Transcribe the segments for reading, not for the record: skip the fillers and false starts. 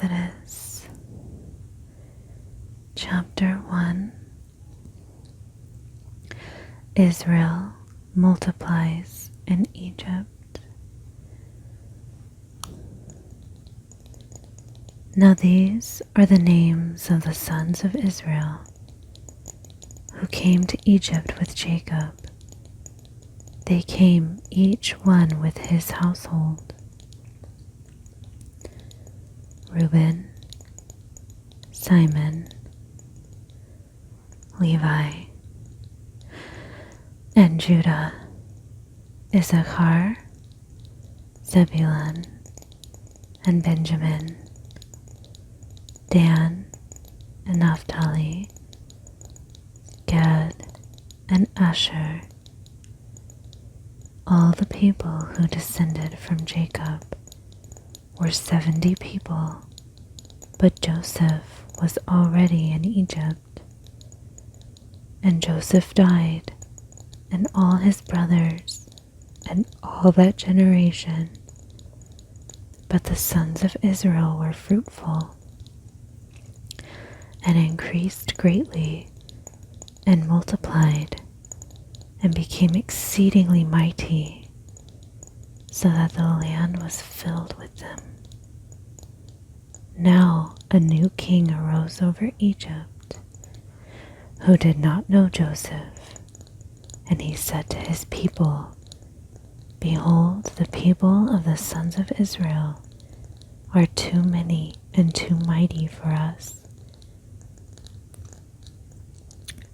Exodus chapter 1. Israel multiplies in Egypt. Now these are the names of the sons of Israel who came to Egypt with Jacob. They came each one with his household: Reuben, Simon, Levi, and Judah, Issachar, Zebulun, and Benjamin, Dan and Naphtali, Gad and Asher. All the people who descended from Jacob were 70 people, but Joseph was already in Egypt. And Joseph died, and all his brothers, and all that generation. But the sons of Israel were fruitful, and increased greatly, and multiplied, and became exceedingly mighty, so that the land was filled with them. Now a new king arose over Egypt, who did not know Joseph, and he said to his people, Behold, the people of the sons of Israel are too many and too mighty for us.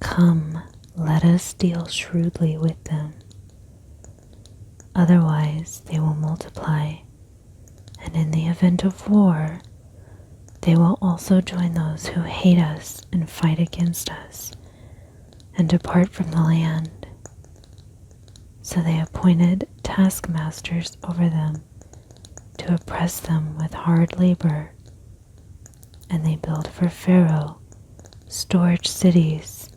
Come, let us deal shrewdly with them. Otherwise they will multiply, and in the event of war, they will also join those who hate us and fight against us, and depart from the land. So they appointed taskmasters over them to oppress them with hard labor, and they built for Pharaoh storage cities,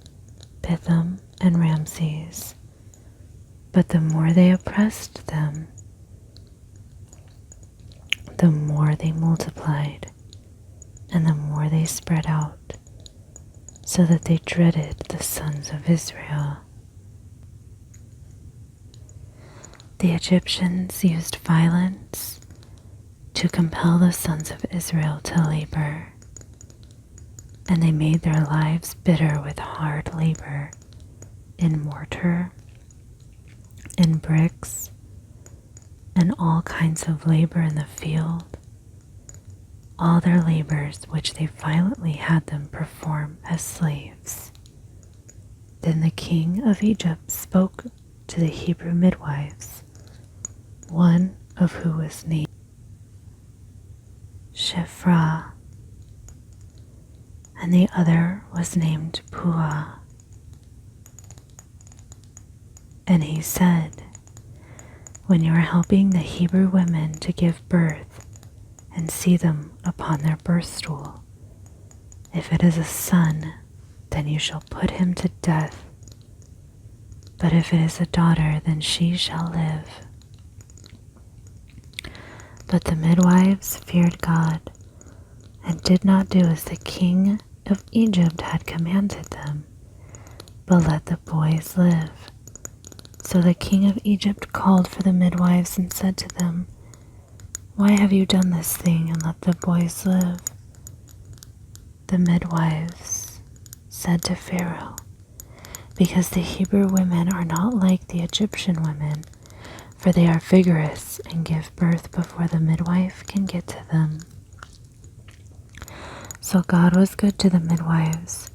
Pithom and Ramses. But the more they oppressed them, the more they multiplied, and the more they spread out, so that they dreaded the sons of Israel. The Egyptians used violence to compel the sons of Israel to labor, and they made their lives bitter with hard labor in mortar, in bricks, and all kinds of labor in the field, all their labors which they violently had them perform as slaves. Then the king of Egypt spoke to the Hebrew midwives, one of who was named Shiphrah, and the other was named Puah. And he said, When you are helping the Hebrew women to give birth and see them upon their birth stool, if it is a son, then you shall put him to death. But if it is a daughter, then she shall live. But the midwives feared God, and did not do as the king of Egypt had commanded them, but let the boys live. So the king of Egypt called for the midwives and said to them, Why have you done this thing and let the boys live? The midwives said to Pharaoh, Because the Hebrew women are not like the Egyptian women, for they are vigorous and give birth before the midwife can get to them. So God was good to the midwives,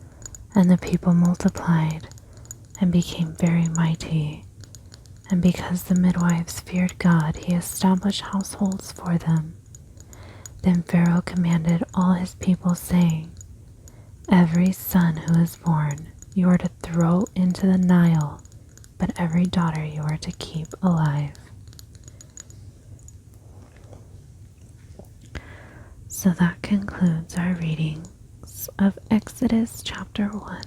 and the people multiplied and became very mighty. And because the midwives feared God, he established households for them. Then Pharaoh commanded all his people, saying, Every son who is born you are to throw into the Nile, but every daughter you are to keep alive. So that concludes our readings of Exodus chapter 1.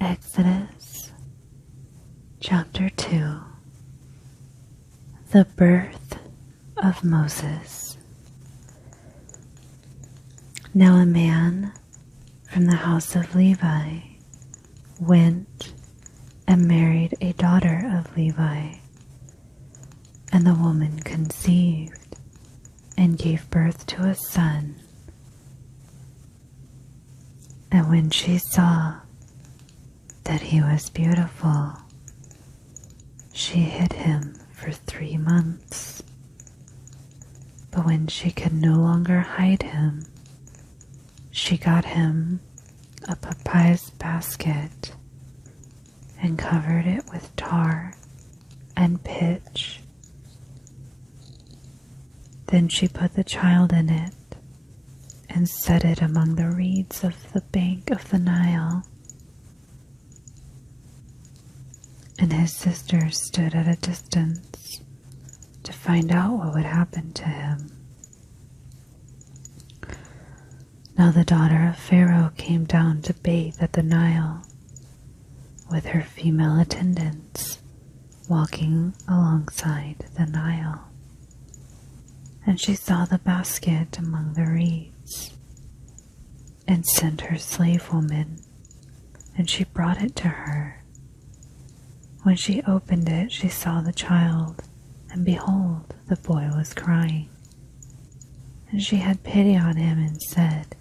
Exodus chapter 2. The birth of Moses. Now a man from the house of Levi went and married a daughter of Levi, and the woman conceived and gave birth to a son. And when she saw that he was beautiful, she hid him for 3 months. But when she could no longer hide him, she got him a papyrus basket and covered it with tar and pitch. Then she put the child in it and set it among the reeds of the bank of the Nile. And his sisters stood at a distance to find out what would happen to him. Now the daughter of Pharaoh came down to bathe at the Nile with her female attendants walking alongside the Nile. And she saw the basket among the reeds and sent her slave woman, and she brought it to her. When she opened it, she saw the child, and behold, the boy was crying. And she had pity on him and said,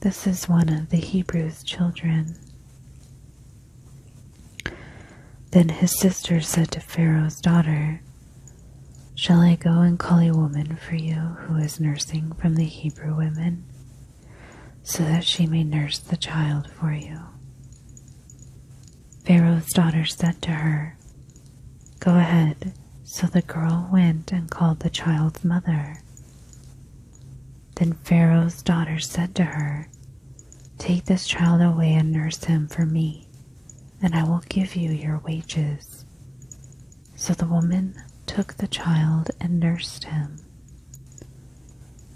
"This is one of the Hebrews' children." Then his sister said to Pharaoh's daughter, "Shall I go and call a woman for you who is nursing from the Hebrew women, so that she may nurse the child for you?" Pharaoh's daughter said to her, "Go ahead." So the girl went and called the child's mother. Then Pharaoh's daughter said to her, "Take this child away and nurse him for me, and I will give you your wages." So the woman took the child and nursed him.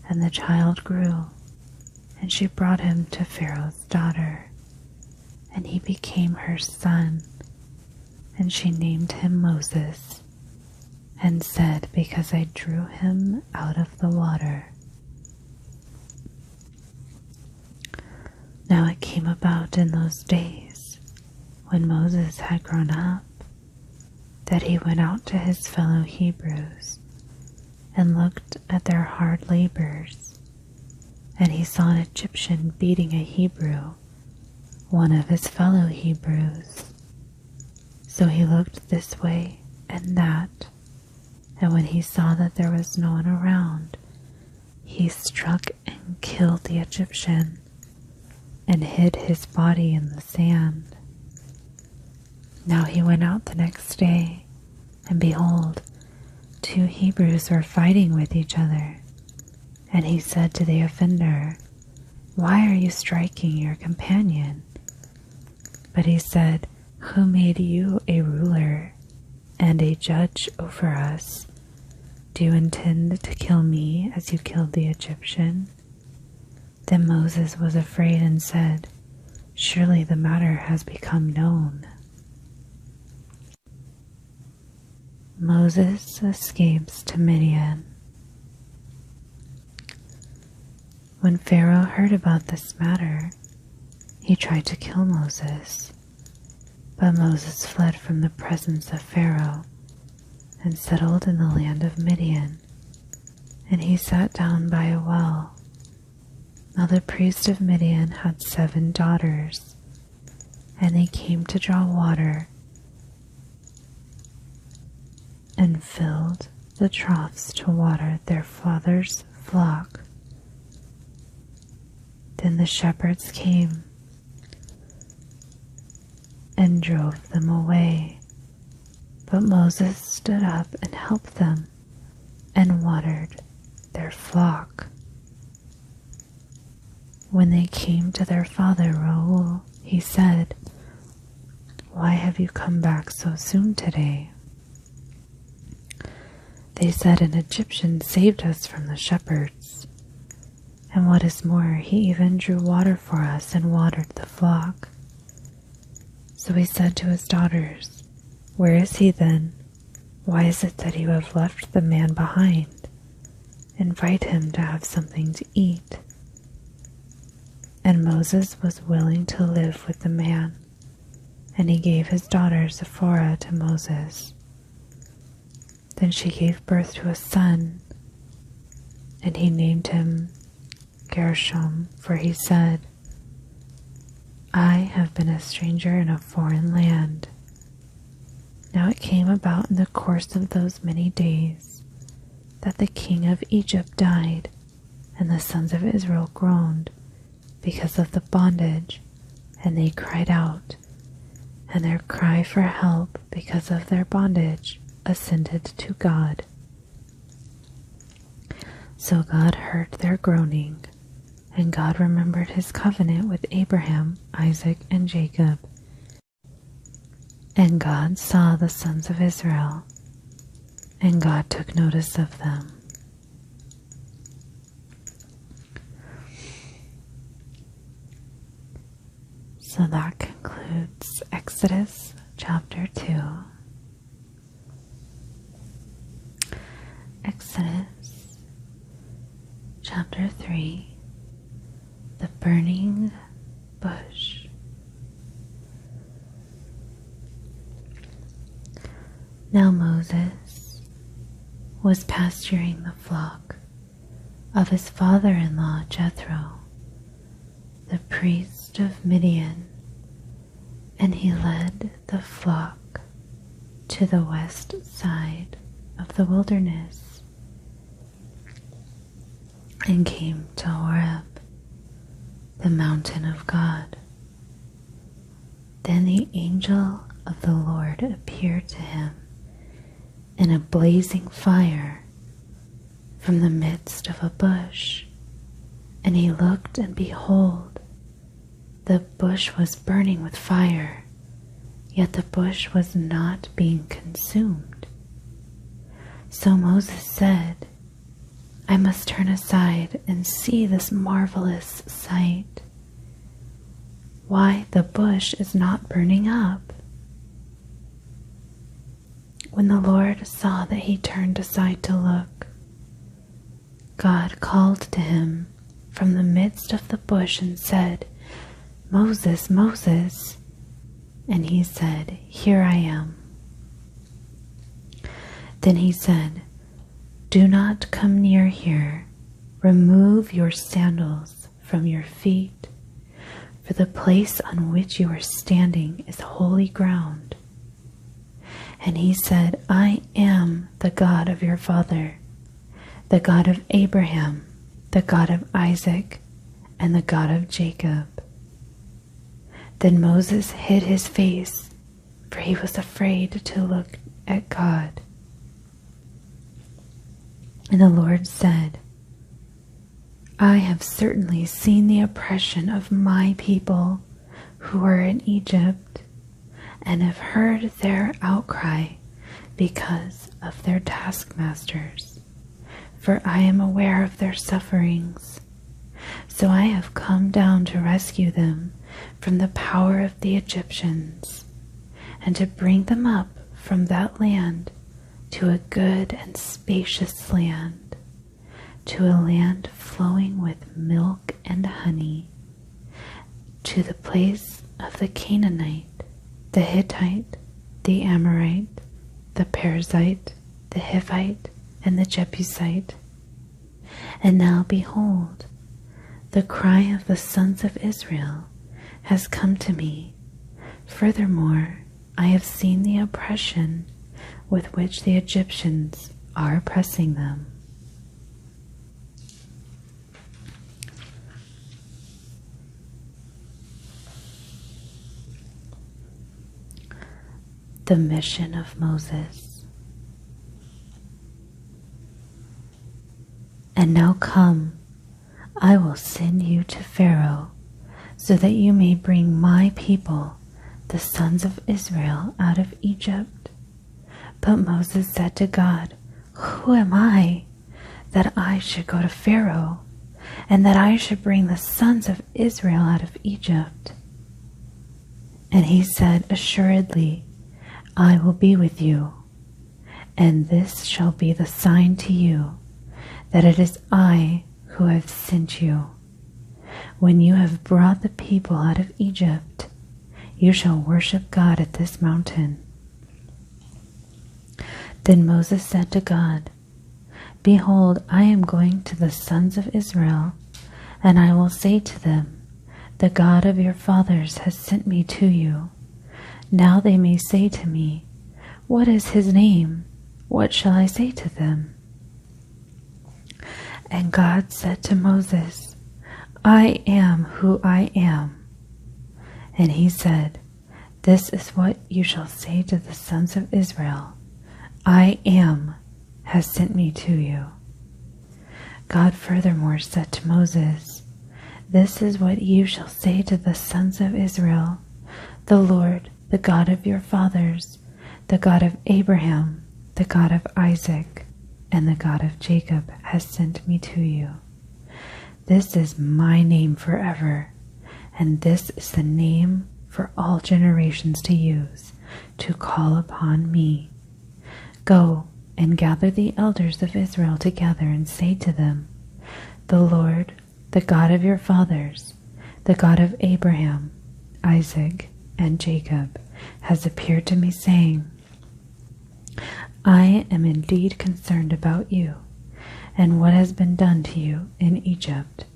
And the child grew, and she brought him to Pharaoh's daughter, and he became her son, and she named him Moses, and said, "Because I drew him out of the water." Now it came about in those days, when Moses had grown up, that he went out to his fellow Hebrews and looked at their hard labors, and he saw an Egyptian beating a Hebrew, one of his fellow Hebrews. So he looked this way and that, and when he saw that there was no one around, he struck and killed the Egyptian and hid his body in the sand. Now he went out the next day, and behold, 2 Hebrews were fighting with each other. And he said to the offender, "Why are you striking your companion?" But he said, "Who made you a ruler and a judge over us? Do you intend to kill me as you killed the Egyptian?" Then Moses was afraid and said, "Surely the matter has become known." Moses escapes to Midian. When Pharaoh heard about this matter, he tried to kill Moses. But Moses fled from the presence of Pharaoh and settled in the land of Midian, and he sat down by a well. Now the priest of Midian had 7 daughters, and they came to draw water and filled the troughs to water their father's flock. Then the shepherds came and drove them away, but Moses stood up and helped them and watered their flock. When they came to their father Reuel, he said, "Why have you come back so soon today?" They said, "An Egyptian saved us from the shepherds. And what is more, he even drew water for us and watered the flock." So he said to his daughters, "Where is he then? Why is it that you have left the man behind? Invite him to have something to eat." And Moses was willing to live with the man, and he gave his daughter Zipporah to Moses. Then she gave birth to a son, and he named him Gershom, for he said, I have been a stranger in a foreign land. Now it came about in the course of those many days that the king of Egypt died, and the sons of Israel groaned because of the bondage, and they cried out, and their cry for help because of their bondage ascended to God. So God heard their groaning, and God remembered his covenant with Abraham, Isaac, and Jacob. And God saw the sons of Israel, and God took notice of them. So that concludes Exodus chapter 2. Exodus chapter 3, the burning bush. Now Moses was pasturing the flock of his father-in-law Jethro, the priest of Midian, and he led the flock to the west side of the wilderness and came to Horeb, the mountain of God. Then the angel of the Lord appeared to him in a blazing fire from the midst of a bush, and he looked, and behold, the bush was burning with fire, yet the bush was not being consumed. So Moses said, I must turn aside and see this marvelous sight, why the bush is not burning up. When the Lord saw that he turned aside to look, God called to him from the midst of the bush and said, Moses, Moses. And he said, Here I am. Then he said, Do not come near here. Remove your sandals from your feet, for the place on which you are standing is holy ground. And he said, I am the God of your father, the God of Abraham, the God of Isaac, and the God of Jacob. Then Moses hid his face, for he was afraid to look at God. And the Lord said, I have certainly seen the oppression of my people who are in Egypt, and have heard their outcry because of their taskmasters, for I am aware of their sufferings. So I have come down to rescue them from the power of the Egyptians, and to bring them up from that land to a good and spacious land, to a land flowing with milk and honey, to the place of the Canaanite, the Hittite, the Amorite, the Perizzite, the Hivite, and the Jebusite. And now behold, the cry of the sons of Israel has come to me. Furthermore, I have seen the oppression with which the Egyptians are oppressing them. The mission of Moses. And now come, I will send you to Pharaoh, so that you may bring my people, the sons of Israel, out of Egypt. But Moses said to God, Who am I, that I should go to Pharaoh, and that I should bring the sons of Israel out of Egypt? And he said, Assuredly, I will be with you, and this shall be the sign to you that it is I who have sent you. when you have brought the people out of Egypt, you shall worship God at this mountain." Then Moses said to God, "Behold, I am going to the sons of Israel, and I will say to them, 'The God of your fathers has sent me to you.' Now they may say to me, 'What is his name?' What shall I say to them?" And God said to Moses, "I am who I am." And he said, "This is what you shall say to the sons of Israel. 'I am has sent me to you.'" God furthermore said to Moses, "This is what you shall say to the sons of Israel. 'The Lord, the God of your fathers, the God of Abraham, the God of Isaac, and the God of Jacob has sent me to you.' This is my name forever, and this is the name for all generations to use, to call upon me. Go and gather the elders of Israel together and say to them, 'The Lord, the God of your fathers, the God of Abraham, Isaac, and Jacob, has appeared to me, saying, I am indeed concerned about you and what has been done to you in Egypt.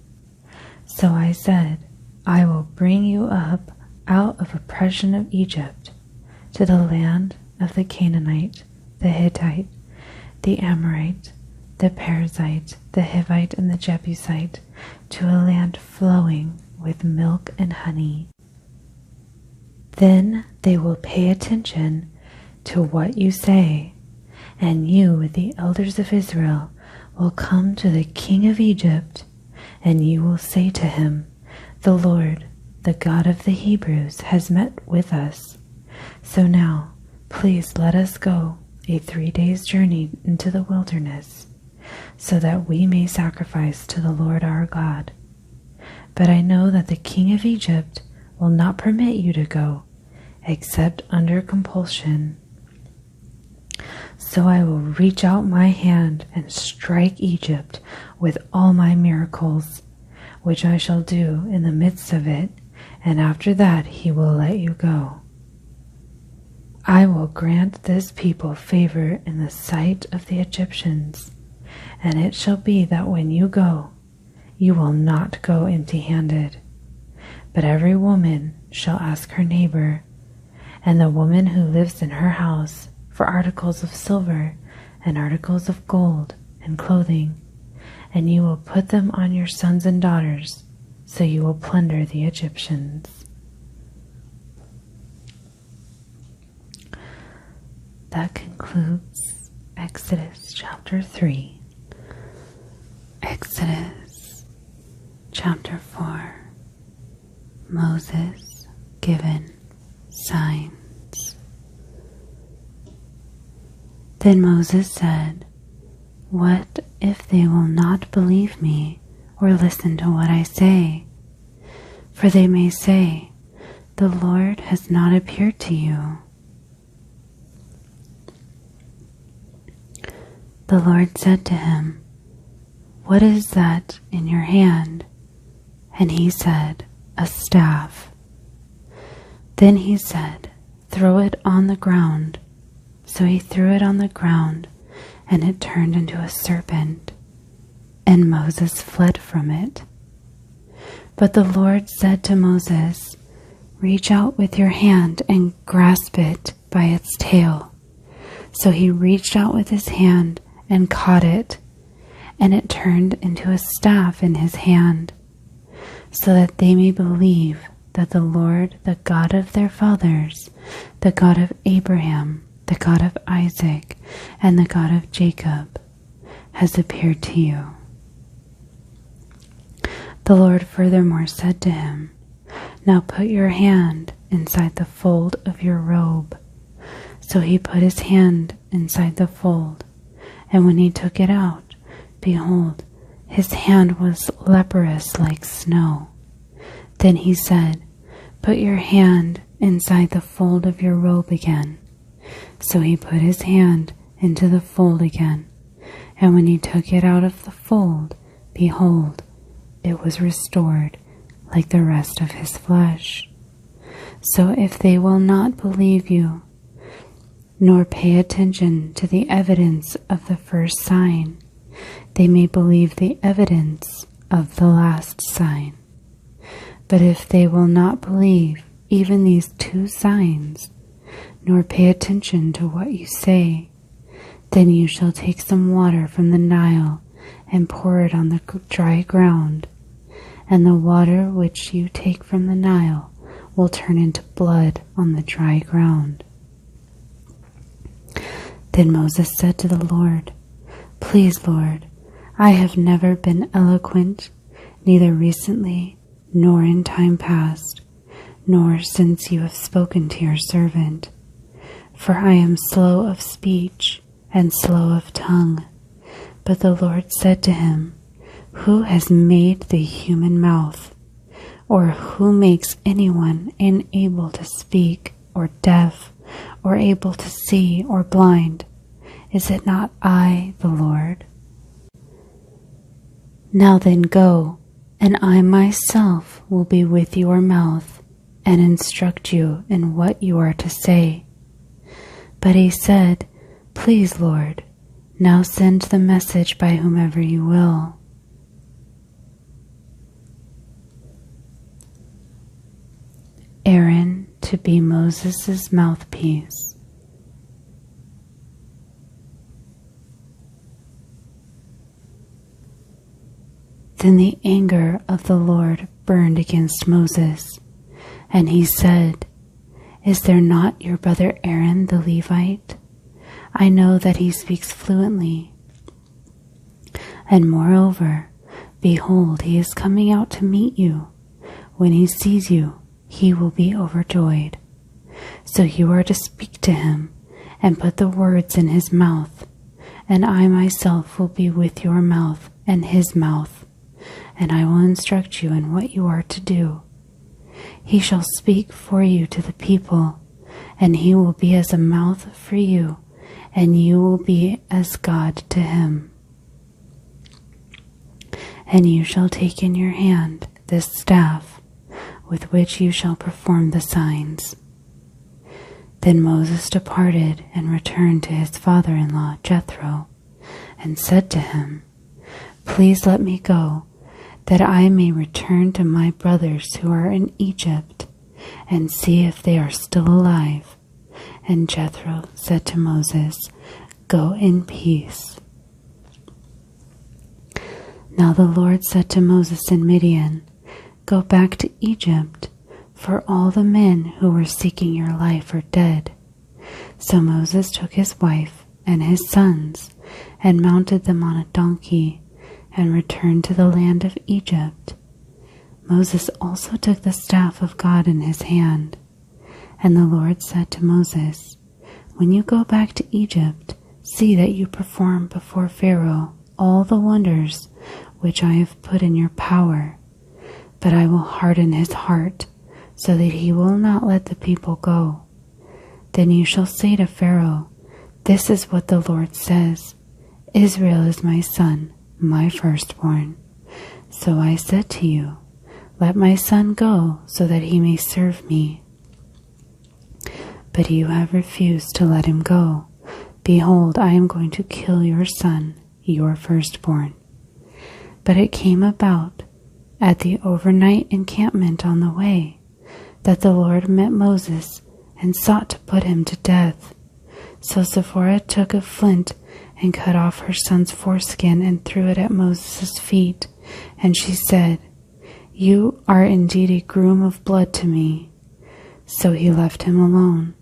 So I said, I will bring you up out of oppression of Egypt to the land of the Canaanite, the Hittite, the Amorite, the Perizzite, the Hivite, and the Jebusite, to a land flowing with milk and honey. Then they will pay attention to what you say, and you with the elders of Israel will come to the king of Egypt, and you will say to him, The Lord, the God of the Hebrews, has met with us. So now, please let us go a 3 days' journey into the wilderness, so that we may sacrifice to the Lord our God. But I know that the king of Egypt will not permit you to go, except under compulsion. So I will reach out my hand and strike Egypt with all my miracles, which I shall do in the midst of it, and after that he will let you go. I will grant this people favor in the sight of the Egyptians, and it shall be that when you go, you will not go empty-handed. But every woman shall ask her neighbor, and the woman who lives in her house, for articles of silver and articles of gold and clothing, and you will put them on your sons and daughters, so you will plunder the Egyptians. That concludes Exodus chapter 3. Exodus chapter 4. Moses given signs. Then Moses said, What if they will not believe me or listen to what I say? For they may say, The Lord has not appeared to you. The Lord said to him, What is that in your hand? And he said, A staff. Then he said, Throw it on the ground. So he threw it on the ground, and it turned into a serpent, and Moses fled from it. But the Lord said to Moses, Reach out with your hand and grasp it by its tail. So he reached out with his hand and caught it, and it turned into a staff in his hand, so that they may believe that the Lord, the God of their fathers, the God of Abraham, the God of Isaac, and the God of Jacob, has appeared to you. The Lord furthermore said to him, Now put your hand inside the fold of your robe. So he put his hand inside the fold, and when he took it out, behold, his hand was leprous like snow. Then he said, Put your hand inside the fold of your robe again. So he put his hand into the fold again, and when he took it out of the fold, behold, it was restored, like the rest of his flesh. So if they will not believe you, nor pay attention to the evidence of the first sign, they may believe the evidence of the last sign. But if they will not believe even these 2 signs, nor pay attention to what you say, then you shall take some water from the Nile and pour it on the dry ground, and the water which you take from the Nile will turn into blood on the dry ground. Then Moses said to the Lord, Please, Lord, I have never been eloquent, neither recently nor in time past, nor since you have spoken to your servant. For I am slow of speech and slow of tongue. But the Lord said to him, Who has made the human mouth? Or who makes anyone unable to speak, or deaf, or able to see, or blind? Is it not I, the Lord? Now then go, and I myself will be with your mouth, and instruct you in what you are to say. But he said, Please, Lord, now send the message by whomever you will. Aaron to be Moses' mouthpiece. Then the anger of the Lord burned against Moses, and he said, Is there not your brother Aaron the Levite? I know that he speaks fluently. And moreover, behold, he is coming out to meet you. When he sees you, he will be overjoyed. So you are to speak to him and put the words in his mouth, and I myself will be with your mouth and his mouth, and I will instruct you in what you are to do. He shall speak for you to the people, and he will be as a mouth for you, and you will be as God to him. And you shall take in your hand this staff, with which you shall perform the signs. Then Moses departed and returned to his father-in-law Jethro, and said to him, Please let me go, that I may return to my brothers who are in Egypt, and see if they are still alive. And Jethro said to Moses, Go in peace. Now the Lord said to Moses in Midian, Go back to Egypt, for all the men who were seeking your life are dead. So Moses took his wife and his sons, and mounted them on a donkey, and returned to the land of Egypt. Moses also took the staff of God in his hand. And the Lord said to Moses, When you go back to Egypt, see that you perform before Pharaoh all the wonders which I have put in your power. But I will harden his heart, so that he will not let the people go. Then you shall say to Pharaoh, This is what the Lord says, Israel is my son, my firstborn. So I said to you, Let my son go, so that he may serve me. But you have refused to let him go. Behold, I am going to kill your son, your firstborn. But it came about, at the overnight encampment on the way, that the Lord met Moses and sought to put him to death. So Zipporah took a flint and cut off her son's foreskin and threw it at Moses' feet. And she said, You are indeed a groom of blood to me. So he left him alone.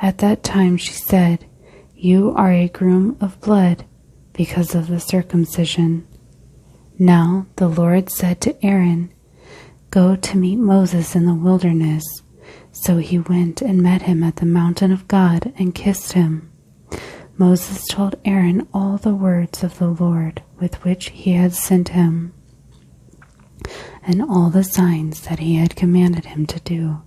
At that time she said, You are a groom of blood because of the circumcision. Now the Lord said to Aaron, Go to meet Moses in the wilderness. So he went and met him at the mountain of God and kissed him. Moses told Aaron all the words of the Lord with which he had sent him, and all the signs that he had commanded him to do.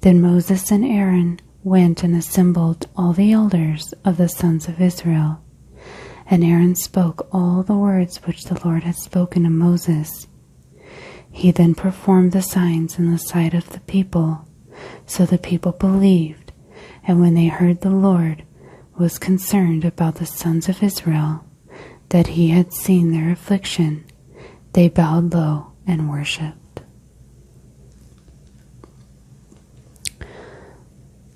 Then Moses and Aaron went and assembled all the elders of the sons of Israel. And Aaron spoke all the words which the Lord had spoken to Moses. He then performed the signs in the sight of the people, so the people believed, and when they heard the Lord was concerned about the sons of Israel, that he had seen their affliction, they bowed low and worshipped.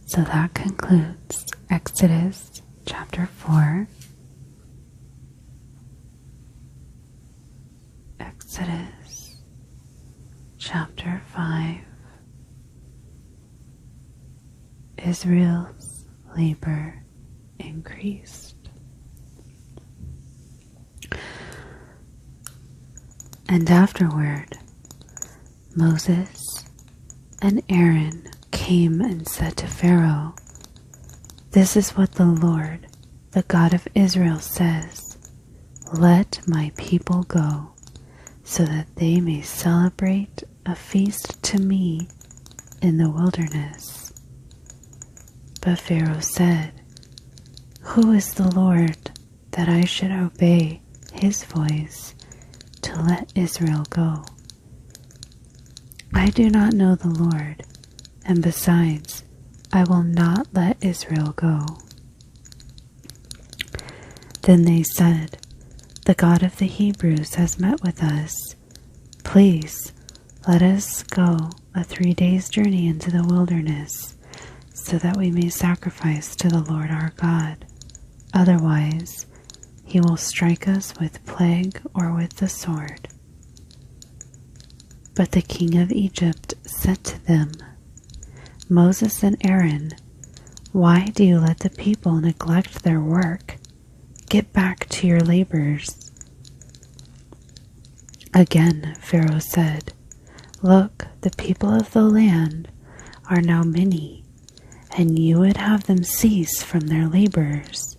So that concludes Exodus chapter 4. Exodus chapter 5. Israel's labor increased. And afterward, Moses and Aaron came and said to Pharaoh, "This is what the Lord, the God of Israel, says, let my people go, so that they may celebrate a feast to me in the wilderness." But Pharaoh said, "Who is the Lord that I should obey his voice to let Israel go? I do not know the Lord, and besides, I will not let Israel go." Then they said, "The God of the Hebrews has met with us. Please, let us go a 3 days' journey into the wilderness, so that we may sacrifice to the Lord our God. Otherwise, he will strike us with plague or with the sword." But the king of Egypt said to them, "Moses and Aaron, why do you let the people neglect their work? Get back to your labors." Again Pharaoh said, "Look, the people of the land are now many, and you would have them cease from their labors."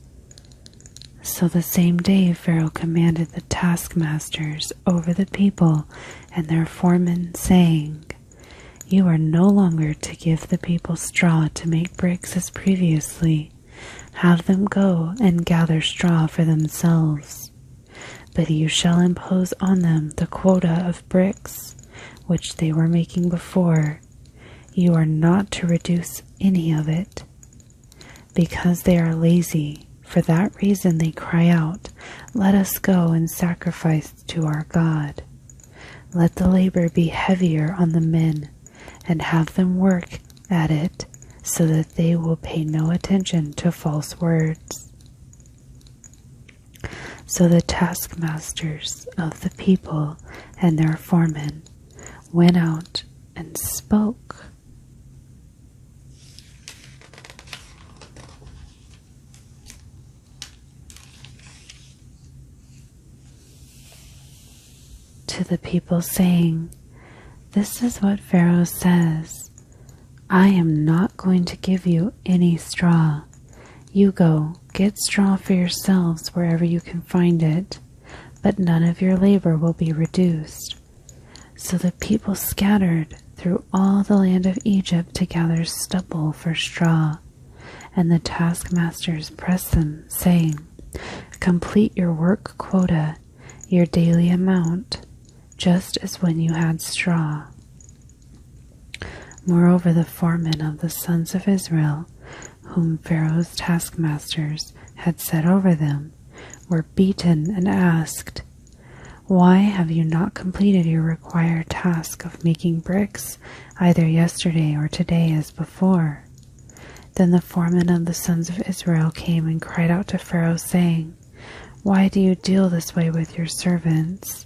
So the same day Pharaoh commanded the taskmasters over the people and their foremen, saying, "You are no longer to give the people straw to make bricks as previously. Have them go and gather straw for themselves. But you shall impose on them the quota of bricks, which they were making before. You are not to reduce any of it. Because they are lazy, for that reason they cry out, 'Let us go and sacrifice to our God.' Let the labor be heavier on the men, and have them work at it, so that they will pay no attention to false words." So the taskmasters of the people and their foremen went out and spoke. To the people, saying, "This is what Pharaoh says, I am not going to give you any straw. You go, get straw for yourselves wherever you can find it, but none of your labor will be reduced." So the people scattered through all the land of Egypt to gather stubble for straw, and the taskmasters pressed them, saying, "Complete your work quota, your daily amount, just as when you had straw." Moreover, the foremen of the sons of Israel, whom Pharaoh's taskmasters had set over them, were beaten and asked, "Why have you not completed your required task of making bricks, either yesterday or today as before?" Then the foremen of the sons of Israel came and cried out to Pharaoh, saying, "Why do you deal this way with your servants?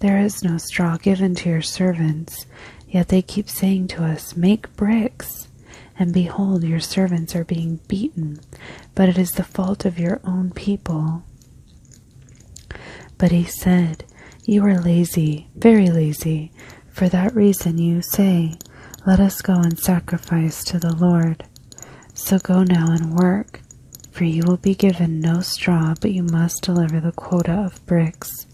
There is no straw given to your servants, yet they keep saying to us, 'Make bricks.' And behold, your servants are being beaten, but it is the fault of your own people." But he said, "You are lazy, very lazy. For that reason you say, 'Let us go and sacrifice to the Lord.' So go now and work, for you will be given no straw, but you must deliver the quota of bricks."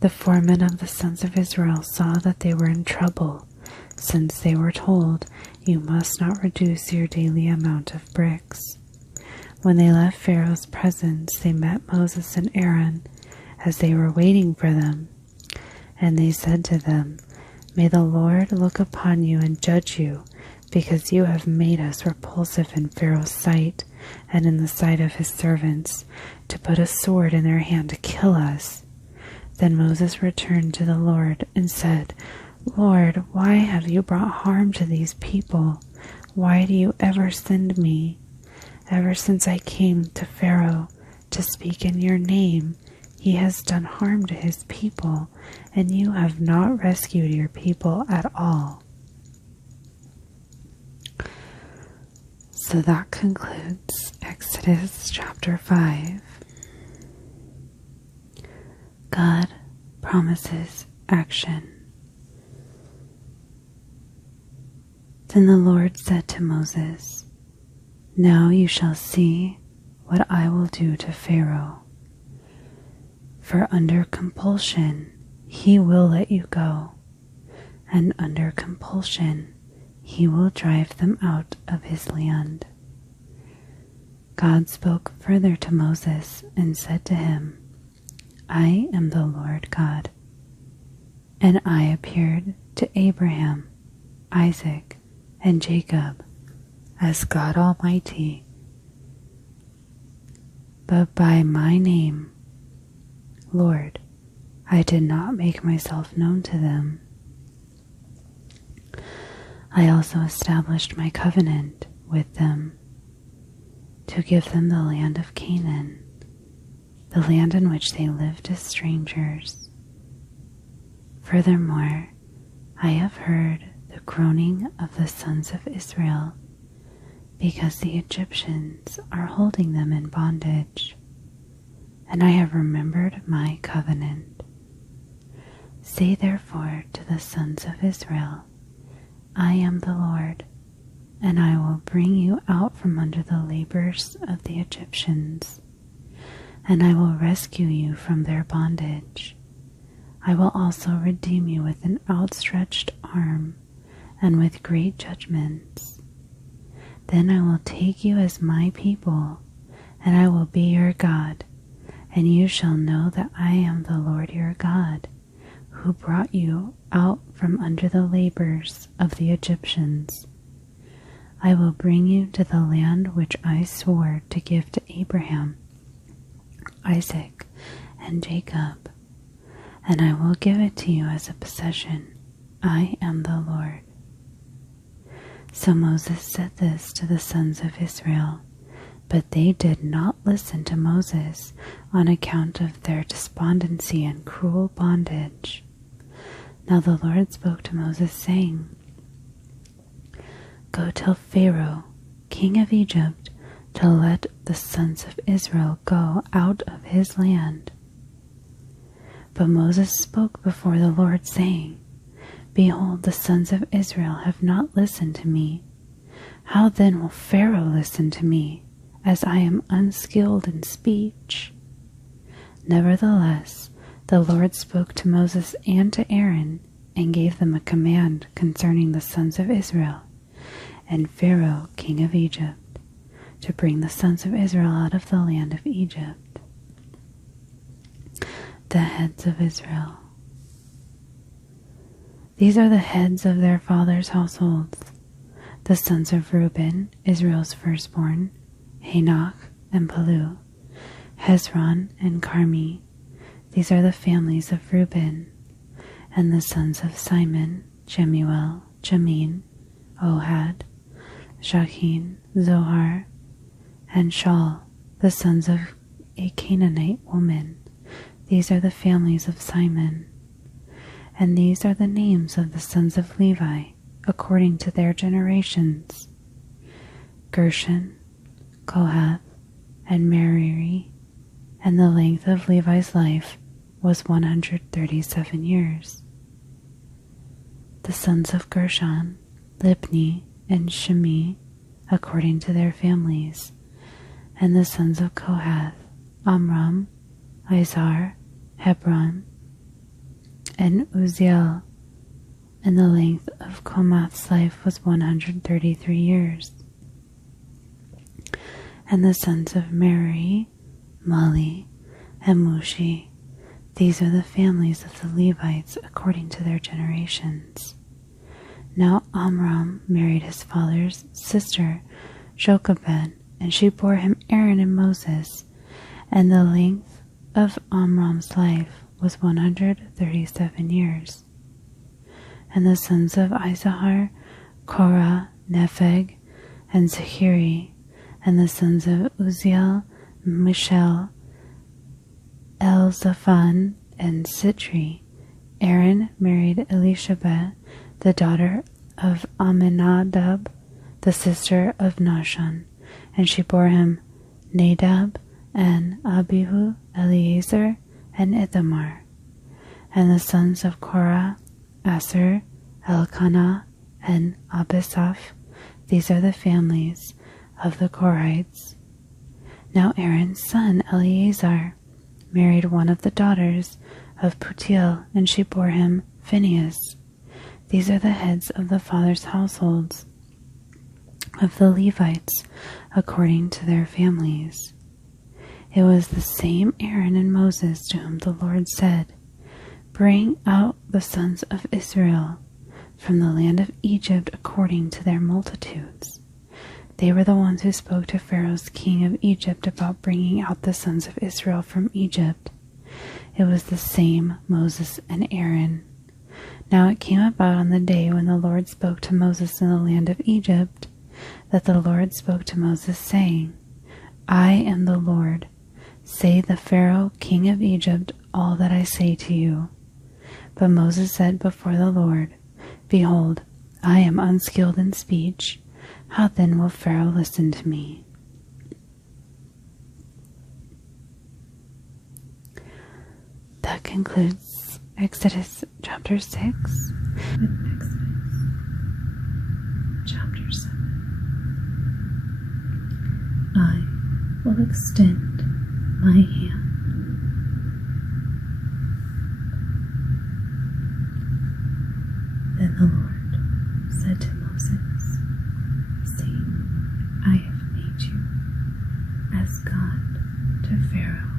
The foremen of the sons of Israel saw that they were in trouble, since they were told, "You must not reduce your daily amount of bricks." When they left Pharaoh's presence, they met Moses and Aaron as they were waiting for them. And they said to them, "May the Lord look upon you and judge you, because you have made us repulsive in Pharaoh's sight and in the sight of his servants, to put a sword in their hand to kill us." Then Moses returned to the Lord and said, "Lord, why have you brought harm to these people? Why do you ever send me? Ever since I came to Pharaoh to speak in your name, he has done harm to his people, and you have not rescued your people at all." So that concludes Exodus chapter 5. God promises action. Then the Lord said to Moses, "Now you shall see what I will do to Pharaoh. For under compulsion he will let you go, and under compulsion he will drive them out of his land." God spoke further to Moses and said to him, "I am the Lord God, and I appeared to Abraham, Isaac, and Jacob as God Almighty, but by my name, Lord, I did not make myself known to them. I also established my covenant with them to give them the land of Canaan, the land in which they lived as strangers. Furthermore, I have heard the groaning of the sons of Israel, because the Egyptians are holding them in bondage, and I have remembered my covenant. Say therefore to the sons of Israel, I am the Lord, and I will bring you out from under the labors of the Egyptians, and I will rescue you from their bondage. I will also redeem you with an outstretched arm and with great judgments. Then I will take you as my people, and I will be your God, and you shall know that I am the Lord your God, who brought you out from under the labors of the Egyptians. I will bring you to the land which I swore to give to Abraham, Isaac, and Jacob, and I will give it to you as a possession. I am the Lord." So Moses said this to the sons of Israel, but they did not listen to Moses on account of their despondency and cruel bondage. Now the Lord spoke to Moses, saying, "Go tell Pharaoh, king of Egypt, to let the sons of Israel go out of his land." But Moses spoke before the Lord, saying, "Behold, the sons of Israel have not listened to me. How then will Pharaoh listen to me, as I am unskilled in speech?" Nevertheless, the Lord spoke to Moses and to Aaron, and gave them a command concerning the sons of Israel, and Pharaoh, king of Egypt, to bring the sons of Israel out of the land of Egypt. The heads of Israel. These are the heads of their fathers' households. The sons of Reuben, Israel's firstborn, Hanok and Palu, Hezron and Carmi. These are the families of Reuben. And the sons of Simon, Jemuel, Jamin, Ohad, Shachin, Zohar, and Shaul, the sons of a Canaanite woman. These are the families of Simon. And these are the names of the sons of Levi, according to their generations: Gershon, Kohath, and Merari. And the length of Levi's life was 137 years. The sons of Gershon, Libni, and Shimi, according to their families. And the sons of Kohath, Amram, Izhar, Hebron, and Uzziel. And the length of Kohath's life was 133 years. And the sons of Merari, Mali, and Mushi. These are the families of the Levites according to their generations. Now Amram married his father's sister, Jochebed, and she bore him Aaron and Moses, and the length of Amram's life was 137 years. And the sons of Issachar, Korah, Nepheg, and Zahiri, and the sons of Uzziel, Mishael, Elzaphan, and Sitri. Aaron married Elishebeth, the daughter of Amminadab, the sister of Nahshon, and she bore him Nadab, and Abihu, Eleazar, and Ithamar. And the sons of Korah, Asher, Elkanah, and Abisaph. These are the families of the Korahites. Now Aaron's son Eleazar married one of the daughters of Putiel, and she bore him Phinehas. These are the heads of the fathers' households of the Levites according to their families. It was the same Aaron and Moses to whom the Lord said, "Bring out the sons of Israel from the land of Egypt according to their multitudes." They were the ones who spoke to Pharaoh's king of Egypt about bringing out the sons of Israel from Egypt. It was the same Moses and Aaron. Now it came about on the day when the Lord spoke to Moses in the land of Egypt, that the Lord spoke to Moses, saying, "I am the Lord. Say the Pharaoh, king of Egypt, all that I say to you." But Moses said before the Lord, "Behold, I am unskilled in speech. How then will Pharaoh listen to me?" That concludes Exodus chapter 6 with Exodus chapter 7. I will extend my hand. Then the Lord said to Moses, "See, I have made you as God to Pharaoh,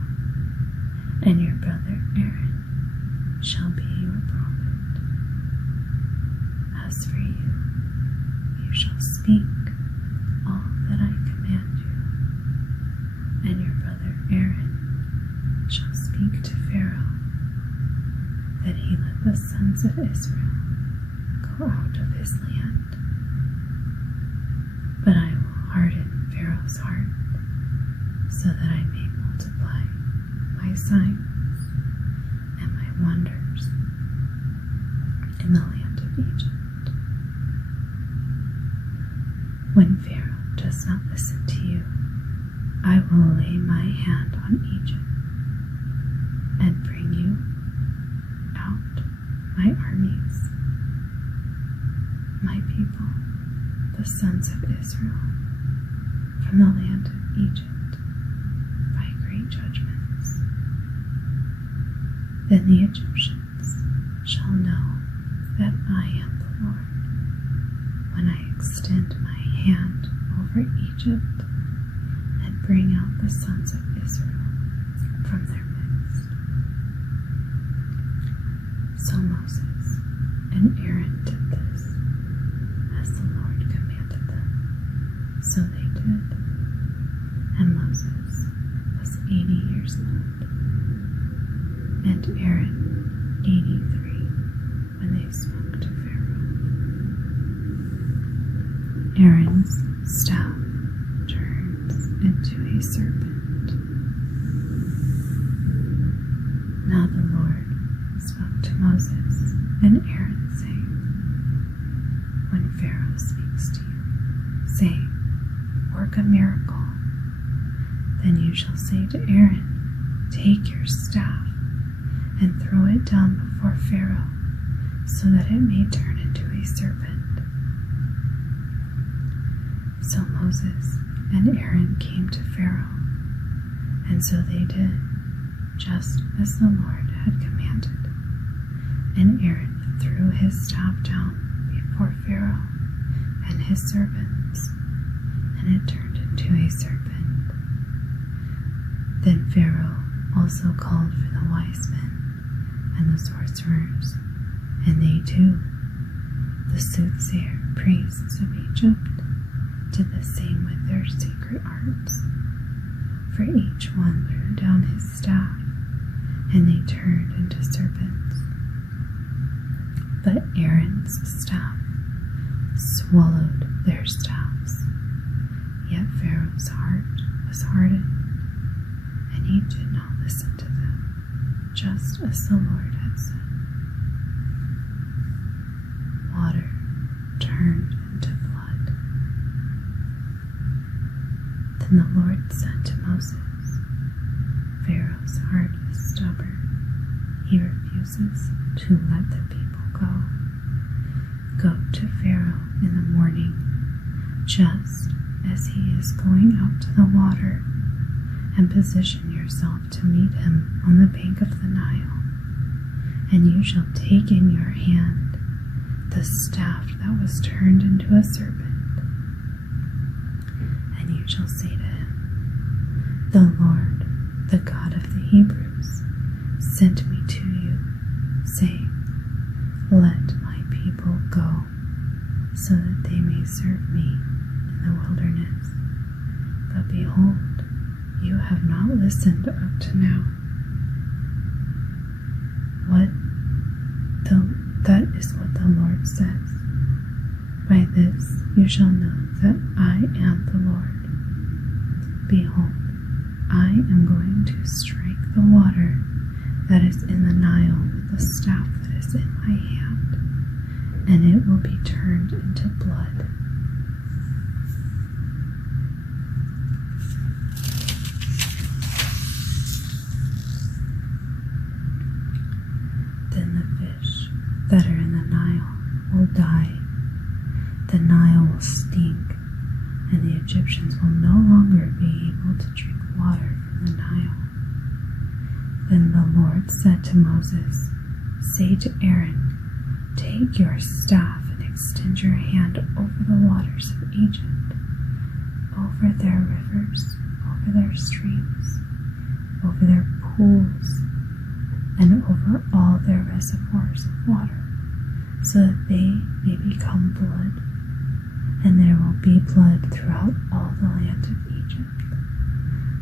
and your brother Aaron shall be your prophet. As for you, you shall speak all that I command you, and your brother Aaron shall speak to Pharaoh, that he let the sons of Israel go out of his land. But I will harden Pharaoh's heart, so that I may multiply my signs and my wonders in the land of Egypt. When Pharaoh does not listen to you, I will lay my hand on Egypt and bring you out, my armies, my people, the sons of Israel, from the land of Egypt by great judgments. Then the Egyptians shall know that I am the Lord, when I extend my hand over Egypt and bring out the sons of Israel from their midst." So Moses and Aaron did this, as the Lord commanded them. So they did. And Moses was 80 years old, and Aaron 83, when they spoke to Pharaoh. Aaron's staff turns into a serpent. Now the Lord spoke to Moses and Aaron, saying, "When Pharaoh speaks to you, saying, 'Work a miracle,' then you shall say to Aaron, 'Take your staff and throw it down before Pharaoh, so that it may turn into a serpent.'" So Moses and Aaron came to Pharaoh, and so they did, just as the Lord had commanded. And Aaron threw his staff down before Pharaoh and his servants, and it turned into a serpent. Then Pharaoh also called for the wise men and the sorcerers, and they too, the soothsayer priests of Egypt, did the same with their secret arts. For each one threw down his staff, and they turned into serpents. But Aaron's staff swallowed their staffs. Yet Pharaoh's heart was hardened, and he did not listen to them, just as the Lord had said. Water turned into blood. Then the Lord said to Moses, Pharaoh's heart is stubborn. He refuses to let the people go. Go to Pharaoh in the morning, just as he is going out to the water, and position yourself to meet him on the bank of the Nile. And you shall take in your hand the staff that was turned into a serpent, and you shall say to him, The Lord, the God of the Hebrews, sent me to you, saying, Let my people go, so that they may serve me in the wilderness. But behold, you have not listened up to now. That is what the Lord says. By this you shall know that I am the Lord. Behold, I am going to strike the water that is in the Nile with the staff that is in my hand, and it will be turned into blood. Then the fish that are in the Nile will die. The Nile will stink, and the Egyptians will no longer be able to drink water from the Nile. Then the Lord said to Moses, Say to Aaron, Take your staff and extend your hand over the waters of Egypt, over their rivers, over their streams, over their pools, and over all their reservoirs of water, so that they may become blood, and there will be blood throughout all the land of Egypt,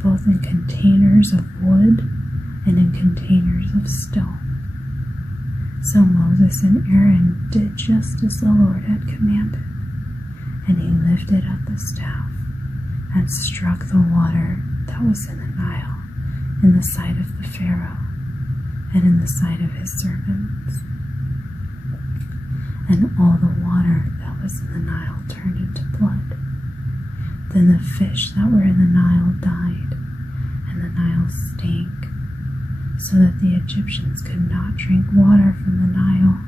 both in containers of wood and in containers of stone. So Moses and Aaron did just as the Lord had commanded, and he lifted up the staff and struck the water that was in the Nile in the sight of the Pharaoh and in the sight of his servants. And all the water that was in the Nile turned into blood. Then the fish that were in the Nile died, and the Nile stank, so that the Egyptians could not drink water from the Nile,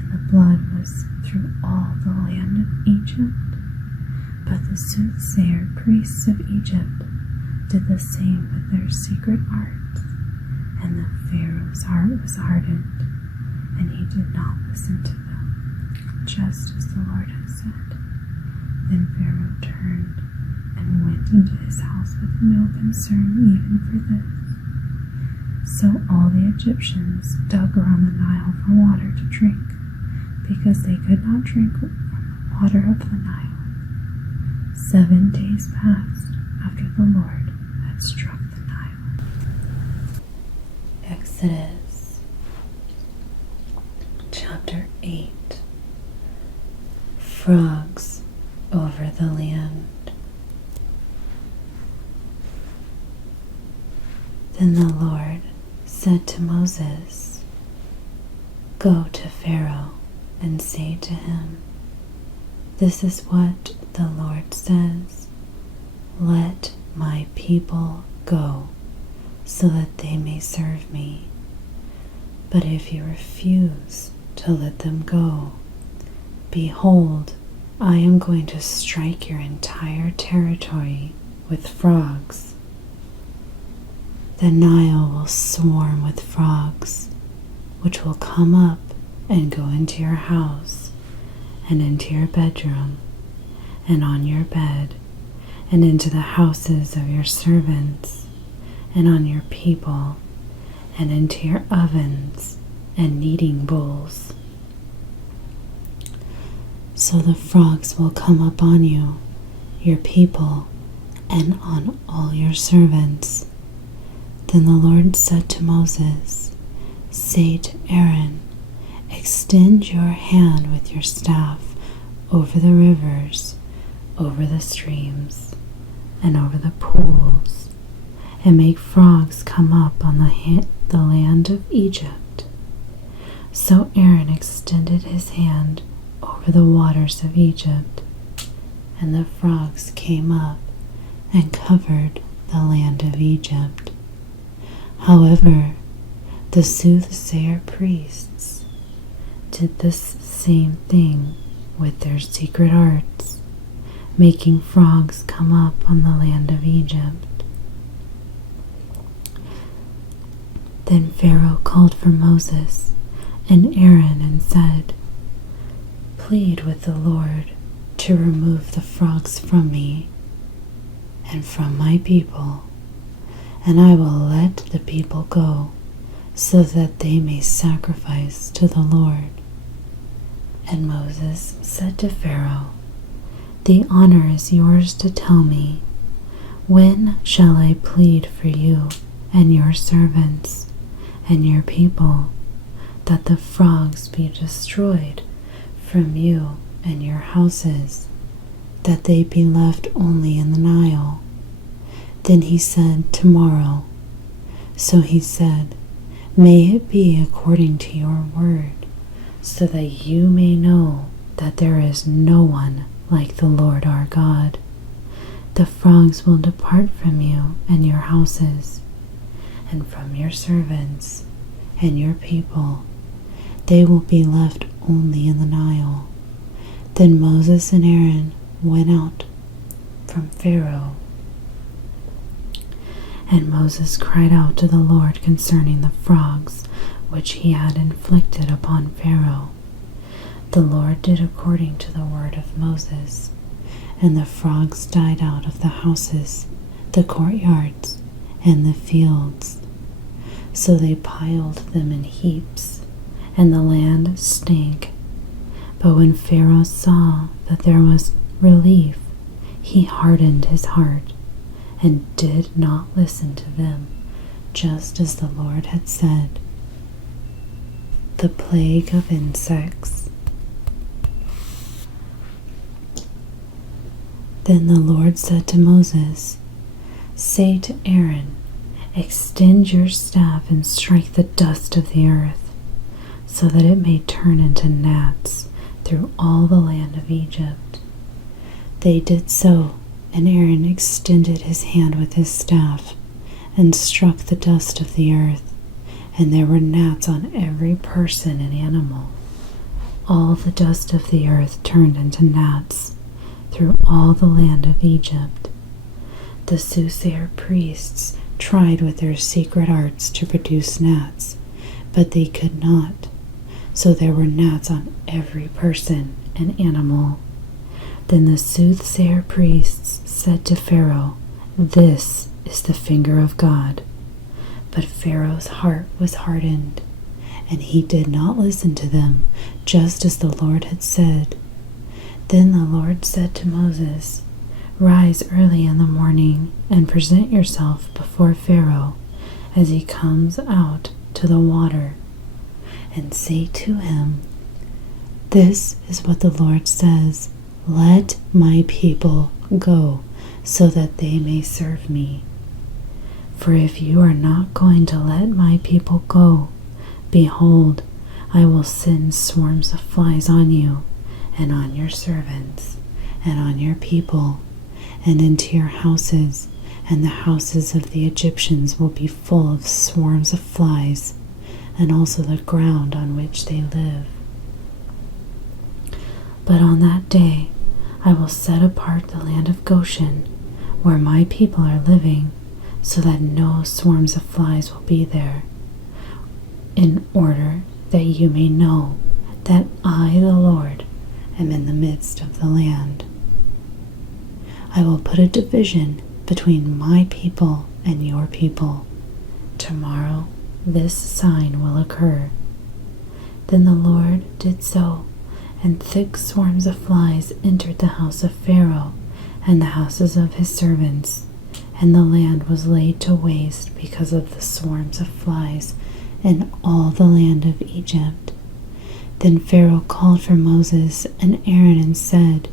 and the blood was through all the land of Egypt. But the soothsayer priests of Egypt did the same with their secret arts, and the Pharaoh's heart was hardened, and he did not listen to them, just as the Lord had said. Then Pharaoh turned and went into his house with no concern even for this. So all the Egyptians dug around the Nile for water to drink, because they could not drink from the water of the Nile. 7 days passed after the Lord had struck the Nile. Exodus chapter 8. Frogs over the land. Then the Lord said to Moses, Go to Pharaoh and say to him, This is what the Lord says, Let my people go, so that they may serve me. But if you refuse to let them go, behold, I am going to strike your entire territory with frogs. The Nile will swarm with frogs, which will come up and go into your house, and into your bedroom, and on your bed, and into the houses of your servants, and on your people, and into your ovens and kneading bowls. So the frogs will come upon you, your people, and on all your servants. Then the Lord said to Moses, "Say to Aaron, extend your hand with your staff over the rivers, over the streams, and over the pools, and make frogs come up on the land of Egypt." So Aaron extended his hand over the waters of Egypt, and the frogs came up and covered the land of Egypt. However, the soothsayer priests did this same thing with their secret arts, making frogs come up on the land of Egypt. Then Pharaoh called for Moses and Aaron and said, "Plead with the Lord to remove the frogs from me and from my people, and I will let the people go, so that they may sacrifice to the Lord." And Moses said to Pharaoh, "The honor is yours to tell me, when shall I plead for you and your servants and your people, that the frogs be destroyed from you and your houses, that they be left only in the Nile?" Then he said, "Tomorrow." So he said, "May it be according to your word, so that you may know that there is no one like the Lord our God. The frogs will depart from you and your houses, and from your servants and your people. They will be left only in the Nile." Then Moses and Aaron went out from Pharaoh. And Moses cried out to the Lord concerning the frogs which he had inflicted upon Pharaoh. The Lord did according to the word of Moses, and the frogs died out of the houses, the courtyards, and the fields. So they piled them in heaps, and the land stank. But when Pharaoh saw that there was relief, he hardened his heart and did not listen to them, just as the Lord had said. The plague of insects. Then the Lord said to Moses, "Say to Aaron, extend your staff and strike the dust of the earth, so that it may turn into gnats through all the land of Egypt." They did so, and Aaron extended his hand with his staff and struck the dust of the earth, and there were gnats on every person and animal. All the dust of the earth turned into gnats through all the land of Egypt. The soothsayer priests tried with their secret arts to produce gnats, but they could not. So there were gnats on every person and animal. Then the soothsayer priests said to Pharaoh, "This is the finger of God." But Pharaoh's heart was hardened, and he did not listen to them, just as the Lord had said. Then the Lord said to Moses, "Rise early in the morning and present yourself before Pharaoh as he comes out to the water, and say to him, 'This is what the Lord says, let my people go, so that they may serve me. For if you are not going to let my people go, behold, I will send swarms of flies on you, and on your servants, and on your people, and into your houses, and the houses of the Egyptians will be full of swarms of flies, and also the ground on which they live. But on that day I will set apart the land of Goshen, where my people are living, so that no swarms of flies will be there, in order that you may know that I, the Lord, am in the midst of the land. I will put a division between my people and your people. Tomorrow this sign will occur." Then the Lord did so, and thick swarms of flies entered the house of Pharaoh and the houses of his servants, and the land was laid to waste because of the swarms of flies in all the land of Egypt. Then Pharaoh called for Moses and Aaron and said,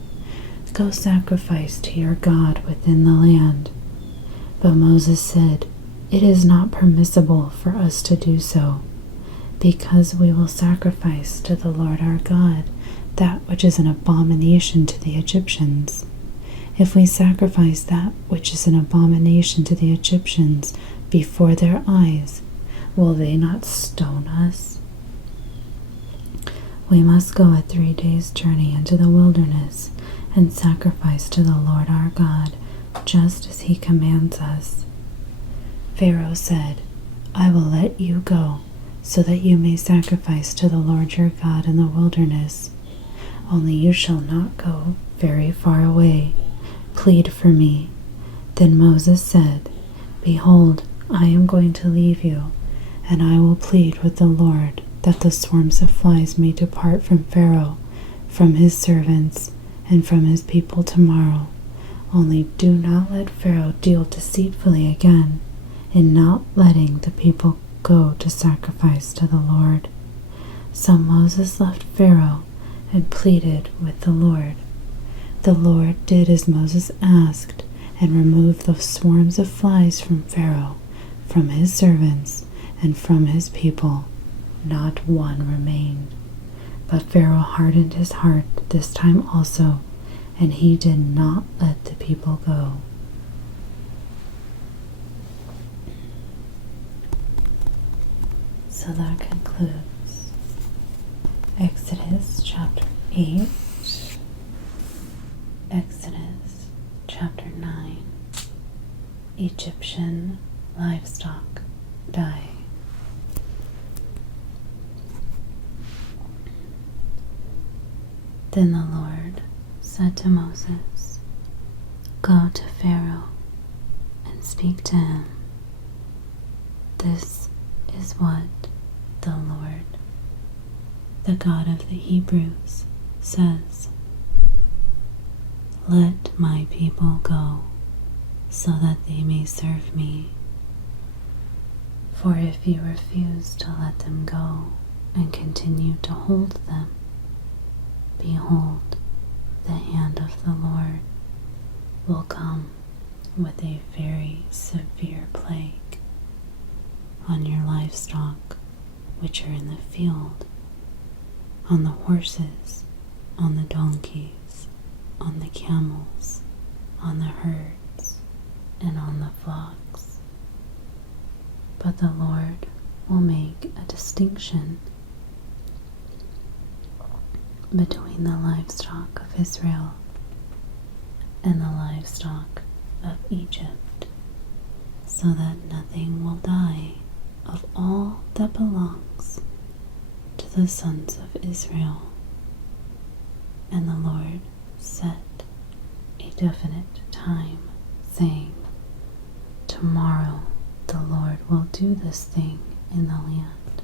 "Go sacrifice to your God within the land." But Moses said, "It is not permissible for us to do so, because we will sacrifice to the Lord our God that which is an abomination to the Egyptians. If we sacrifice that which is an abomination to the Egyptians before their eyes, will they not stone us? We must go a 3 days' journey into the wilderness and sacrifice to the Lord our God, just as he commands us." Pharaoh said, "I will let you go, so that you may sacrifice to the Lord your God in the wilderness. Only you shall not go very far away. Plead for me." Then Moses said, "Behold, I am going to leave you, and I will plead with the Lord that the swarms of flies may depart from Pharaoh, from his servants, and from his people tomorrow. Only do not let Pharaoh deal deceitfully again in not letting the people go to sacrifice to the Lord." So Moses left Pharaoh and pleaded with the Lord. The Lord did as Moses asked and removed the swarms of flies from Pharaoh, from his servants, and from his people. Not one remained. But Pharaoh hardened his heart this time also, and he did not let the people go. So that concludes Exodus chapter 8, Exodus chapter 9, Egyptian livestock die. Then the Lord said to Moses, "Go to Pharaoh and speak to him. This is what the Lord, the God of the Hebrews, says. Let my people go, so that they may serve me. For if you refuse to let them go and continue to hold them, behold, the hand of the Lord will come with a very severe plague on your livestock which are in the field, on the horses, on the donkeys, on the camels, on the herds, and on the flocks. But the Lord will make a distinction between the livestock of Israel and the livestock of Egypt, so that nothing will die of all that belongs to the sons of Israel." And the Lord set a definite time, saying, "Tomorrow the Lord will do this thing in the land."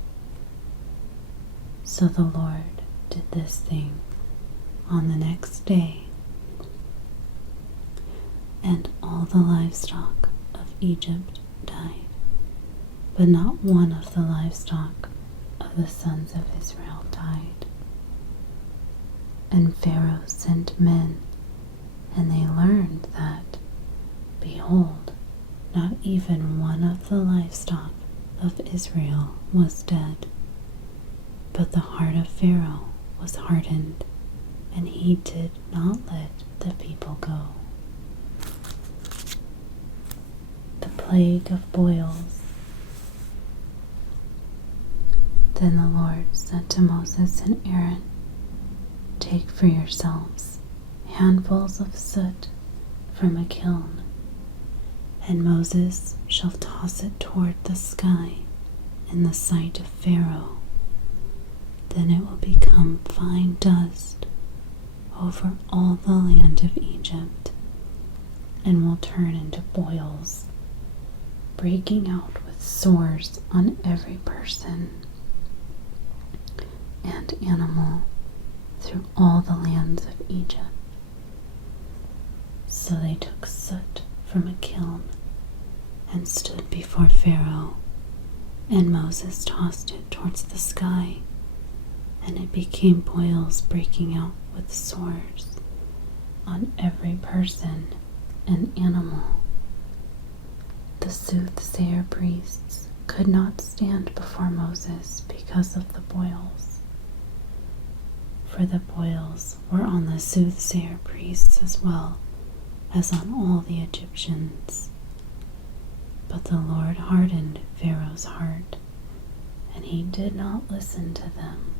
So the Lord did this thing on the next day, and all the livestock of Egypt died, but not one of the livestock of the sons of Israel died. And Pharaoh sent men, and they learned that, behold, not even one of the livestock of Israel was dead. But the heart of Pharaoh was hardened, and he did not let the people go. The plague of boils. Then the Lord said to Moses and Aaron, "Take for yourselves handfuls of soot from a kiln, and Moses shall toss it toward the sky in the sight of Pharaoh. Then it will become fine dust over all the land of Egypt, and will turn into boils, breaking out with sores on every person and animal through all the lands of Egypt. So they took soot from a kiln and stood before Pharaoh, and Moses tossed it towards the sky, and it became boils breaking out with sores on every person and animal. The soothsayer priests could not stand before Moses because of the boils, for the boils were on the soothsayer priests as well as on all the Egyptians. But the Lord hardened Pharaoh's heart, and he did not listen to them,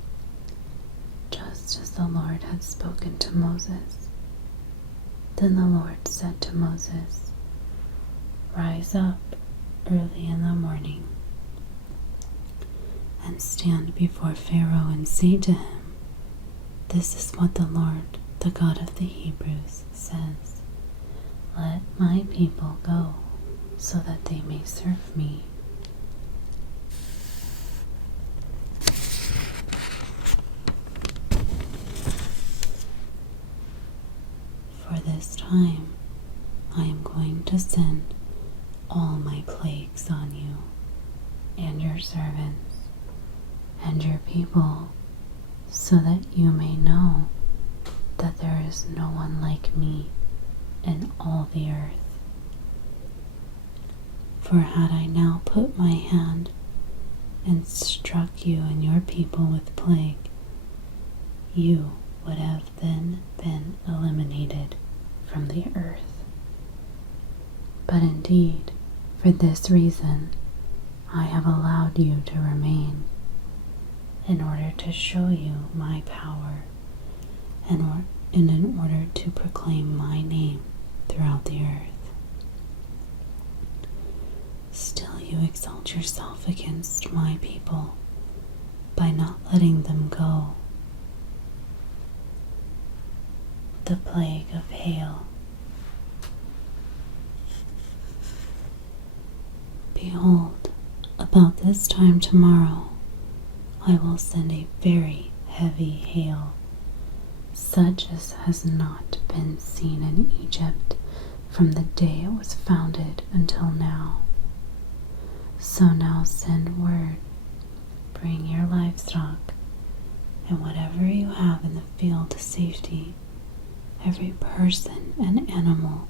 just as the Lord had spoken to Moses. Then the Lord said to Moses, "Rise up early in the morning and stand before Pharaoh and say to him, 'This is what the Lord, the God of the Hebrews, says. Let my people go so that they may serve me. For this time I am going to send all my plagues on you and your servants and your people, so that you may know that there is no one like me in all the earth. For had I now put my hand and struck you and your people with plague, you would have then been eliminated from the earth. But indeed, for this reason, I have allowed you to remain, in order to show you my power, and in order to proclaim my name throughout the earth. Still you exalt yourself against my people by not letting them go. The plague of hail. Behold, about this time tomorrow, I will send a very heavy hail, such as has not been seen in Egypt from the day it was founded until now. So now send word, bring your livestock, and whatever you have in the field to safety, every person and animal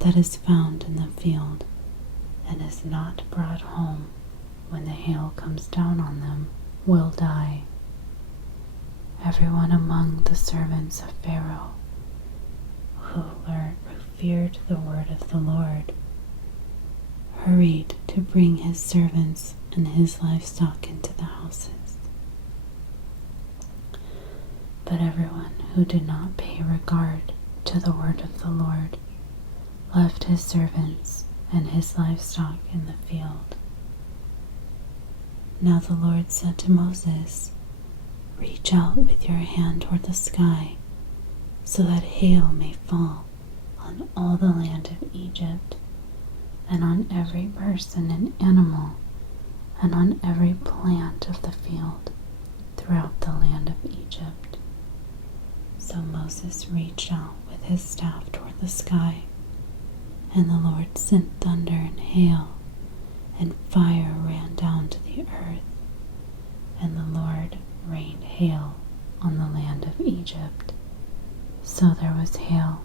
that is found in the field and is not brought home when the hail comes down on them will die. Everyone among the servants of Pharaoh who feared the word of the Lord hurried to bring his servants and his livestock into the houses. But everyone who did not pay regard to the word of the Lord left his servants and his livestock in the field. Now the Lord said to Moses, "Reach out with your hand toward the sky, so that hail may fall on all the land of Egypt, and on every person and animal, and on every plant of the field throughout the land of Egypt." So Moses reached out with his staff toward the sky, and the Lord sent thunder and hail, and fire ran down to the earth, and the Lord rained hail on the land of Egypt. So there was hail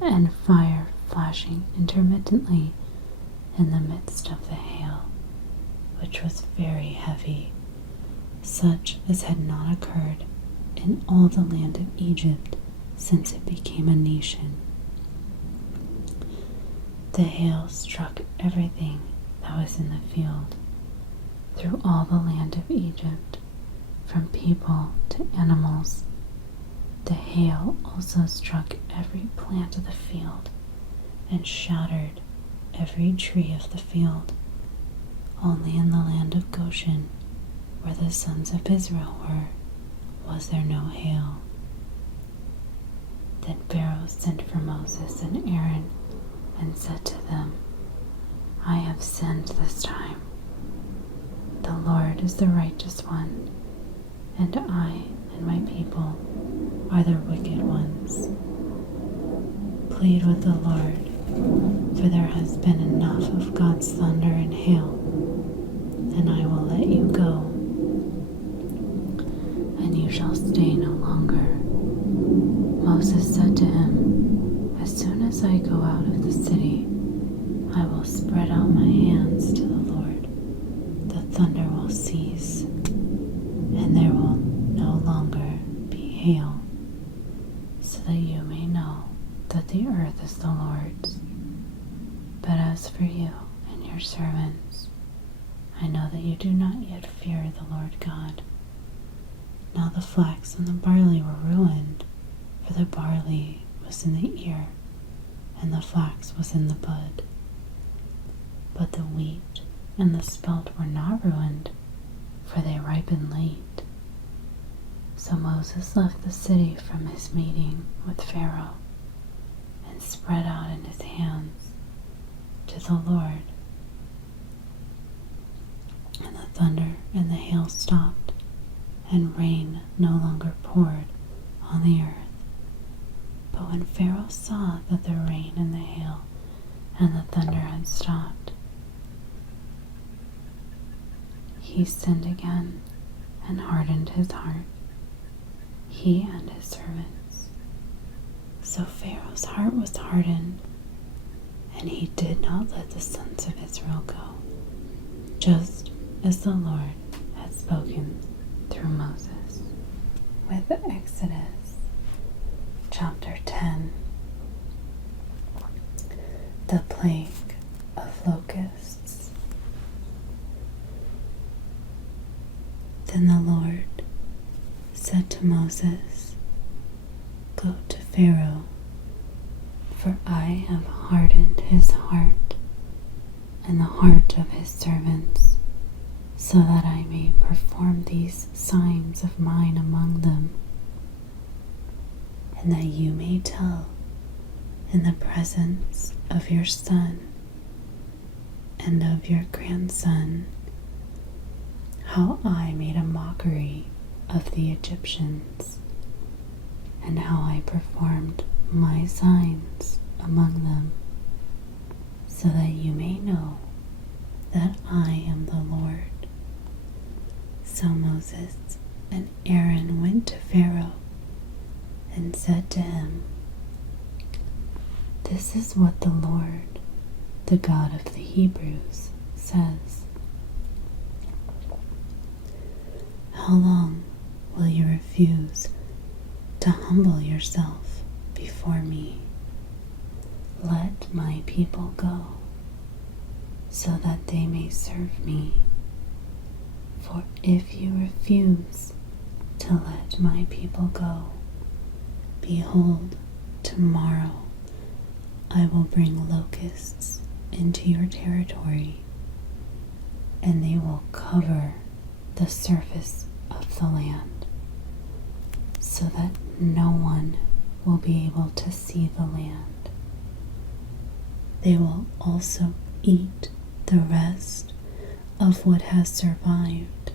and fire flashing intermittently in the midst of the hail, which was very heavy, such as had not occurred in all the land of Egypt since it became a nation. The hail struck everything that was in the field through all the land of Egypt, from people to animals. The hail also struck every plant of the field and shattered every tree of the field. Only in the land of Goshen, where the sons of Israel were, was there no hail. Then Pharaoh sent for Moses and Aaron and said to them, "I have sinned this time Lord is the righteous one, and I and my people are the wicked ones. Plead with the Lord, for there has been enough of God's thunder and hail, and I will let you go, and you shall stay no longer. Moses said to him, as soon as I go out of the city, I will spread out my hands to the Lord. The thunder will cease, and there will no longer be hail, so that you may know that the earth is the Lord's. But as for you and your servants, I know that you do not yet fear the Lord God. Now the flax and the barley were ruined, for the barley was in the ear, and the flax was in the bud. But the wheat and the spelt were not ruined, for they ripened late. So Moses left the city from his meeting with Pharaoh, and spread out in his hands to the Lord. And the thunder and the hail stopped, and rain no longer poured on the earth. But when Pharaoh saw that the rain and the hail and the thunder had stopped, he sinned again and hardened his heart, he and his servants. So Pharaoh's heart was hardened, and he did not let the sons of Israel go, just as the Lord had spoken through Moses. With Exodus chapter 10, the plague of locusts. Then the Lord said to Moses, "Go to Pharaoh, for I have hardened his heart and the heart of his servants, so that I may perform these signs of mine among them, and that you may tell in the presence of your son and of your grandson how I made a mockery of the Egyptians, and how I performed my signs among them, so that you may know that I am the Lord." So Moses and Aaron went to Pharaoh and said to him, "This is what the Lord, the God of the Hebrews, says. How long will you refuse to humble yourself before me? Let my people go, so that they may serve me. For if you refuse to let my people go, behold, tomorrow I will bring locusts into your territory, and they will cover the surface of the land, so that no one will be able to see the land. They will also eat the rest of what has survived,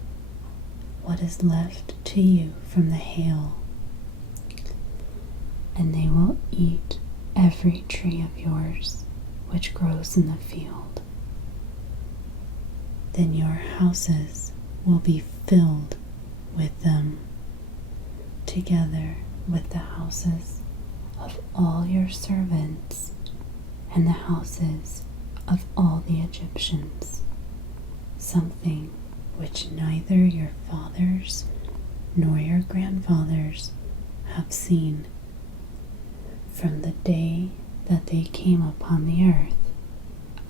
what is left to you from the hail, and they will eat every tree of yours which grows in the field. Then your houses will be filled with them, together with the houses of all your servants and the houses of all the Egyptians, something which neither your fathers nor your grandfathers have seen, from the day that they came upon the earth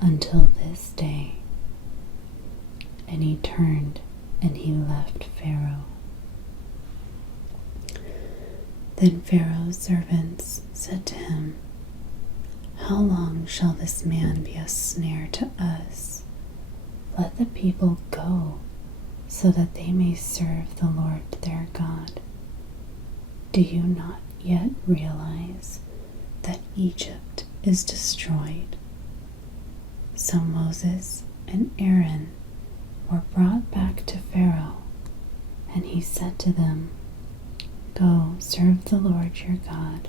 until this day." And he turned and he left Pharaoh. Then Pharaoh's servants said to him, "How long shall this man be a snare to us? Let the people go, so that they may serve the Lord their God. Do you not yet realize that Egypt is destroyed?" So Moses and Aaron were brought back to Pharaoh he said to them, "Go, serve the Lord your God."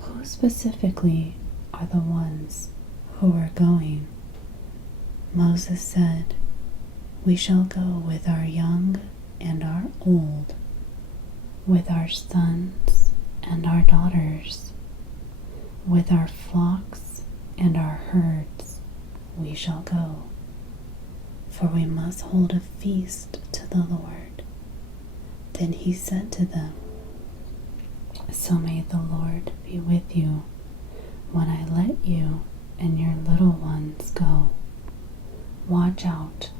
Who specifically are the ones who are going? Moses said, "We shall go with our young and our old, with our sons and our daughters, with our flocks and our herds we shall go, for we must hold a feast to the Lord." Then he said to them, "So may the Lord be with you when I let you and your little ones go. Watch out,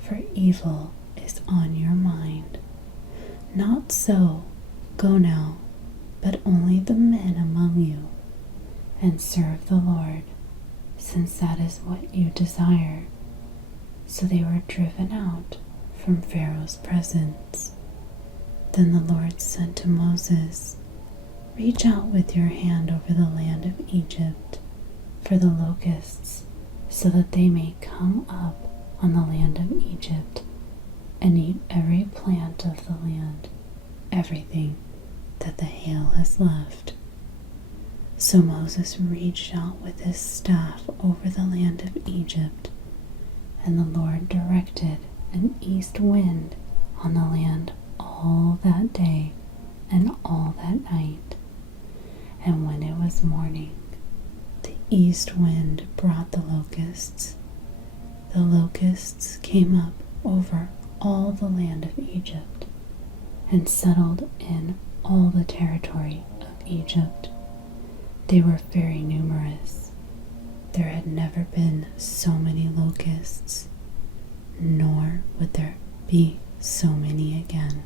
for evil is on your mind. Not so, go now, but only the men among you, and serve the Lord, since that is what you desire." So they were driven out from Pharaoh's presence. Then the Lord said to Moses, "Reach out with your hand over the land of Egypt for the locusts, so that they may come up on the land of Egypt and eat every plant of the land, everything that the hail has left." So Moses reached out with his staff over the land of Egypt, and the Lord directed an east wind on the land all that day and all that night. And when it was morning, the east wind brought the locusts. The locusts came up over all the land of Egypt and settled in all the territory of Egypt. They were very numerous. There had never been so many locusts, nor would there be so many again.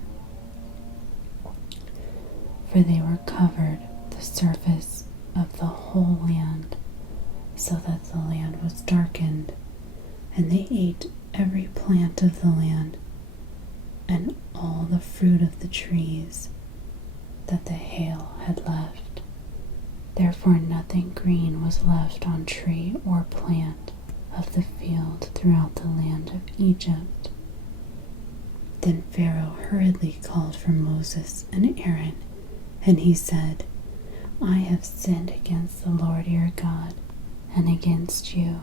For they were covered the surface of the whole land, so that the land was darkened, and they ate every plant of the land and all the fruit of the trees that the hail had left. Therefore nothing green was left on tree or plant of the field throughout the land of Egypt. Then Pharaoh hurriedly called for Moses and Aaron, and he said, "I have sinned against the Lord your God and against you.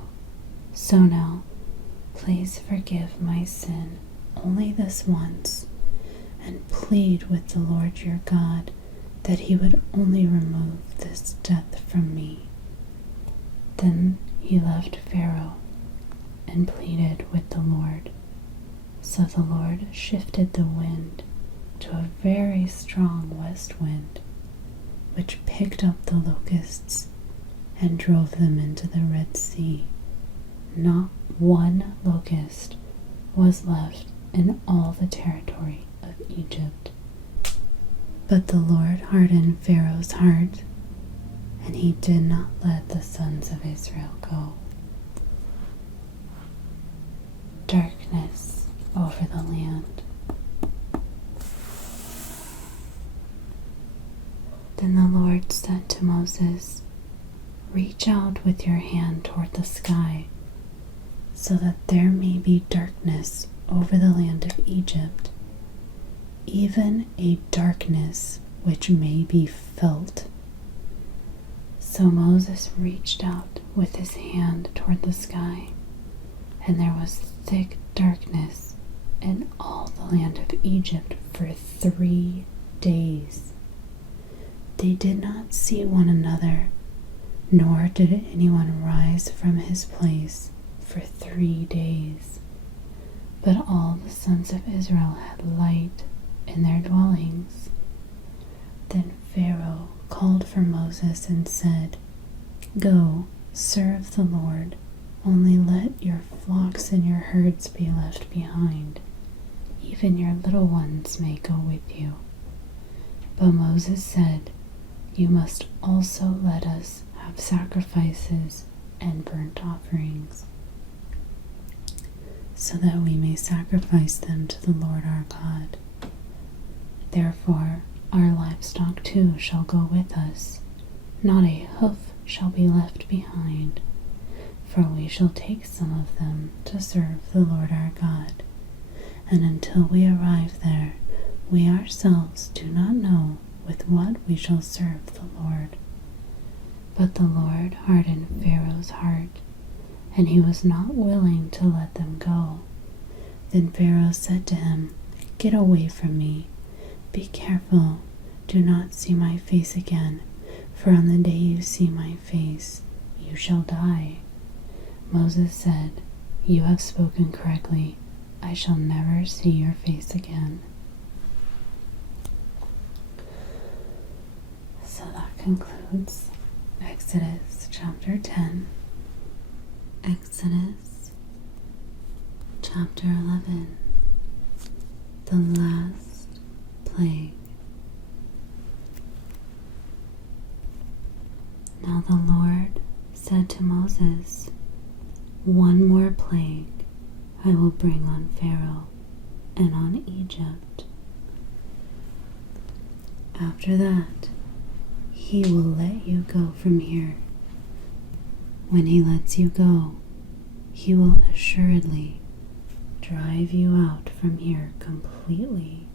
So now, please forgive my sin only this once, and plead with the Lord your God that he would only remove this death from me." Then he left Pharaoh and pleaded with the Lord. So the Lord shifted the wind to a very strong west wind, which picked up the locusts and drove them into the Red Sea. Not one locust was left in all the territory of Egypt. But the Lord hardened Pharaoh's heart, and he did not let the sons of Israel go. Darkness over the land. Then the Lord said to Moses, "Reach out with your hand toward the sky, so that there may be darkness over the land of Egypt, even a darkness which may be felt." So Moses reached out with his hand toward the sky, and there was thick darkness in all the land of Egypt for 3 days. They did not see one another, nor did anyone rise from his place for 3 days. But all the sons of Israel had light in their dwellings. Then Pharaoh called for Moses and said, "Go, serve the Lord, only let your flocks and your herds be left behind. Even your little ones may go with you." But Moses said, "You must also let us have sacrifices and burnt offerings, so that we may sacrifice them to the Lord our God. Therefore our livestock too shall go with us, not a hoof shall be left behind, for we shall take some of them to serve the Lord our God. And until we arrive there, We ourselves do not know with what we shall serve the Lord. But the Lord hardened Pharaoh's heart, and he was not willing to let them go. Then Pharaoh said to him, "Get away from me. Be careful. Do not see my face again, for on the day you see my face, you shall die." Moses said, "You have spoken correctly. I shall never see your face again." So that concludes Exodus chapter 10. Exodus chapter 11. The last plague. Now the Lord said to Moses, "One more plague I will bring on Pharaoh and on Egypt. After that, he will let you go from here. When he lets you go, he will assuredly drive you out from here completely.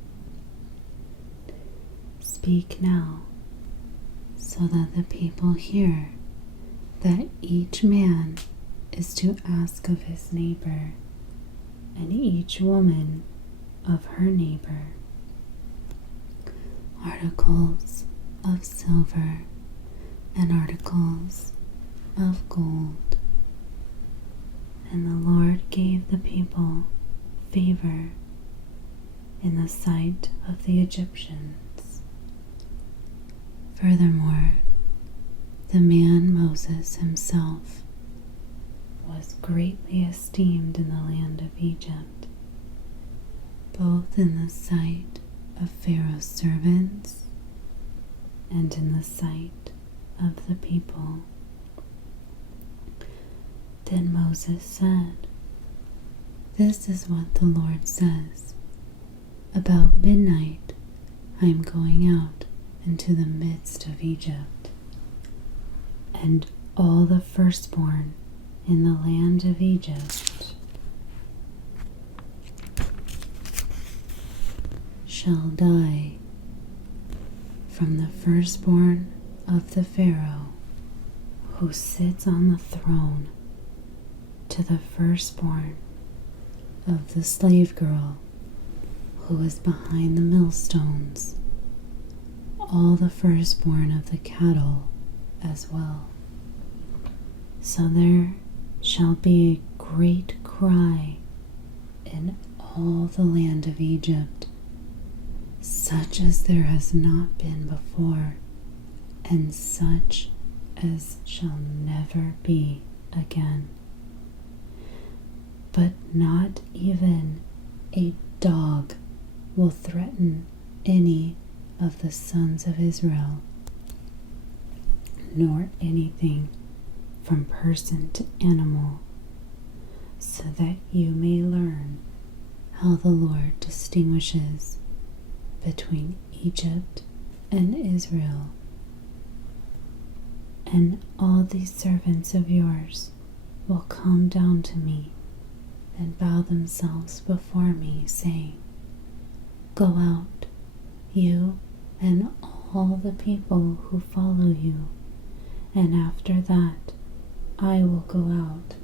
Speak now, so that the people hear that each man is to ask of his neighbor, and each woman of her neighbor, articles of silver and articles of gold." And the Lord gave the people favor in the sight of the Egyptians. Furthermore, the man Moses himself was greatly esteemed in the land of Egypt, both in the sight of Pharaoh's servants and in the sight of the people. Then Moses said, "This is what the Lord says. About midnight I am going out into the midst of Egypt, and all the firstborn in the land of Egypt shall die, from the firstborn of the Pharaoh who sits on the throne to the firstborn of the slave girl who is behind the millstones, all the firstborn of the cattle as well. So there shall be a great cry in all the land of Egypt, such as there has not been before, and such as shall never be again. But not even a dog will threaten any of the sons of Israel, nor anything from person to animal, so that you may learn how the Lord distinguishes between Egypt and Israel. And all these servants of yours will come down to me and bow themselves before me, saying, 'Go out, you and all the people who follow you, and after that I will go out.'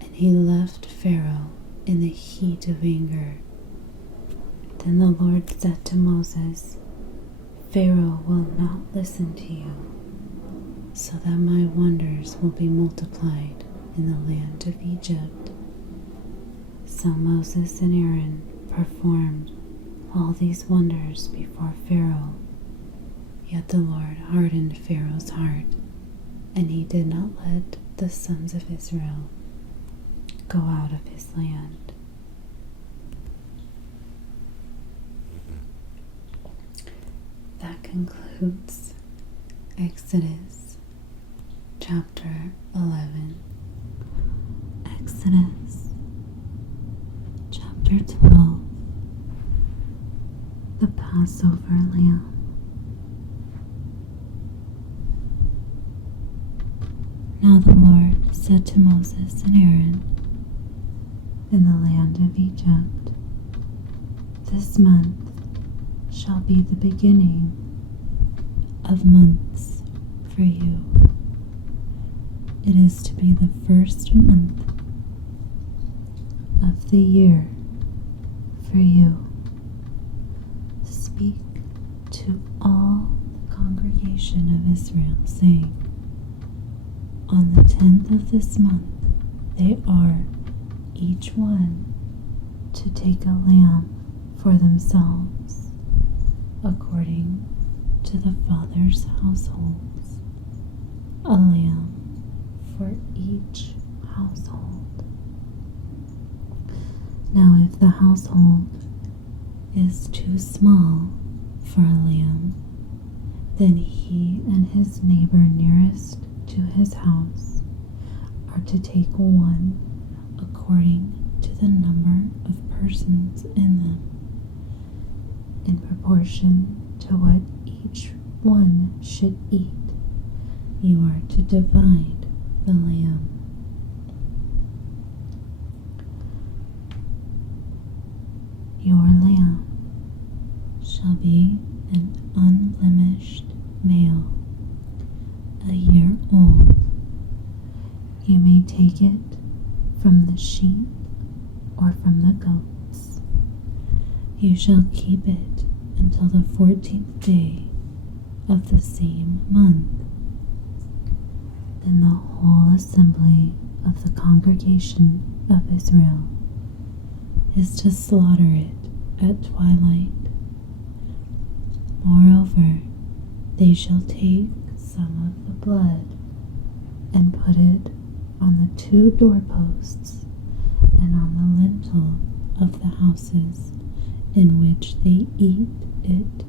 And he left Pharaoh in the heat of anger. Then the Lord said to Moses, "Pharaoh will not listen to you, so that my wonders will be multiplied in the land of Egypt." So Moses and Aaron performed all these wonders before Pharaoh. Yet the Lord hardened Pharaoh's heart, and he did not let the sons of Israel go out of his land. That concludes Exodus chapter 11. Exodus chapter 12. The Passover Lamb. Now the Lord said to Moses and Aaron in the land of Egypt, "This month shall be the beginning of months for you. It is to be the first month of the year for you. Speak to all the congregation of Israel, saying, on the 10th of this month they are each one to take a lamb for themselves, according to the fathers' households, a lamb for each household. Now if the household is too small for a lamb, then he and his neighbor nearest to his house are to take one according to the number of persons in them, in proportion to what each one should eat. You are to divide the lamb. Your lamb shall be an unblemished male, a year old. You may take it from the sheep or from the goats. You shall keep it until the 14th day of the same month. Then the whole assembly of the congregation of Israel is to slaughter it at twilight. Moreover, they shall take some of the blood and put it on the 2 doorposts and on the lintel of the houses in which they eat it.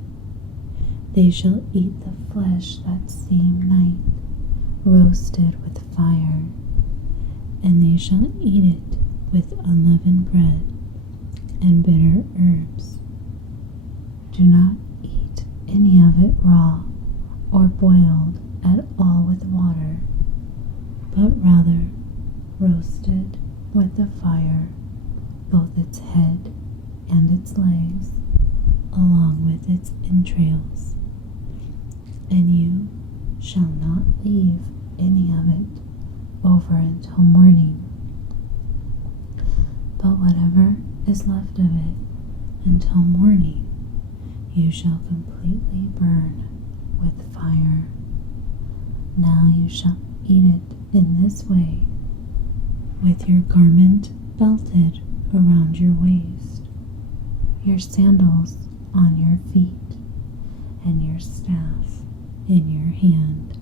They shall eat the flesh that same night, roasted with fire, and they shall eat it with unleavened bread and bitter herbs. Do not eat any of it raw or boiled at all with water, but rather roasted with the fire, both its head and its legs, along with its entrails. And you shall not leave any of it over until morning, but whatever is left of it until morning you shall completely burn with fire. Now you shall eat it in this way, with your garment belted around your waist, your sandals on your feet, and your staff in your hand,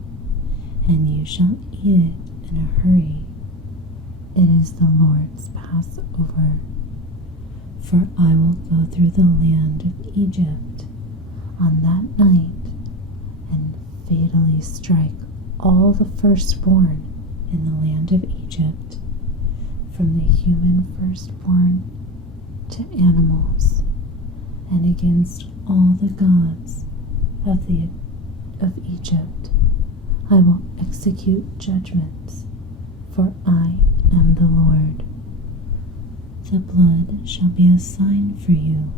and you shall eat it in a hurry. It is the Lord's Passover. For I will go through the land of Egypt on that night and fatally strike all the firstborn in the land of Egypt, from the human firstborn to animals, and against all the gods of Egypt I will execute judgments, for I am the Lord. The blood shall be a sign for you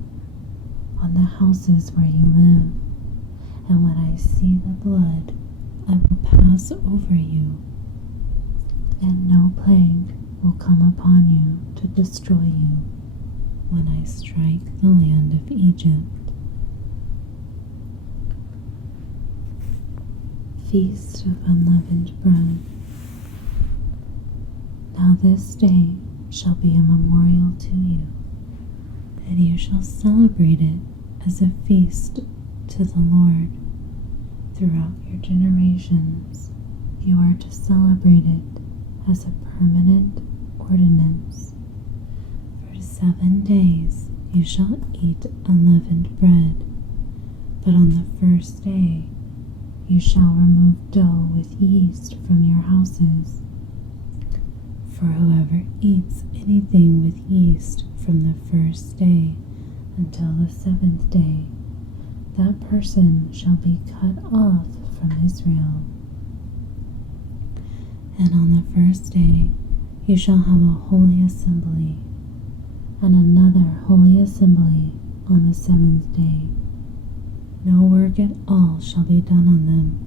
on the houses where you live, and when I see the blood, I will pass over you, and no plague will come upon you to destroy you when I strike the land of Egypt. Feast of Unleavened Bread. Now this day shall be a memorial to you, and you shall celebrate it as a feast to the Lord. Throughout your generations, you are to celebrate it as a permanent ordinance. For 7 days you shall eat unleavened bread, but on the first day you shall remove dough with yeast from your houses. For whoever eats anything with yeast from the first day until the 7th day, that person shall be cut off from Israel. And on the first day you shall have a holy assembly, and another holy assembly on the 7th day. No work at all shall be done on them,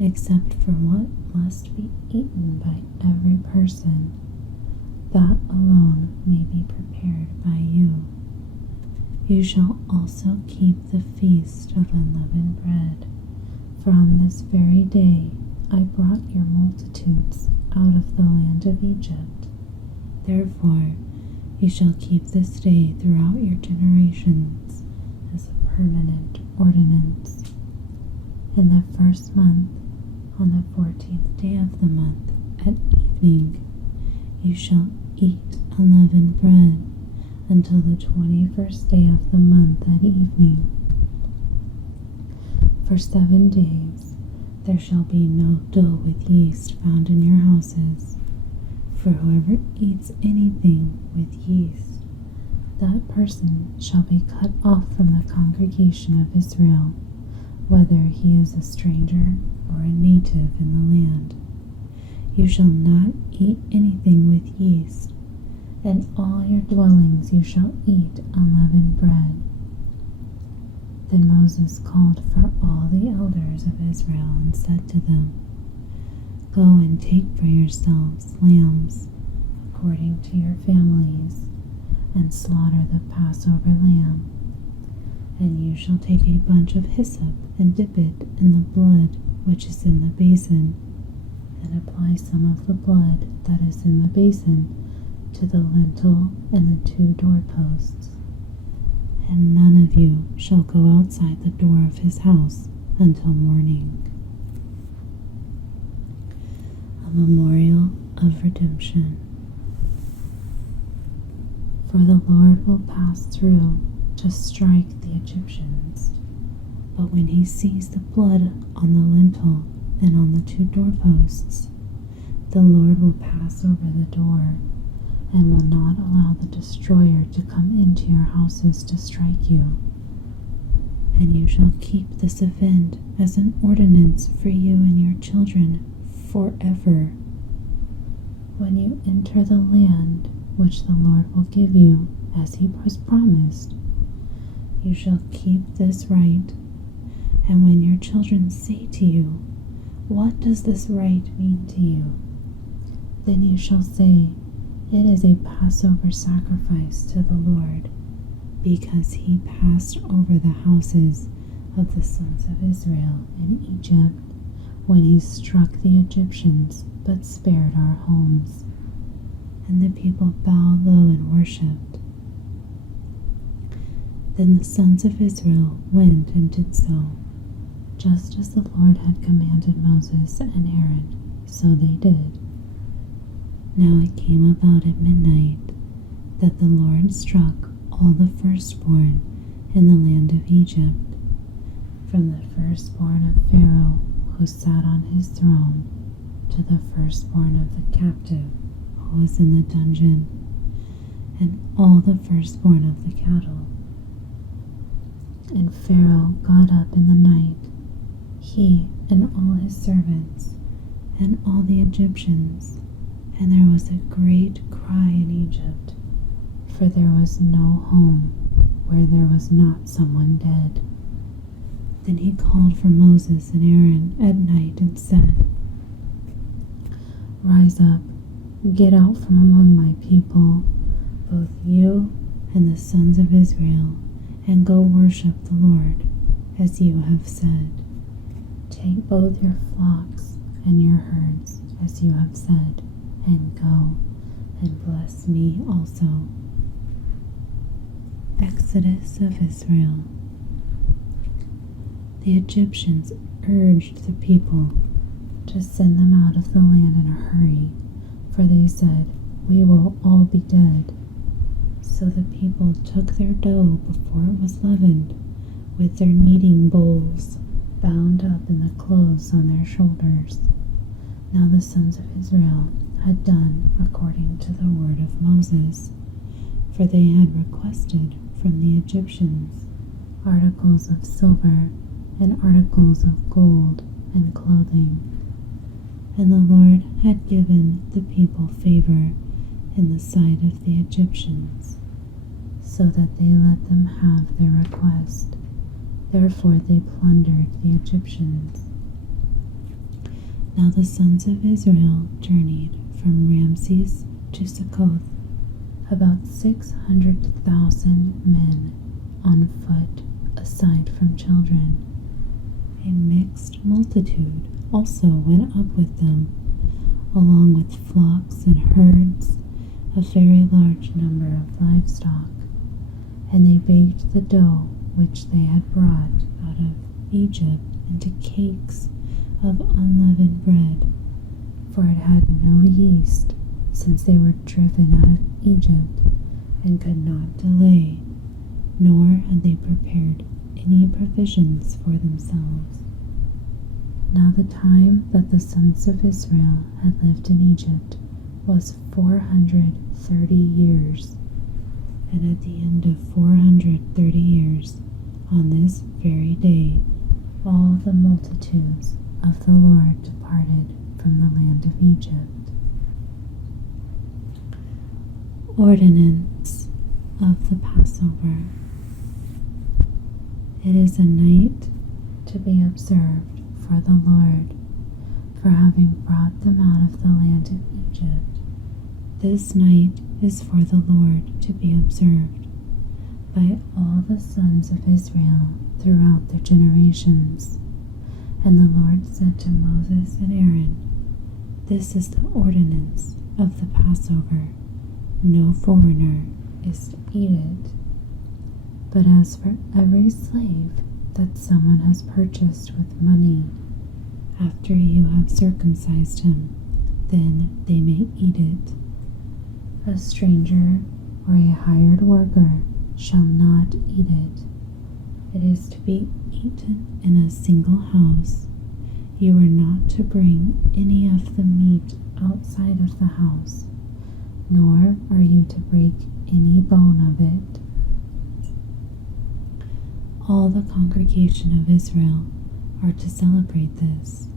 except for what must be eaten by every person. That alone may be prepared by you. You shall also keep the feast of unleavened bread, for on this very day I brought your multitudes out of the land of Egypt. Therefore you shall keep this day throughout your generations as a permanent ordinance. In the first month, on the 14th day of the month, at evening, you shall eat unleavened bread until the 21st day of the month at evening. For 7 days there shall be no dough with yeast found in your houses, for whoever eats anything with yeast, that person shall be cut off from the congregation of Israel, whether he is a stranger or a native in the land. You shall not eat anything with yeast. In all your dwellings you shall eat unleavened bread. Then Moses called for all the elders of Israel and said to them, Go and take for yourselves lambs according to your families, and slaughter the Passover lamb. And you shall take a bunch of hyssop and dip it in the blood which is in the basin, and apply some of the blood that is in the basin to the lintel and the 2 doorposts. And none of you shall go outside the door of his house until morning. A memorial of redemption. For the Lord will pass through to strike the Egyptians, but when he sees the blood on the lintel and on the 2 doorposts, the Lord will pass over the door and will not allow the destroyer to come into your houses to strike you. And you shall keep this event as an ordinance for you and your children forever. When you enter the land which the Lord will give you, as he has promised, you shall keep this rite. And when your children say to you, What does this rite mean to you? Then you shall say, It is a Passover sacrifice to the Lord, because he passed over the houses of the sons of Israel in Egypt when he struck the Egyptians, but spared our homes. And the people bowed low and worshipped. Then the sons of Israel went and did so, just as the Lord had commanded Moses and Aaron, so they did. Now it came about at midnight that the Lord struck all the firstborn in the land of Egypt, from the firstborn of Pharaoh who sat on his throne to the firstborn of the captive who was in the dungeon, and all the firstborn of the cattle. And Pharaoh got up in the night, he and all his servants, and all the Egyptians, and there was a great cry in Egypt, for there was no home where there was not someone dead. Then he called for Moses and Aaron at night and said, Rise up, get out from among my people, both you and the sons of Israel, and go worship the Lord, as you have said. Take both your flocks and your herds, as you have said, and go, and bless me also. Exodus of Israel. The Egyptians urged the people to send them out of the land in a hurry, for they said, We will all be dead. So the people took their dough before it was leavened, with their kneading bowls bound up in the clothes on their shoulders. Now the sons of Israel had done according to the word of Moses, for they had requested from the Egyptians articles of silver and articles of gold and clothing. And the Lord had given the people favor in the sight of the Egyptians, so that they let them have their request, Therefore they plundered the Egyptians. Now the sons of Israel journeyed from Ramses to Succoth, about 600,000 men on foot, aside from children. A mixed multitude also went up with them, along with flocks and herds, a very large number of livestock. And they baked the dough which they had brought out of Egypt into cakes of unleavened bread, for it had no yeast, since they were driven out of Egypt, and could not delay, nor had they prepared any provisions for themselves. Now the time that the sons of Israel had lived in Egypt was 430 years, and at the end of 430 years, on this very day, all the multitudes of the Lord departed from the land of Egypt. Ordinance of the Passover. It is a night to be observed for the Lord, for having brought them out of the land of Egypt. This night is for the Lord to be observed by all the sons of Israel throughout their generations. And the Lord said to Moses and Aaron, This is the ordinance of the Passover. No foreigner is to eat it. But as for every slave that someone has purchased with money, after you have circumcised him, then they may eat it. A stranger or a hired worker shall not eat it. It is to be eaten in a single house. You are not to bring any of the meat outside of the house, nor are you to break any bone of it. All the congregation of Israel are to celebrate this.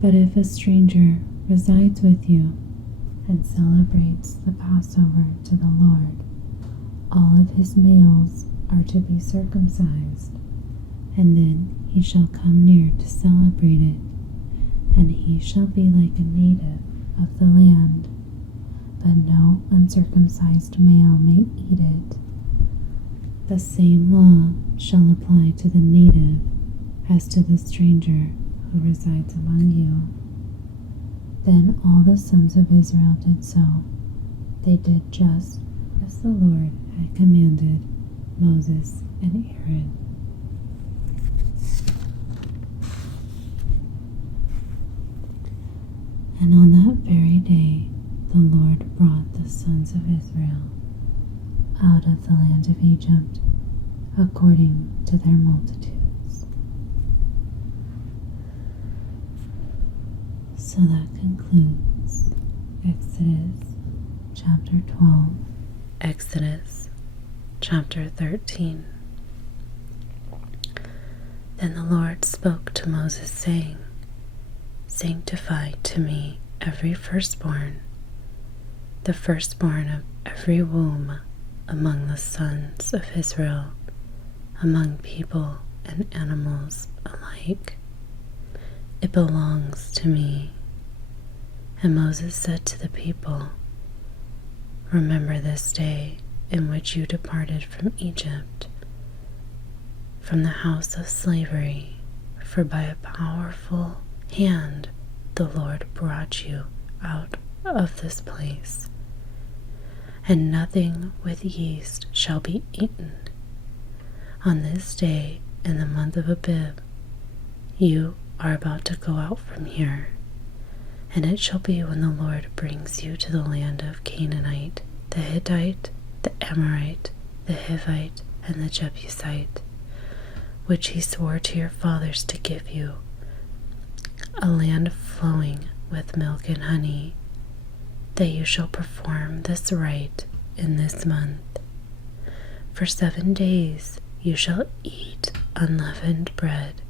But if a stranger resides with you and celebrates the Passover to the Lord, all of his males are to be circumcised, and then he shall come near to celebrate it, and he shall be like a native of the land, but no uncircumcised male may eat it. The same law shall apply to the native as to the stranger who resides among you. Then all the sons of Israel did so. They did just as the Lord had commanded Moses and Aaron. And on that very day the Lord brought the sons of Israel out of the land of Egypt according to their multitudes. So that concludes Exodus chapter 12. Exodus chapter 13. Then the Lord spoke to Moses, saying, Sanctify to me every firstborn, the firstborn of every womb among the sons of Israel, among people and animals alike. It belongs to me. And Moses said to the people, Remember this day in which you departed from Egypt, from the house of slavery, for by a powerful hand the Lord brought you out of this place. And nothing with yeast shall be eaten. On this day in the month of Abib, you are about to go out from here. And it shall be when the Lord brings you to the land of Canaanite, the Hittite, the Amorite, the Hivite, and the Jebusite, which he swore to your fathers to give you, a land flowing with milk and honey, that you shall perform this rite in this month. For 7 days you shall eat unleavened bread,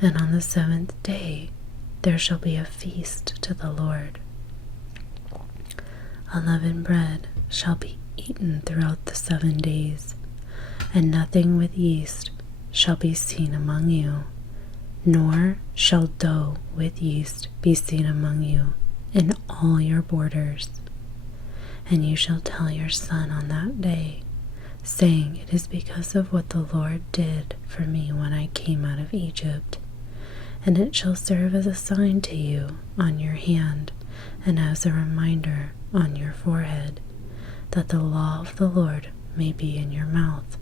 and on the 7th day there shall be a feast to the Lord. Unleavened bread shall be eaten throughout the 7 days, And nothing with yeast shall be seen among you, nor shall dough with yeast be seen among you in all your borders. And you shall tell your son on that day, saying, It is because of what the Lord did for me when I came out of Egypt. And it shall serve as a sign to you on your hand, and as a reminder on your forehead, that the law of the Lord may be in your mouth.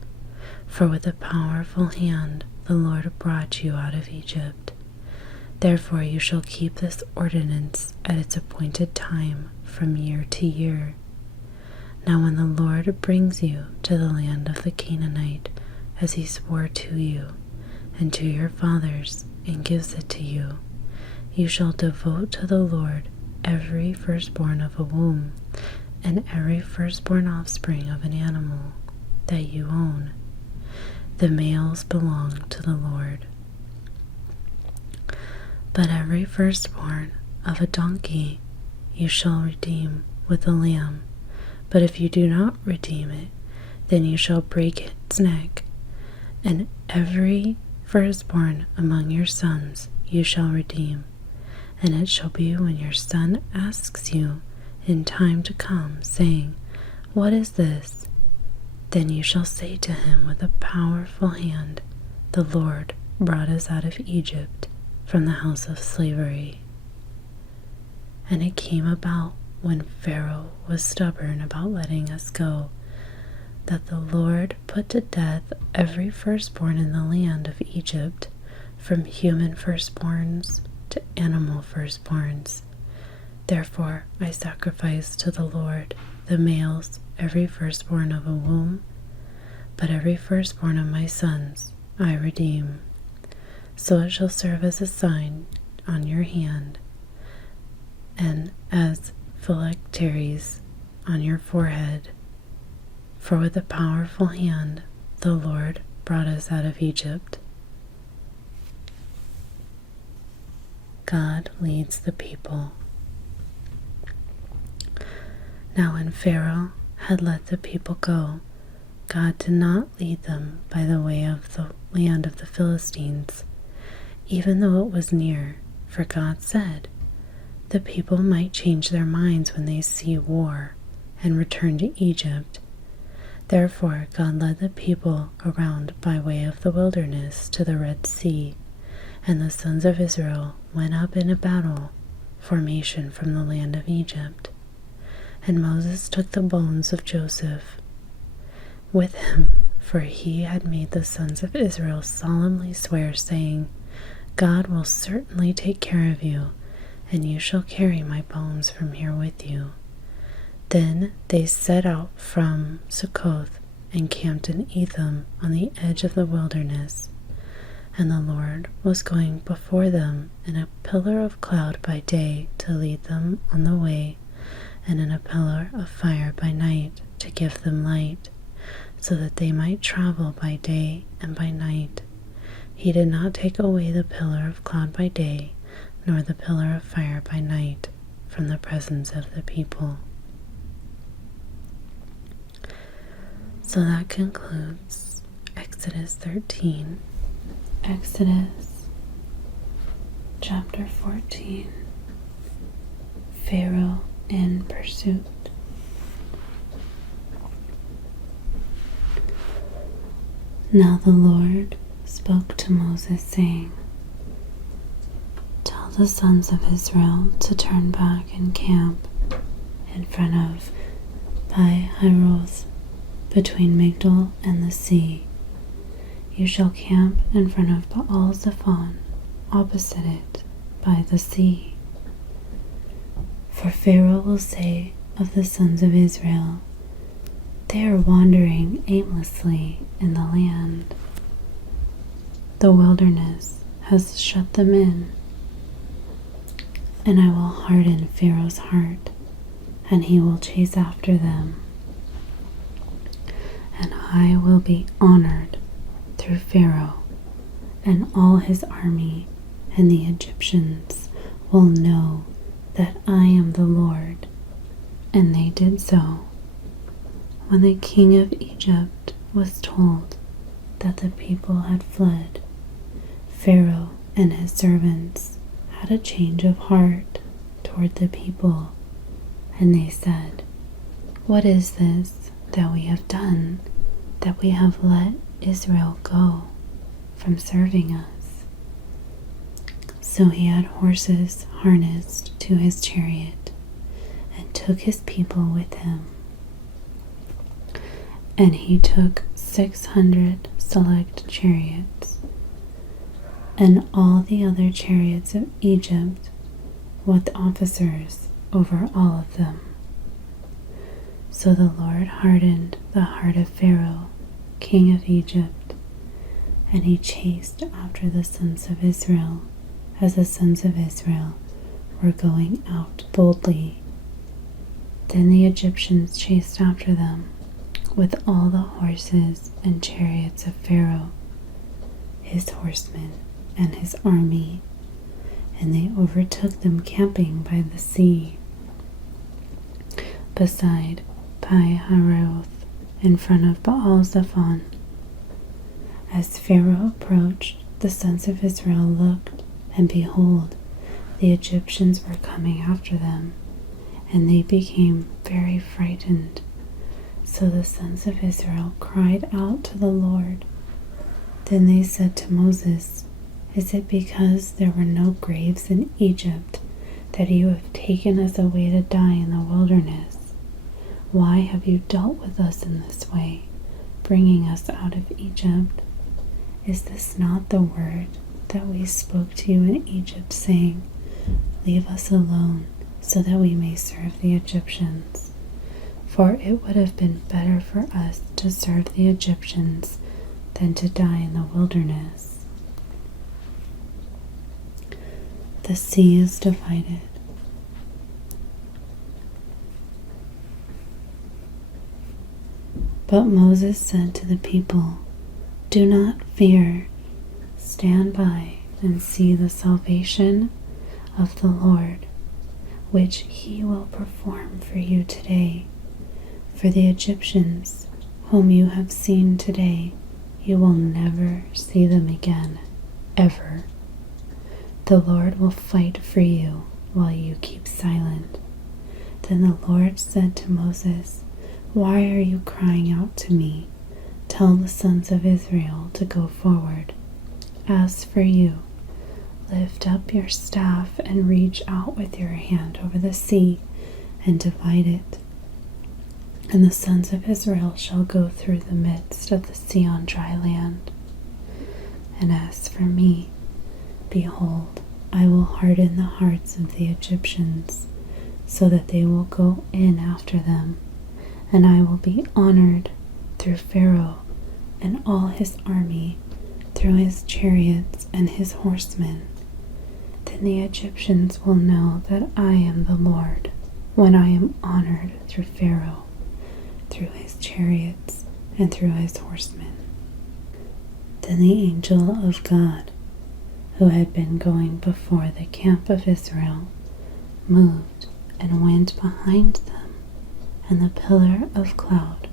For with a powerful hand the Lord brought you out of Egypt. Therefore you shall keep this ordinance at its appointed time from year to year. Now when the Lord brings you to the land of the Canaanite, as he swore to you and to your fathers, and gives it to you, you shall devote to the Lord every firstborn of a womb, and every firstborn offspring of an animal that you own. The males belong to the Lord. But every firstborn of a donkey you shall redeem with a lamb. But if you do not redeem it, then you shall break its neck. And every firstborn among your sons you shall redeem. And it shall be when your son asks you in time to come, saying, What is this? Then you shall say to him with a powerful hand, The Lord brought us out of Egypt from the house of slavery. And it came about when Pharaoh was stubborn about letting us go, that the Lord put to death every firstborn in the land of Egypt, from human firstborns to animal firstborns. Therefore I sacrifice to the Lord the males, every firstborn of a womb, but every firstborn of my sons I redeem. So it shall serve as a sign on your hand, and as phylacteries on your forehead. For with a powerful hand the Lord brought us out of Egypt. God leads the people. Now when Pharaoh had let the people go, God did not lead them by the way of the land of the Philistines, even though it was near, for God said, The people might change their minds when they see war and return to Egypt. Therefore God led the people around by way of the wilderness to the Red Sea, and the sons of Israel went up in a battle formation from the land of Egypt. And Moses took the bones of Joseph with him, for he had made the sons of Israel solemnly swear, saying, God will certainly take care of you, and you shall carry my bones from here with you. Then they set out from Succoth and camped in Etham on the edge of the wilderness. And the Lord was going before them in a pillar of cloud by day to lead them on the way, and in a pillar of fire by night to give them light, so that they might travel by day and by night. He did not take away the pillar of cloud by day, nor the pillar of fire by night from the presence of the people. So that concludes Exodus 13. Exodus chapter 14. Pharaoh in pursuit. Now the Lord spoke to Moses, saying, Tell the sons of Israel to turn back and camp in front of Pi-hahiroth, between Migdol and the sea. You shall camp in front of Baal-zephon, opposite it, by the sea. For Pharaoh will say of the sons of Israel, They are wandering aimlessly in the land. The wilderness has shut them in, and I will harden Pharaoh's heart, and he will chase after them. And I will be honored through Pharaoh and all his army, and the Egyptians will know that I am the Lord. And they did so. When the king of Egypt was told that the people had fled, Pharaoh and his servants had a change of heart toward the people, and they said, "What is this that we have done, that we have let Israel go from serving us?" So he had horses harnessed to his chariot and took his people with him. And he took 600 select chariots and all the other chariots of Egypt with officers over all of them. So the Lord hardened the heart of Pharaoh, king of Egypt, and he chased after the sons of Israel as the sons of Israel were going out boldly. Then the Egyptians chased after them with all the horses and chariots of Pharaoh, his horsemen, and his army, and they overtook them camping by the sea, beside Pi-hahiroth, in front of Baal-zephon. As Pharaoh approached, the sons of Israel looked, and behold, the Egyptians were coming after them, and they became very frightened. So the sons of Israel cried out to the Lord. Then they said to Moses, "Is it because there were no graves in Egypt that you have taken us away to die in the wilderness? Why have you dealt with us in this way, bringing us out of Egypt? Is this not the word that we spoke to you in Egypt, saying, 'Leave us alone, so that we may serve the Egyptians'? For it would have been better for us to serve the Egyptians than to die in the wilderness." The sea is divided. But Moses said to the people, "Do not fear. Stand by and see the salvation of the Lord, which he will perform for you today. For the Egyptians, whom you have seen today, you will never see them again, ever. The Lord will fight for you while you keep silent." Then the Lord said to Moses, "Why are you crying out to me? Tell the sons of Israel to go forward. As for you, lift up your staff and reach out with your hand over the sea and divide it. And the sons of Israel shall go through the midst of the sea on dry land. And as for me, behold, I will harden the hearts of the Egyptians, so that they will go in after them, and I will be honored through Pharaoh and all his army, through his chariots and his horsemen. Then the Egyptians will know that I am the Lord, when I am honored through Pharaoh, through his chariots, and through his horsemen." Then the angel of God, who had been going before the camp of Israel, moved and went behind them, and the pillar of cloud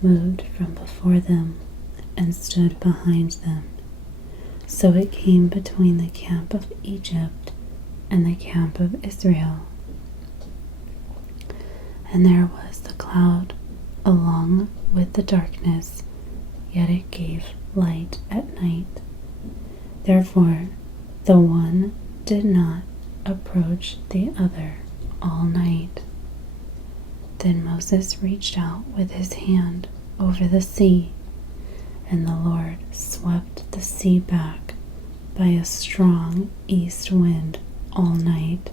moved from before them and stood behind them. So it came between the camp of Egypt and the camp of Israel. And there was the cloud along with the darkness, yet it gave light at night. Therefore the one did not approach the other all night. Then Moses reached out with his hand over the sea, and the Lord swept the sea back by a strong east wind all night,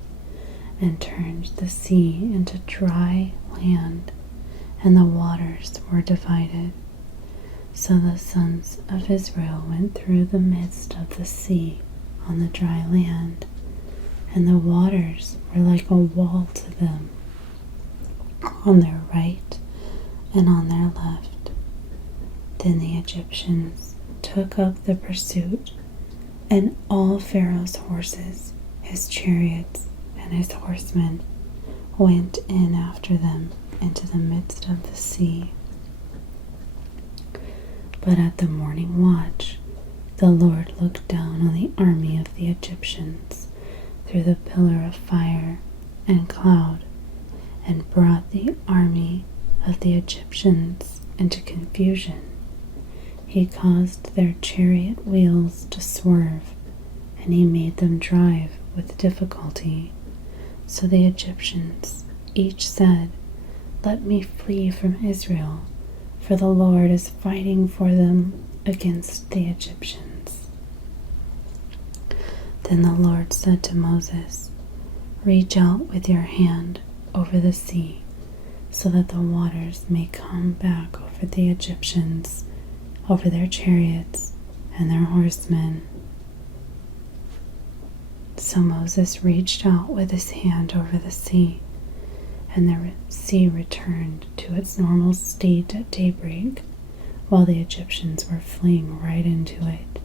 and turned the sea into dry land, and the waters were divided. So the sons of Israel went through the midst of the sea on the dry land, and the waters were like a wall to them on their right and on their left. Then the Egyptians took up the pursuit, and all Pharaoh's horses, his chariots, and his horsemen went in after them into the midst of the sea. But at the morning watch, the Lord looked down on the army of the Egyptians through the pillar of fire and cloud, and brought the army of the Egyptians into confusion. He caused their chariot wheels to swerve, and he made them drive with difficulty. So the Egyptians each said, "Let me flee from Israel, for the Lord is fighting for them against the Egyptians." Then the Lord said to Moses, "Reach out with your hand over the sea, so that the waters may come back over the Egyptians, over their chariots and their horsemen." So Moses reached out with his hand over the sea, and the sea returned to its normal state at daybreak, while the Egyptians were fleeing right into it.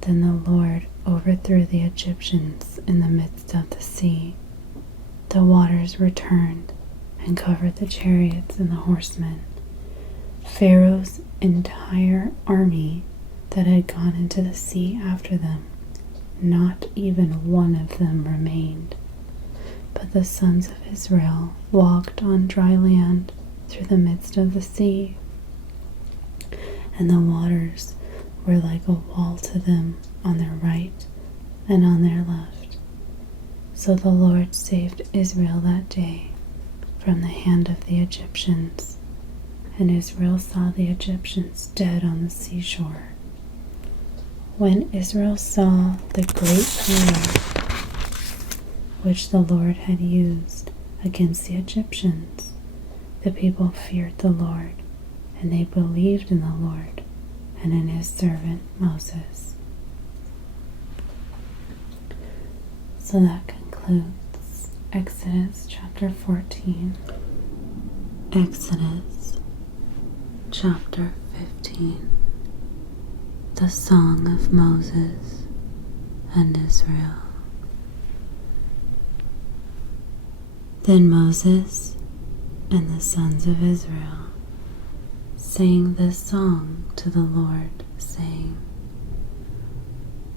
Then the Lord overthrew the Egyptians in the midst of the sea. The waters returned and covered the chariots and the horsemen. Pharaoh's entire army that had gone into the sea after them, not even one of them remained. But the sons of Israel walked on dry land through the midst of the sea, and the waters were like a wall to them on their right and on their left. So the Lord saved Israel that day from the hand of the Egyptians, and Israel saw the Egyptians dead on the seashore. When Israel saw the great power which the Lord had used against the Egyptians, the people feared the Lord, and they believed in the Lord and in his servant Moses. So that concludes Exodus chapter 14. Exodus chapter 15. The Song of Moses and Israel. Then Moses and the sons of Israel sang this song to the Lord, saying,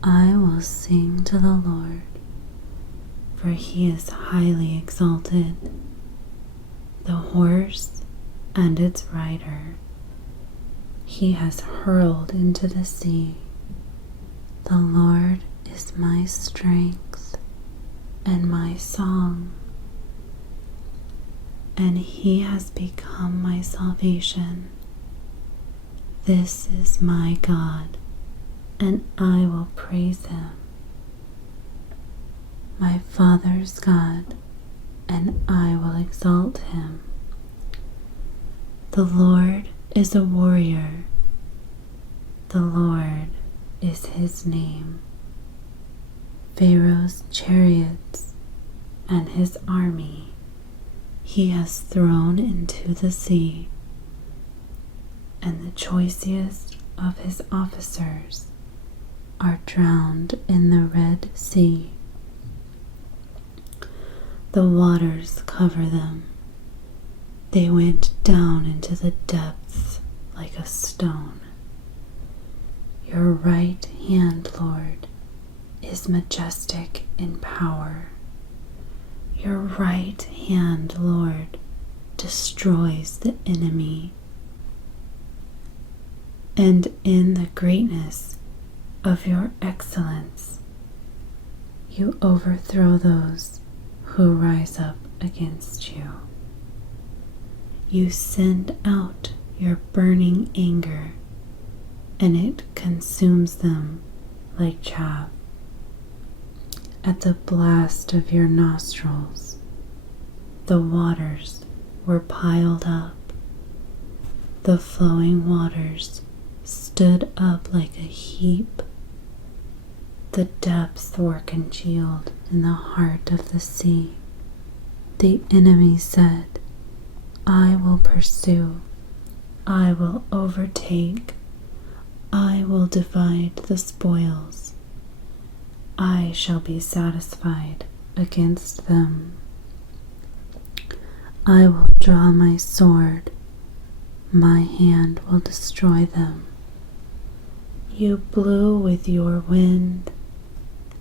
"I will sing to the Lord, for he is highly exalted. The horse and its rider he has hurled into the sea. The Lord is my strength and my song, and he has become my salvation. This is my God, and I will praise him, my father's God, and I will exalt him. The Lord is a warrior. The Lord is his name. Pharaoh's chariots and his army he has thrown into the sea, and the choicest of his officers are drowned in the Red Sea. The waters cover them. They went down into the depths like a stone. Your right hand, Lord, is majestic in power. Your right hand, Lord, destroys the enemy. And in the greatness of your excellence, you overthrow those who rise up against you. You send out your burning anger, and it consumes them like chaff. At the blast of your nostrils, the waters were piled up. The flowing waters stood up like a heap. The depths were congealed in the heart of the sea. The enemy said, I will pursue, I will overtake, I will divide the spoils. I shall be satisfied against them. I will draw my sword, my hand will destroy them. You blew with your wind.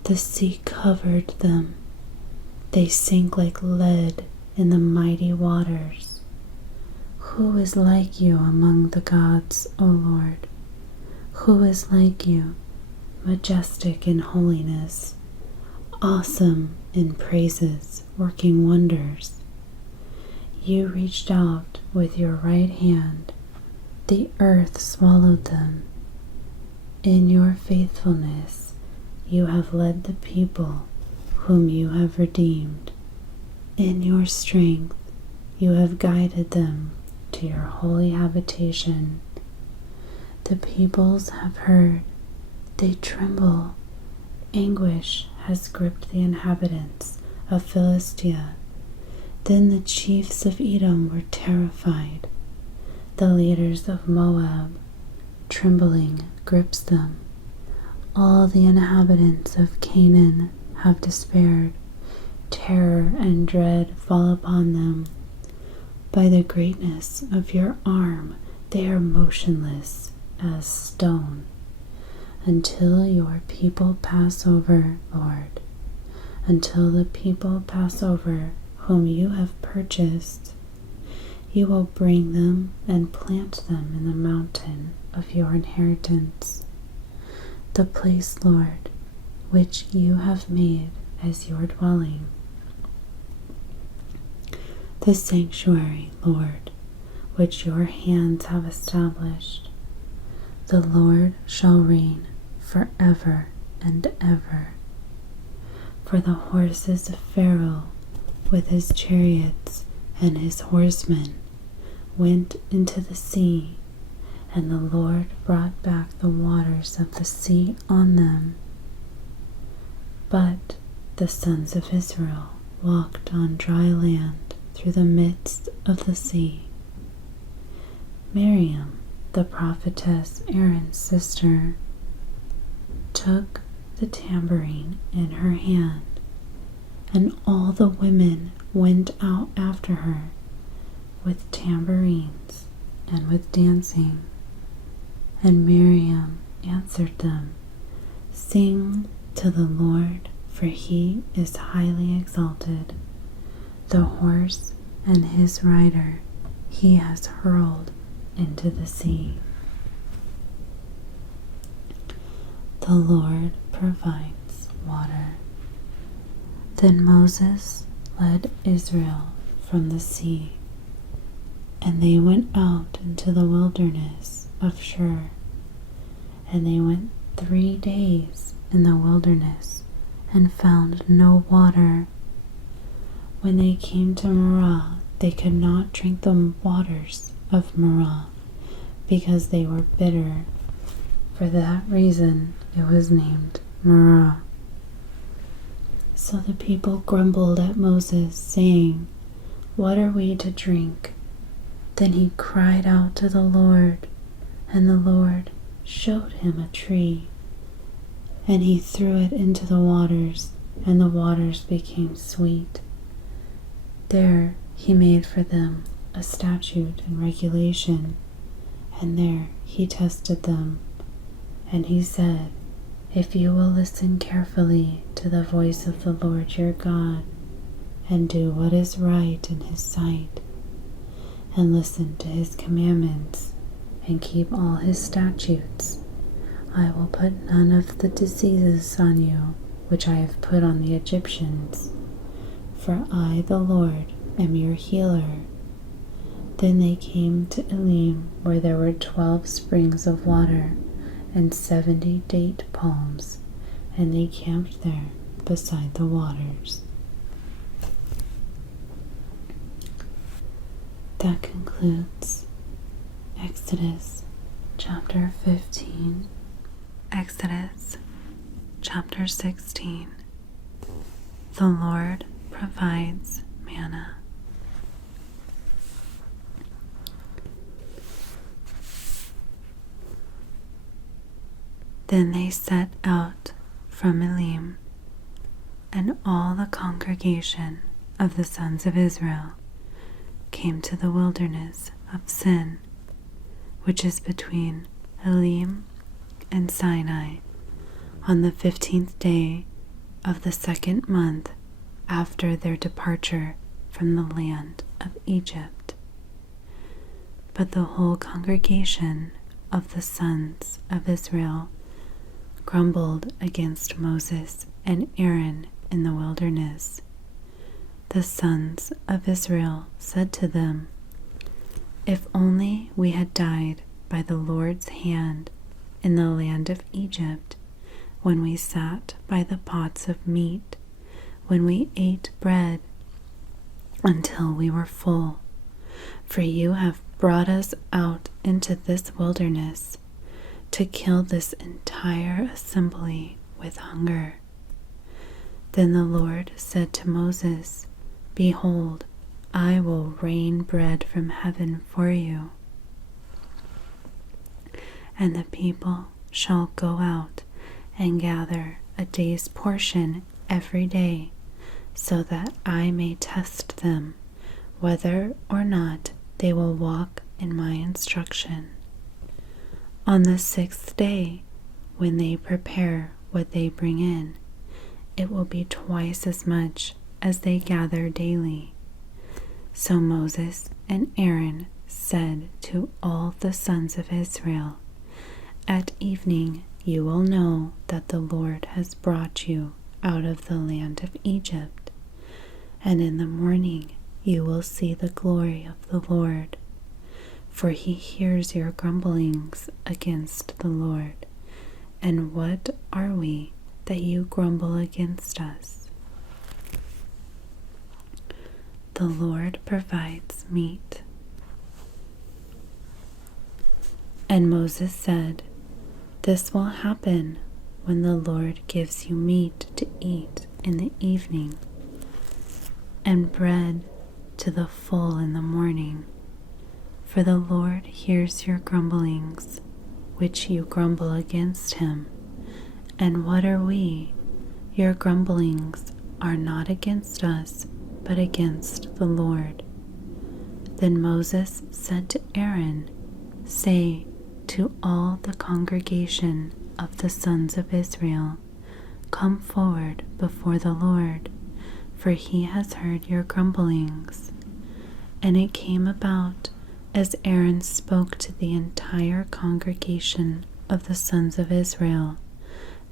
The sea covered them. They sank like lead in the mighty waters. Who is like you among the gods, O Lord? Who is like you, majestic in holiness, awesome in praises, working wonders? You reached out with your right hand. The earth swallowed them. In your faithfulness, you have led the people whom you have redeemed. In your strength, you have guided them to your holy habitation. The peoples have heard, they tremble. Anguish has gripped the inhabitants of Philistia. Then the chiefs of Edom were terrified. The leaders of Moab, trembling, grips them. All the inhabitants of Canaan have despaired. Terror and dread fall upon them. By the greatness of your arm, they are motionless as stone. Until your people pass over, Lord, until the people pass over whom you have purchased, you will bring them and plant them in the mountain of your inheritance, the place, Lord, which you have made as your dwelling. The sanctuary, Lord, which your hands have established. The Lord shall reign forever and ever. For the horses of Pharaoh with his chariots and his horsemen went into the sea, and the Lord brought back the waters of the sea on them. But the sons of Israel walked on dry land through the midst of the sea. Miriam, the prophetess Aaron's sister, took the tambourine in her hand, and all the women went out after her with tambourines and with dancing. And Miriam answered them, "Sing to the Lord, for he is highly exalted. The horse and his rider he has hurled into the sea." The Lord provides water. Then Moses led Israel from the sea, and they went out into the wilderness of Shur. And they went 3 days in the wilderness and found no water. When they came to Marah, they could not drink the waters of Marah, because they were bitter. For that reason it was named Marah. So the people grumbled at Moses, saying, "What are we to drink?" Then he cried out to the Lord, and the Lord showed him a tree. And he threw it into the waters, and the waters became sweet. There he made for them a statute and regulation, and there he tested them. And he said, "If you will listen carefully to the voice of the Lord your God, and do what is right in his sight, and listen to his commandments, and keep all his statutes, I will put none of the diseases on you which I have put on the Egyptians, for I, the Lord, am your healer." Then they came to Elim, where there were 12 springs of water and 70 date palms, and they camped there beside the waters. That concludes Exodus chapter 15. Exodus chapter 16. The Lord provides manna. Then they set out from Elim, and all the congregation of the sons of Israel came to the wilderness of Sin, which is between Elim and Sinai on the 15th day of the second month after their departure from the land of Egypt. But the whole congregation of the sons of Israel grumbled against Moses and Aaron in the wilderness. The sons of Israel said to them, "If only we had died by the Lord's hand in the land of Egypt, when we sat by the pots of meat, when we ate bread until we were full. For you have brought us out into this wilderness to kill this entire assembly with hunger." Then the Lord said to Moses, "Behold, I will rain bread from heaven for you, and the people shall go out and gather a day's portion every day, so that I may test them whether or not they will walk in my instruction. On the 6th day, when they prepare what they bring in, it will be twice as much as they gather daily." So Moses and Aaron said to all the sons of Israel, "At evening you will know that the Lord has brought you out of the land of Egypt, and in the morning you will see the glory of the Lord, for he hears your grumblings against the Lord. And what are we that you grumble against us?" The Lord provides meat. And Moses said, "This will happen when the Lord gives you meat to eat in the evening, and bread to the full in the morning. For the Lord hears your grumblings, which you grumble against him. And what are we? Your grumblings are not against us, but against the Lord." Then Moses said to Aaron, "Say to all the congregation of the sons of Israel, 'Come forward before the Lord, for he has heard your grumblings.'" And it came about, as Aaron spoke to the entire congregation of the sons of Israel,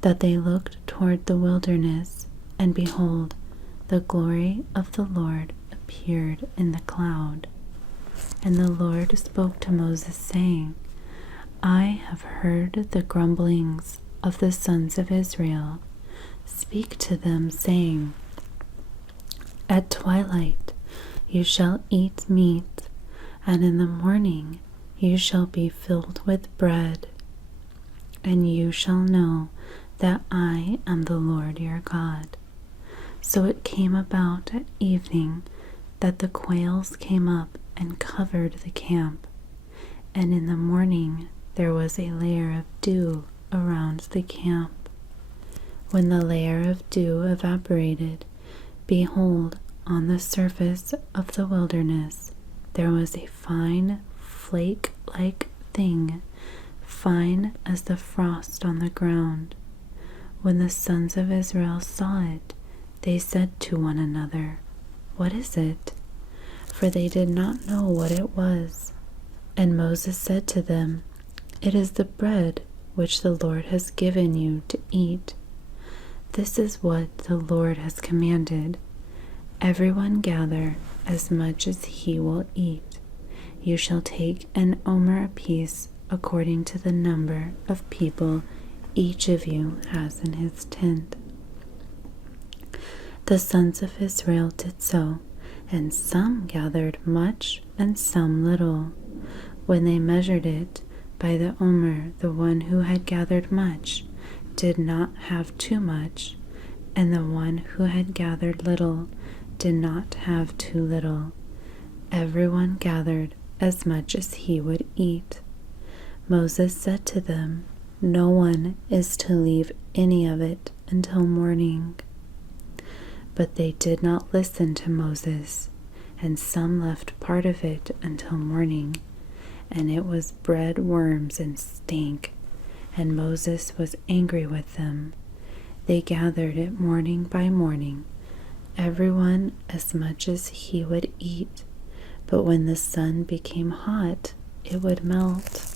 that they looked toward the wilderness, and behold, the glory of the Lord appeared in the cloud. And the Lord spoke to Moses, saying, "I have heard the grumblings of the sons of Israel. Speak to them, saying, 'At twilight you shall eat meat, and in the morning you shall be filled with bread, and you shall know that I am the Lord your God.'" So it came about at evening that the quails came up and covered the camp, and in the morning there was a layer of dew around the camp. When the layer of dew evaporated, behold, on the surface of the wilderness there was a fine flake-like thing, fine as the frost on the ground. When the sons of Israel saw it, they said to one another, "What is it?" For they did not know what it was. And Moses said to them, "It is the bread which the Lord has given you to eat. This is what the Lord has commanded. Everyone gather as much as he will eat. You shall take an omer apiece according to the number of people each of you has in his tent." The sons of Israel did so, and some gathered much and some little. When they measured it by the omer, the one who had gathered much did not have too much, and the one who had gathered little did not have too little. Everyone gathered as much as he would eat. Moses said to them, "No one is to leave any of it until morning." But they did not listen to Moses, and some left part of it until morning, and it was bread worms and stank, and Moses was angry with them. They gathered it morning by morning, everyone as much as he would eat, but when the sun became hot, it would melt.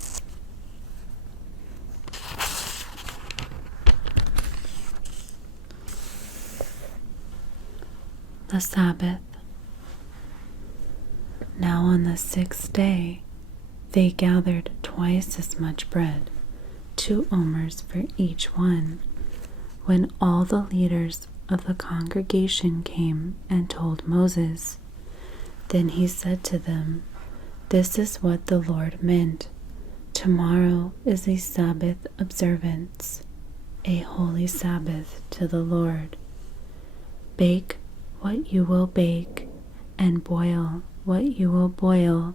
The Sabbath. Now on the 6th day, they gathered twice as much bread, 2 omers for each one. When all the leaders of the congregation came and told Moses, then he said to them, "This is what the Lord meant. Tomorrow is a Sabbath observance, a holy Sabbath to the Lord. Bake what you will bake, and boil what you will boil,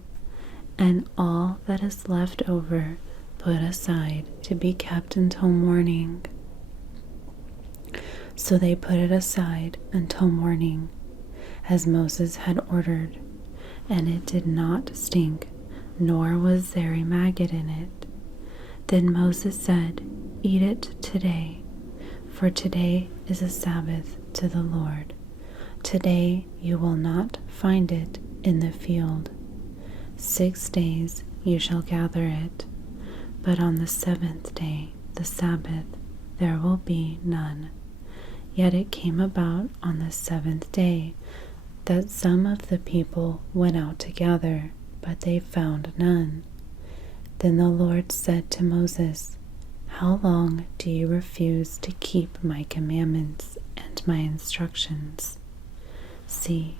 and all that is left over put aside to be kept until morning." So they put it aside until morning, as Moses had ordered, and it did not stink, nor was there a maggot in it. Then Moses said, "Eat it today, for today is a Sabbath to the Lord. Today you will not find it in the field. 6 days you shall gather it, but on the 7th day, the Sabbath, there will be none." Yet it came about on the 7th day that some of the people went out to gather, but they found none. Then the Lord said to Moses, "How long do you refuse to keep my commandments and my instructions? See,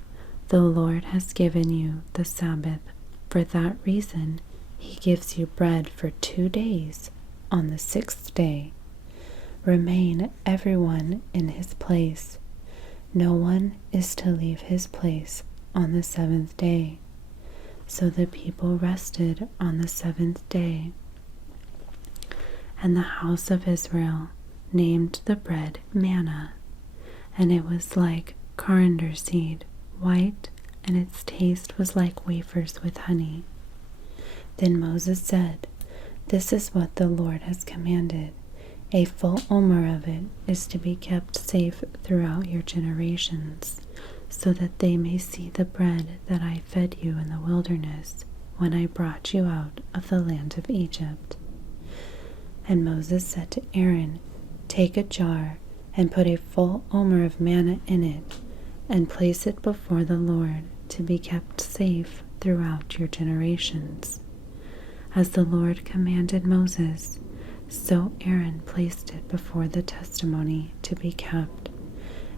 the Lord has given you the Sabbath. For that reason, he gives you bread for 2 days on the 6th day. Remain everyone in his place. No one is to leave his place on the 7th day." So the people rested on the 7th day. And the house of Israel named the bread manna, and it was like coriander seed, white, and its taste was like wafers with honey. Then Moses said, "This is what the Lord has commanded. A full omer of it is to be kept safe throughout your generations, so that they may see the bread that I fed you in the wilderness when I brought you out of the land of Egypt." And Moses said to Aaron, "Take a jar and put a full omer of manna in it, and place it before the Lord to be kept safe throughout your generations." As the Lord commanded Moses, so Aaron placed it before the testimony to be kept,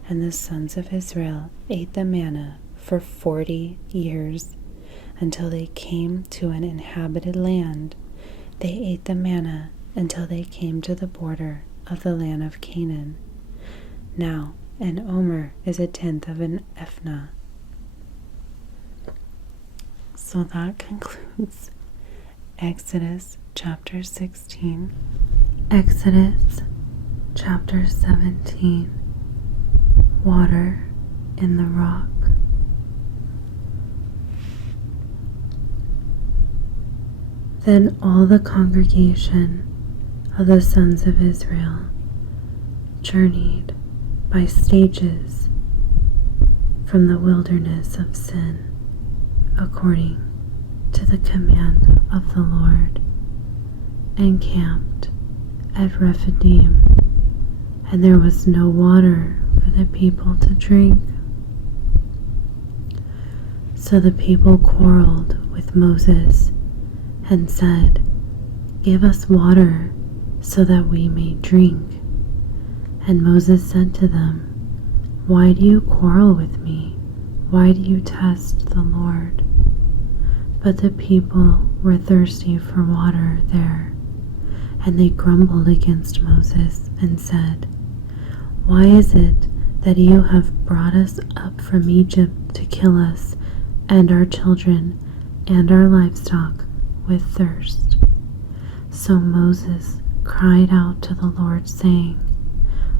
and the sons of Israel ate the manna for 40 years, until they came to an inhabited land. They ate the manna until they came to the border of the land of Canaan. Now an omer is 1/10 of an ephah. So that concludes Exodus chapter 16. Exodus chapter 17. Water in the rock. Then all the congregation of the sons of Israel journeyed by stages from the wilderness of Sin, according to the command of the Lord, and camped at Rephidim, and there was no water for the people to drink. So the people quarreled with Moses and said, "Give us water so that we may drink." And Moses said to them, "Why do you quarrel with me? Why do you test the Lord?" But the people were thirsty for water there, and they grumbled against Moses and said, "Why is it that you have brought us up from Egypt to kill us and our children and our livestock with thirst?" So Moses cried out to the Lord, saying,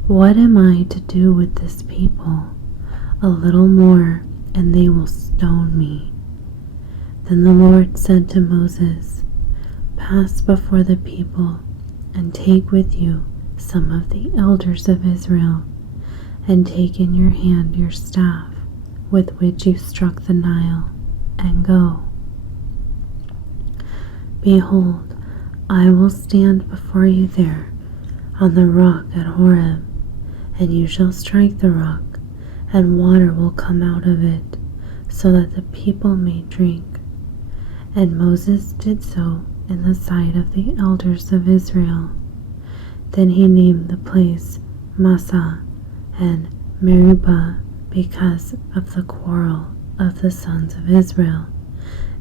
"What am I to do with this people? A little more, and they will stone me." Then the Lord said to Moses, "Pass before the people and take with you some of the elders of Israel, and take in your hand your staff with which you struck the Nile, and go. Behold, I will stand before you there on the rock at Horeb, and you shall strike the rock, and water will come out of it, so that the people may drink. And Moses did so in the sight of the elders of Israel. Then he named the place Massah and Meribah because of the quarrel of the sons of Israel,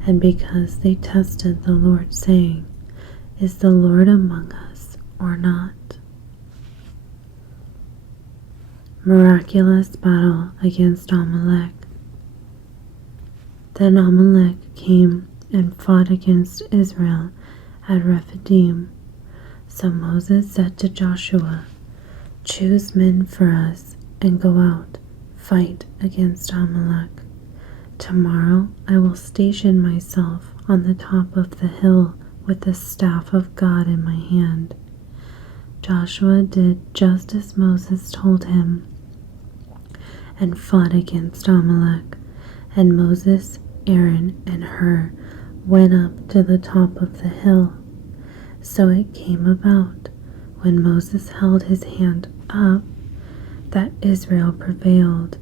and because they tested the Lord, saying, Is the Lord among us or not? Miraculous battle against Amalek. Then Amalek came and fought against Israel at Rephidim. So Moses said to Joshua, Choose men for us and go out, fight against Amalek. Tomorrow I will station myself on the top of the hill with the staff of God in my hand. Joshua did just as Moses told him and fought against Amalek, and Moses, Aaron, and Hur went up to the top of the hill. So it came about, when Moses held his hand up, that Israel prevailed,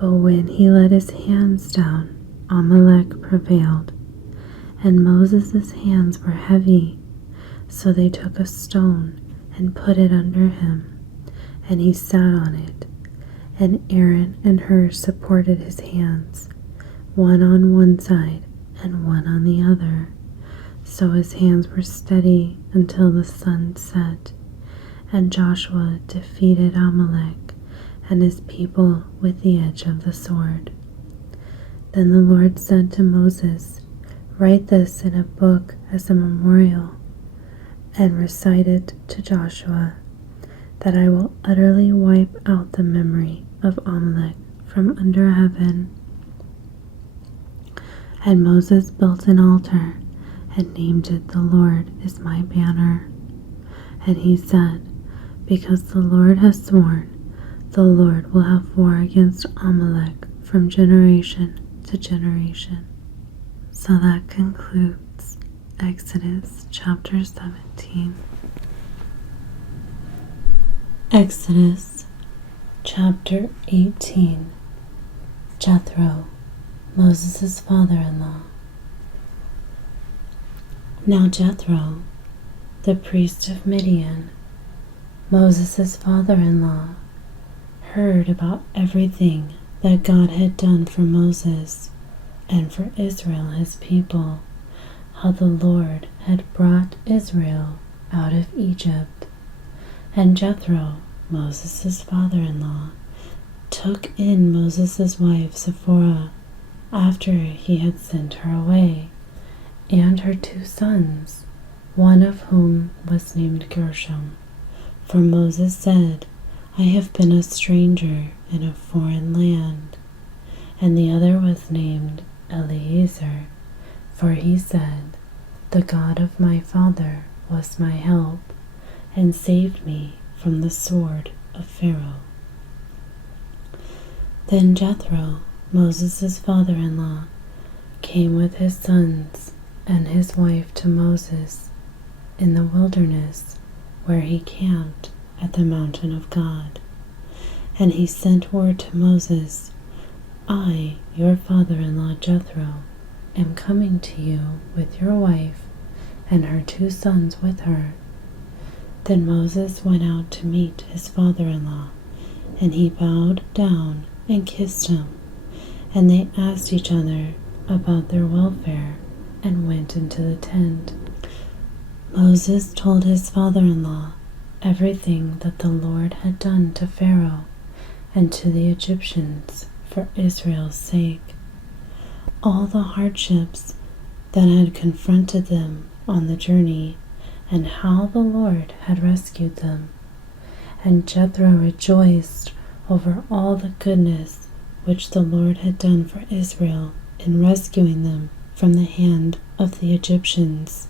but when he let his hands down, Amalek prevailed. And Moses' hands were heavy, so they took a stone and put it under him, and he sat on it. And Aaron and Hur supported his hands, one on one side and one on the other. So his hands were steady until the sun set. And Joshua defeated Amalek and his people with the edge of the sword. Then the Lord said to Moses, Write this in a book as a memorial, and recite it to Joshua, that I will utterly wipe out the memory of Amalek from under heaven. And Moses built an altar and named it, The Lord is my banner. And he said, Because the Lord has sworn, the Lord will have war against Amalek from generation to generation. So that concludes Exodus chapter 17. Exodus chapter 18. Jethro, Moses' father-in-law. Now Jethro, the priest of Midian, Moses' father-in-law, heard about everything that God had done for Moses and for Israel his people, how the Lord had brought Israel out of Egypt. And Jethro, Moses' father-in-law, took in Moses' wife Zipporah after he had sent her away, and her 2 sons, one of whom was named Gershom. For Moses said, I have been a stranger in a foreign land. And the other was named Eliezer, for he said, The God of my father was my help, and saved me from the sword of Pharaoh. Then Jethro, Moses' father-in-law, came with his sons and his wife to Moses in the wilderness, where he camped at the mountain of God. And he sent word to Moses, I, your father-in-law Jethro, am coming to you with your wife and her 2 sons with her. Then Moses went out to meet his father-in-law, and he bowed down and kissed him. And they asked each other about their welfare and went into the tent. Moses told his father-in-law everything that the Lord had done to Pharaoh and to the Egyptians for Israel's sake, all the hardships that had confronted them on the journey, and how the Lord had rescued them. And Jethro rejoiced over all the goodness which the Lord had done for Israel in rescuing them from the hand of the Egyptians.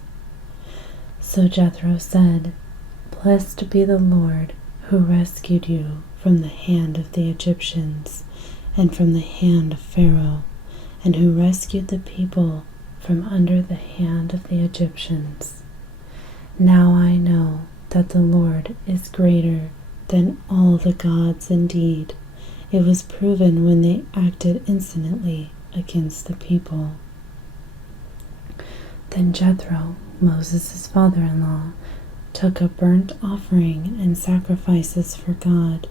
So Jethro said, Blessed be the Lord who rescued you from the hand of the Egyptians and from the hand of Pharaoh, and who rescued the people from under the hand of the Egyptians. Now I know that the Lord is greater than all the gods indeed. It was proven when they acted insolently against the people. Then Jethro, Moses' father-in-law, took a burnt offering and sacrifices for God,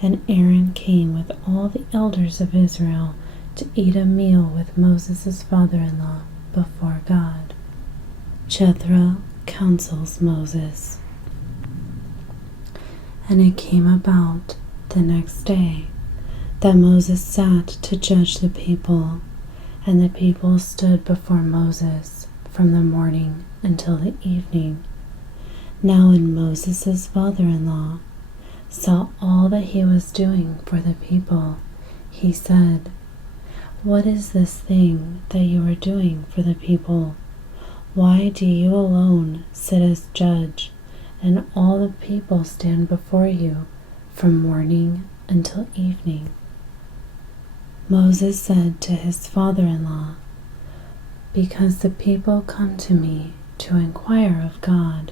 and Aaron came with all the elders of Israel to eat a meal with Moses' father-in-law before God. Jethro counsels Moses. And it came about the next day that Moses sat to judge the people, and the people stood before Moses from the morning until the evening. Now when Moses' father-in-law saw all that he was doing for the people, he said, "What is this thing that you are doing for the people? Why do you alone sit as judge, and all the people stand before you from morning until evening?" Moses said to his father-in-law, "Because the people come to me to inquire of God.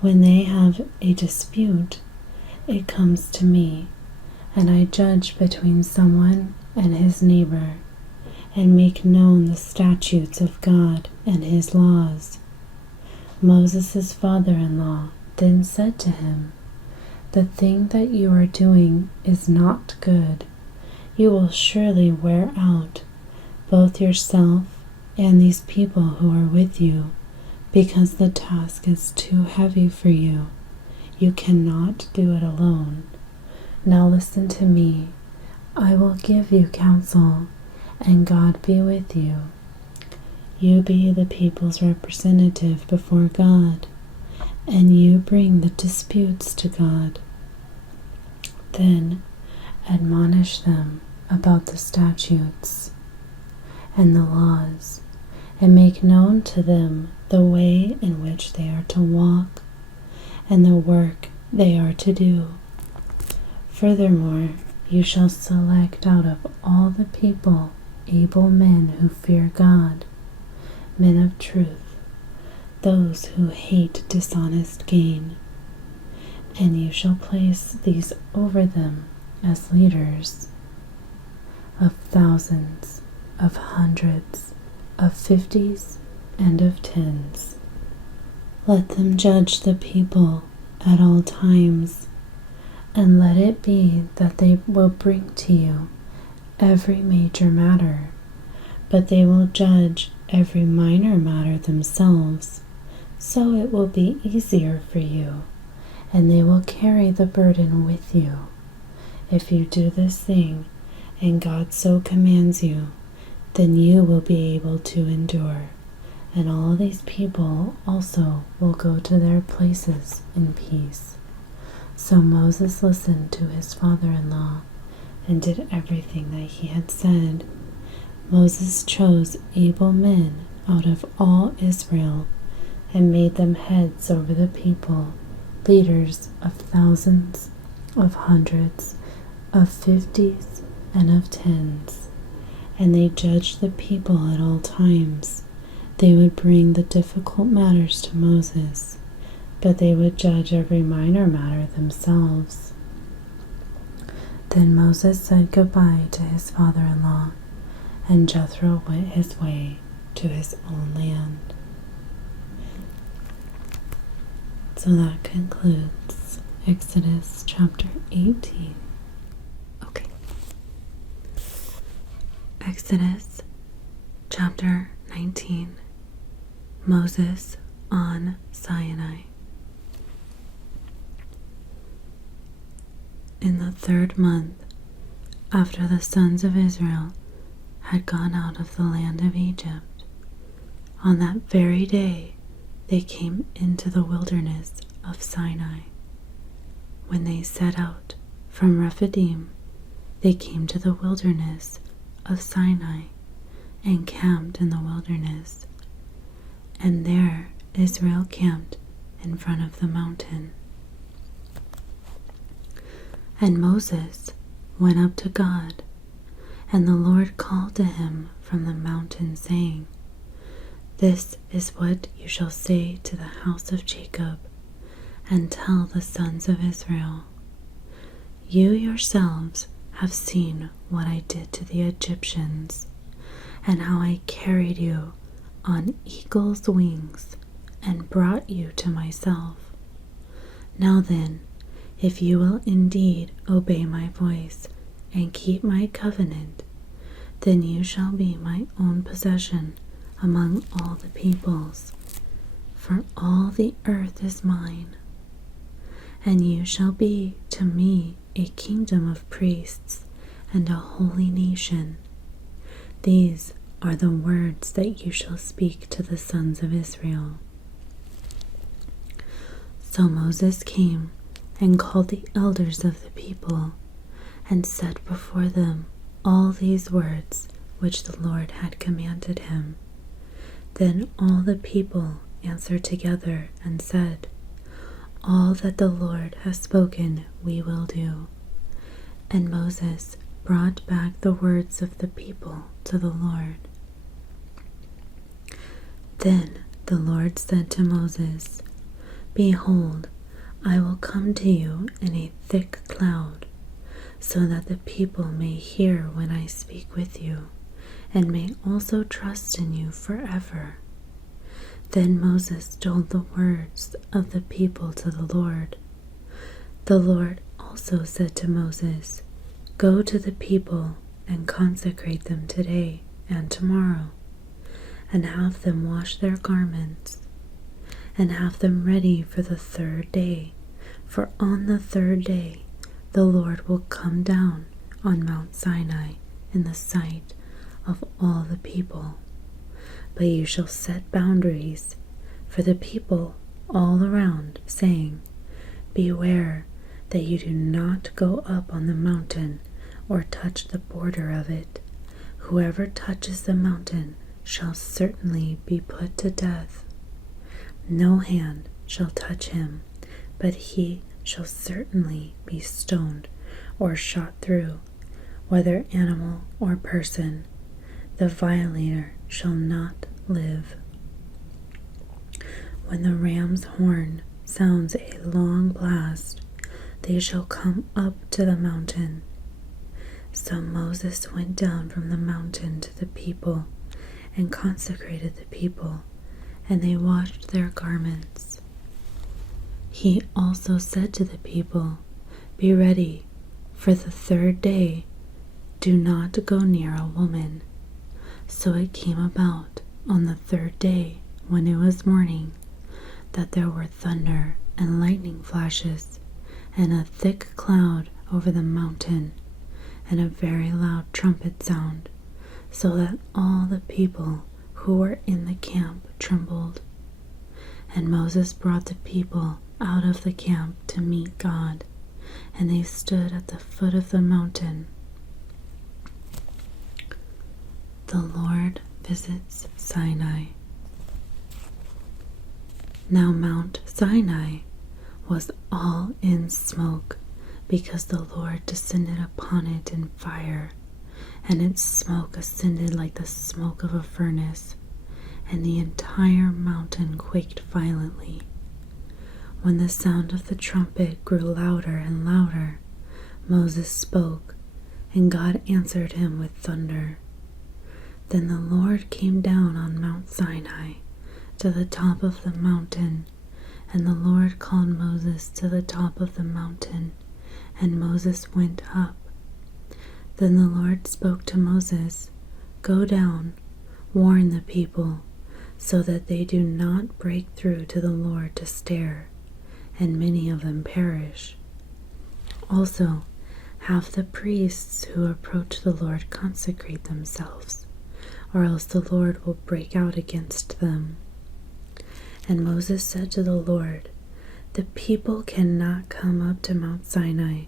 When they have a dispute, it comes to me, and I judge between someone and his neighbor, and make known the statutes of God and his laws." Moses' father-in-law then said to him, "The thing that you are doing is not good. You will surely wear out both yourself and these people who are with you, because the task is too heavy for you. You cannot do it alone. Now listen to me. I will give you counsel, and God be with you. You be the people's representative before God, and you bring the disputes to God. Then admonish them about the statutes and the laws, and make known to them the way in which they are to walk, and the work they are to do. Furthermore, you shall select out of all the people able men who fear God, men of truth, those who hate dishonest gain, and you shall place these over them as leaders of thousands, of hundreds, of fifties, and of tens. Let them judge the people at all times, and let it be that they will bring to you every major matter, but they will judge every minor matter themselves, so it will be easier for you, and they will carry the burden with you. If you do this thing, and God so commands you, then you will be able to endure, and all these people also will go to their places in peace." So Moses listened to his father-in-law and did everything that he had said. Moses chose able men out of all Israel and made them heads over the people, leaders of thousands, of hundreds, of fifties, and of tens. And they judged the people at all times. They would bring the difficult matters to Moses, but they would judge every minor matter themselves. Then Moses said goodbye to his father-in-law, and Jethro went his way to his own land. So that concludes Exodus chapter 18. Okay. Exodus chapter 19. Moses on Sinai. In the 3rd month, after the sons of Israel had gone out of the land of Egypt, on that very day they came into the wilderness of Sinai. When they set out from Rephidim, they came to the wilderness of Sinai and camped in the wilderness. And there Israel camped in front of the mountain. And Moses went up to God, and the Lord called to him from the mountain, saying, This is what you shall say to the house of Jacob, and tell the sons of Israel. You yourselves have seen what I did to the Egyptians, and how I carried you on eagle's wings and brought you to myself. Now then, if you will indeed obey my voice and keep my covenant, then you shall be my own possession among all the peoples, for all the earth is mine. And you shall be to me a kingdom of priests and a holy nation. These are the words that you shall speak to the sons of Israel. So Moses came and called the elders of the people, and set before them all these words which the Lord had commanded him. Then all the people answered together and said, All that the Lord has spoken we will do. And Moses brought back the words of the people to the Lord. Then the Lord said to Moses, Behold, I will come to you in a thick cloud, so that the people may hear when I speak with you, and may also trust in you forever. Then Moses told the words of the people to the Lord. The Lord also said to Moses, Go to the people and consecrate them today and tomorrow, and have them wash their garments, and have them ready for the third day. For on the third day the Lord will come down on Mount Sinai in the sight of all the people. But you shall set boundaries for the people all around, saying, Beware that you do not go up on the mountain or touch the border of it. Whoever touches the mountain shall certainly be put to death. No hand shall touch him, but he shall certainly be stoned or shot through, whether animal or person. The violator shall not live. When the ram's horn sounds a long blast, they shall come up to the mountain. So Moses went down from the mountain to the people and consecrated the people, and they washed their garments. He also said to the people, Be ready, for the third day do not go near a woman. So it came about on the third day, when it was morning, that there were thunder and lightning flashes, and a thick cloud over the mountain, and a very loud trumpet sound, so that all the people who were in the camp trembled. And Moses brought the people out of the camp to meet God, and they stood at the foot of the mountain. The Lord visits Sinai. Now Mount Sinai was all in smoke, because the Lord descended upon it in fire, and its smoke ascended like the smoke of a furnace, and the entire mountain quaked violently. When the sound of the trumpet grew louder and louder, Moses spoke, and God answered him with thunder. Then the Lord came down on Mount Sinai to the top of the mountain, and the Lord called Moses to the top of the mountain, and Moses went up. Then the Lord spoke to Moses, Go down, warn the people, so that they do not break through to the Lord to stare, and many of them perish. Also, have the priests who approach the Lord consecrate themselves, or else the Lord will break out against them. And Moses said to the Lord, The people cannot come up to Mount Sinai,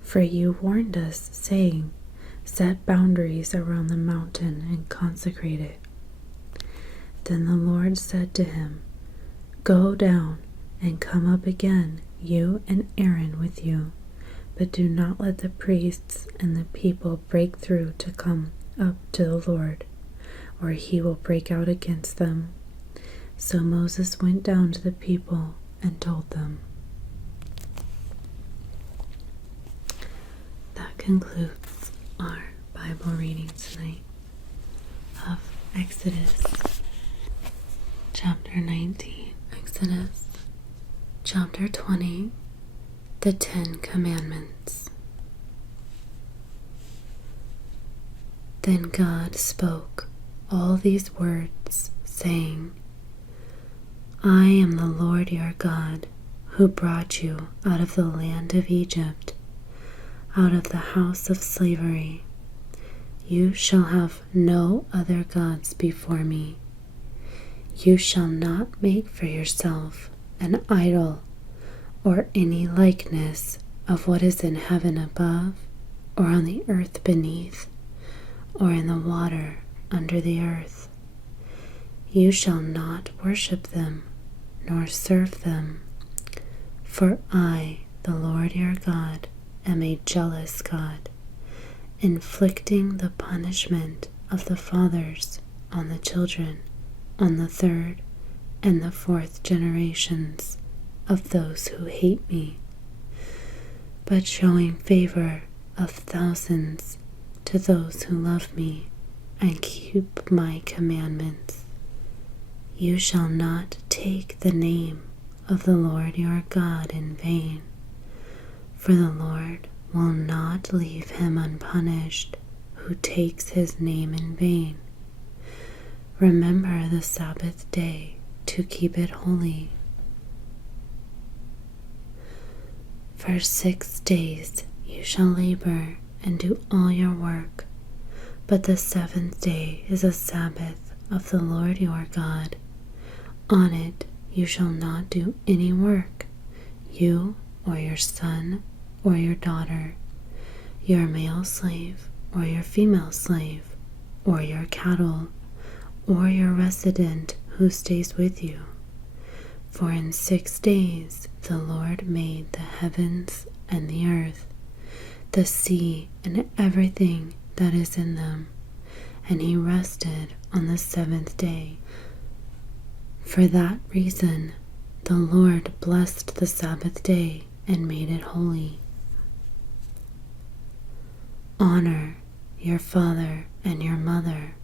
for you warned us, saying, Set boundaries around the mountain and consecrate it. Then the Lord said to him, Go down and come up again, you and Aaron with you. But do not let the priests and the people break through to come up to the Lord, or he will break out against them." So Moses went down to the people and told them. That concludes our Bible reading tonight of Exodus chapter 19, Exodus chapter 20, the 10 Commandments. Then God spoke all these words, saying, "I am the Lord your God, who brought you out of the land of Egypt, out of the house of slavery. You shall have no other gods before me. You shall not make for yourself an idol or any likeness of what is in heaven above, or on the earth beneath, or in the water under the earth. You shall not worship them, nor serve them. For I, the Lord your God, am a jealous God, inflicting the punishment of the fathers on the children, on the third and the fourth generations of those who hate me, but showing favor of thousands to those who love me and keep my commandments. You shall not take the name of the Lord your God in vain, for the Lord will not leave him unpunished who takes his name in vain. Remember the Sabbath day to keep it holy. For 6 days you shall labor and do all your work, but the 7th day is a Sabbath of the Lord your God. On it you shall not do any work, you or your son or your daughter, your male slave or your female slave, or your cattle, or your resident who stays with you. For in 6 days the Lord made the heavens and the earth, the sea and everything that is in them, and he rested on the 7th day. For that reason the Lord blessed the Sabbath day and made it holy. Honor your father and your mother,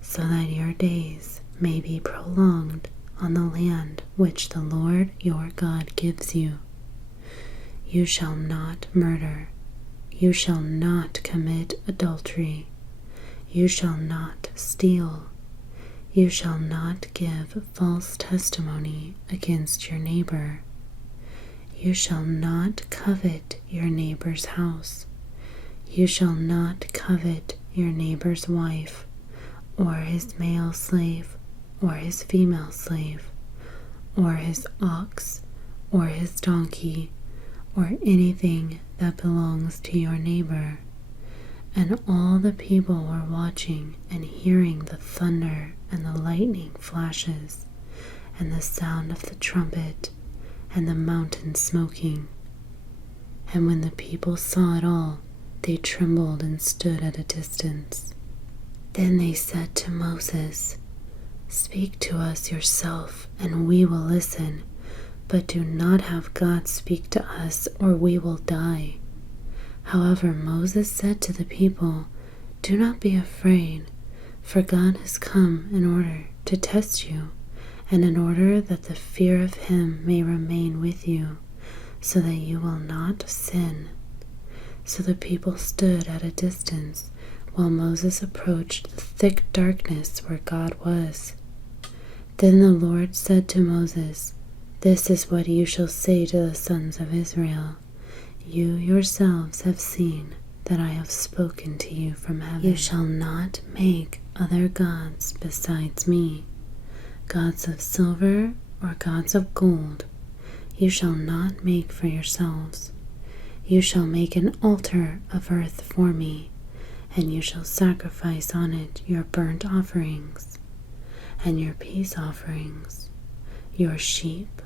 so that your days may be prolonged on the land which the Lord your God gives you. You shall not murder. You shall not commit adultery. You shall not steal. You shall not give false testimony against your neighbor. You shall not covet your neighbor's house. You shall not covet your neighbor's wife, or his male slave, or his female slave, or his ox, or his donkey, or anything that belongs to your neighbor. And all the people were watching and hearing the thunder and the lightning flashes, and the sound of the trumpet, and the mountain smoking. And when the people saw it all, they trembled and stood at a distance. Then they said to Moses, "Speak to us yourself, and we will listen, but do not have God speak to us, or we will die." However, Moses said to the people, "Do not be afraid, for God has come in order to test you, and in order that the fear of him may remain with you, so that you will not sin." So the people stood at a distance while Moses approached the thick darkness where God was. Then the Lord said to Moses, "This is what you shall say to the sons of Israel. You yourselves have seen that I have spoken to you from heaven. You shall not make other gods besides me, gods of silver or gods of gold. You shall not make for yourselves. You shall make an altar of earth for me, and you shall sacrifice on it your burnt offerings, and your peace offerings, your sheep,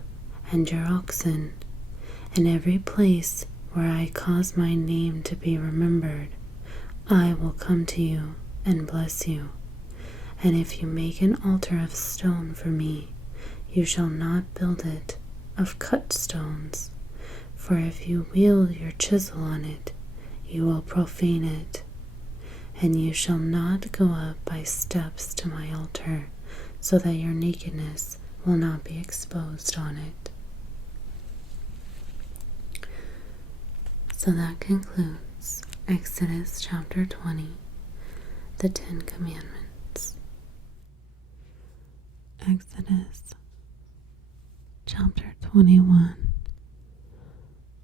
and your oxen, in every place where I cause my name to be remembered, I will come to you and bless you. And if you make an altar of stone for me, you shall not build it of cut stones, for if you wield your chisel on it, you will profane it. And you shall not go up by steps to my altar, so that your nakedness will not be exposed on it. So that concludes Exodus chapter 20, the 10 Commandments. Exodus chapter 21,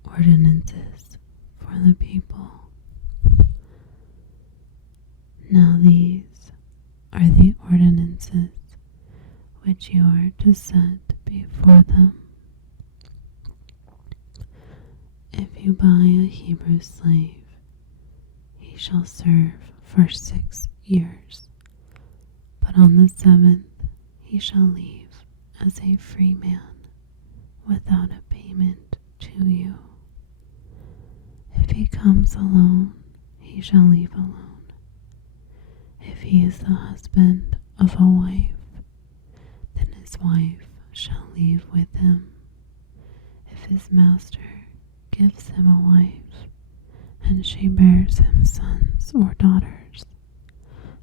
ordinances for the people. Now these are the ordinances which you are to set before them. If you buy a Hebrew slave, he shall serve for 6 years, but on the 7th he shall leave as a free man, without a payment to you. If he comes alone, he shall leave alone. If he is the husband of a wife, then his wife shall leave with him. If his master gives him a wife, and she bears him sons or daughters,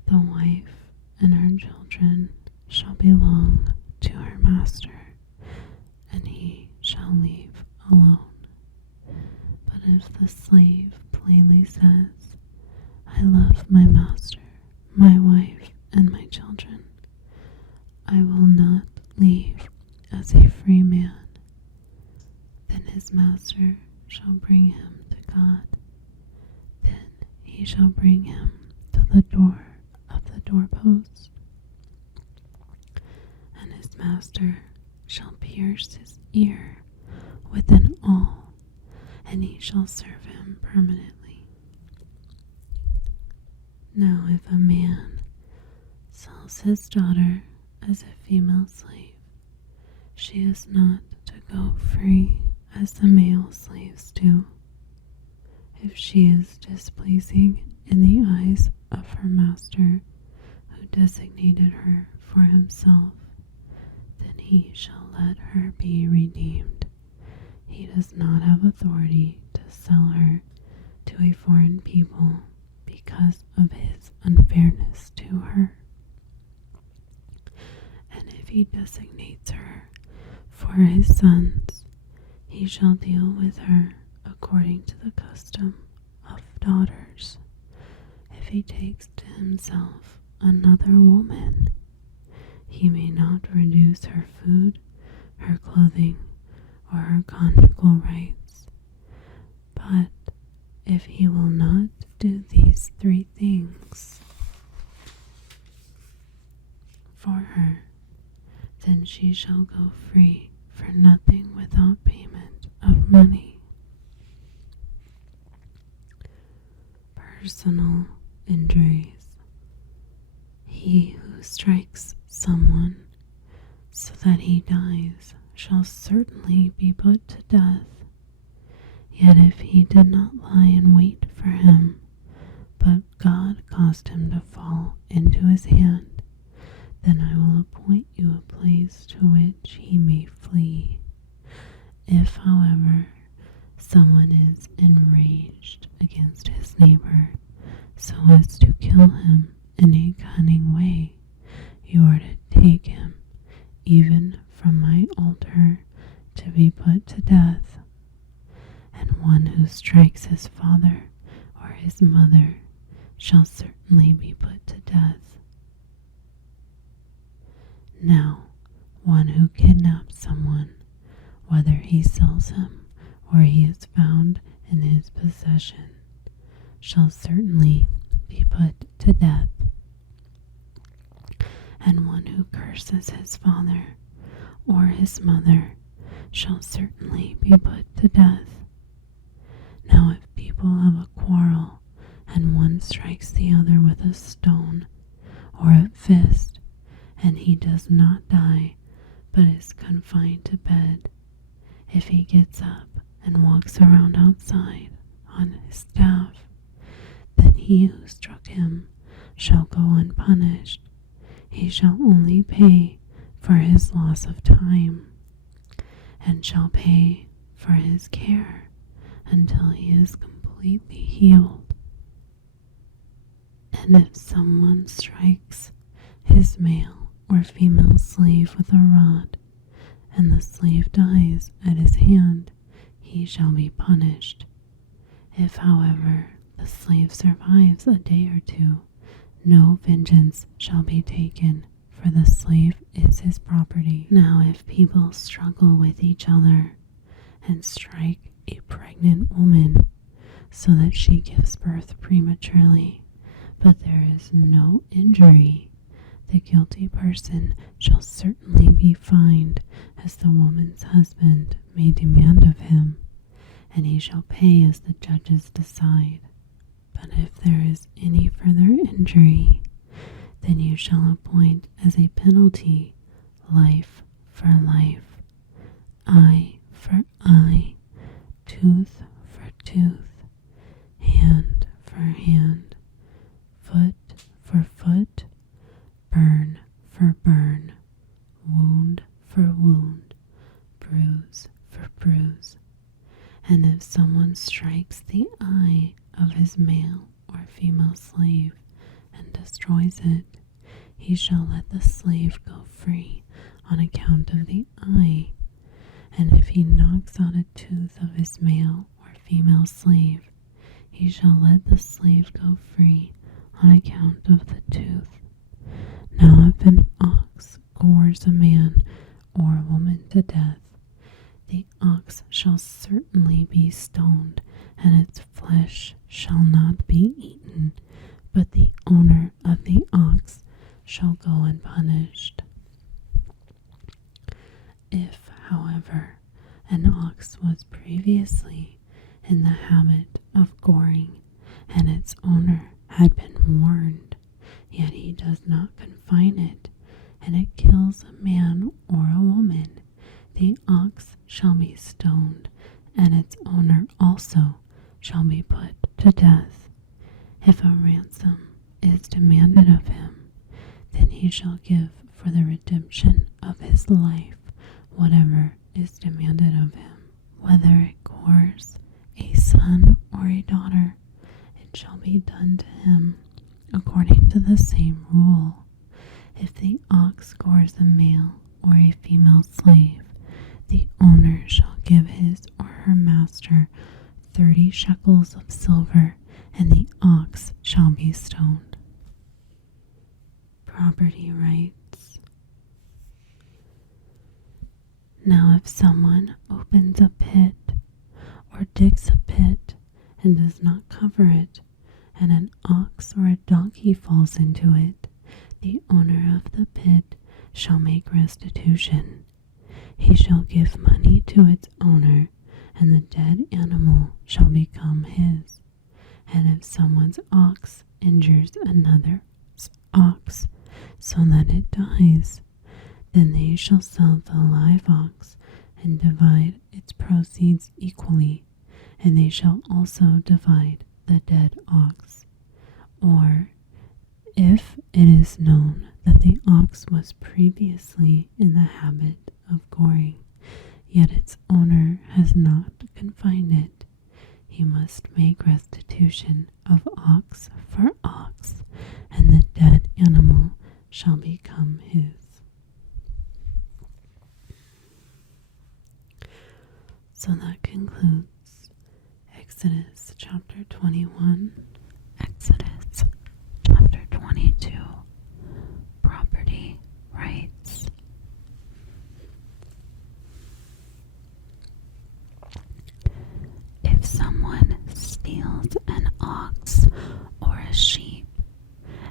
the wife and her children shall belong to her master, and he shall leave alone. But if the slave plainly says, I love my master, my wife, and my children, I will not leave as a free man, then his master shall bring him to God. Then he shall bring him to the door of the doorpost, and his master shall pierce his ear with an awl, and he shall serve him permanently. Now if a man sells his daughter as a female slave, she is not to go free as the male slaves do. If she is displeasing in the eyes of her master, who designated her for himself, then he shall let her be redeemed. He does not have authority to sell her to a foreign people because of his unfairness to her. And if he designates her for his sons, he shall deal with her according to the custom of daughters. If he takes to himself another woman, he may not reduce her food, her clothing, or her conjugal rights. But if he will not do these 3 things for her, then she shall go free for nothing without payment of money. Personal injuries. He who strikes someone so that he dies shall certainly be put to death. Yet if he did not lie in wait for him, but God caused him to fall into his hand, then I will appoint you a place to which he may flee. If, however, someone is enraged against his neighbor so as to kill him in a cunning way, you are to take him even from my altar to be put to death. And one who strikes his father or his mother shall certainly be put to death. Now, one who kidnaps someone, whether he sells him or he is found in his possession, shall certainly be put to death. And one who curses his father or his mother shall certainly be put to death. Now if people have a quarrel, and one strikes the other with a stone or a fist, and he does not die, but is confined to bed, If he gets up and walks around outside on his staff, then he who struck him shall go unpunished. He shall only pay for his loss of time, and shall pay for his care until he is completely healed. And if someone strikes his male or female slave with a rod, and the slave dies at his hand, he shall be punished. If, however, the slave survives a day or two, no vengeance shall be taken, for the slave is his property. Now if people struggle with each other and strike a pregnant woman so that she gives birth prematurely, but there is no injury, the guilty person shall certainly be fined, as the woman's husband may demand of him, and he shall pay as the judges decide. But if there is any further injury, then you shall appoint as a penalty life for life, eye for eye, tooth for tooth, hand for hand, foot for foot, burn for burn, wound for wound, bruise for bruise. And if someone strikes the eye of his male or female slave and destroys it, he shall let the slave go free on account of the eye. And if he knocks out a tooth of his male or female slave, he shall let the slave go free on account of the tooth. Now if an ox gores a man or a woman to death, the ox shall certainly be stoned, and its flesh shall not be eaten, but the owner of the ox shall go unpunished. If, however, an ox was previously in the habit of goring, and its owner had been warned, yet he does not confine it, and it kills a man or a woman, the ox shall be stoned, and its owner also shall be put to death. If a ransom is demanded of him, then he shall give for the redemption of his life whatever is demanded of him. Whether it gores a son or a daughter, it shall be done to him according to the same rule. If the ox gores a male or a female slave, the owner shall give his or her master 30 shekels of silver, and the ox shall be stoned. Property rights. Now if someone opens a pit or digs a pit and does not cover it, and an ox or a donkey falls into it, the owner of the pit shall make restitution. He shall give money to its owner, and the dead animal shall become his. And if someone's ox injures another's ox so that it dies, then they shall sell the live ox and divide its proceeds equally, and they shall also divide the dead ox. Or, if it is known that the ox was previously in the habit of goring, yet its owner has not confined it, he must make restitution of ox for ox, and the dead animal shall become his. So that concludes Exodus chapter 21, Exodus chapter 22, property rights. If someone steals an ox or a sheep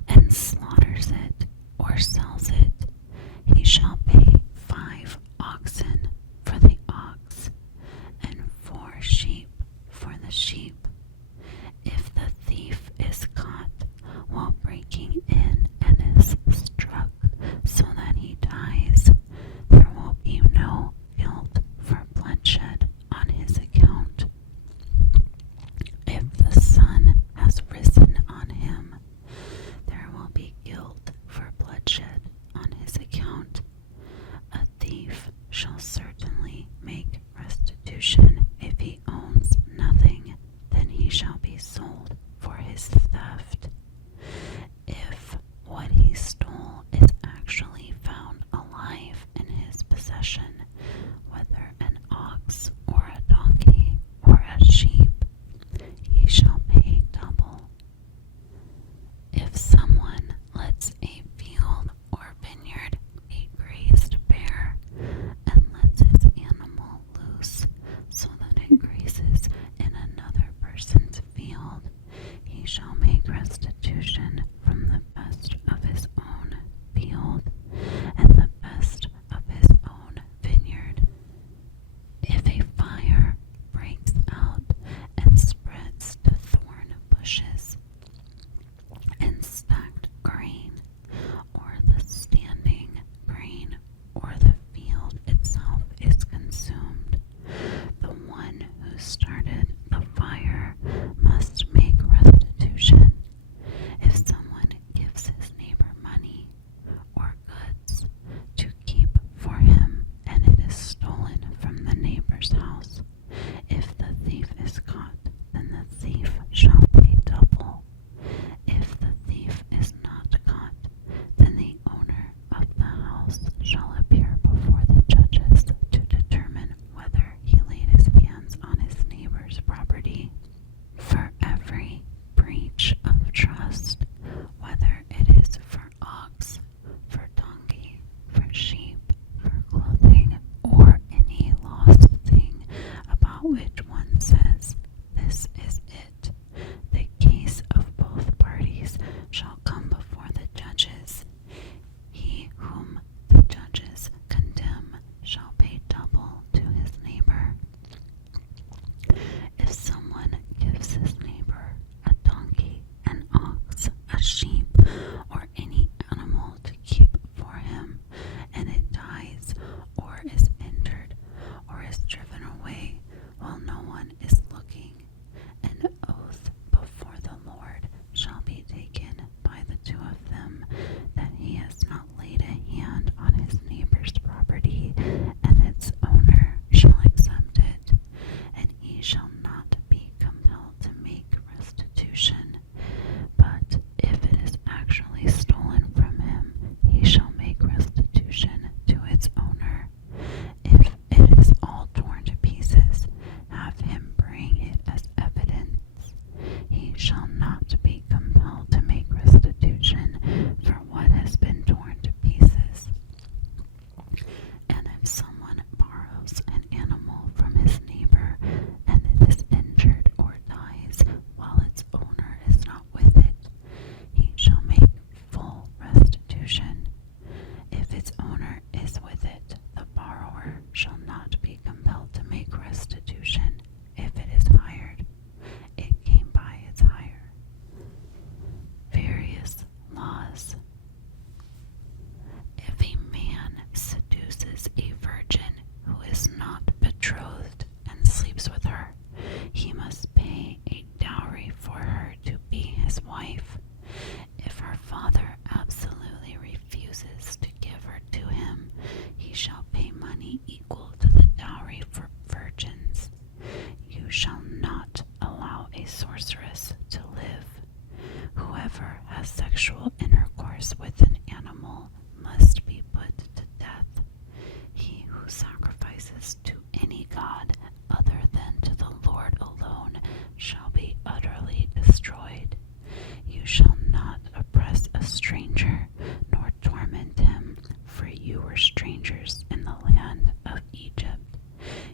and slaughters it or sells it, he shall pay 5 oxen for the ox and 4 sheep for the sheep. If the thief is caught while breaking in and is struck so that he dies, there will be no guilt for bloodshed. about which one says, "This is it." The case of both parties shall come before the judges. He whom the judges condemn shall pay double to his neighbor. If someone gives his neighbor a donkey, an ox, a sheep, or any animal to keep for him, and it dies, or is injured, or is driven away while no one is looking, an oath before the Lord shall be taken by the two of them that he has not laid a hand on his neighbor's property, and its owner shall accept it, and he shall not be compelled to make restitution. But if it is actually stolen from him, he shall make restitution to its owner. If it is all torn to pieces, have him bring it as evidence. He shall not be compelled to make restitution for what has been torn to pieces. And if someone borrows an animal from his neighbor, and it is injured or dies while its owner is not with it, he shall make full restitution. If its owner is with it, the borrower shall not be compelled to make restitution. If it is hired, it came by its hire. Various laws. If a man seduces a virgin who is not betrothed and sleeps with her, he must pay a dowry for her to be his wife. If her father absolutely refuses to give her to him, he shall pay money equal to the dowry for virgins. You shall not allow a sorceress to live. Whoever has sexual intercourse with an animal must be put to death. He who sacrifices to any god other than to the Lord alone shall be utterly destroyed. You shall not oppress a stranger, nor torment him, for you were strangers in the land of Egypt.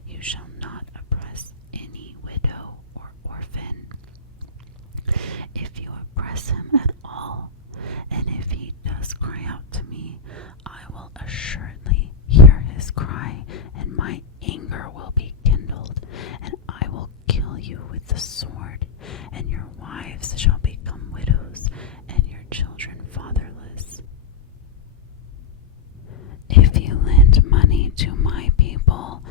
You shall not oppress any widow or orphan. If you oppress him at all, and if he does cry out to me, I will assuredly hear his cry, and my anger will be kindled, and I will kill you with the sword, and your wives shall become widows, and your children fatherless. If you lend money to my people,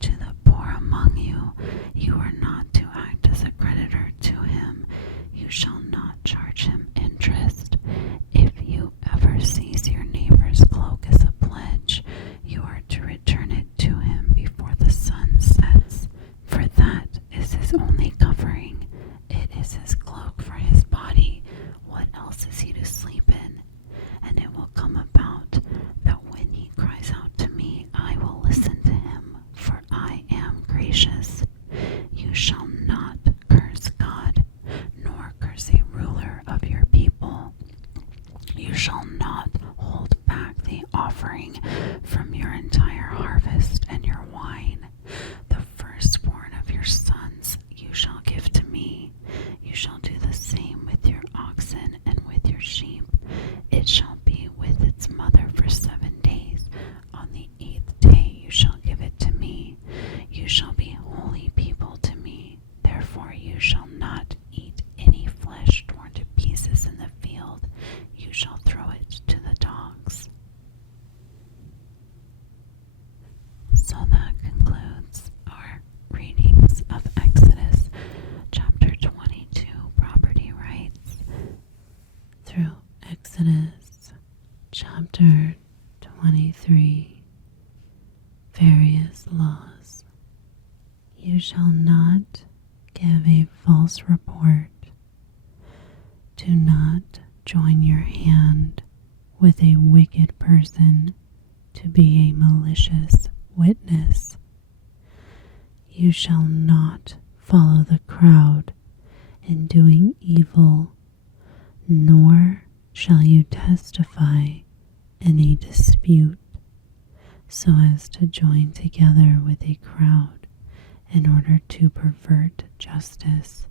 to the poor among you, you are not to act as a creditor to him. You shall not charge him interest. If you ever seize your neighbor's cloak as a pledge, you are to return it to him before the sun sets, for that is his only covering. It is his cloak for his body. What else is he to sleep in? And it will come about that when he cries out to me, I will listen to him, for I am gracious. You shall not curse God, nor curse a ruler of your people. You shall not hold back the offering from your entire harvest and your wine. The firstborn of your sons you shall give to me. You shall do the same with your oxen and with your sheep. It shall be with its mother for 7 days. On the 8th day you shall give it to me. You shall be holy people to me. Therefore you shall not eat any flesh torn to pieces in the field. You shall throw it to the dogs. So that concludes our readings of Exodus chapter 22, property rights. Through Exodus chapter 23, various laws. You shall not give a false report. Do not join your hand with a wicked person to be a malicious witness. You shall not follow the crowd in doing evil, nor shall you testify in a dispute so as to join together with a crowd in order to pervert justice,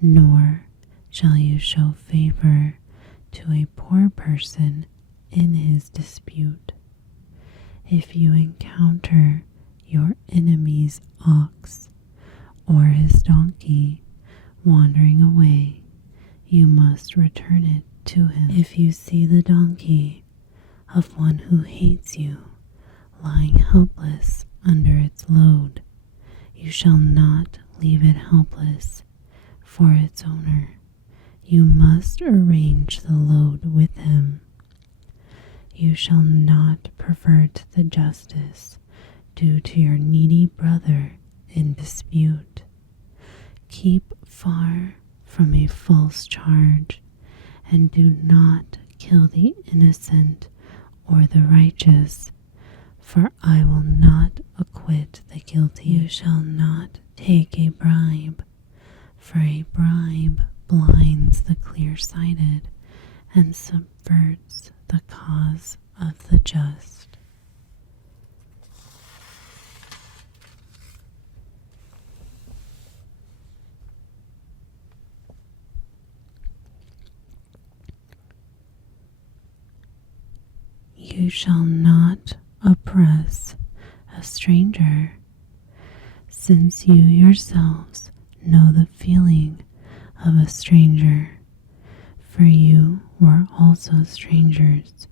nor shall you show favor to a poor person in his dispute. If you encounter your enemy's ox or his donkey wandering away, you must return it to him. If you see the donkey of one who hates you lying helpless under its load, you shall not leave it helpless for its owner. You must arrange the load with him. You shall not pervert the justice due to your needy brother in dispute. Keep far from a false charge, and do not kill the innocent or the righteous, for I will not acquit the guilty. You shall not take a bribe, for a bribe blinds the clear-sighted and subverts the cause of the just. You shall not oppress a stranger, since you yourselves know the feeling of a stranger, for you were also strangers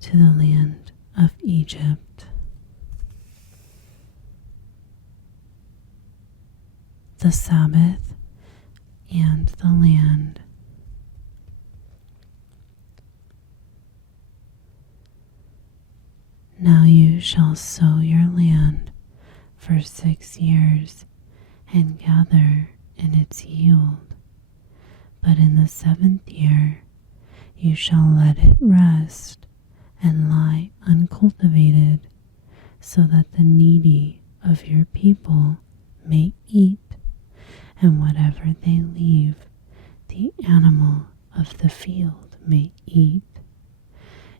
to the land of Egypt. The Sabbath and the land. Now you shall sow your land for 6 years and gather in its yield. But in the 7th year you shall let it rest and lie uncultivated, so that the needy of your people may eat, and whatever they leave, the animal of the field may eat.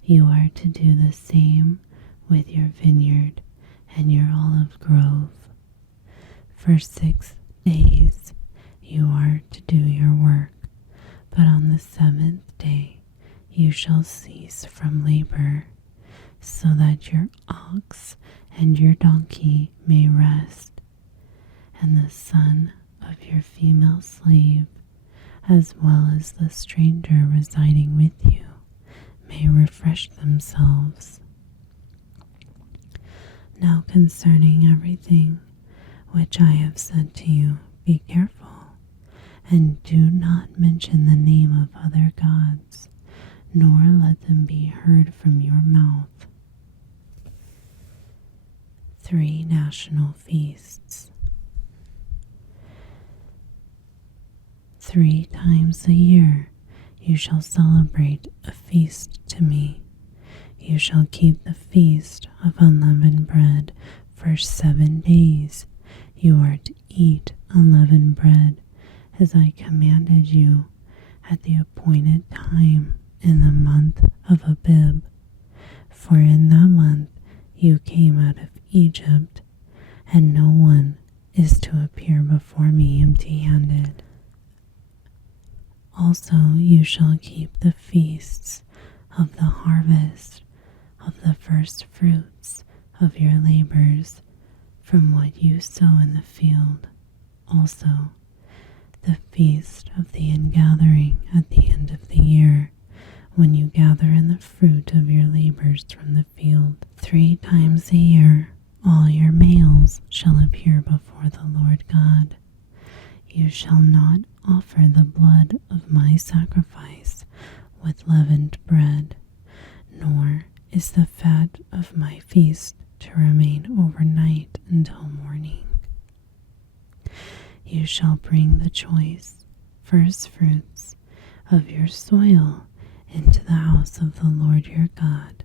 You are to do the same with your vineyard and your olive grove. For 6 days you are to do your work, but on the 7th day you shall cease from labor, so that your ox and your donkey may rest, and the son of your female slave, as well as the stranger residing with you, may refresh themselves. Now concerning everything which I have said to you, be careful, and do not mention the name of other gods, nor let them be heard from your mouth. 3 national feasts. 3 times a year you shall celebrate a feast to me. You shall keep the feast of unleavened bread for 7 days. You are to eat unleavened bread, as I commanded you, at the appointed time in the month of Abib. For in that month you came out of Egypt, and no one is to appear before me empty-handed. Also you shall keep the feasts of the harvest, of the first fruits of your labors, from what you sow in the field. Also the feast of the ingathering at the end of the year, when you gather in the fruit of your labors from the field. 3 times a year all your males shall appear before the Lord God. You shall not offer the blood of my sacrifice with leavened bread, nor is the fat of my feast to remain overnight until morning. You shall bring the choice first fruits of your soil into the house of the Lord your God,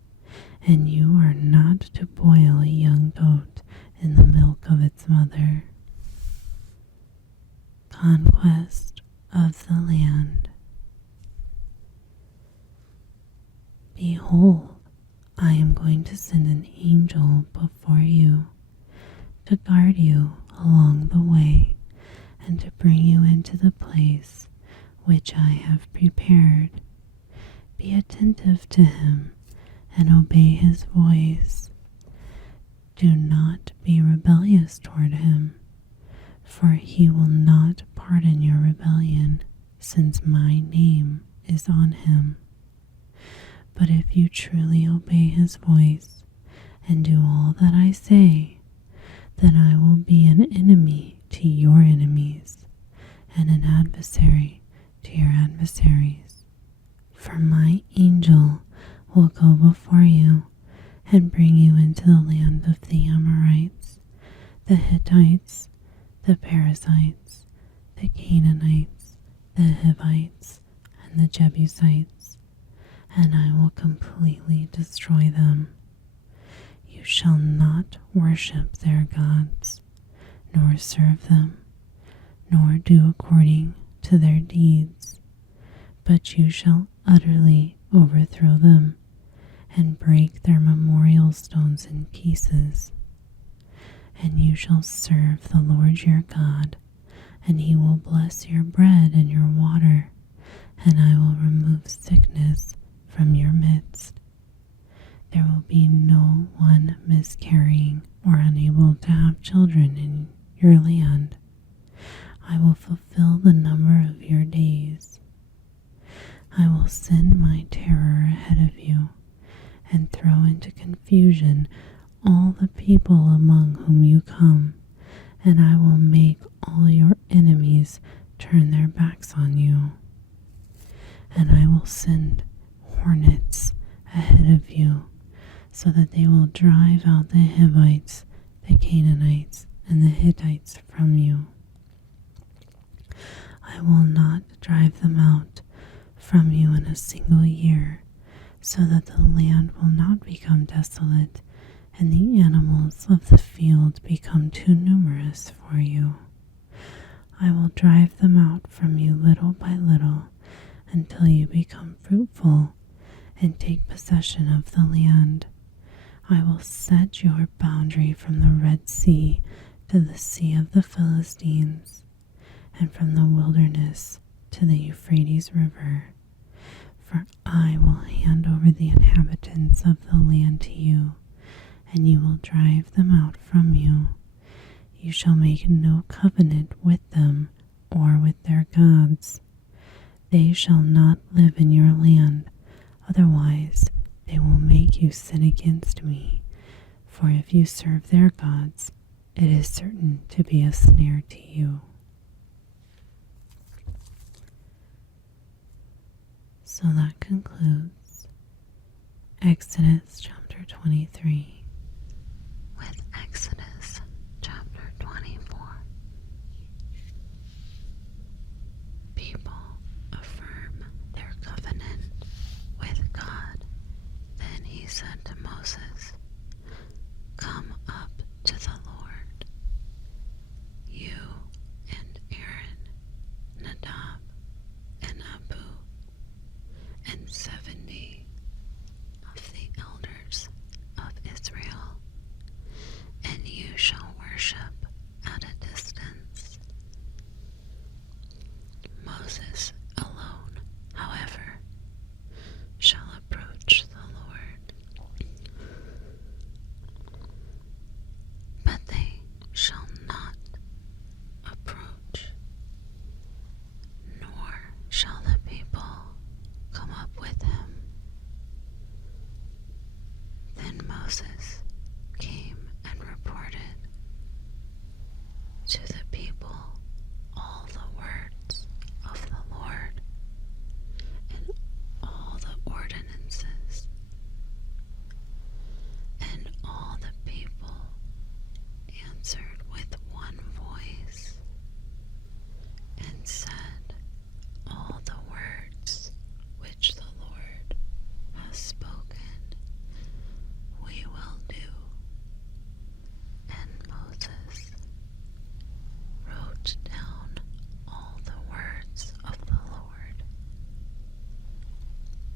and you are not to boil a young goat in the milk of its mother. Conquest of the land. Behold, I am going to send an angel before you to guard you along the way, and to bring you into the place which I have prepared. Be attentive to him and obey his voice. Do not be rebellious toward him, for he will not pardon your rebellion, since my name is on him. But if you truly obey his voice and do all that I say, then I will be an enemy to your enemies and an adversary to your adversaries. For my angel will go before you and bring you into the land of the Amorites, the Hittites, the Perizzites, the Canaanites, the Hivites, and the Jebusites, and I will completely destroy them. You shall not worship their gods, nor serve them, nor do according to their deeds, but you shall utterly overthrow them and break their memorial stones in pieces. And you shall serve the Lord your God, and he will bless your bread and your water, and I will remove sickness from your midst. There will be no one miscarrying or unable to have children in your land. I will fulfill the number of your days. I will send my terror ahead of you and throw into confusion all the people among whom you come, and I will make all your enemies turn their backs on you. And I will send hornets ahead of you, so that they will drive out the Hivites, the Canaanites, and the Hittites from you. I will not drive them out from you in a single year, so that the land will not become desolate, and the animals of the field become too numerous for you. I will drive them out from you little by little, until you become fruitful and take possession of the land. I will set your boundary from the Red Sea to the Sea of the Philistines, and from the wilderness to the Euphrates River. For I will hand over the inhabitants of the land to you, and you will drive them out from you. You shall make no covenant with them or with their gods. They shall not live in your land, otherwise they will make you sin against me. For if you serve their gods, it is certain to be a snare to you. So that concludes Exodus chapter 23. With Exodus chapter 24, people affirm their covenant with God. Then he said to Moses, "Come up to the Lord, you and Aaron, Nadab and Abu, and 70 of the elders of Israel, and you shall worship at a distance." Moses alone, however, shall approach the Lord. But they shall not approach, nor shall the people come up with him. Then Moses came and reported to the people all the words of the Lord and all the ordinances. And all the people answered with one voice and said, "All the words which the Lord has spoken, we will do." And Moses wrote down all the words of the Lord.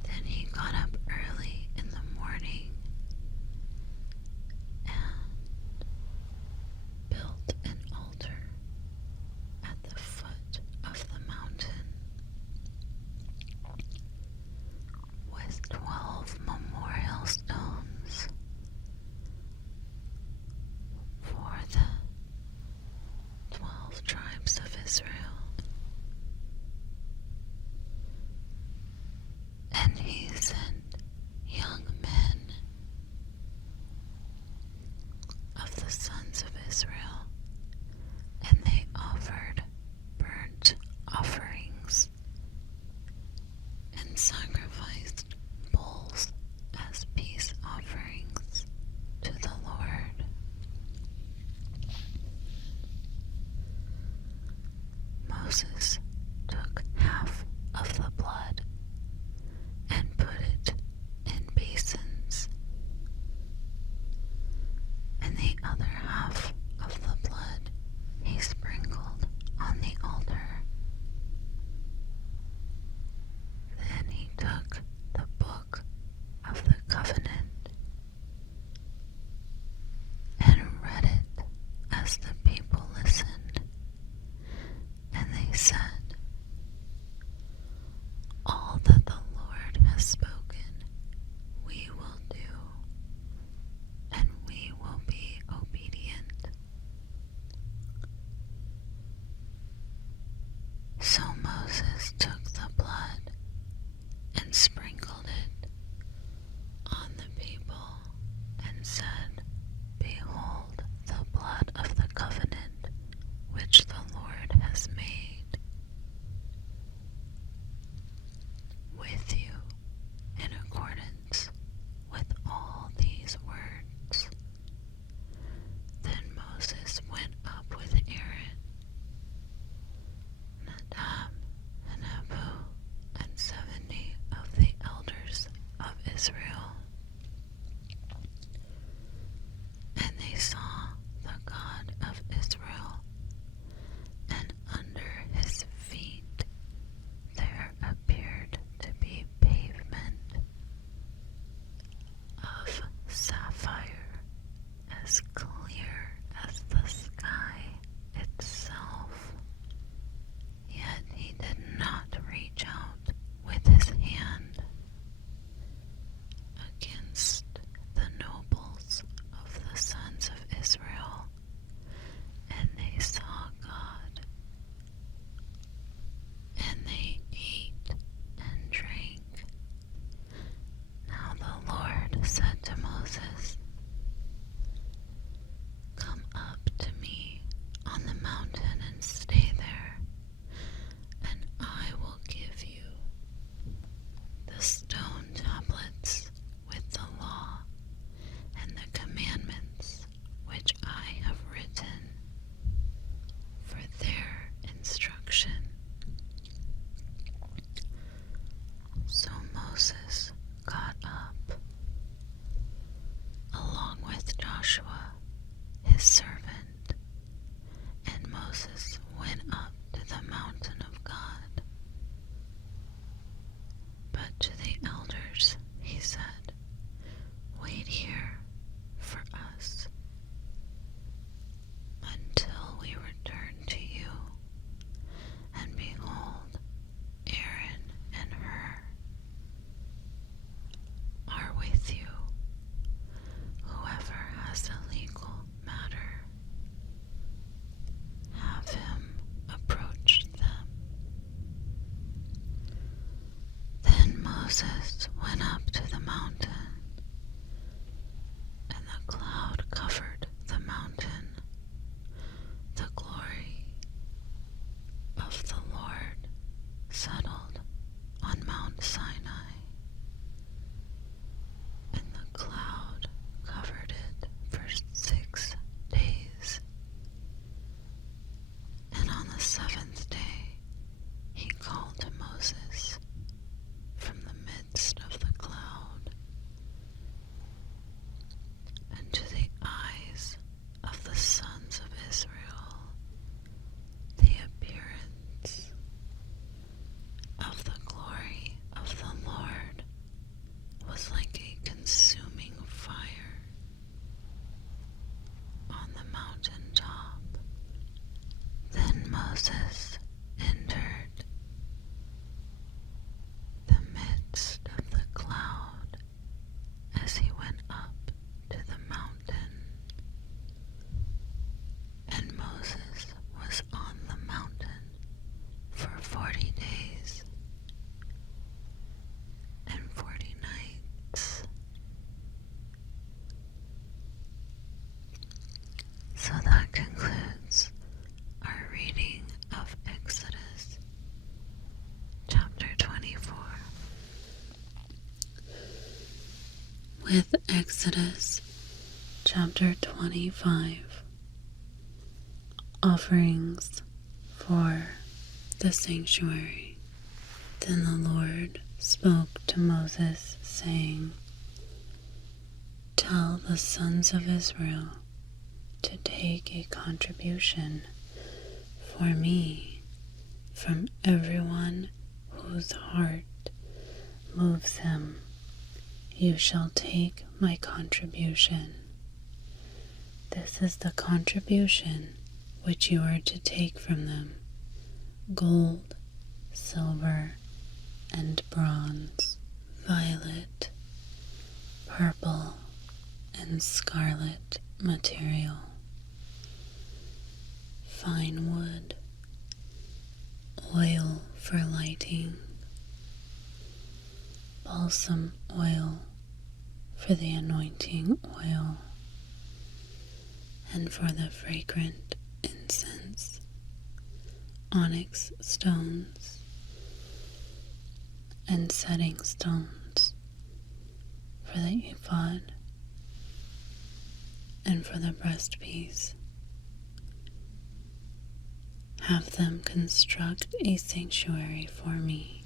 Then he got up early Israel, and they offered burnt offerings and sacrificed bulls as peace offerings to the Lord. Moses took half of the blood and put it in basins, and the other half of the blood he sprinkled on the altar. Then he took the book of the covenant and read it as the people listened, and they said, "All that the Lord has spoken, we will do, and we will be obedient." So Moses took the blood and sprinkled it on the people and said, "Behold the blood of the covenant which the Lord has made with you in accordance with all these words." Then Moses went up with Aaron, Nadab and Abihu, and 70 of the elders of Israel. And they saw the God of Israel, and under his feet there appeared to be pavement of sapphire, as clear as the sky itself. Yet he did not reach out with his hand against the nobles of the sons of Israel, and they saw God, and they ate and drank. Now the Lord said to Moses, "Come up to me on the mountain and stay there, and I will give you the stone tablets with the law and the commandments which I have written for their instruction." So Moses got up along with Joshua his servant, and Moses went up to the mountain of God. But to the elders he said, "Wait here for us until we return to you." And behold, Aaron and Hur are with you. Whoever has a legal matter, have him approach them. Then Moses went up to the mountain, and the cloud covered the mountain. The glory of the Lord settled on Mount Sinai, and the cloud covered it for 6 days. And on the 7th day he called to Moses from the midst of the cloud, and to the eyes of the sons of Israel the appearance of the glory of the Lord was like a consuming fire on the mountain top. Then Moses entered the midst of the cloud as he went up to the mountain, and Moses was on the mountain for 40 days and 40 nights. So that with Exodus chapter 25, offerings for the sanctuary. Then the Lord spoke to Moses, saying, "Tell the sons of Israel to take a contribution for me from everyone whose heart moves him. You shall take my contribution. This is the contribution which you are to take from them: gold, silver, and bronze, violet, purple, and scarlet material, fine wood, oil for lighting, balsam oil for the anointing oil, and for the fragrant incense, onyx stones, and setting stones for the ephod and for the breastpiece. Have them construct a sanctuary for me,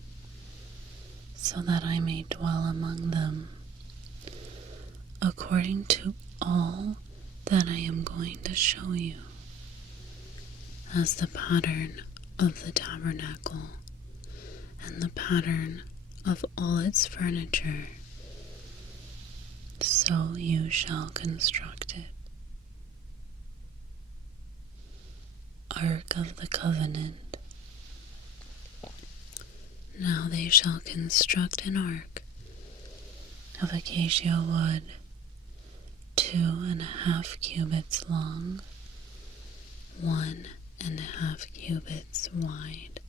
so that I may dwell among them, according to all that I am going to show you, as the pattern of the tabernacle and the pattern of all its furniture, so you shall construct it. Ark of the Covenant. Now they shall construct an ark of acacia wood, 2.5 cubits long, 1.5 cubits wide,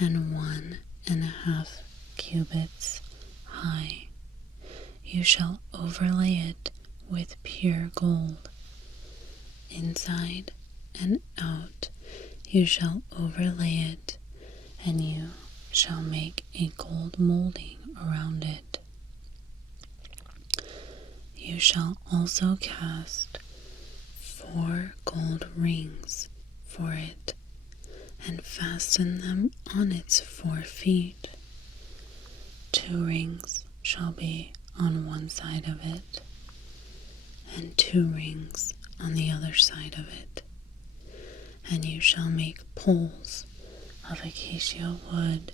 and 1.5 cubits high. You shall overlay it with pure gold. Inside and out you shall overlay it, and you shall make a gold molding around it. You shall also cast 4 gold rings for it, and fasten them on its 4 feet. 2 rings shall be on one side of it, and 2 rings on the other side of it. And you shall make poles of acacia wood,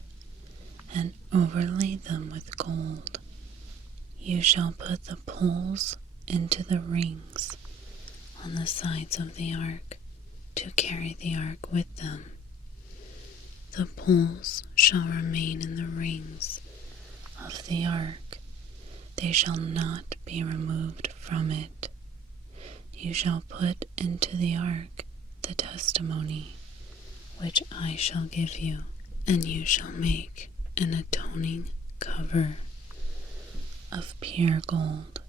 and overlay them with gold. You shall put the poles into the rings on the sides of the ark, to carry the ark with them. The poles shall remain in the rings of the ark. They shall not be removed from it. You shall put into the ark the testimony which I shall give you, and you shall make an atoning cover of pure gold,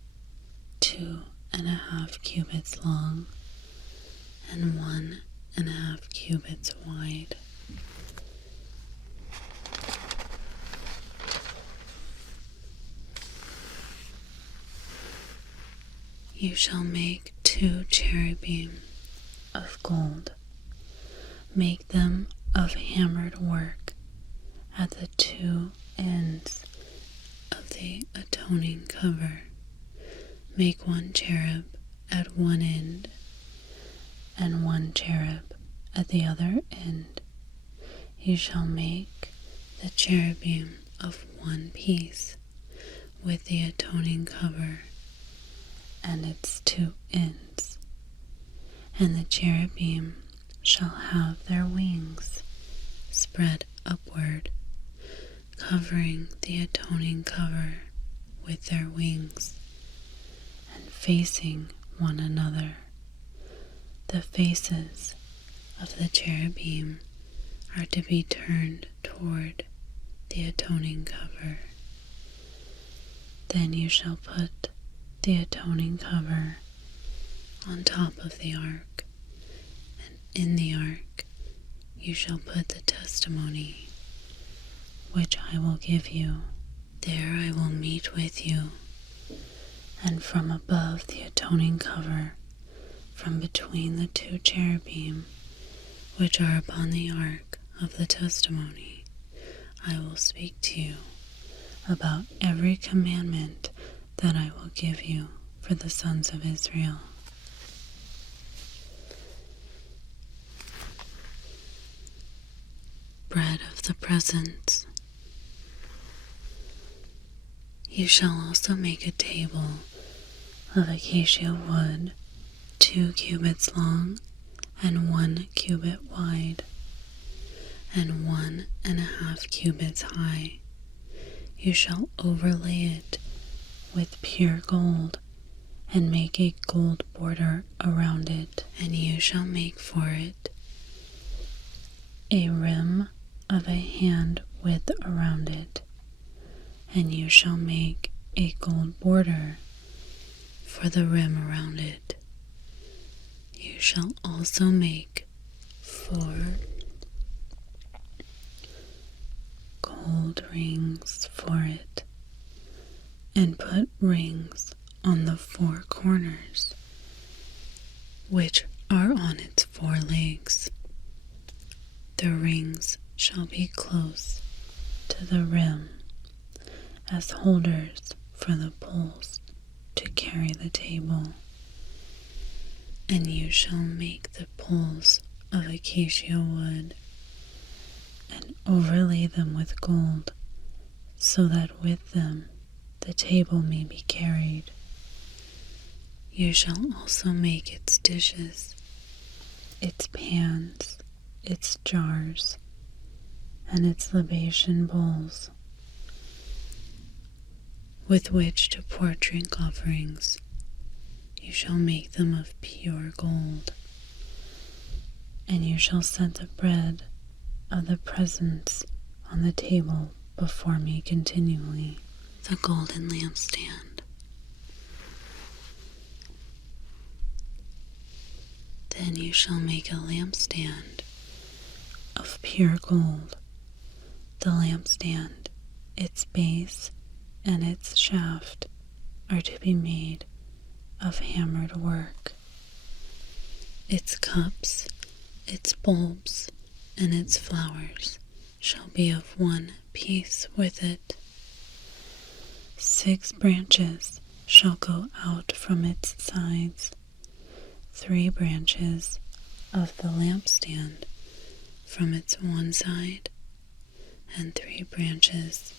2.5 cubits long, and 1.5 cubits wide. You shall make 2 cherubim of gold. Make them of hammered work at the 2 ends of the atoning cover. Make 1 cherub at one end, and 1 cherub at the other end. You shall make the cherubim of one piece with the atoning cover and its 2 ends. And the cherubim shall have their wings spread upward, covering the atoning cover with their wings, and facing one another. The faces of the cherubim are to be turned toward the atoning cover. Then you shall put the atoning cover on top of the ark, and in the ark you shall put the testimony which I will give you. There I will meet with you, And from above the atoning cover, from between the two cherubim which are upon the ark of the testimony, I will speak to you about every commandment that I will give you for the sons of Israel. Bread of the presence. You shall also make a table of acacia wood, 2 cubits long and 1 cubit wide, and 1.5 cubits high. You shall overlay it with pure gold, and make a gold border around it. And you shall make for it a rim of a hand width around it, and you shall make a gold border for the rim around it. You shall also make 4 gold rings for it, and put rings on the 4 corners, which are on its 4 legs. The rings shall be close to the rim, as holders for the poles to carry the table. And you shall make the poles of acacia wood, and overlay them with gold, so that with them the table may be carried. You shall also make its dishes, its pans, its jars, and its libation bowls, with which to pour drink offerings. You shall make them of pure gold. And you shall set the bread of the presence on the table before me continually. The golden lampstand. Then you shall make a lampstand of pure gold. The lampstand, its base, and its shaft are to be made of hammered work. Its cups, its bulbs, and its flowers shall be of one piece with it. 6 branches shall go out from its sides, 3 branches of the lampstand from its one side, and 3 branches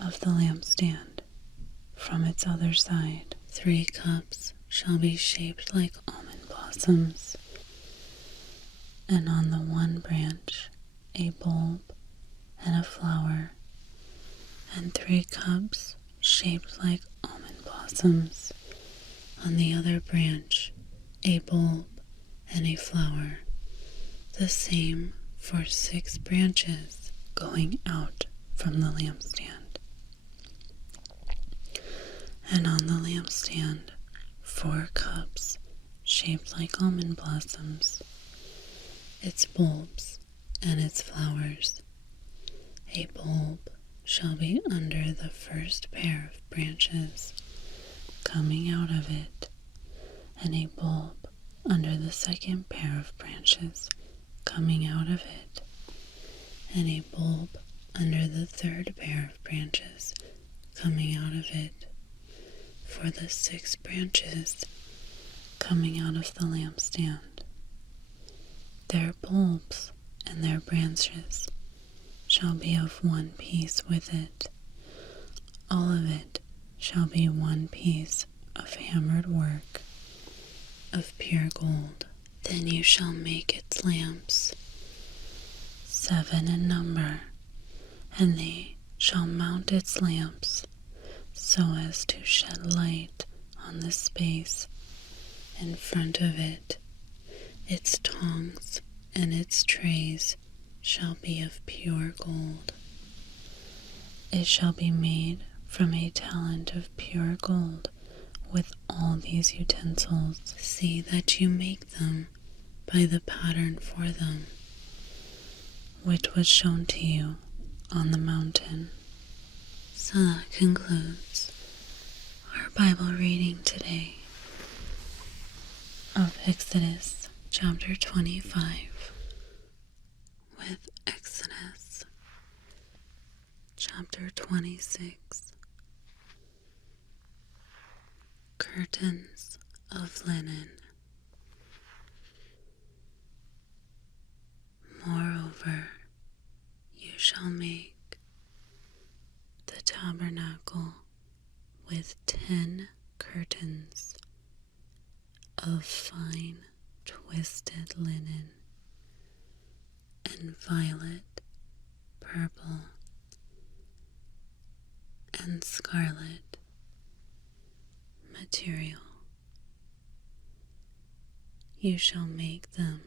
of the lampstand from its other side. 3 cups shall be shaped like almond blossoms, and on the one branch a bulb and a flower, and 3 cups shaped like almond blossoms, on the other branch a bulb and a flower, the same for 6 branches going out from the lampstand. And on the lampstand 4 cups shaped like almond blossoms, its bulbs and its flowers. A bulb shall be under the first pair of branches coming out of it, and a bulb under the second pair of branches coming out of it, and a bulb under the third pair of branches coming out of it, for the 6 branches coming out of the lampstand. Their bulbs and their branches shall be of one piece with it. All of it shall be one piece of hammered work of pure gold. Then you shall make its lamps, 7 in number, and they shall mount its lamps so as to shed light on the space in front of it. Its tongs and its trays shall be of pure gold. It shall be made from a talent of pure gold with all these utensils. See that you make them by the pattern for them, which was shown to you on the mountain. So that concludes our Bible reading today of Exodus chapter 25 with Exodus chapter 26. Curtains of linen. Moreover, you shall make the tabernacle with 10 curtains of fine twisted linen and violet, purple, and scarlet material. You shall make them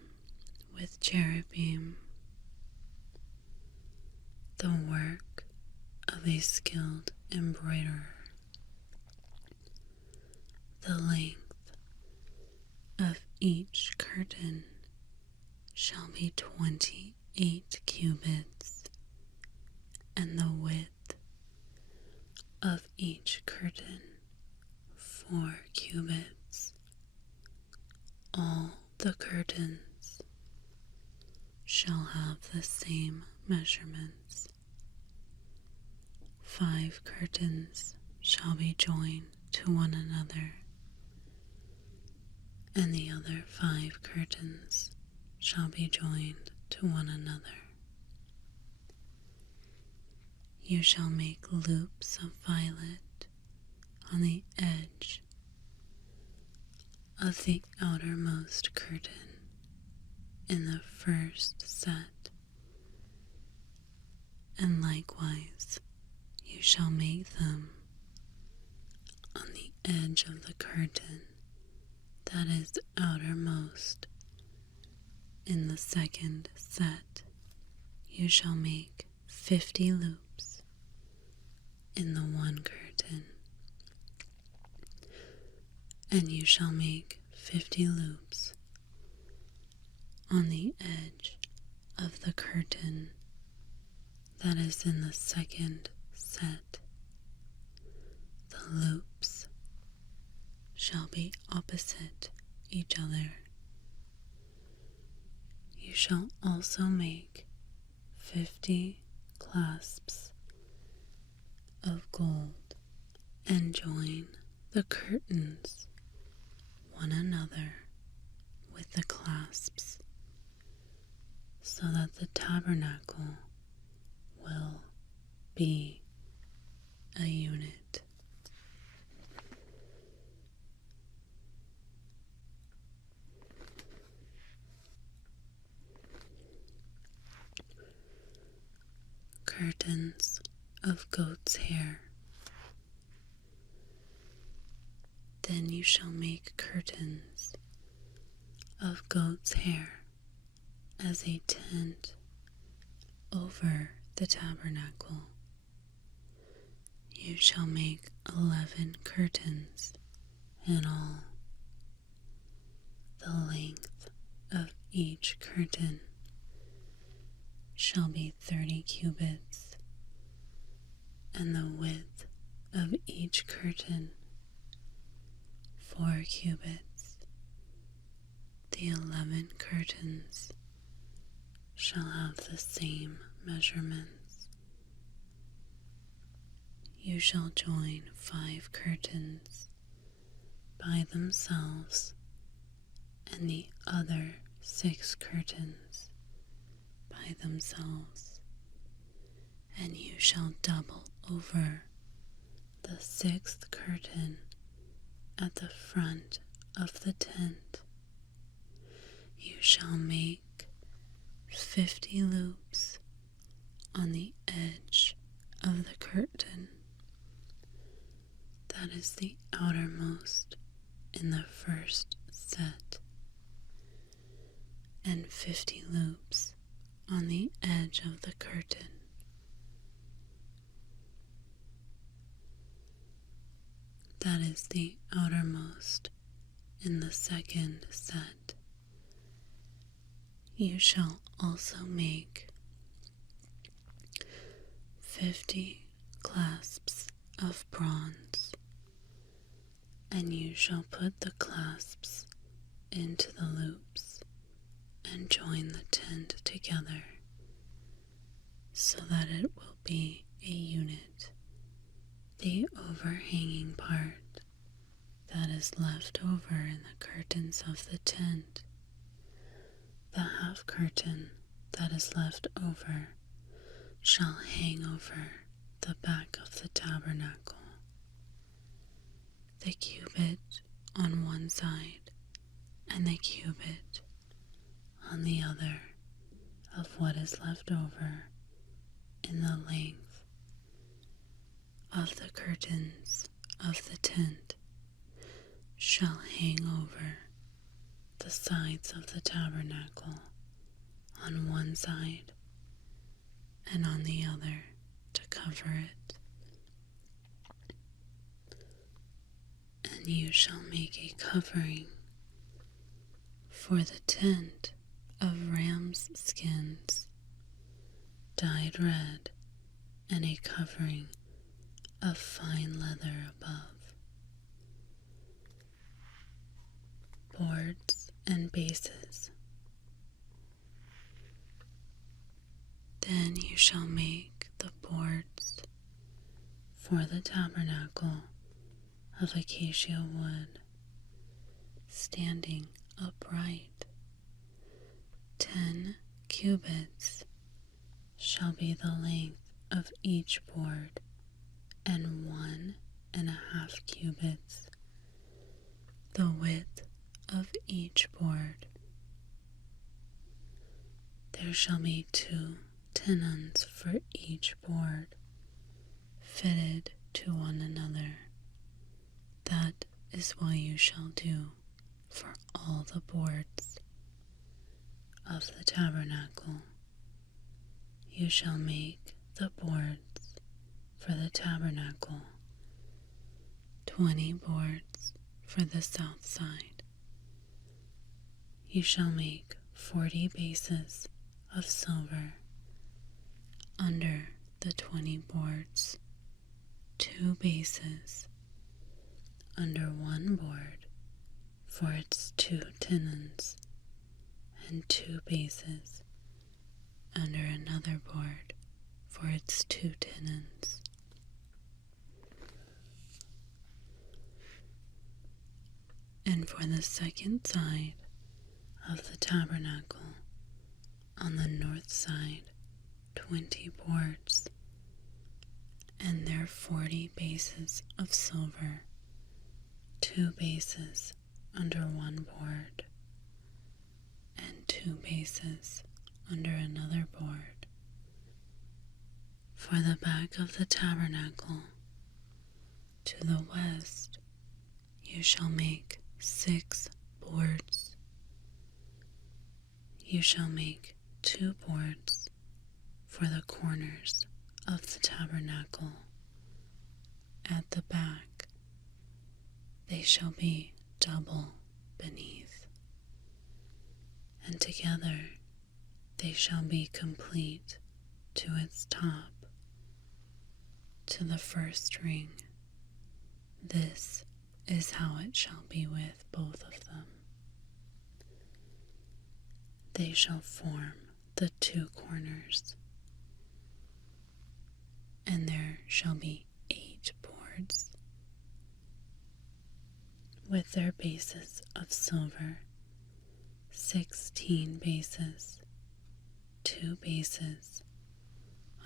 with cherubim, the work of a skilled embroiderer. The length of each curtain shall be 28 cubits, and the width of each curtain 4 cubits. All the curtains shall have the same measurements. 5 curtains shall be joined to one another, and the other 5 curtains shall be joined to one another. You shall make loops of violet on the edge of the outermost curtain in the first set, and likewise you shall make them on the edge of the curtain that is outermost in the second set. You shall make 50 loops in the one curtain, and you shall make 50 loops on the edge of the curtain that is in the second set. The loops shall be opposite each other. You shall also make 50 clasps of gold and join the curtains one another with the clasps, so that the tabernacle will be a unit. Curtains of goat's hair. Then you shall make curtains of goat's hair as a tent over the tabernacle. You shall make 11 curtains in all. The length of each curtain shall be 30 cubits, and the width of each curtain 4 cubits. The 11 curtains shall have the same measurements. You shall join 5 curtains by themselves, and the other 6 curtains by themselves, and you shall double over the 6th curtain at the front of the tent. You shall make 50 loops on the edge of the curtain that is the outermost in the first set, and 50 loops on the edge of the curtain that is the outermost in the second set. You shall also make 50 clasps of bronze And you shall put the clasps into the loops and join the tent together so that it will be a unit. The overhanging part that is left over in the curtains of the tent, the half curtain that is left over, shall hang over the back of the tabernacle. The cubit on one side and the cubit on the other of what is left over in the length of the curtains of the tent shall hang over the sides of the tabernacle on one side and on the other to cover it. And you shall make a covering for the tent of ram's skins, dyed red, and a covering of fine leather above. Boards and bases. Then you shall make the boards for the tabernacle of acacia wood, standing upright. 10 cubits shall be the length of each board, and 1.5 cubits the width of each board. There shall be 2 tenons for each board, fitted to one another. That is what you shall do for all the boards of the tabernacle. You shall make the boards for the tabernacle, 20 boards for the south side. You shall make 40 bases of silver under the 20 boards, 2 bases under one board for its 2 tenons, and 2 bases under another board for its 2 tenons. And for the second side of the tabernacle, on the north side, 20 boards, and their 40 bases of silver, 2 bases under one board, and 2 bases under another board. For the back of the tabernacle, to the west, you shall make 6 boards. You shall make 2 boards for the corners of the tabernacle at the back. They shall be double beneath, and together they shall be complete to its top, to the first ring. This is how it shall be with both of them. They shall form the 2 corners, and there shall be 8 boards with their bases of silver, 16 bases, 2 bases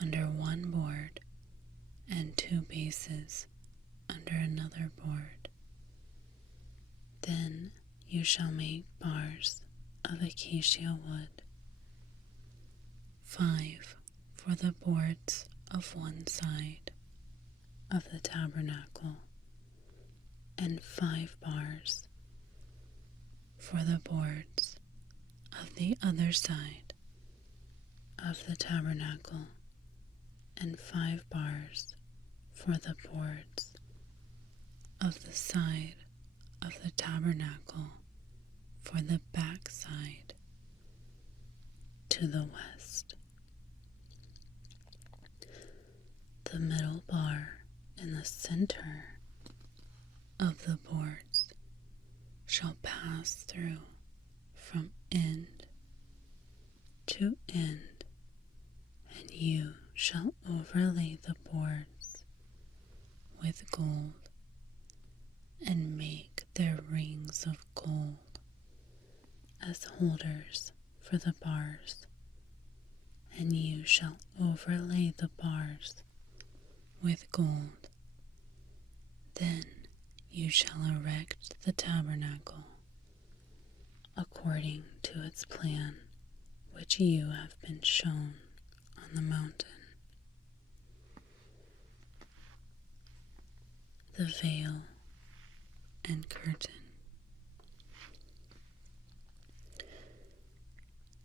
under one board, and 2 bases under another board. Then you shall make bars of acacia wood, 5 for the boards of one side of the tabernacle, and 5 bars for the boards of the other side of the tabernacle, and 5 bars for the boards of the side of the tabernacle for the back side to the west. The middle bar in the center of the boards shall pass through from end to end, and you shall overlay the boards with gold, and make their rings of gold as holders for the bars, and you shall overlay the bars with gold. Then you shall erect the tabernacle according to its plan, which you have been shown on the mountain. The veil and curtain.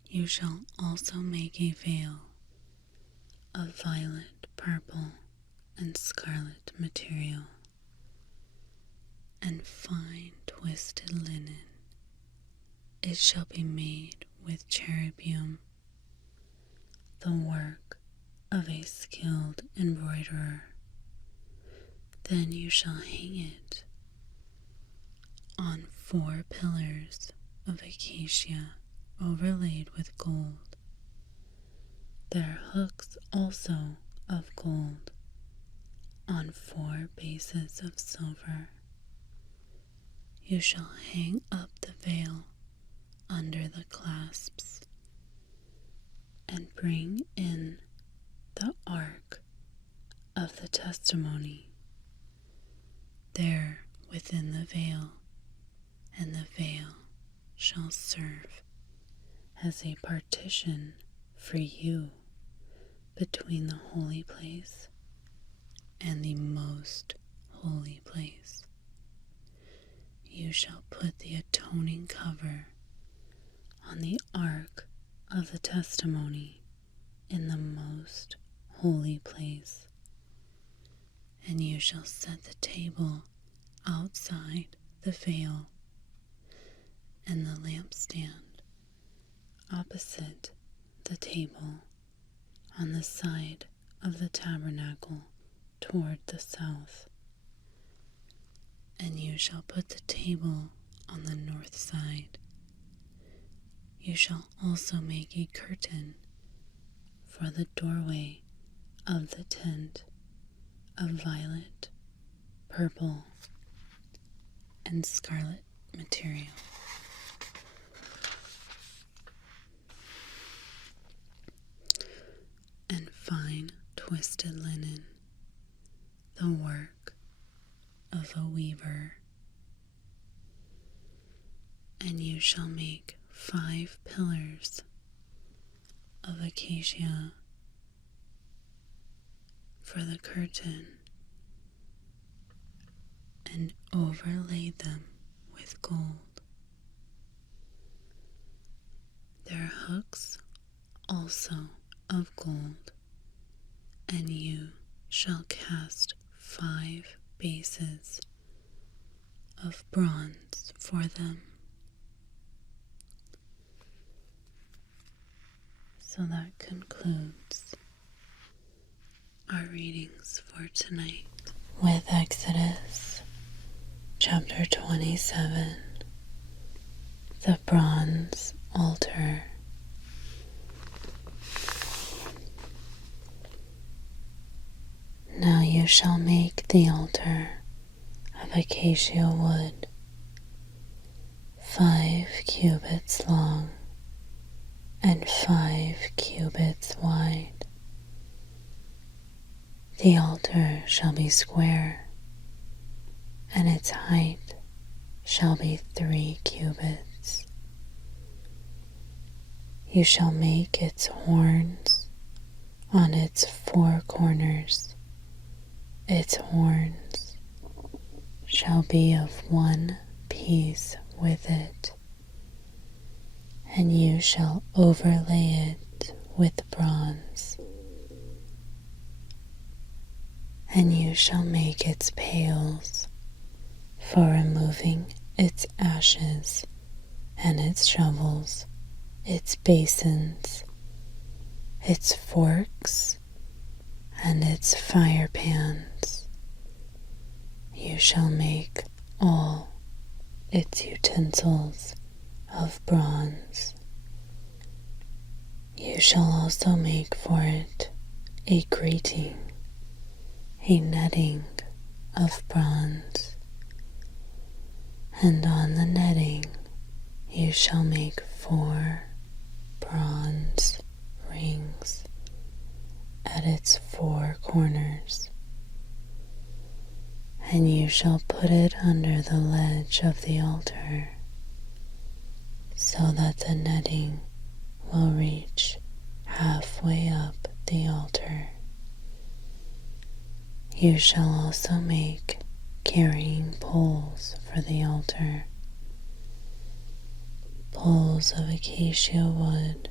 You shall also make a veil of violet, purple, and scarlet material, and fine twisted linen. It shall be made with cherubim, the work of a skilled embroiderer. Then you shall hang it on 4 pillars of acacia overlaid with gold, their hooks also of gold, on 4 bases of silver. You shall hang up the veil under the clasps, and bring in the ark of the testimony there within the veil, and the veil shall serve as a partition for you between the holy place and the most holy place. You shall put the atoning cover on the ark of the testimony in the most holy place, and you shall set the table outside the veil and the lampstand opposite the table on the side of the tabernacle toward the south. And you shall put the table on the north side. You shall also make a curtain for the doorway of the tent of violet, purple, and scarlet material. And fine twisted linen, the work of a weaver. And you shall make 5 pillars of acacia for the curtain, and overlay them with gold. Their hooks also of gold, and you shall cast 5 bases of bronze for them. So that concludes our readings for tonight with Exodus chapter 27, the bronze altar. Now you shall make the altar of acacia wood, 5 cubits long and 5 cubits wide. The altar shall be square, and its height shall be 3 cubits. You shall make its horns on its 4 corners. Its horns shall be of one piece with it, and you shall overlay it with bronze. And you shall make its pails for removing its ashes, and its shovels, its basins, its forks, and its fire pans. You shall make all its utensils of bronze. You shall also make for it a grating, a netting of bronze, and on the netting you shall make 4 bronze rings at its 4 corners, and you shall put it under the ledge of the altar, so that the netting will reach halfway up the altar. You shall also make carrying poles for the altar, poles of acacia wood,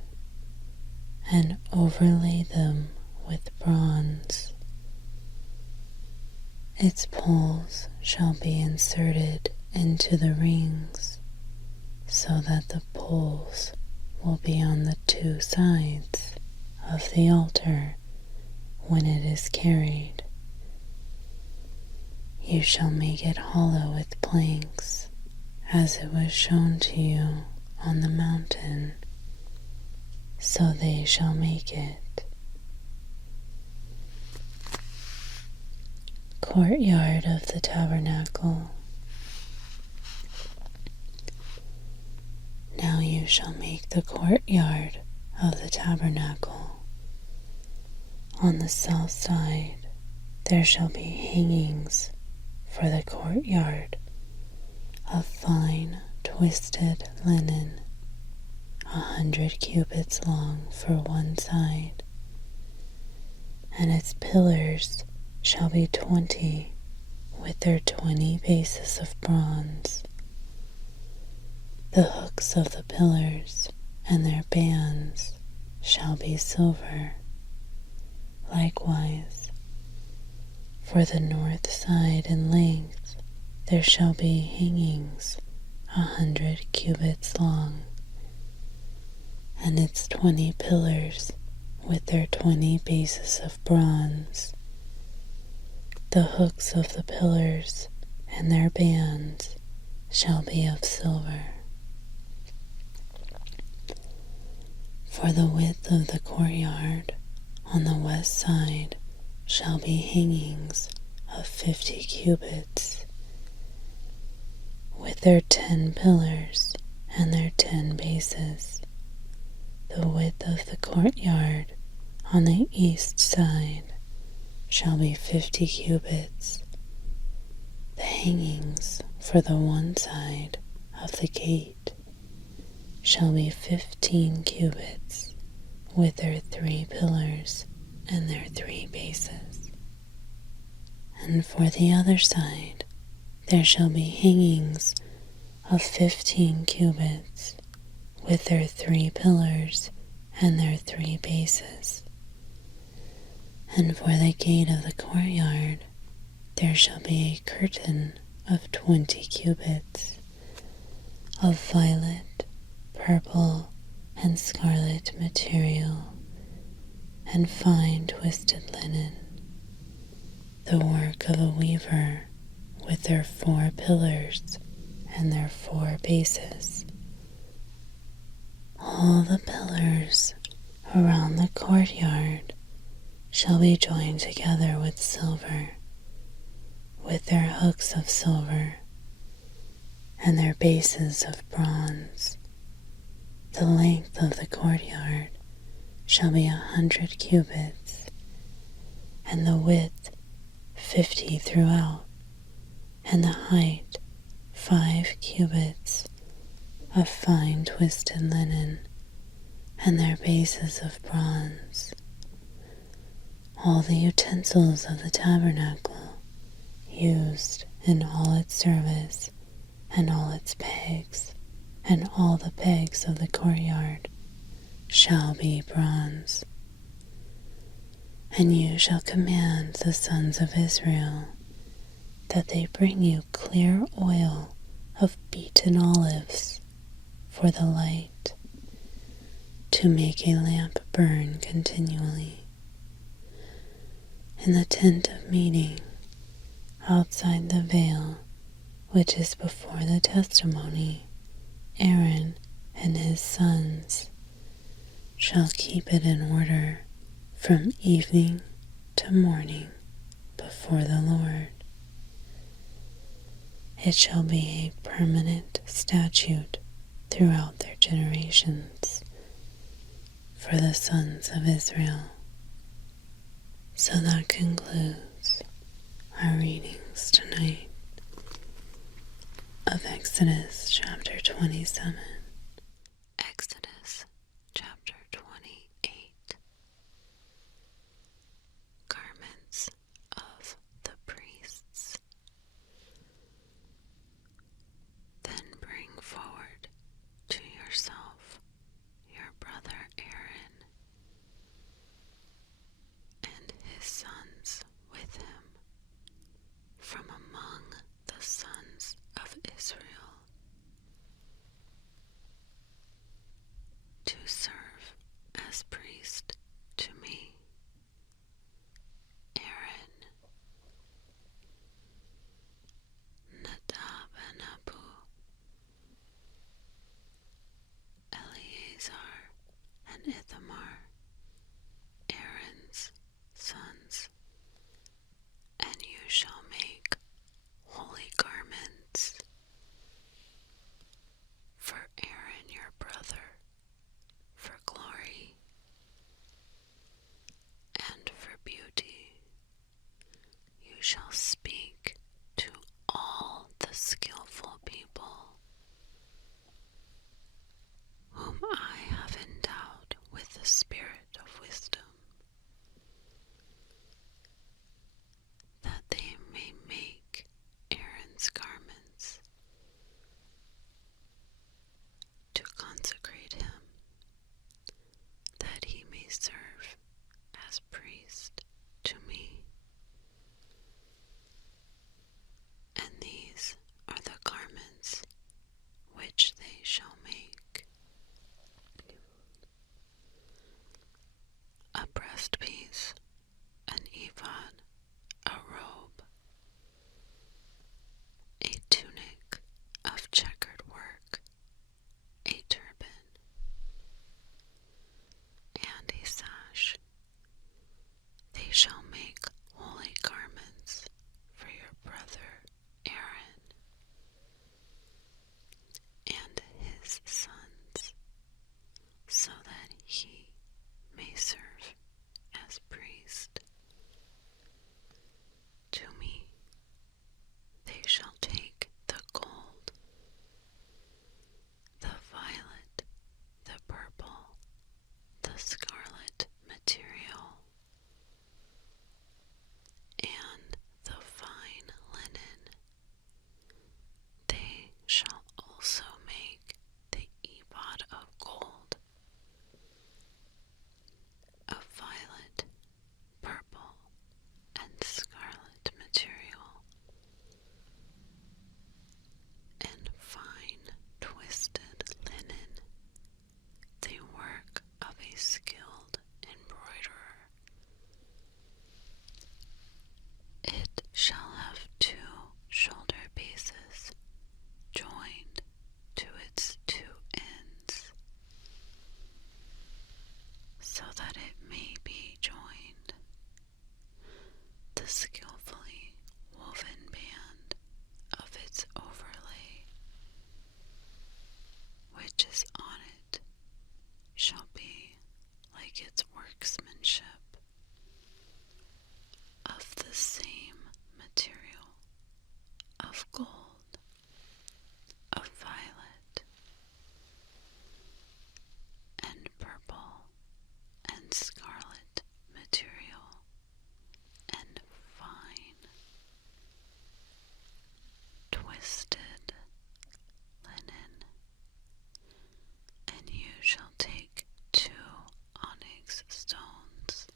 and overlay them with bronze. Its poles shall be inserted into the rings, so that the poles will be on the 2 sides of the altar when it is carried. You shall make it hollow with planks, as it was shown to you on the mountain, so they shall make it. Courtyard of the tabernacle. Now you shall make the courtyard of the tabernacle. On the south side there shall be hangings for the courtyard of fine twisted linen, 100 cubits long for one side, and its pillars shall be 20 with their 20 bases of bronze. The hooks of the pillars and their bands shall be silver. Likewise, for the north side in length there shall be hangings 100 cubits long, and its 20 pillars with their 20 bases of bronze. The hooks of the pillars and their bands shall be of silver. For the width of the courtyard on the west side shall be hangings of 50 cubits, with their 10 pillars and their 10 bases. The width of the courtyard on the east side shall be 50 cubits. The hangings for the one side of the gate shall be 15 cubits, with their 3 pillars and their 3 bases. And for the other side there shall be hangings of 15 cubits, with their 3 pillars and their 3 bases. And for the gate of the courtyard there shall be a curtain of 20 cubits, of violet, purple, and scarlet material, and fine twisted linen, the work of a weaver, with their 4 pillars and their 4 bases. All the pillars around the courtyard shall be joined together with silver, with their hooks of silver and their bases of bronze. The length of the courtyard shall be 100 cubits, and the width 50 throughout, and the height 5 cubits, of fine twisted linen, and their bases of bronze. All the utensils of the tabernacle used in all its service, and all its pegs, and all the pegs of the courtyard shall be bronze. And you shall command the sons of Israel that they bring you clear oil of beaten olives for the light, to make a lamp burn continually. In the tent of meeting, outside the veil, which is before the testimony, Aaron and his sons shall keep it in order from evening to morning before the Lord. It shall be a permanent statute throughout their generations for the sons of Israel. So that concludes our readings tonight of Exodus chapter 27. Exodus chapter 28. Garments of the priests. Then bring forward to yourself your brother Aaron and his sons with him from among the sons of Israel to serve as priest to me. Aaron, Nadab and Abu, Eleazar and Ithamar, Aaron's sons, and you shall make holy garments for Aaron your brother, for glory and for beauty. You shall speak to all the skillful people whom I have endowed with the spirit of wisdom, that they may make Aaron's garments to consecrate him, that he may serve as priest to me. And these are the garments which they shall make: a breastpiece, an ephod, a robe, a tunic of checkered work, a turban, and a sash. They shall make holy garments for your brother Aaron and his sons, so that he may serve as priest to me. They shall take the gold, the violet, the purple, the scarlet material, and the fine linen. They shall also make the ephod of gold, of violet, purple, and scarlet material, and fine twisted linen, the work of a skilled embroiderer. It shall have 2 shoulder pieces joined to its 2 ends, so that it may be joined. The skillfully woven band of its overlay, which is on it, shall be like its workmanship, of the same material, of gold, of violet, and purple, and scarlet material, and fine twisted linen. And you shall take 2 onyx stones,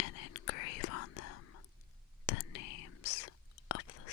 and engrave on them the names of the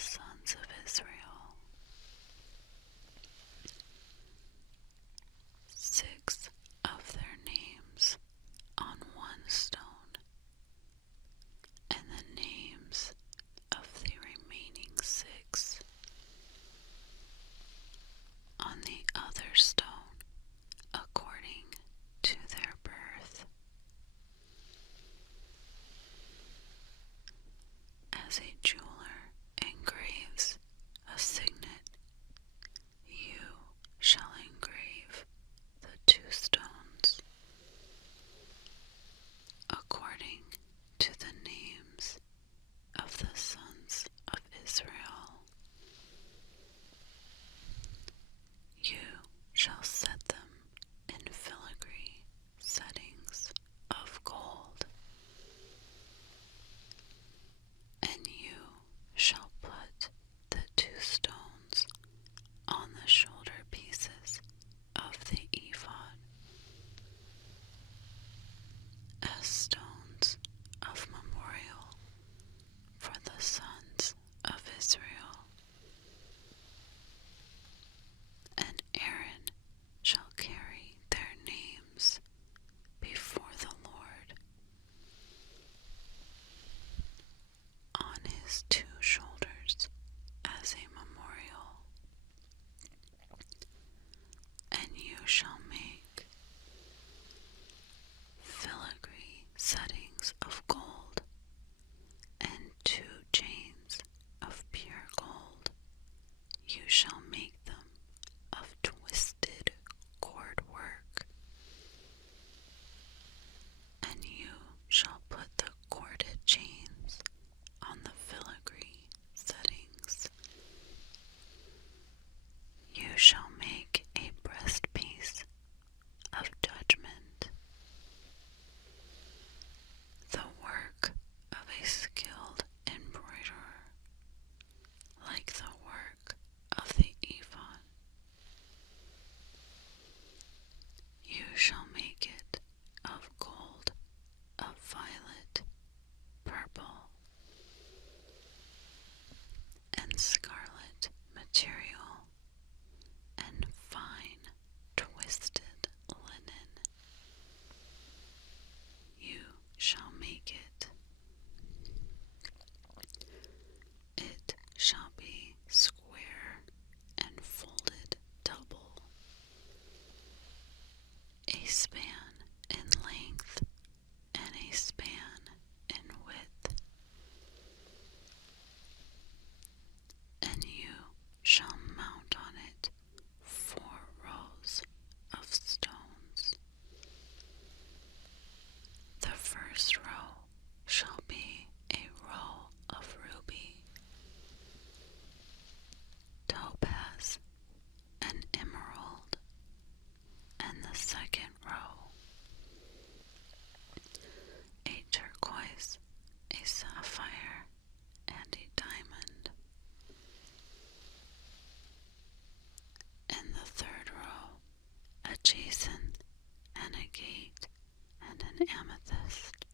amethyst.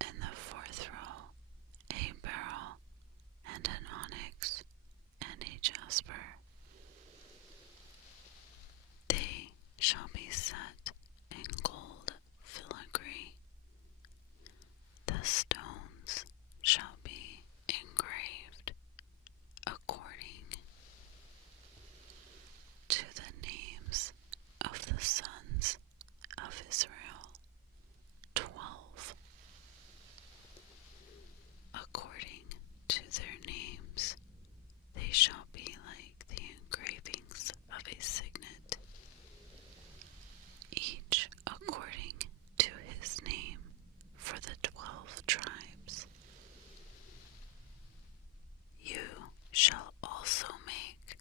In the fourth row, a beryl and an onyx and a jasper. They shall be set in gold filigree. The stones shall be engraved according to the names of the sons of Israel, 12, according to their names. They shall be like the engravings of a signet, each according to his name for the 12 tribes. You shall also make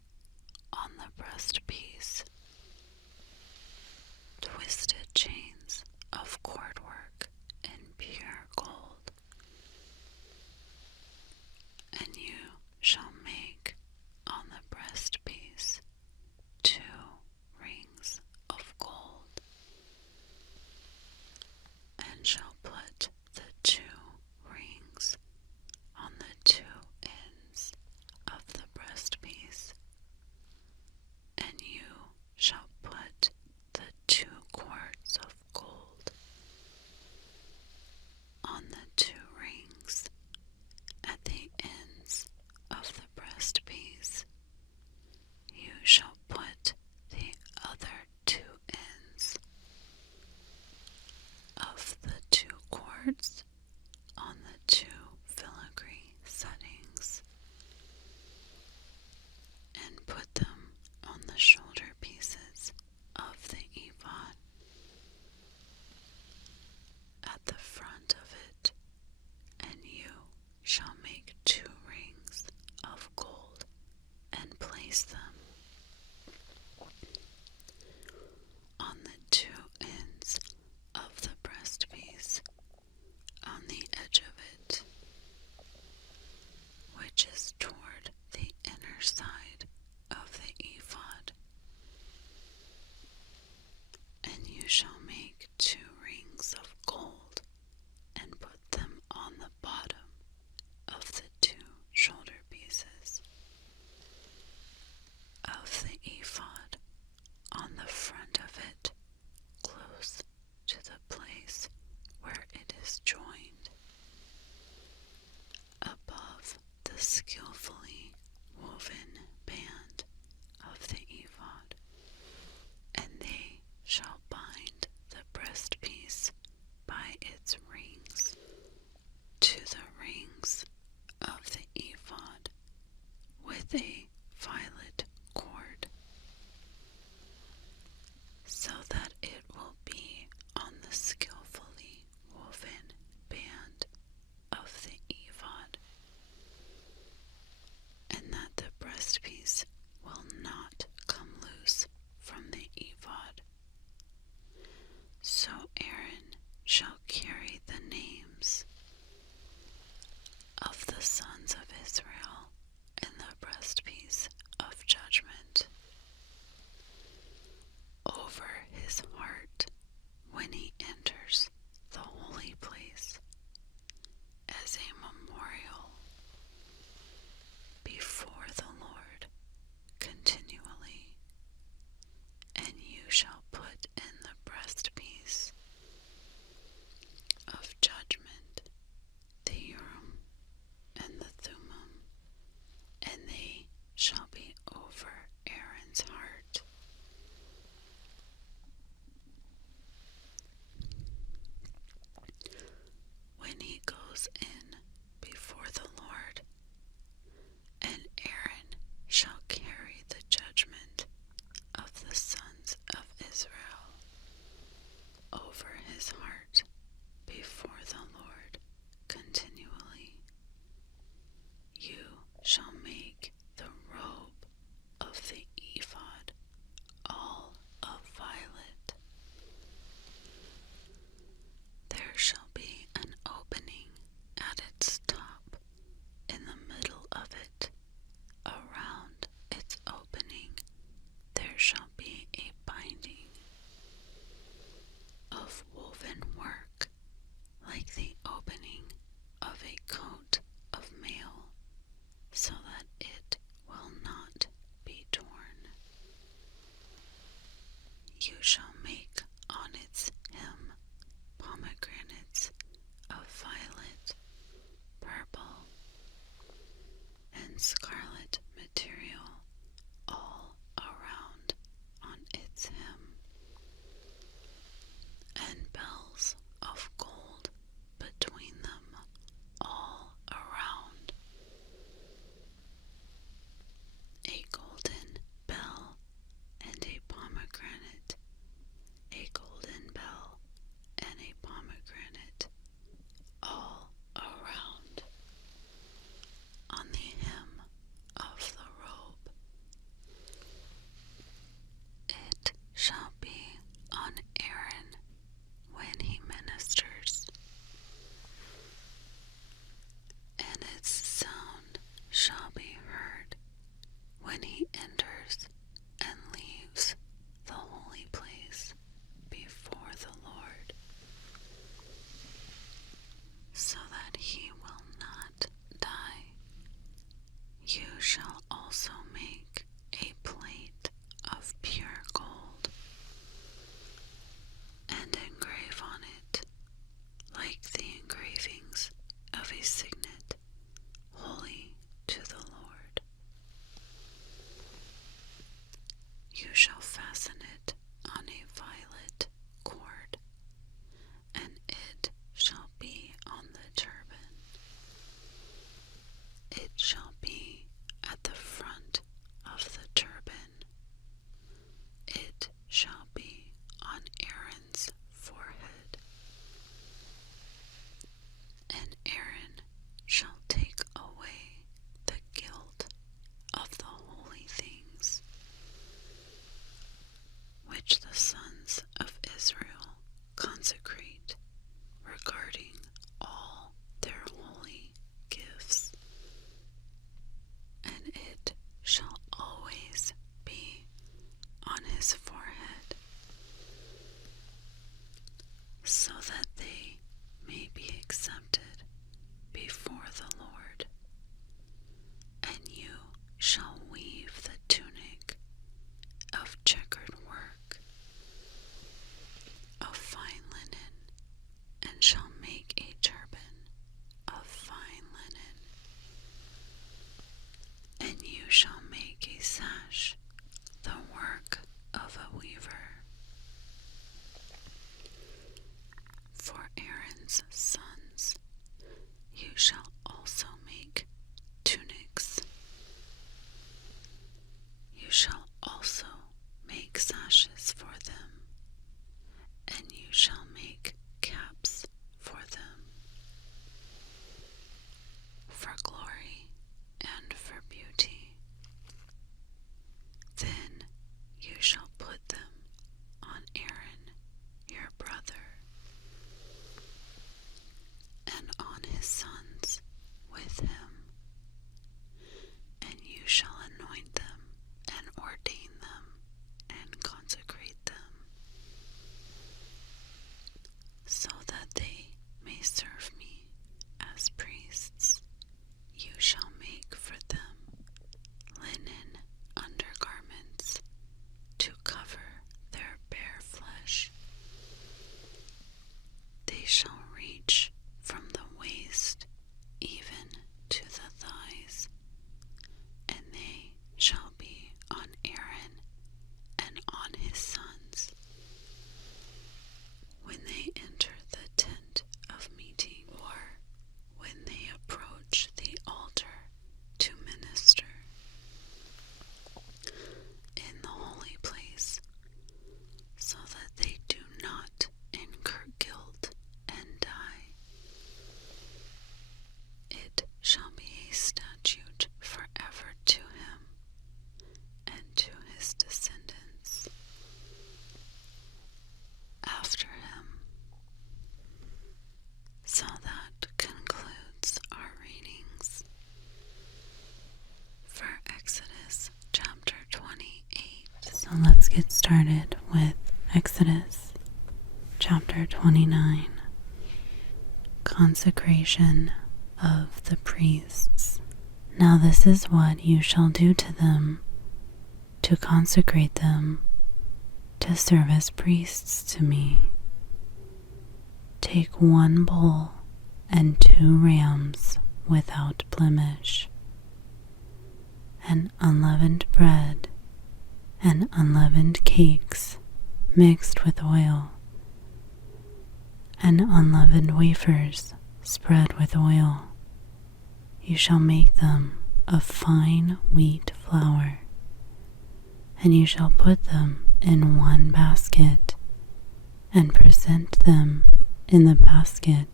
on the breastpiece twisted chains of cordwork in pure gold, and you shall make on the breastpiece 2 rings of gold, and shall put the 2 rings on the 2 ends of the breastpiece, and you shall put the 2 cords of gold on the 2 rings at the ends of the breastpiece. You shall put the other 2 ends of the 2 cords on the 2 filigree settings, and put them on the shoulder pieces of the ephod at the front of it, and you shall make 2 rings of gold and place them on the 2 ends of the breastpiece on the edge of it, which is toward the inner side of the ephod. And you shall make 2 rings of gold and put them on the bottom of the 2 shoulder pieces of the ephod on the front of it, close to the place where it is joined, above the skillfully woven band of the ephod. And they shall bind the breastpiece by its rings to the rings of the ephod with a violet cord, so that it will be on the skillfully woven band of the ephod, and that the breastpiece will not come loose from the ephod. So Aaron shall carry the names of the sons of Israel in the breastpiece of judgment over his heart when he enters the holy place, as a memorial before the Lord continually. And you shall put in the breastpiece of judgment the Urim and the Thummim, and they shall be over Aaron's heart. Aaron's sons. You shall also make tunics. You shall also make sashes for them, and you shall make caps for them, for glory and for beauty. Then you shall put them on Aaron your brother, and on his sons with him, and you shall anoint them and ordain them and consecrate them, so that they may serve me as priests. You shall make for them linen undergarments to cover their bare flesh. They shall reach from the waist even to the thighs, and they shall be on Aaron and on his sons when they enter the tent of meeting, or when they approach the altar to minister in the holy place, so that they do not incur guilt and die. It shall be a statute forever to him and to his descendants after him. So that concludes our readings for Exodus chapter 28. So let's get started with Exodus chapter 29. Consecration of the priests. Now this is what you shall do to them, to consecrate them, to serve as priests to me. Take 1 bull and 2 rams without blemish, and unleavened bread and unleavened cakes mixed with oil, and unleavened wafers spread with oil. You shall make them of fine wheat flour, and you shall put them in 1 basket, and present them in the basket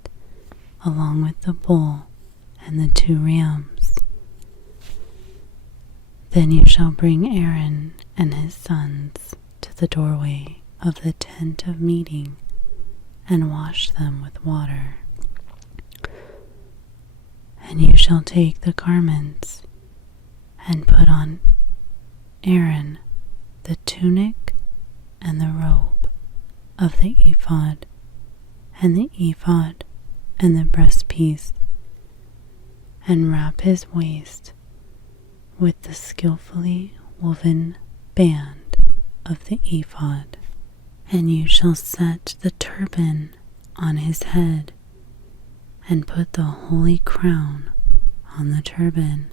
along with the bull and the 2 rams. Then you shall bring Aaron and his sons to the doorway of the tent of meeting and wash them with water. And you shall take the garments and put on Aaron the tunic and the robe of the ephod, and the ephod and the breastpiece, and wrap his waist with the skillfully woven band of the ephod. And you shall set the turban on his head, and put the holy crown on the turban.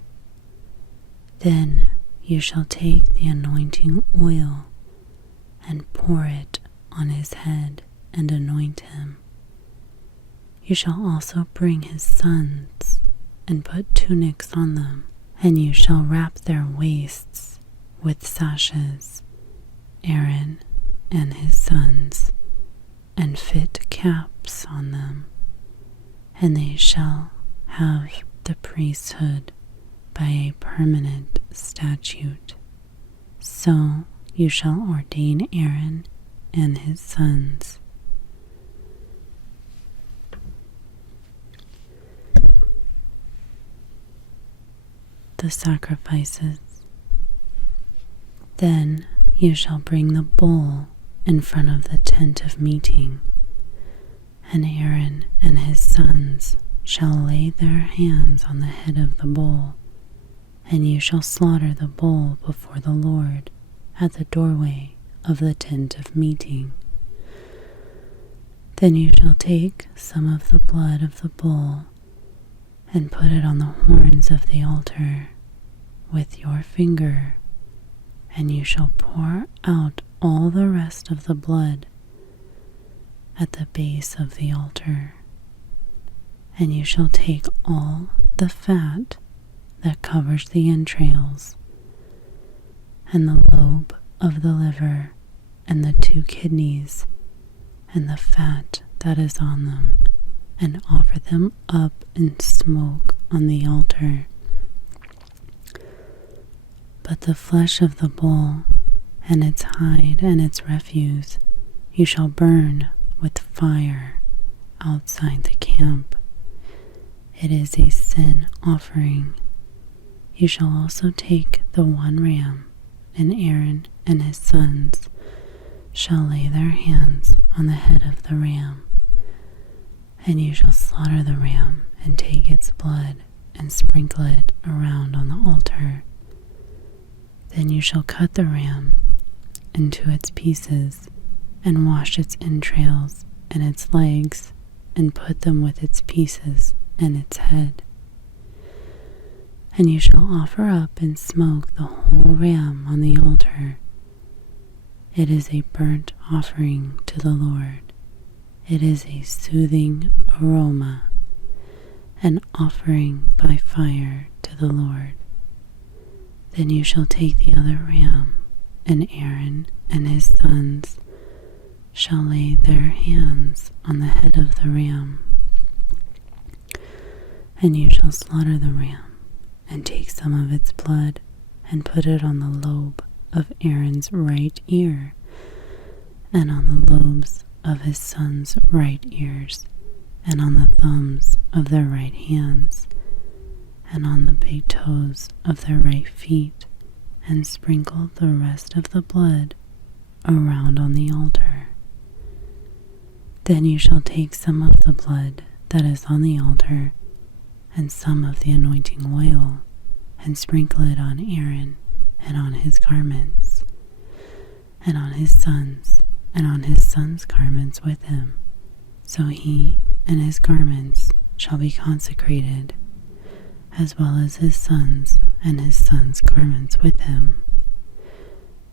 Then you shall take the anointing oil and pour it on his head and anoint him. You shall also bring his sons and put tunics on them, and you shall wrap their waists with sashes, Aaron and his sons, and fit caps on them, and they shall have the priesthood by a permanent statute. So you shall ordain Aaron and his sons. The sacrifices. Then you shall bring the bull in front of the tent of meeting, and Aaron and his sons shall lay their hands on the head of the bull, and you shall slaughter the bull before the Lord at the doorway of the tent of meeting. Then you shall take some of the blood of the bull and put it on the horns of the altar with your finger, and you shall pour out all the rest of the blood at the base of the altar And you shall take all the fat that covers the entrails, and the lobe of the liver, and the 2 kidneys, and the fat that is on them, and offer them up in smoke on the altar. But the flesh of the bull, and its hide, and its refuse, you shall burn with fire outside the camp. It is a sin offering. You shall also take the 1 ram, and Aaron and his sons shall lay their hands on the head of the ram. And you shall slaughter the ram, and take its blood, and sprinkle it around on the altar. Then you shall cut the ram into its pieces, and wash its entrails and its legs, and put them with its pieces and its head. And you shall offer up in smoke the whole ram on the altar. It is a burnt offering to the Lord. It is a soothing aroma, an offering by fire to the Lord. Then you shall take the other ram, and Aaron and his sons shall lay their hands on the head of the ram. And you shall slaughter the ram, and take some of its blood, and put it on the lobe of Aaron's right ear, and on the lobes of his sons' right ears, and on the thumbs of their right hands, and on the big toes of their right feet, and sprinkle the rest of the blood around on the altar. Then you shall take some of the blood that is on the altar, and some of the anointing oil, and sprinkle it on Aaron, and on his garments, and on his sons, and on his sons' garments with him. So he and his garments shall be consecrated, as well as his sons and his sons' garments with him.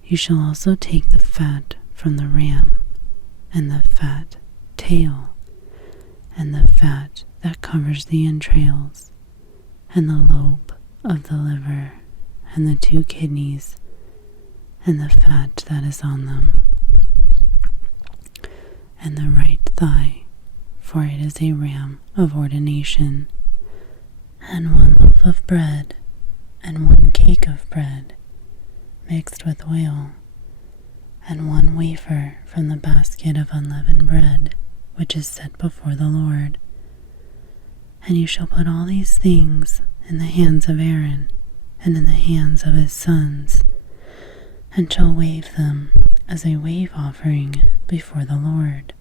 You shall also take the fat from the ram, and the fat tail, and the fat that covers the entrails, and the lobe of the liver, and the 2 kidneys, and the fat that is on them, and the right thigh, for it is a ram of ordination, and 1 loaf of bread, and 1 cake of bread, mixed with oil, and 1 wafer from the basket of unleavened bread, which is set before the Lord. And you shall put all these things in the hands of Aaron, and in the hands of his sons, and shall wave them as a wave offering before the Lord.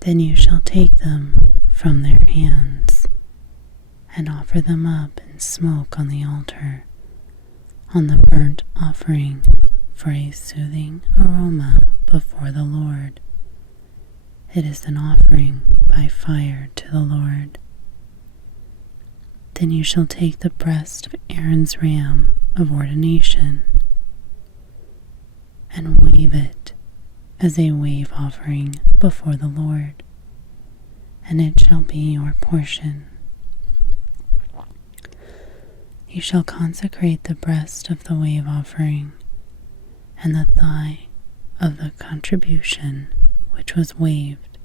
Then you shall take them from their hands, and offer them up in smoke on the altar, on the burnt offering, for a soothing aroma before the Lord. It is an offering by fire to the Lord. Then you shall take the breast of Aaron's ram of ordination, and wave it as a wave offering before the Lord, and it shall be your portion. You shall consecrate the breast of the wave offering, and the thigh of the contribution which was waved,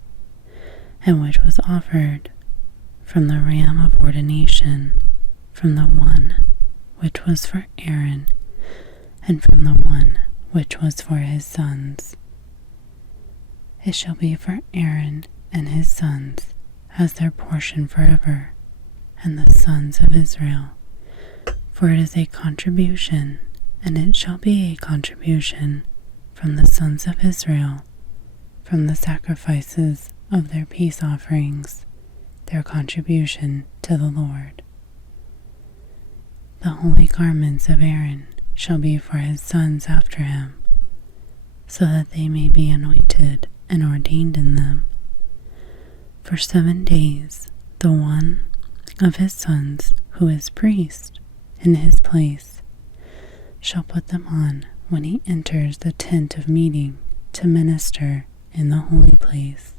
and which was offered from the ram of ordination, from the one which was for Aaron, and from the one which was for his sons. It shall be for Aaron and his sons as their portion forever, and the sons of Israel, for it is a contribution, and it shall be a contribution from the sons of Israel, from the sacrifices of their peace offerings, their contribution to the Lord. The holy garments of Aaron shall be for his sons after him, so that they may be anointed and ordained in them. For 7 days the one of his sons who is priest in his place shall put them on when he enters the tent of meeting to minister in the holy place.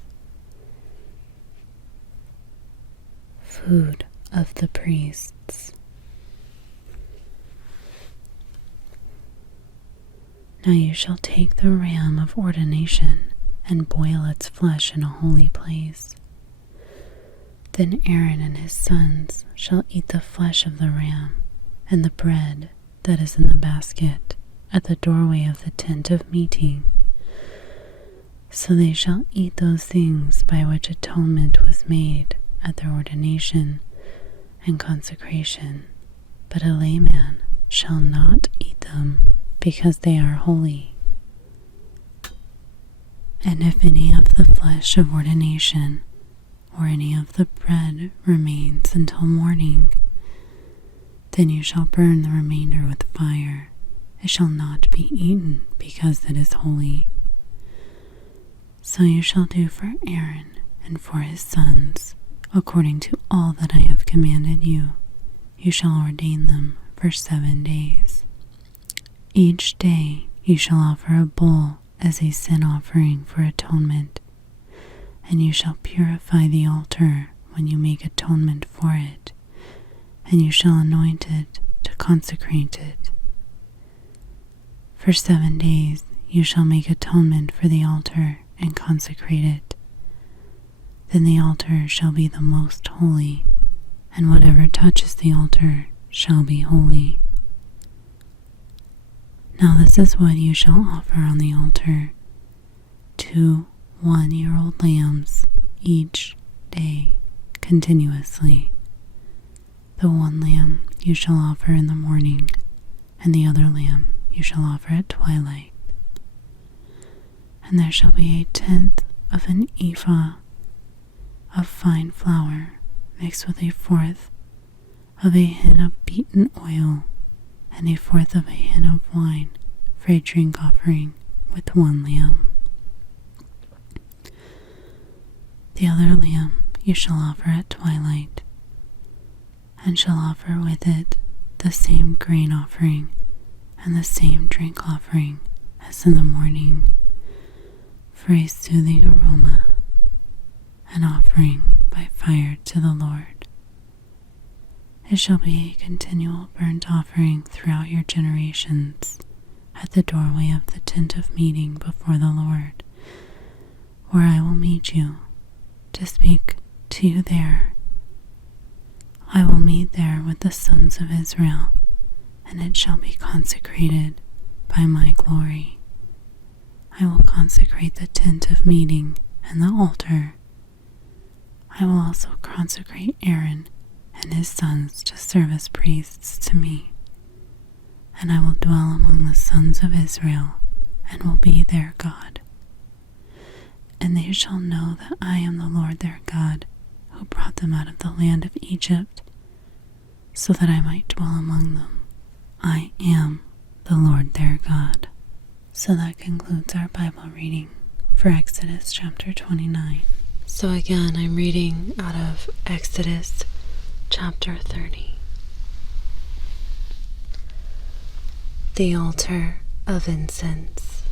food of the priests. Now you shall take the ram of ordination and boil its flesh in a holy place. Then Aaron and his sons shall eat the flesh of the ram and the bread that is in the basket at the doorway of the tent of meeting. So they shall eat those things by which atonement was made at their ordination and consecration, but a layman shall not eat them, because they are holy. And if any of the flesh of ordination or any of the bread remains until morning, then you shall burn the remainder with fire. It shall not be eaten, because it is holy. So you shall do for Aaron and for his sons, according to all that I have commanded you. You shall ordain them for 7 days. Each day you shall offer a bull as a sin offering for atonement, and you shall purify the altar when you make atonement for it, and you shall anoint it to consecrate it. For 7 days you shall make atonement for the altar and consecrate it. Then the altar shall be the most holy, and whatever touches the altar shall be holy. Now this is what you shall offer on the altar: 2 one-year-old lambs each day continuously. The one lamb you shall offer in the morning, and the other lamb you shall offer at twilight. And there shall be 1/10 of an ephah of fine flour mixed with 1/4 of a hin of beaten oil, and 1/4 of a hin of wine for a drink offering with one lamb. The other lamb you shall offer at twilight, and shall offer with it the same grain offering and the same drink offering as in the morning, for a soothing aroma, an offering by fire to the Lord. It shall be a continual burnt offering throughout your generations at the doorway of the tent of meeting before the Lord, where I will meet you to speak to you there. I will meet there with the sons of Israel, and it shall be consecrated by my glory. I will consecrate the tent of meeting and the altar. I will also consecrate Aaron and his sons to serve as priests to me, and I will dwell among the sons of Israel and will be their God. And they shall know that I am the Lord their God, who brought them out of the land of Egypt, so that I might dwell among them. I am the Lord their God. So that concludes our Bible reading for Exodus chapter 29. So again, I'm reading out of Exodus chapter 30. The altar of incense.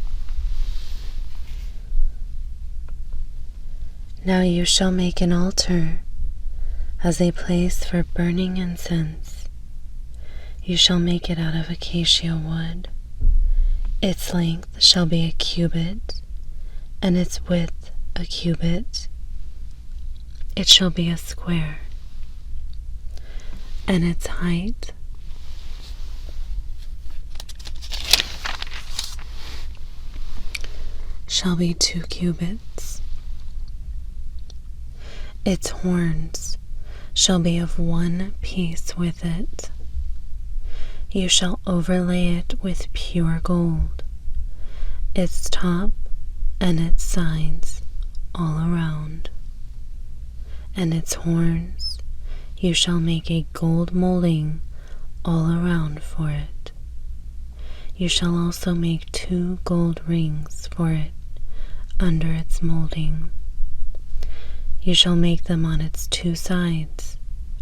Now you shall make an altar as a place for burning incense. You shall make it out of acacia wood. Its length shall be a cubit, and its width a cubit. It shall be a square, and its height shall be 2 cubits. Its horns shall be of one piece with it. You shall overlay it with pure gold, its top and its sides all around. And its horns you shall make a gold molding all around for it. You shall also make 2 gold rings for it under its molding. You shall make them on its 2 sides,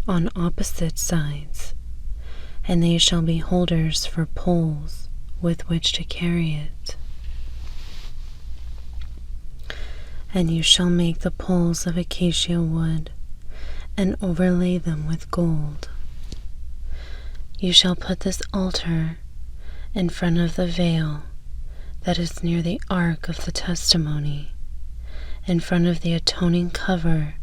on opposite sides, and they shall be holders for poles with which to carry it. And you shall make the poles of acacia wood, and overlay them with gold. You shall put this altar in front of the veil that is near the ark of the testimony, in front of the atoning cover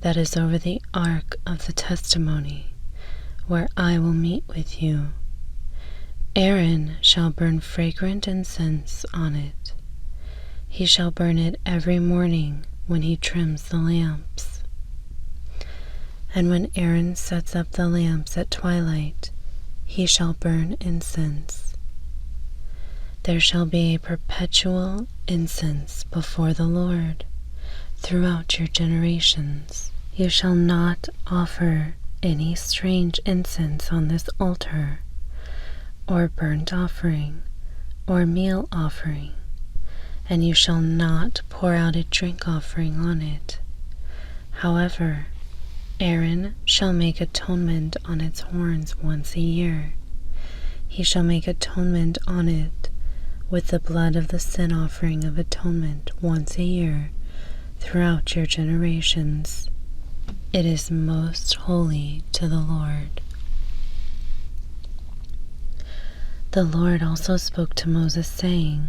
that is over the ark of the testimony, where I will meet with you. Aaron shall burn fragrant incense on it. He shall burn it every morning when he trims the lamps. And when Aaron sets up the lamps at twilight, he shall burn incense. There shall be a perpetual incense before the Lord throughout your generations. You shall not offer any strange incense on this altar, or burnt offering, or meal offering, and you shall not pour out a drink offering on it. However, Aaron shall make atonement on its horns once a year. He shall make atonement on it with the blood of the sin offering of atonement once a year throughout your generations. It is most holy to the Lord. The Lord also spoke to Moses, saying,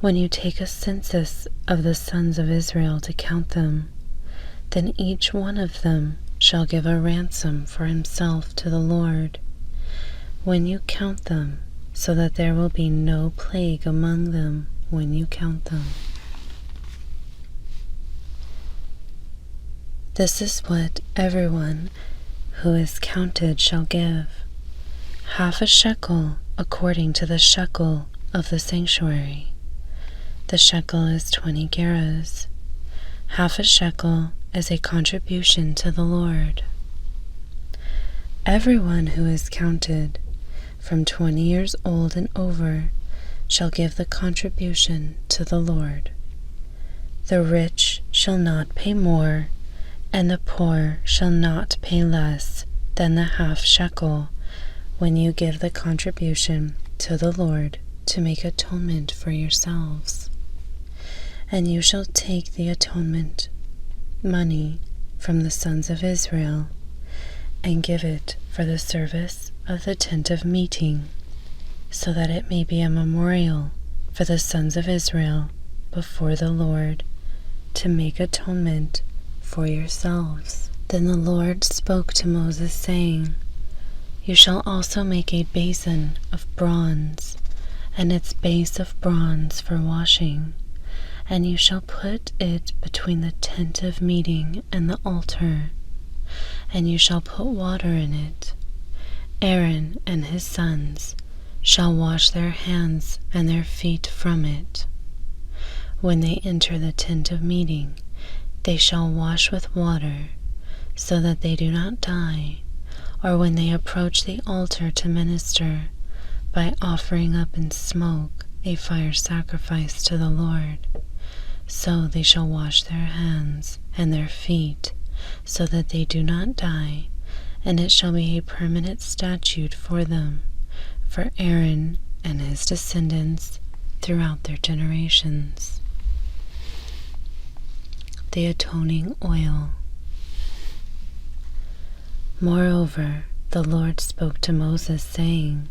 When you take a census of the sons of Israel to count them, then each one of them shall give a ransom for himself to the Lord when you count them, so that there will be no plague among them when you count them. This is what everyone who is counted shall give: half a shekel according to the shekel of the sanctuary. The shekel is 20 gerahs. Half a shekel as a contribution to the Lord. Everyone who is counted from 20 years old and over shall give the contribution to the Lord. The rich shall not pay more, and the poor shall not pay less than the half shekel when you give the contribution to the Lord to make atonement for yourselves. And you shall take the atonement money from the sons of Israel and give it for the service of the tent of meeting, so that it may be a memorial for the sons of Israel before the Lord to make atonement for yourselves. Then the Lord spoke to Moses, saying, You shall also make a basin of bronze, and its base of bronze for washing, and you shall put it between the tent of meeting and the altar, and you shall put water in it. Aaron and his sons shall wash their hands and their feet from it. When they enter the tent of meeting, they shall wash with water, so that they do not die, or when they approach the altar to minister, by offering up in smoke a fire sacrifice to the Lord. So they shall wash their hands and their feet, so that they do not die, and it shall be a permanent statute for them, for Aaron and his descendants throughout their generations. The atoning oil. Moreover, the Lord spoke to Moses, saying,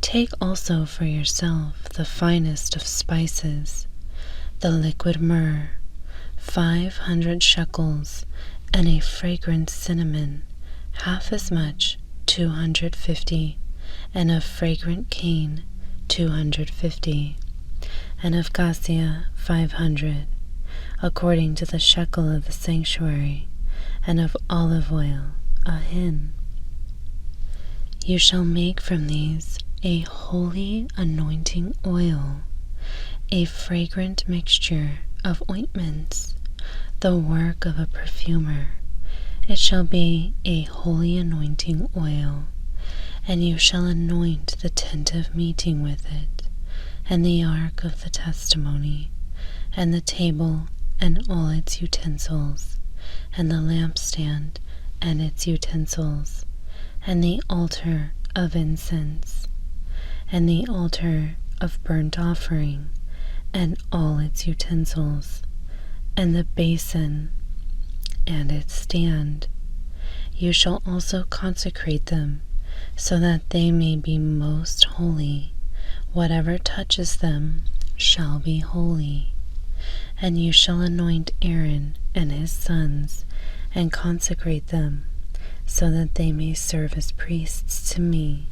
Take also for yourself the finest of spices, the liquid myrrh, 500 shekels, and a fragrant cinnamon, half as much, 250, and of fragrant cane, 250, and of cassia, 500, according to the shekel of the sanctuary, and of olive oil, a hin. You shall make from these a holy anointing oil, a fragrant mixture of ointments, the work of a perfumer. It shall be a holy anointing oil, and you shall anoint the tent of meeting with it, and the ark of the testimony, and the table and all its utensils, and the lampstand and its utensils, and the altar of incense, and the altar of burnt offering, and all its utensils, and the basin, and its stand. You shall also consecrate them, so that they may be most holy. Whatever touches them shall be holy. And you shall anoint Aaron and his sons, and consecrate them, so that they may serve as priests to me.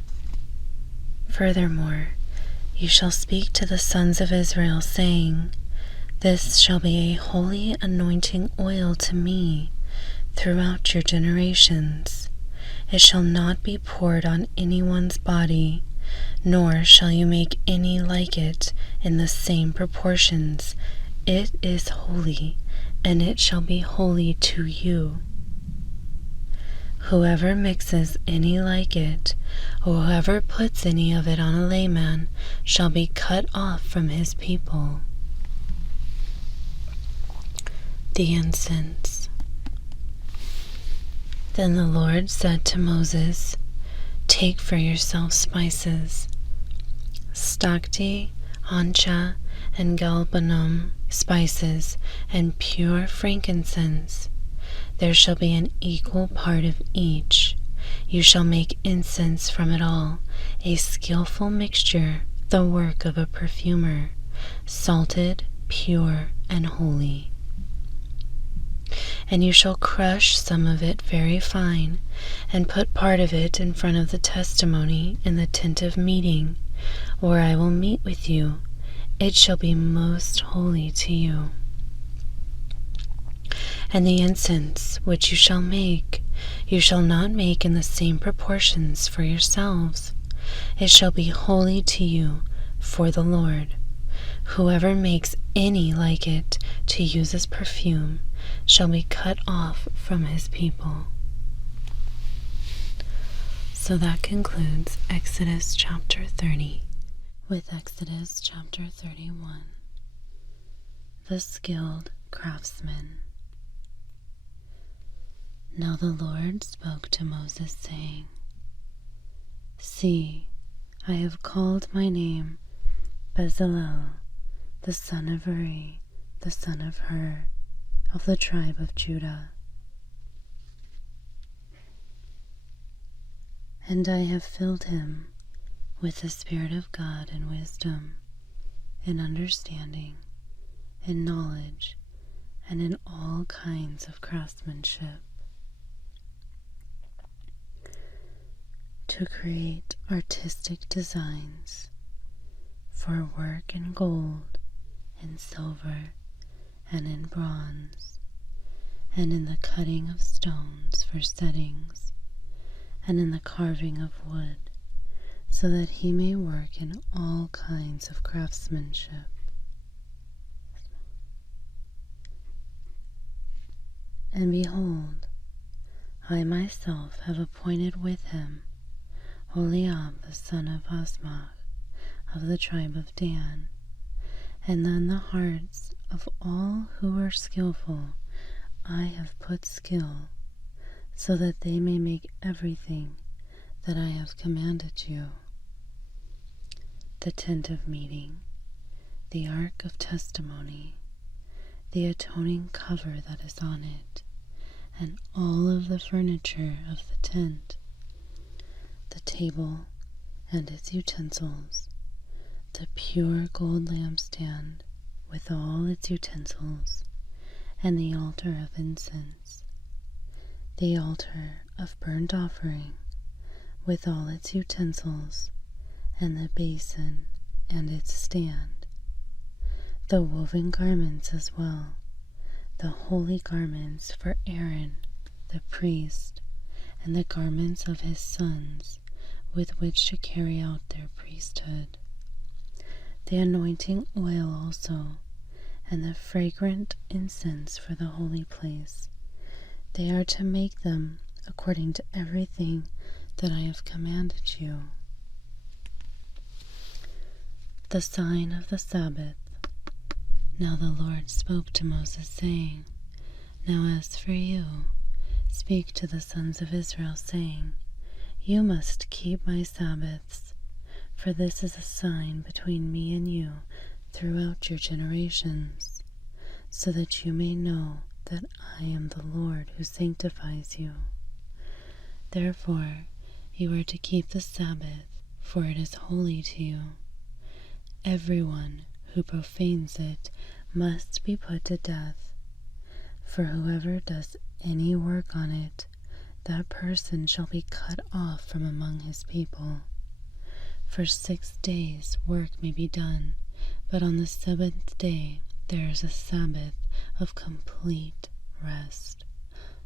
Furthermore, you shall speak to the sons of Israel, saying, This shall be a holy anointing oil to me throughout your generations. It shall not be poured on anyone's body, nor shall you make any like it in the same proportions. It is holy, and it shall be holy to you. Whoever mixes any like it, or whoever puts any of it on a layman, shall be cut off from his people. The incense. Then the Lord said to Moses, Take for yourself spices, stacte, ancha, and galbanum spices, and pure frankincense. There shall be an equal part of each. You shall make incense from it all, a skillful mixture, the work of a perfumer, salted, pure, and holy. And you shall crush some of it very fine, and put part of it in front of the testimony in the tent of meeting, where I will meet with you. It shall be most holy to you. And the incense which you shall make, you shall not make in the same proportions for yourselves. It shall be holy to you for the Lord. Whoever makes any like it to use as perfume shall be cut off from his people. So that concludes Exodus chapter 30 with Exodus chapter 31. The skilled craftsman. Now the Lord spoke to Moses, saying, See, I have called my name Bezalel, the son of Uri, the son of Hur, of the tribe of Judah. And I have filled him with the Spirit of God in wisdom, in understanding, in knowledge, and in all kinds of craftsmanship, to create artistic designs for work in gold, in silver, and in bronze, and in the cutting of stones for settings, and in the carving of wood, so that he may work in all kinds of craftsmanship. And behold, I myself have appointed with him Oliab the son of Asmach, of the tribe of Dan, and in the hearts of all who are skillful I have put skill, so that they may make everything that I have commanded you: the tent of meeting, the ark of testimony, the atoning cover that is on it, and all of the furniture of the tent, the table and its utensils, the pure gold lampstand with all its utensils, and the altar of incense, the altar of burnt offering with all its utensils, and the basin and its stand, the woven garments as well, the holy garments for Aaron the priest, and the garments of his sons with which to carry out their priesthood, the anointing oil also, and the fragrant incense for the holy place. They are to make them according to everything that I have commanded you. The sign of the Sabbath. Now the Lord spoke to Moses, saying, Now as for you, speak to the sons of Israel, saying, You must keep my Sabbaths, for this is a sign between me and you throughout your generations, so that you may know that I am the Lord who sanctifies you. Therefore, you are to keep the Sabbath, for it is holy to you. Everyone who profanes it must be put to death. For whoever does any work on it, that person shall be cut off from among his people. For 6 days work may be done, but on the 7th day there is a Sabbath of complete rest,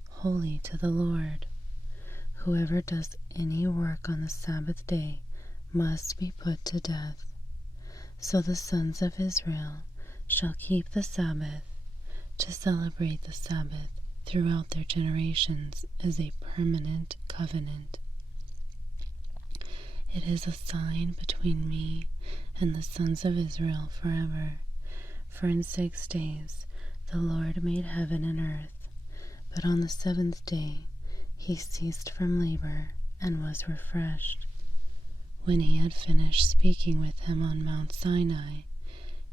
holy to the Lord. Whoever does any work on the Sabbath day must be put to death. So the sons of Israel shall keep the Sabbath, to celebrate the Sabbath throughout their generations as a permanent covenant. It is a sign between me and the sons of Israel forever. For in 6 days the Lord made heaven and earth, but on the 7th day he ceased from labor and was refreshed. When he had finished speaking with him on Mount Sinai,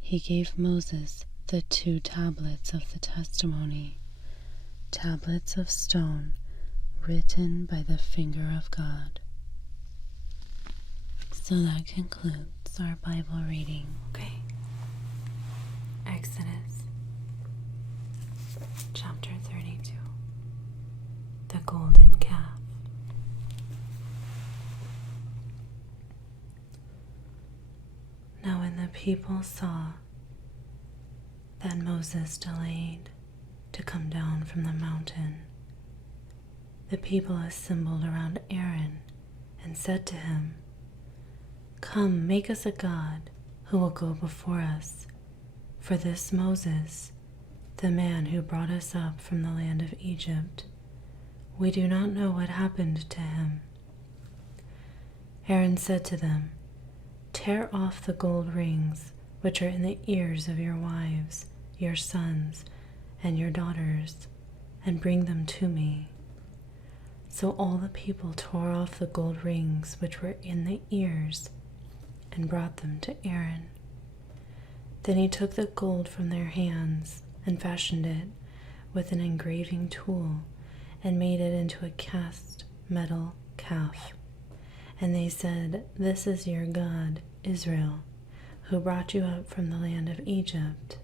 he gave Moses the 2 tablets of the testimony, tablets of stone written by the finger of God. So that concludes our Bible reading. Okay. Exodus chapter 32. The golden calf. Now when the people saw that Moses delayed to come down from the mountain, the people assembled around Aaron and said to him, "Come, make us a god who will go before us. For this Moses, the man who brought us up from the land of Egypt, we do not know what happened to him." Aaron said to them, "Tear off the gold rings which are in the ears of your wives, your sons, and your daughters, and bring them to me." So all the people tore off the gold rings which were in the ears and brought them to Aaron. Then he took the gold from their hands and fashioned it with an engraving tool and made it into a cast metal calf. And they said, "This is your God, Israel, who brought you up from the land of Egypt."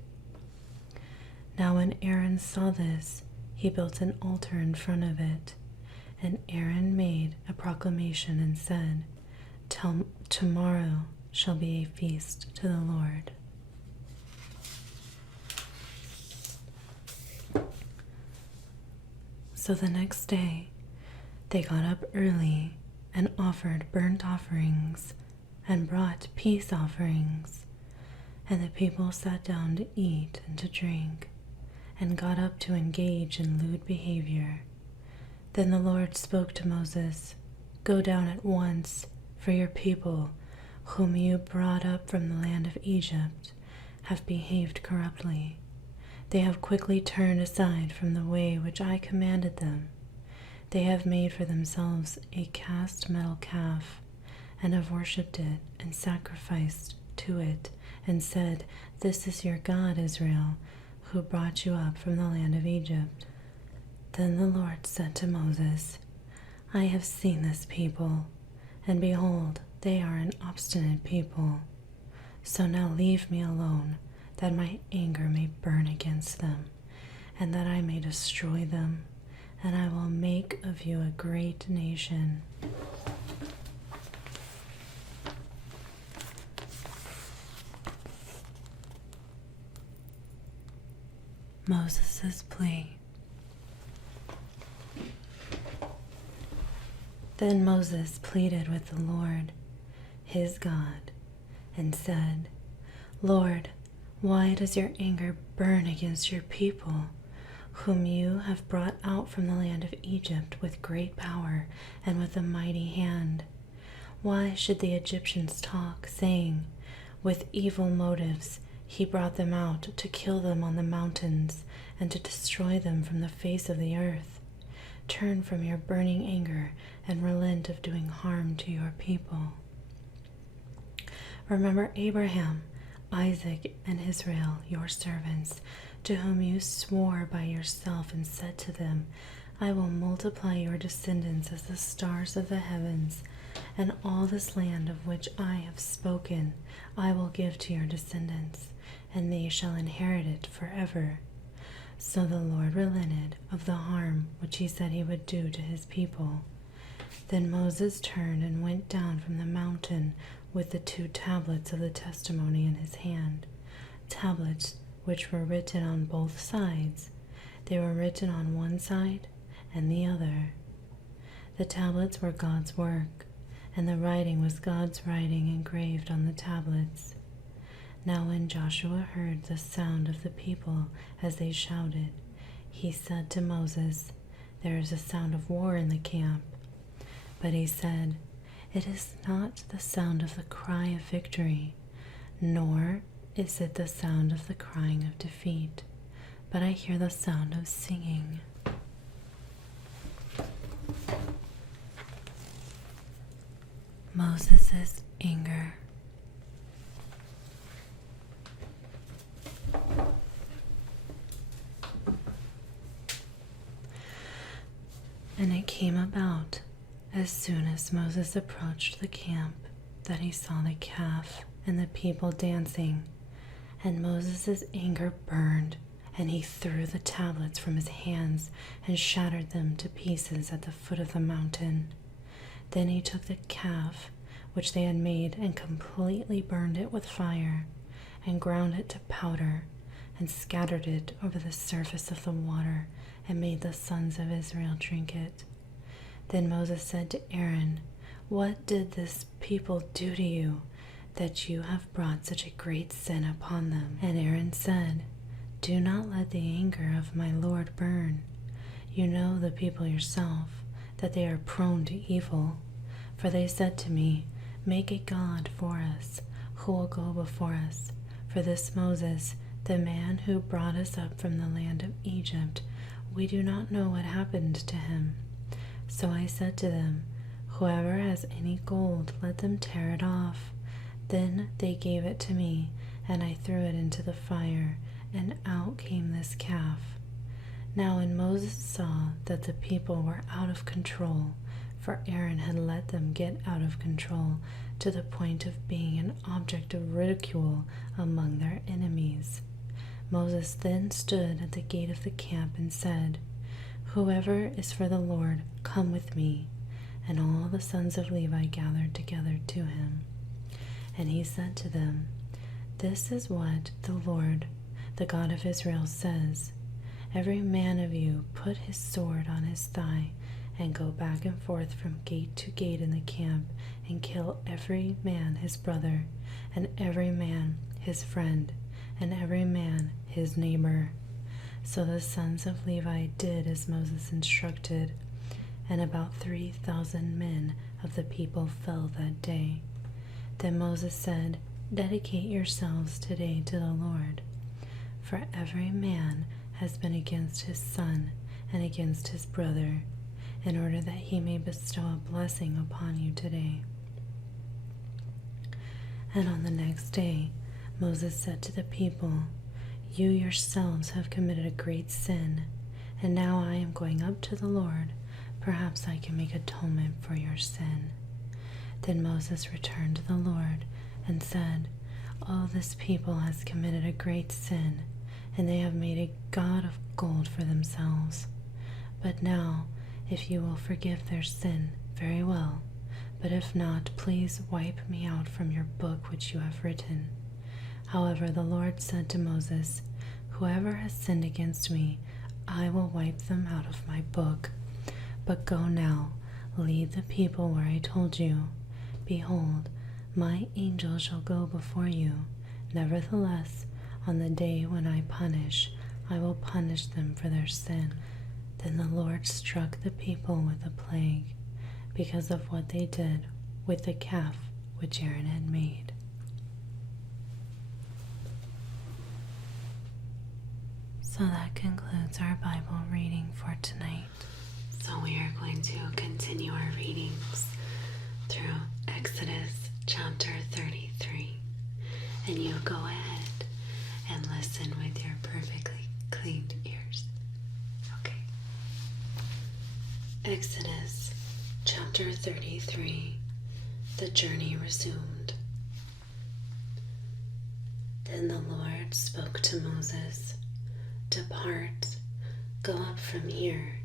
Now when Aaron saw this, he built an altar in front of it. And Aaron made a proclamation and said, "Tomorrow shall be a feast to the Lord." So the next day they got up early and offered burnt offerings and brought peace offerings. And the people sat down to eat and to drink, and got up to engage in lewd behavior. Then the Lord spoke to Moses, "Go down at once, for your people, whom you brought up from the land of Egypt, have behaved corruptly. They have quickly turned aside from the way which I commanded them. They have made for themselves a cast metal calf, and have worshipped it and sacrificed to it, and said, 'This is your God, Israel, who brought you up from the land of Egypt.' Then the Lord said to Moses, 'I have seen this people, and behold, they are an obstinate people. So now leave me alone, that my anger may burn against them, and that I may destroy them, and I will make of you a great nation.'" Moses' plea. Then Moses pleaded with the Lord, his God, and said, "Lord, why does your anger burn against your people, whom you have brought out from the land of Egypt with great power and with a mighty hand? Why should the Egyptians talk, saying, 'With evil motives he brought them out to kill them on the mountains and to destroy them from the face of the earth'? Turn from your burning anger and relent of doing harm to your people. Remember Abraham, Isaac, and Israel, your servants, to whom you swore by yourself and said to them, I will multiply your descendants as the stars of the heavens, and all this land of which I have spoken I will give to your descendants, and they shall inherit it forever. So the Lord relented of the harm which he said he would do to his people. Then Moses turned and went down from the mountain with the 2 tablets of the testimony in his hand, tablets which were written on both sides. They were written on one side and the other. The tablets were God's work, and the writing was God's writing engraved on the tablets. Now when Joshua heard the sound of the people as they shouted, he said to Moses, There is a sound of war in the camp. But he said, It is not the sound of the cry of victory, nor is it the sound of the crying of defeat, but I hear the sound of singing. Moses' anger. And it came about, as soon as Moses approached the camp, that he saw the calf and the people dancing, and Moses' anger burned, and he threw the tablets from his hands and shattered them to pieces at the foot of the mountain. Then he took the calf which they had made and completely burned it with fire, and ground it to powder, and scattered it over the surface of the water, and made the sons of Israel drink it. Then Moses said to Aaron, What did this people do to you, that you have brought such a great sin upon them? And Aaron said, Do not let the anger of my Lord burn. You know the people yourself, that they are prone to evil. For they said to me, Make a god for us, who will go before us. For this Moses, the man who brought us up from the land of Egypt, we do not know what happened to him. So I said to them, Whoever has any gold, let them tear it off. Then they gave it to me, and I threw it into the fire, and out came this calf. Now when Moses saw that the people were out of control, for Aaron had let them get out of control to the point of being an object of ridicule among their enemies, Moses then stood at the gate of the camp and said, Whoever is for the Lord, come with me. And all the sons of Levi gathered together to him. And he said to them, This is what the Lord, the God of Israel, says. Every man of you put his sword on his thigh, and go back and forth from gate to gate in the camp, and kill every man his brother, and every man his friend, and every man his neighbor. So the sons of Levi did as Moses instructed, and about 3,000 men of the people fell that day. Then Moses said, Dedicate yourselves today to the Lord, for every man has been against his son and against his brother, in order that he may bestow a blessing upon you today. And on the next day Moses said to the people, You yourselves have committed a great sin, and now I am going up to the Lord. Perhaps I can make atonement for your sin. Then Moses returned to the Lord and said, Oh, this people has committed a great sin, and they have made a god of gold for themselves. But now, if you will forgive their sin, very well. But if not, please wipe me out from your book which you have written. However, the Lord said to Moses, Whoever has sinned against me, I will wipe them out of my book. But go now, lead the people where I told you. Behold, my angel shall go before you. Nevertheless, on the day when I punish, I will punish them for their sin. Then the Lord struck the people with a plague, because of what they did with the calf which Aaron had made. So that concludes our Bible reading for tonight. So we are going to continue our readings through Exodus chapter 33. And you go ahead and listen with your perfectly cleaned ears. Okay. Exodus chapter 33. The journey resumed. Then the Lord spoke to Moses, "Depart, go up from here,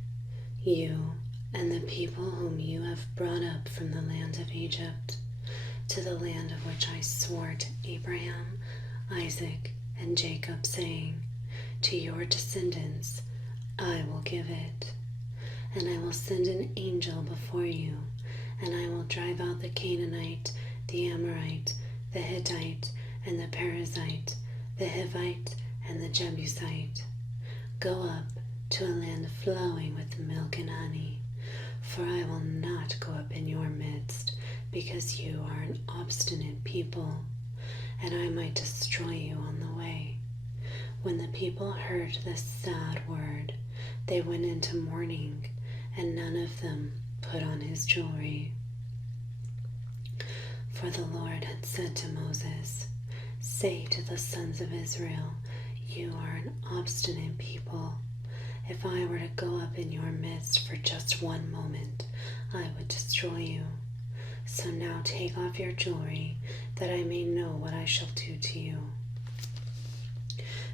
you and the people whom you have brought up from the land of Egypt, to the land of which I swore to Abraham, Isaac, and Jacob, saying, to your descendants I will give it. And I will send an angel before you, and I will drive out the Canaanite, the Amorite, the Hittite, and the Perizzite, the Hivite, and the Jebusite. Go up to a land flowing with milk and honey, for I will not go up in your midst, because you are an obstinate people, and I might destroy you on the way." When the people heard this sad word, they went into mourning, and none of them put on his jewelry. For the Lord had said to Moses, "Say to the sons of Israel, you are an obstinate people. If I were to go up in your midst for just one moment, I would destroy you. So now take off your jewelry, that I may know what I shall do to you."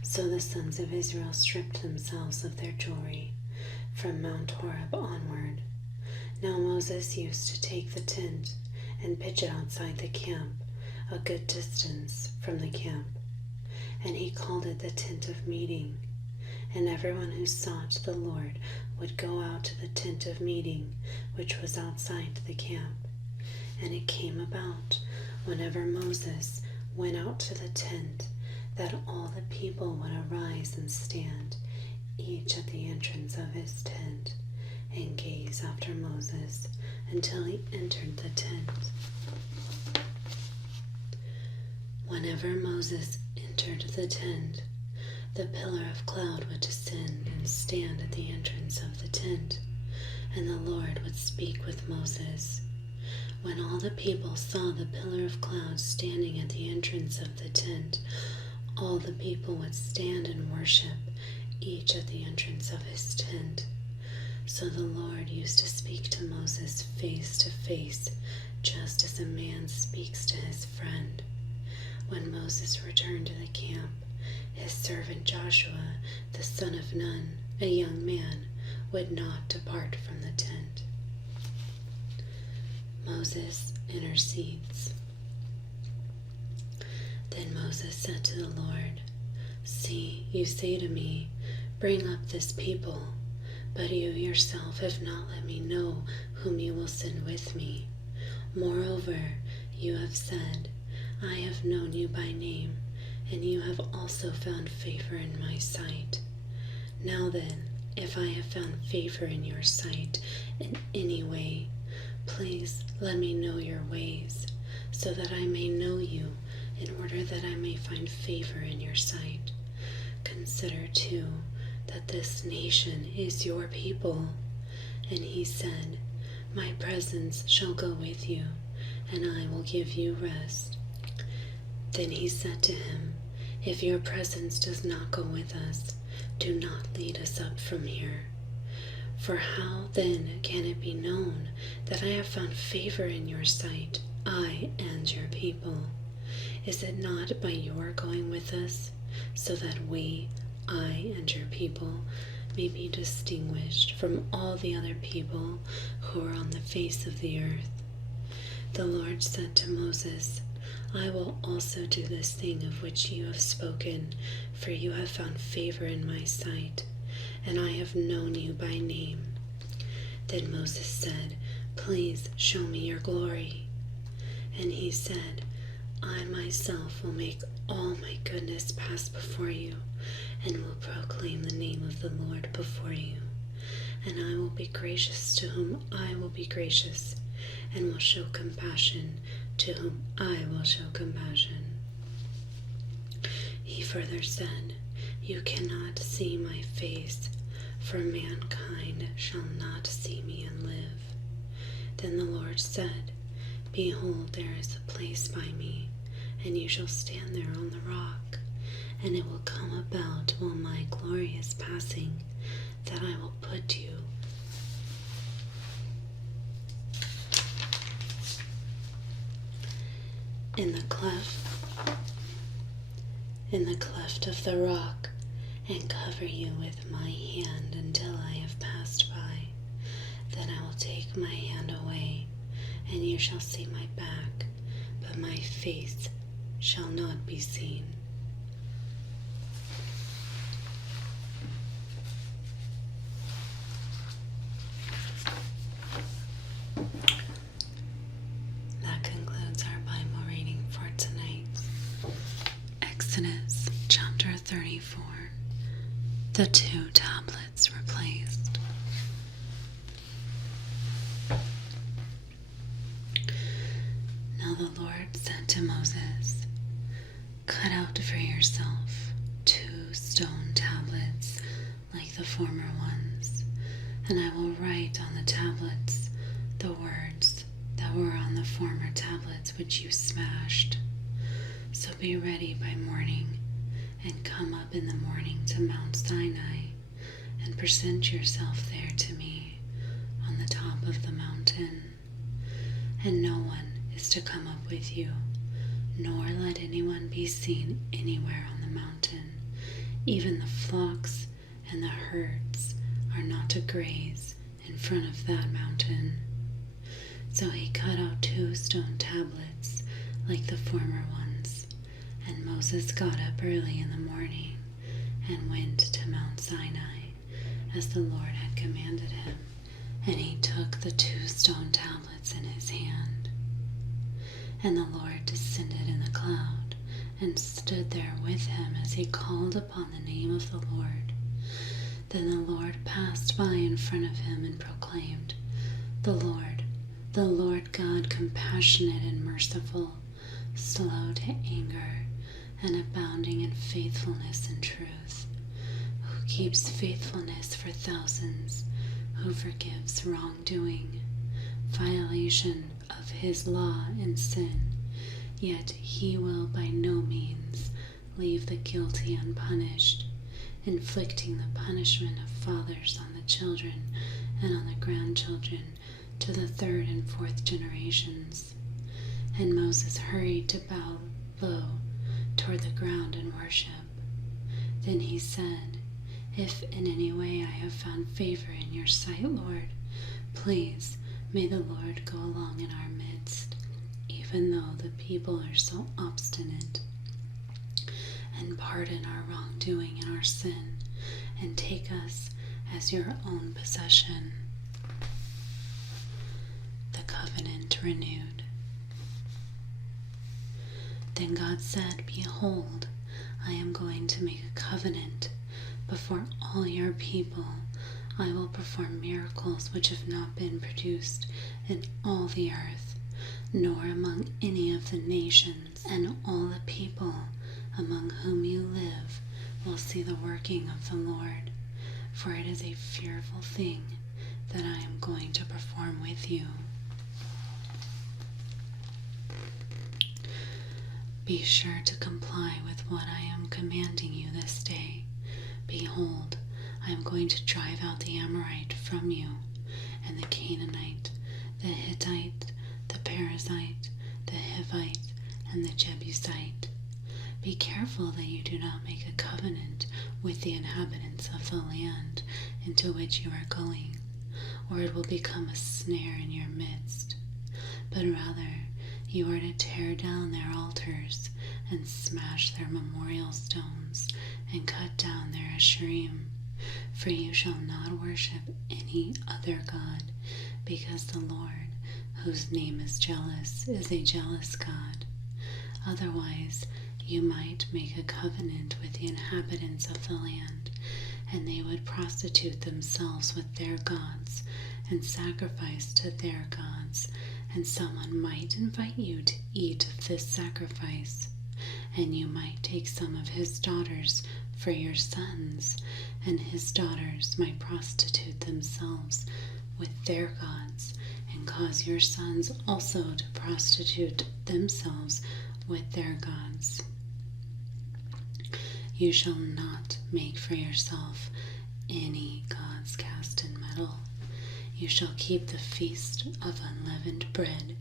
So the sons of Israel stripped themselves of their jewelry from Mount Horeb onward. Now Moses used to take the tent and pitch it outside the camp, a good distance from the camp, and he called it the tent of meeting. And everyone who sought the Lord would go out to the tent of meeting, which was outside the camp. And it came about, whenever Moses went out to the tent, that all the people would arise and stand, each at the entrance of his tent, and gaze after Moses until he entered the tent. Whenever Moses entered the tent, the pillar of cloud would descend and stand at the entrance of the tent, and the Lord would speak with Moses. When all the people saw the pillar of cloud standing at the entrance of the tent, all the people would stand and worship, each at the entrance of his tent. So the Lord used to speak to Moses face to face, just as a man speaks to his friend. When Moses returned to the camp, his servant Joshua, the son of Nun, a young man, would not depart from the tent. Moses intercedes. Then Moses said to the Lord, "See, you say to me, 'Bring up this people,' but you yourself have not let me know whom you will send with me. Moreover, you have said, 'I have known you by name, and you have also found favor in my sight.' Now then, if I have found favor in your sight in any way, please let me know your ways, so that I may know you, in order that I may find favor in your sight. Consider, too, that this nation is your people." And he said, "My presence shall go with you, and I will give you rest." Then he said to him, "If your presence does not go with us, do not lead us up from here. For how then can it be known that I have found favor in your sight, I and your people? Is it not by your going with us, so that we, I and your people, may be distinguished from all the other people who are on the face of the earth?" The Lord said to Moses, "I will also do this thing of which you have spoken, for you have found favor in my sight, and I have known you by name." Then Moses said, "Please show me your glory." And he said, "I myself will make all my goodness pass before you, and will proclaim the name of the Lord before you. And I will be gracious to whom I will be gracious, and will show compassion to whom I will show compassion." He further said, "You cannot see my face, for mankind shall not see me and live." Then the Lord said, "Behold, there is a place by me, and you shall stand there on the rock. And it will come about while my glory is passing that I will put you in the cleft of the rock, and cover you with my hand until I have passed by. Then I will take my hand away, and you shall see my back, but my face shall not be seen. That concludes our Bible reading for tonight. Exodus chapter 34. The 2 tablets replaced. Now the Lord said to Moses, "Cut out for yourself 2 stone tablets like the former ones, and I will write on the tablets the words that were on the former tablets which you smashed. So be ready by morning, and come up in the morning to Mount Sinai, and present yourself there to me on the top of the mountain. And no one is to come up with you, nor let anyone be seen anywhere on the mountain. Even the flocks and the herds are not to graze in front of that mountain." So he cut out 2 stone tablets like the former ones. And Moses got up early in the morning and went to Mount Sinai, as the Lord had commanded him. And he took the 2 stone tablets in his hand. And the Lord descended in the cloud, and stood there with him as he called upon the name of the Lord. Then the Lord passed by in front of him and proclaimed, the Lord God, compassionate and merciful, slow to anger, and abounding in faithfulness and truth, who keeps faithfulness for thousands, who forgives wrongdoing, violation of his law and sin, yet he will by no means leave the guilty unpunished, inflicting the punishment of fathers on the children and on the grandchildren to the 3rd and 4th generations. And Moses hurried to bow low toward the ground and worship. Then he said, "If in any way I have found favor in your sight, Lord, please may the Lord go along in our midst, even though the people are so obstinate, and pardon our wrongdoing and our sin, and take us as your own possession." The covenant renewed. Then God said, "Behold, I am going to make a covenant before all your people. I will perform miracles which have not been produced in all the earth, nor among any of the nations, and all the people among whom you live will see the working of the Lord, for it is a fearful thing that I am going to perform with you. Be sure to comply with what I am commanding you this day. Behold, I am going to drive out the Amorite from you, and the Canaanite, the Hittite, the Perizzite, the Hivite, and the Jebusite. Be careful that you do not make a covenant with the inhabitants of the land into which you are going, or it will become a snare in your midst. But rather, you are to tear down their altars and smash their memorial stones and cut down their Asherim. For you shall not worship any other God, because the Lord, whose name is jealous, is a jealous God. Otherwise, you might make a covenant with the inhabitants of the land, and they would prostitute themselves with their gods and sacrifice to their gods, and someone might invite you to eat of this sacrifice, and you might take some of his daughters for your sons, and his daughters might prostitute themselves with their gods, and cause your sons also to prostitute themselves with their gods. You shall not make for yourself any gods cast in metal. You shall keep the feast of unleavened bread.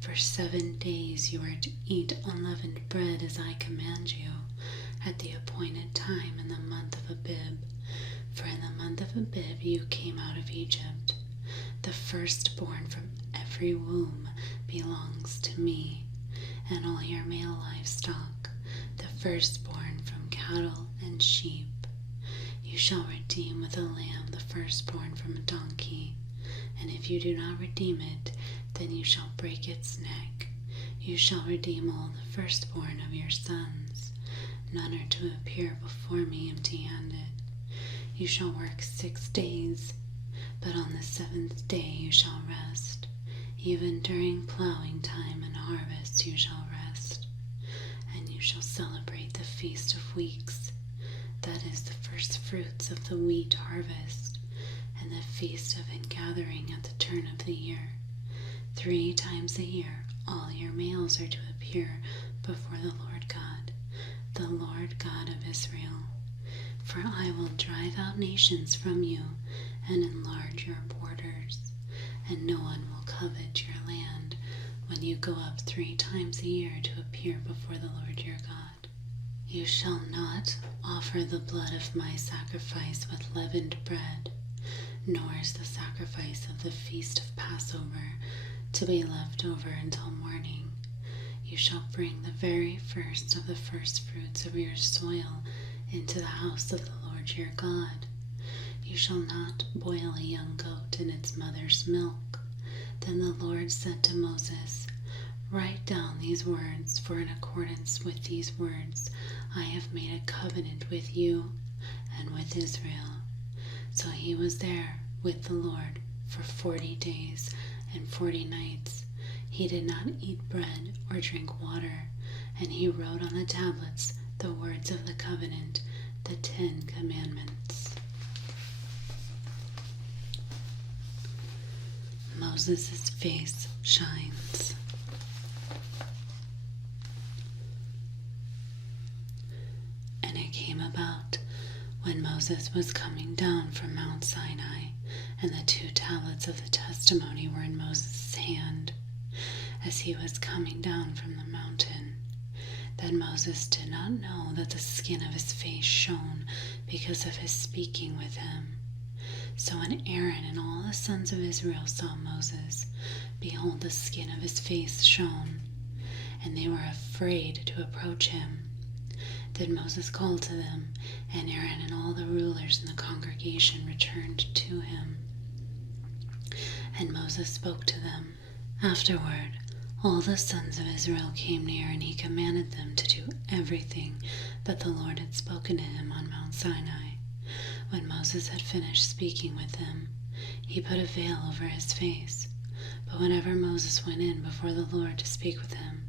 For 7 days you are to eat unleavened bread as I command you, at the appointed time in the month of Abib. For in the month of Abib you came out of Egypt. The firstborn from every womb belongs to me, and all your male livestock, the firstborn from cattle and sheep. You shall redeem with a lamb the firstborn from a donkey, and if you do not redeem it, then you shall break its neck. You shall redeem all the firstborn of your sons. None are to appear before me empty-handed. You shall work 6 days, but on the 7th day you shall rest. Even during plowing time and harvest you shall rest. And you shall celebrate the Feast of Weeks, that is the first fruits of the wheat harvest, and the Feast of Ingathering at the turn of the year. 3 times a year all your males are to appear before the Lord God of Israel. For I will drive out nations from you and enlarge your borders, and no one will covet your land when you go up 3 times a year to appear before the Lord your God. You shall not offer the blood of my sacrifice with leavened bread, nor is the sacrifice of the feast of Passover to be left over until morning. You shall bring the very first of the first fruits of your soil into the house of the Lord your God. You shall not boil a young goat in its mother's milk. Then the Lord said to Moses, Write down these words, for in accordance with these words I have made a covenant with you and with Israel. So he was there with the Lord for 40 days and 40 nights. He did not eat bread or drink water, and he wrote on the tablets the words of the covenant, the 10 Commandments. Moses' face shines. And it came about when Moses was coming down from Mount Sinai, and the 2 tablets of the testimony were in Moses' hand, as he was coming down from the mountain, that Moses did not know that the skin of his face shone because of his speaking with him. So when Aaron and all the sons of Israel saw Moses, behold, the skin of his face shone, and they were afraid to approach him. Then Moses called to them, and Aaron and all the rulers in the congregation returned to him. And Moses spoke to them. Afterward, all the sons of Israel came near, and he commanded them to do everything that the Lord had spoken to him on Mount Sinai. When Moses had finished speaking with them, he put a veil over his face. But whenever Moses went in before the Lord to speak with him,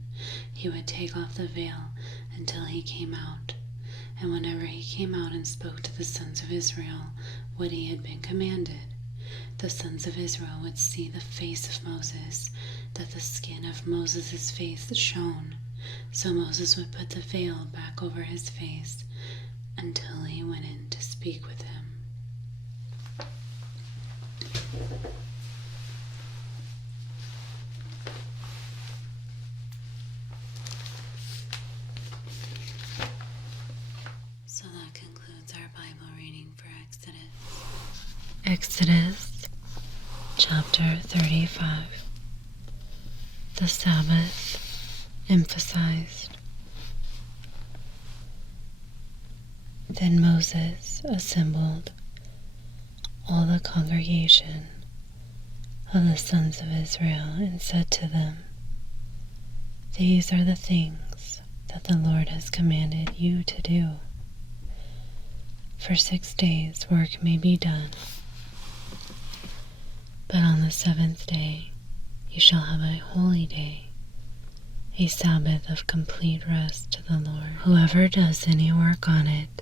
he would take off the veil until he came out. And whenever he came out and spoke to the sons of Israel what he had been commanded, the sons of Israel would see the face of Moses, that the skin of Moses' face shone. So Moses would put the veil back over his face until he went in to speak with him. So that concludes our Bible reading for Exodus. Exodus chapter 35. The Sabbath emphasized. Then Moses assembled all the congregation of the sons of Israel and said to them, These are the things that the Lord has commanded you to do. For 6 days work may be done, but on the 7th day you shall have a holy day, a Sabbath of complete rest to the Lord. Whoever does any work on it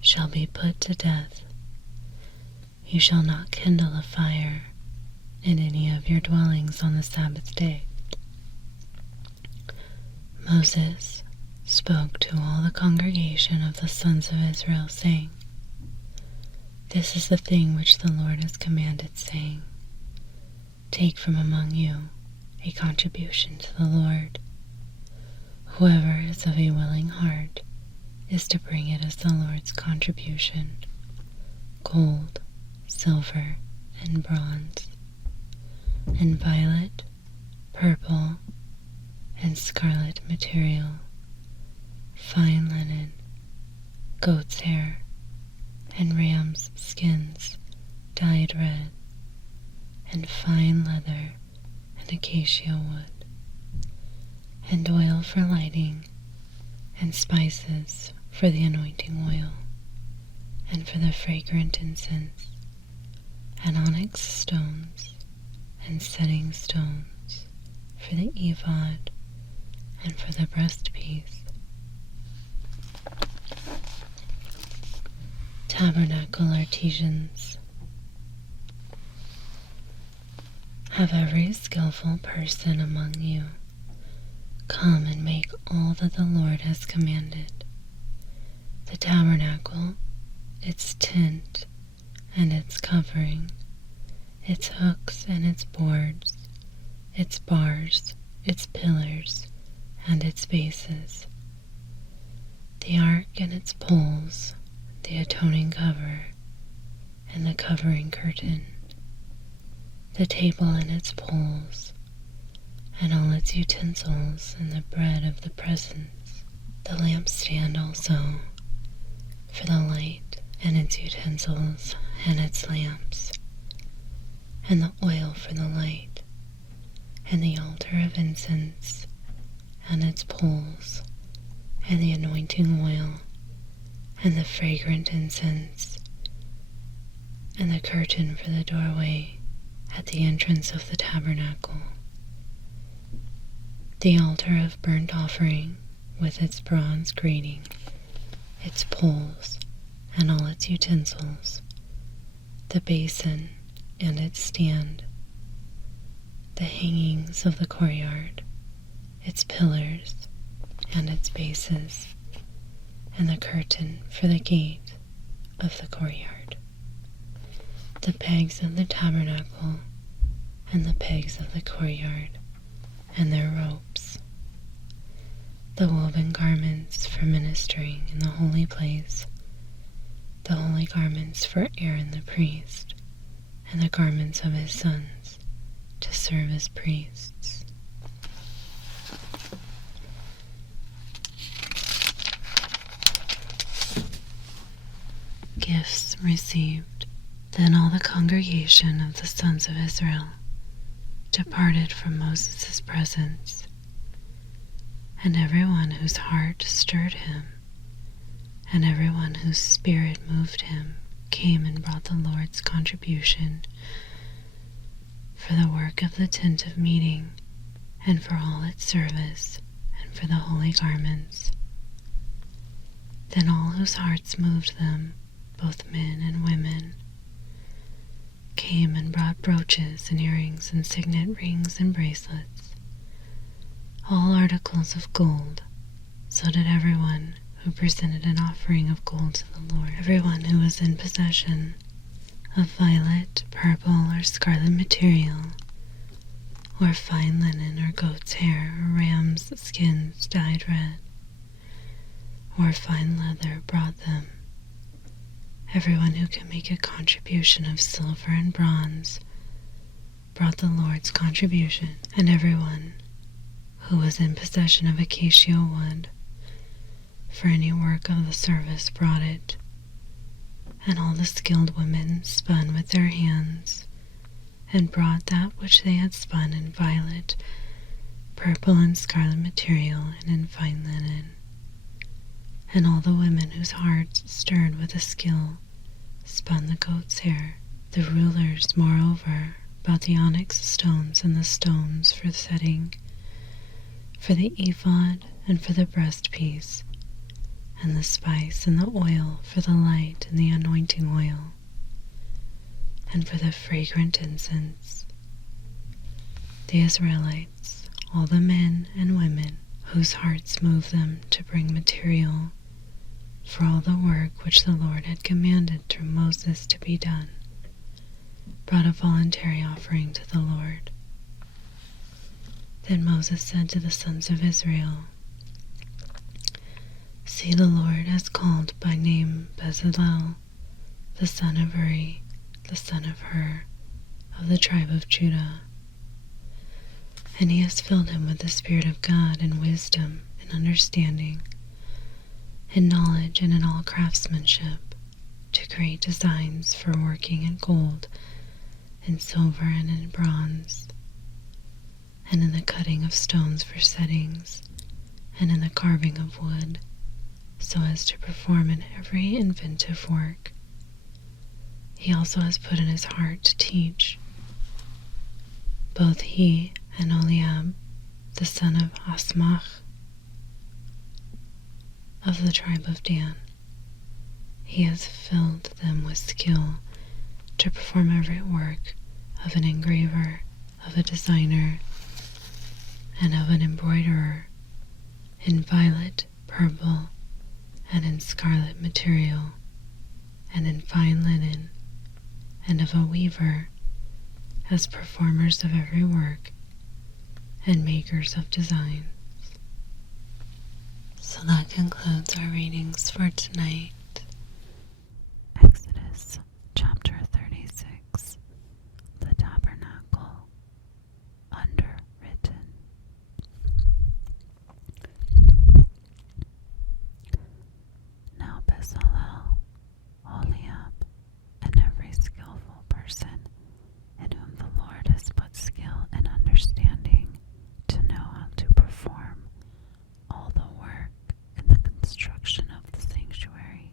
shall be put to death. You shall not kindle a fire in any of your dwellings on the Sabbath day. Moses spoke to all the congregation of the sons of Israel, saying, This is the thing which the Lord has commanded, saying, Take from among you a contribution to the Lord. Whoever is of a willing heart is to bring it as the Lord's contribution, gold, silver, and bronze, and violet, purple, and scarlet material, fine linen, goat's hair, and ram's skins dyed red, and fine leather and acacia wood, and oil for lighting, and spices for the anointing oil, and for the fragrant incense, and onyx stones, and setting stones for the ephod, and for the breastpiece. Tabernacle artisans. Have every skillful person among you come and make all that the Lord has commanded: the tabernacle, its tent, and its covering, its hooks and its boards, its bars, its pillars, and its bases, the ark and its poles, the atoning cover, and the covering curtain, the table and its poles, and all its utensils, and the bread of the presence, the lampstand also, for the light, and its utensils, and its lamps, and the oil for the light, and the altar of incense, and its poles, and the anointing oil, and the fragrant incense, and the curtain for the doorway at the entrance of the tabernacle, the altar of burnt offering with its bronze grating, its poles, and all its utensils, the basin and its stand, the hangings of the courtyard, its pillars and its bases, and the curtain for the gate of the courtyard, the pegs of the tabernacle, and the pegs of the courtyard, and their ropes, the woven garments for ministering in the holy place, the holy garments for Aaron the priest, and the garments of his sons to serve as priests. Gifts received. Then all the congregation of the sons of Israel departed from Moses' presence, and everyone whose heart stirred him, and everyone whose spirit moved him, came and brought the Lord's contribution for the work of the tent of meeting, and for all its service, and for the holy garments. Then all whose hearts moved them, both men and women, came and brought brooches and earrings and signet rings and bracelets, all articles of gold. So did everyone who presented an offering of gold to the Lord. Everyone who was in possession of violet, purple, or scarlet material, or fine linen, or goat's hair, or ram's skins dyed red, or fine leather, brought them. Everyone who could make a contribution of silver and bronze brought the Lord's contribution, and everyone who was in possession of acacia wood for any work of the service brought it, and all the skilled women spun with their hands, and brought that which they had spun in violet, purple, and scarlet material, and in fine linen. And all the women whose hearts stirred with a skill spun the goat's hair. The rulers, moreover, brought the onyx stones and the stones for setting, for the ephod and for the breastpiece, and the spice and the oil for the light and the anointing oil, and for the fragrant incense. The Israelites, all the men and women whose hearts moved them to bring material for all the work which the Lord had commanded through Moses to be done, brought a voluntary offering to the Lord. Then Moses said to the sons of Israel, "See, the Lord has called by name Bezalel, the son of Uri, the son of Hur, of the tribe of Judah. And he has filled him with the Spirit of God and wisdom and understanding, in knowledge and in all craftsmanship, to create designs for working in gold, in silver, and in bronze, and in the cutting of stones for settings, and in the carving of wood, so as to perform in every inventive work. He also has put in his heart to teach. Both he and Oliab, the son of Asmach, of the tribe of Dan. He has filled them with skill to perform every work of an engraver, of a designer, and of an embroiderer, in violet, purple, and in scarlet material, and in fine linen, and of a weaver, as performers of every work, and makers of designs." So that concludes our readings for tonight. Exodus chapter 36, the tabernacle, underwritten. Now Bezalel, Oliab, and every skillful person in whom the Lord has put skill and understanding to know how to perform all the work in the construction of the sanctuary,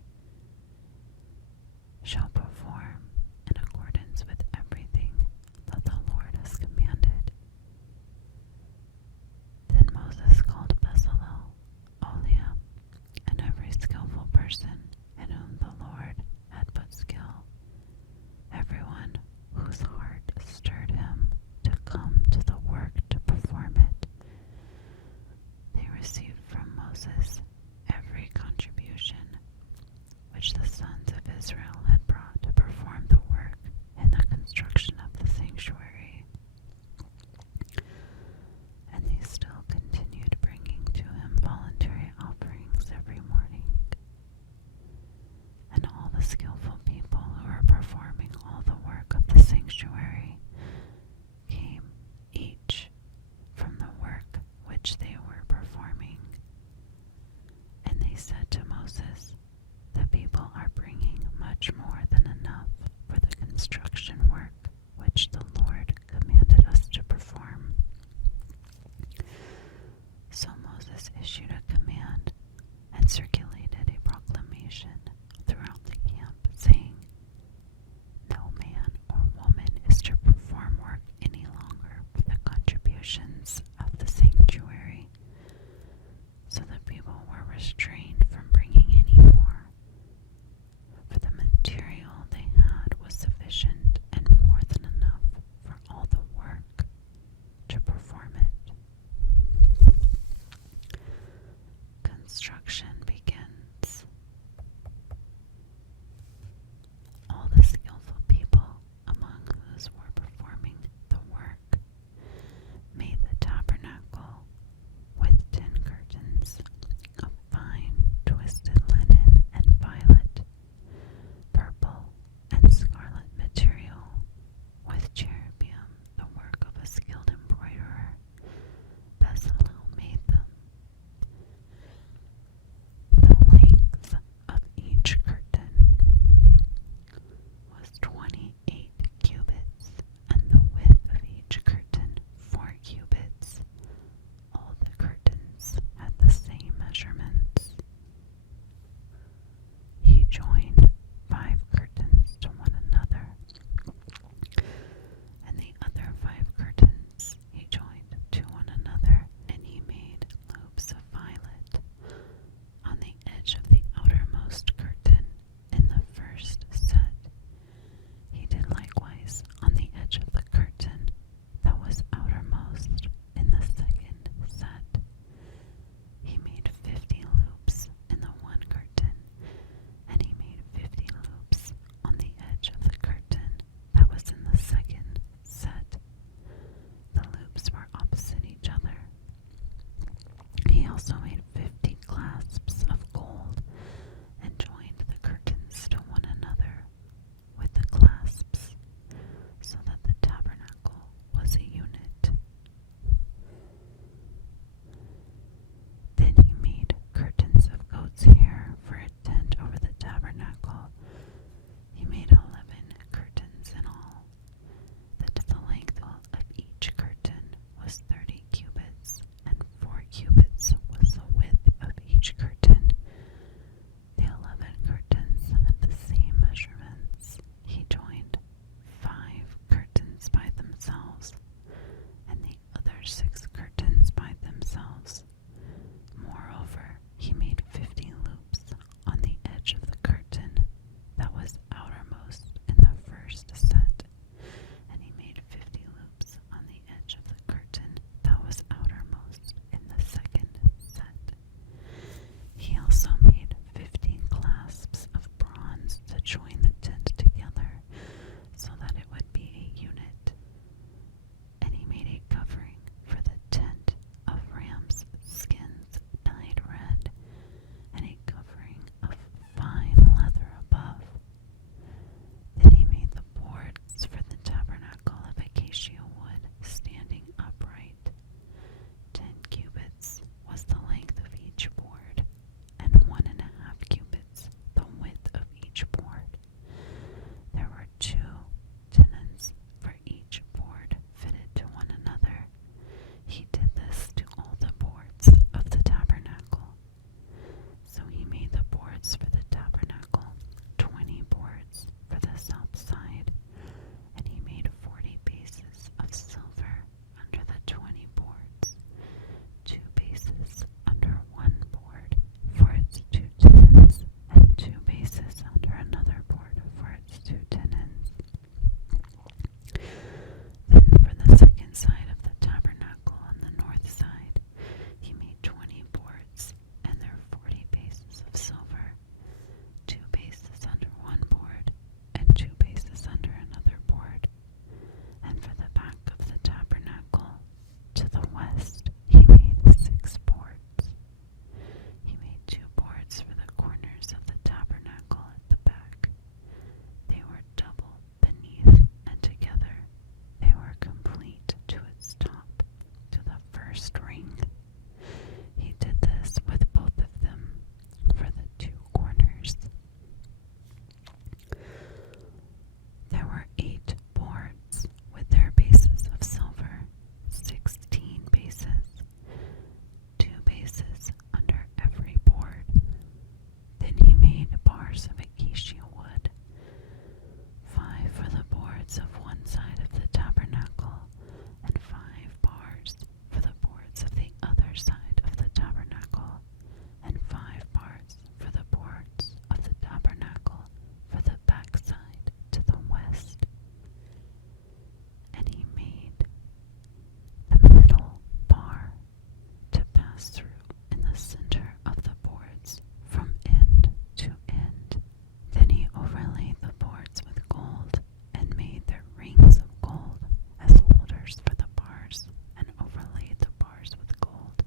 also made 50 clasps of gold and joined the curtains to one another with the clasps, so that the tabernacle was a unit. Then he made curtains of goat's hair for a tent over the tabernacle. He made 11 curtains in all. The length of each curtain was 30 cubits, and 4 cubits was the width of each curtain. The 11 curtains had the same measurements. He joined 5 curtains by themselves, and the other 6 curtains by themselves. Moreover, he made 50 loops on the edge of the curtain that was outermost in the first set, and he made 50 loops on the edge of the curtain that was outermost in the second set. He also made 50 clasps of bronze to join the tent together, so that it would be a unit. And he made a covering for the tent of ram's skins dyed red, and a covering of fine leather above. Then he made the boards for the tabernacle of acacia wood, standing upright. 10 cubits was the length of each board, and 1.5 cubits the width of each board. There were 2 tenons for each board fitted to one another. He did this to all the boards of the tabernacle. So he made the boards for the tabernacle, 20 boards for the south side, and he made 40 bases of silver under the 20 boards, 2 bases under one board for its 2 tenons, and 2 bases under another board for its 2 tenons. Then for the second side of the tabernacle on the north side, he made 20 boards, and their 40 bases of silver, 2 bases under one board, and 2 bases under another board. And for the back of the tabernacle to the west, he made 6 boards. He made 2 boards for the corners of the tabernacle at the back. They were double beneath and together. They were complete to its top, to the first ring. He did this with both of them for the 2 corners. There were 8 boards with their bases of silver, 16 bases, 2 bases under every board. Then he made bars of acacia wood, 5 for the boards of one side of the tabernacle, and 5 bars for the boards of the other side of the tabernacle, and 5 bars for the boards of the tabernacle for the backside to the west. And he made the middle bar to pass through in the center of the boards from end to end. Then he overlaid the boards with gold and made their rings of gold as holders for the bars, and overlaid the bars with gold.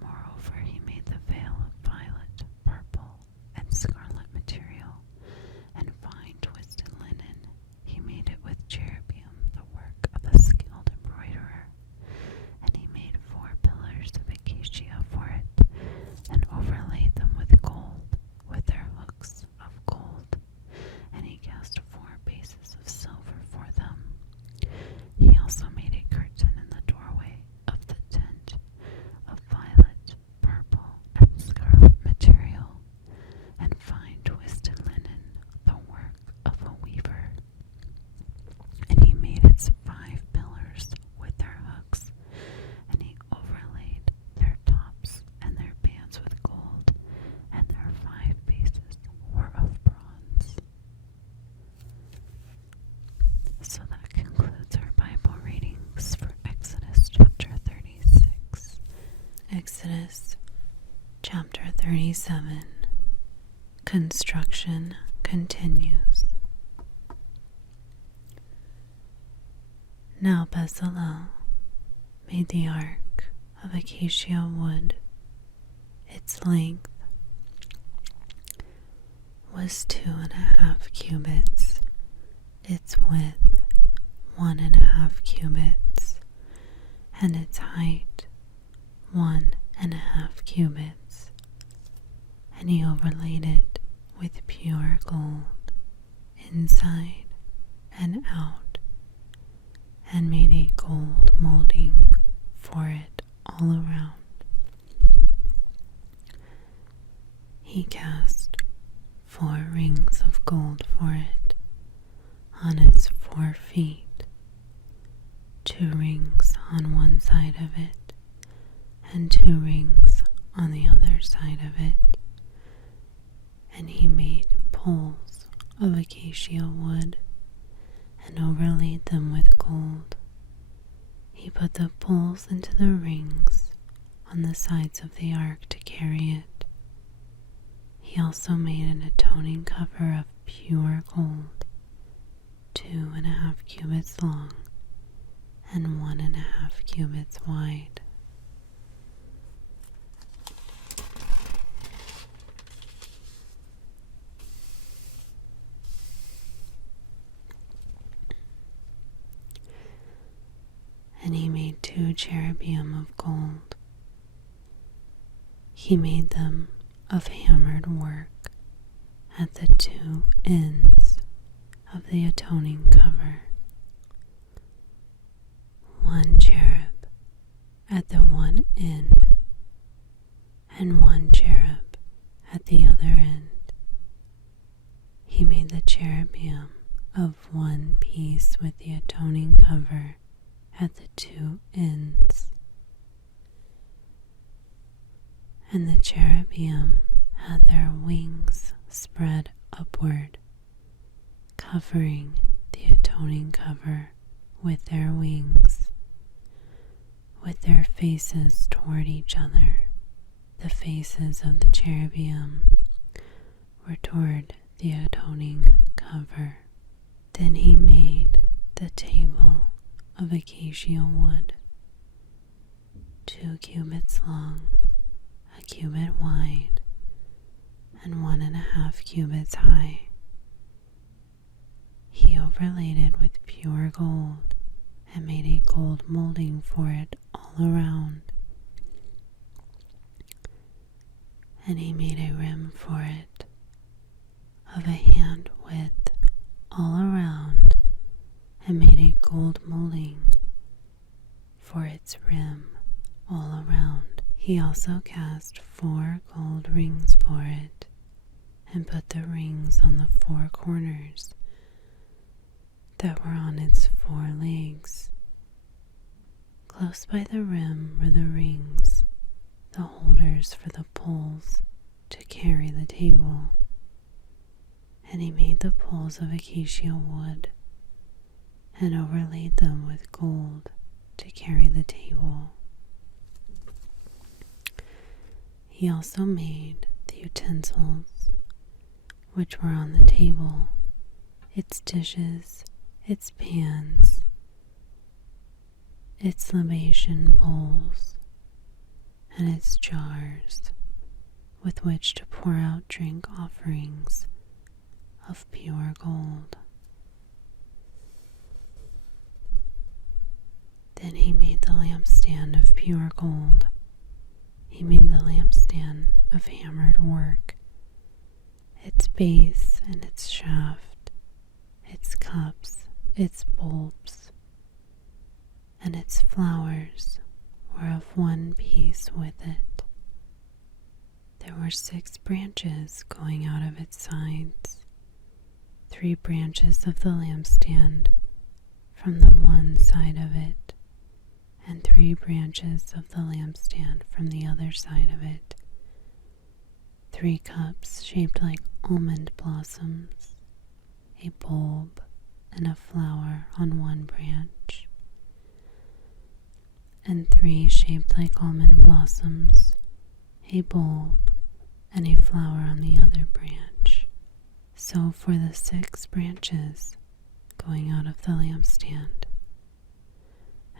Moreover, he made the veil of violet, purple, and scarlet material, and fine twisted linen. He made it with cherubim, the work of a skilled embroiderer. And he made 4 pillars of acacia for it, and overlaid them with gold, with their hooks of gold. And he cast 4 bases of silver for them. He also made a curtain in the doorway of the tent of violet, purple, and scarlet material, and fine twisted linen, the work of a weaver. And he made its 5 pillars with their hooks, and he overlaid their tops and their bands with gold, and their 5 bases were of bronze. So that concludes our Bible readings for Exodus chapter 36. Exodus chapter 37. Construction continues. Now Bezalel made the ark of acacia wood Its length was 2.5 cubits, its width 1.5 cubits, and its height 1.5 cubits. And he overlaid it with pure gold inside and out, and made a gold molding for it all around. He cast 4 rings of gold for it on its 4 feet, 2 rings on one side of it, and 2 rings on the other side of it. And he made poles of acacia wood and overlaid them with gold. He put the poles into the rings on the sides of the ark to carry it. He also made an atoning cover of pure gold, 2.5 cubits long and 1.5 cubits wide. And he made 2 cherubim of gold. He made them of hammered work at the 2 ends of the atoning cover. 1 cherub at the one end, and 1 cherub at the other end. He made the cherubim of one piece with the atoning cover at the 2 ends. And the cherubim had their wings spread upward, covering the atoning cover with their wings, with their faces toward each other. The faces of the cherubim were toward the atoning cover. Then he made the table of acacia wood, 2 cubits long, a cubit wide, and 1.5 cubits high. He overlaid it with pure gold and made a gold molding for it all around. And he made a rim for it of a hand width all around, and made a gold molding for its rim all around. He also cast 4 gold rings for it, and put the rings on the 4 corners that were on its 4 legs. Close by the rim were the rings, the holders for the poles to carry the table. And he made the poles of acacia wood and overlaid them with gold to carry the table. He also made the utensils which were on the table, its dishes, its pans, its libation bowls, and its jars with which to pour out drink offerings of pure gold. Then he made the lampstand of pure gold. He made the lampstand of hammered work, its base and its shaft, its cups, its bulbs, and its flowers were of one piece with it. There were 6 branches going out of its sides, 3 branches of the lampstand from the one side of it, and 3 branches of the lampstand from the other side of it. 3 cups shaped like almond blossoms, a bulb and a flower on one branch, and 3 shaped like almond blossoms, a bulb and a flower on the other branch. So for the 6 branches going out of the lampstand.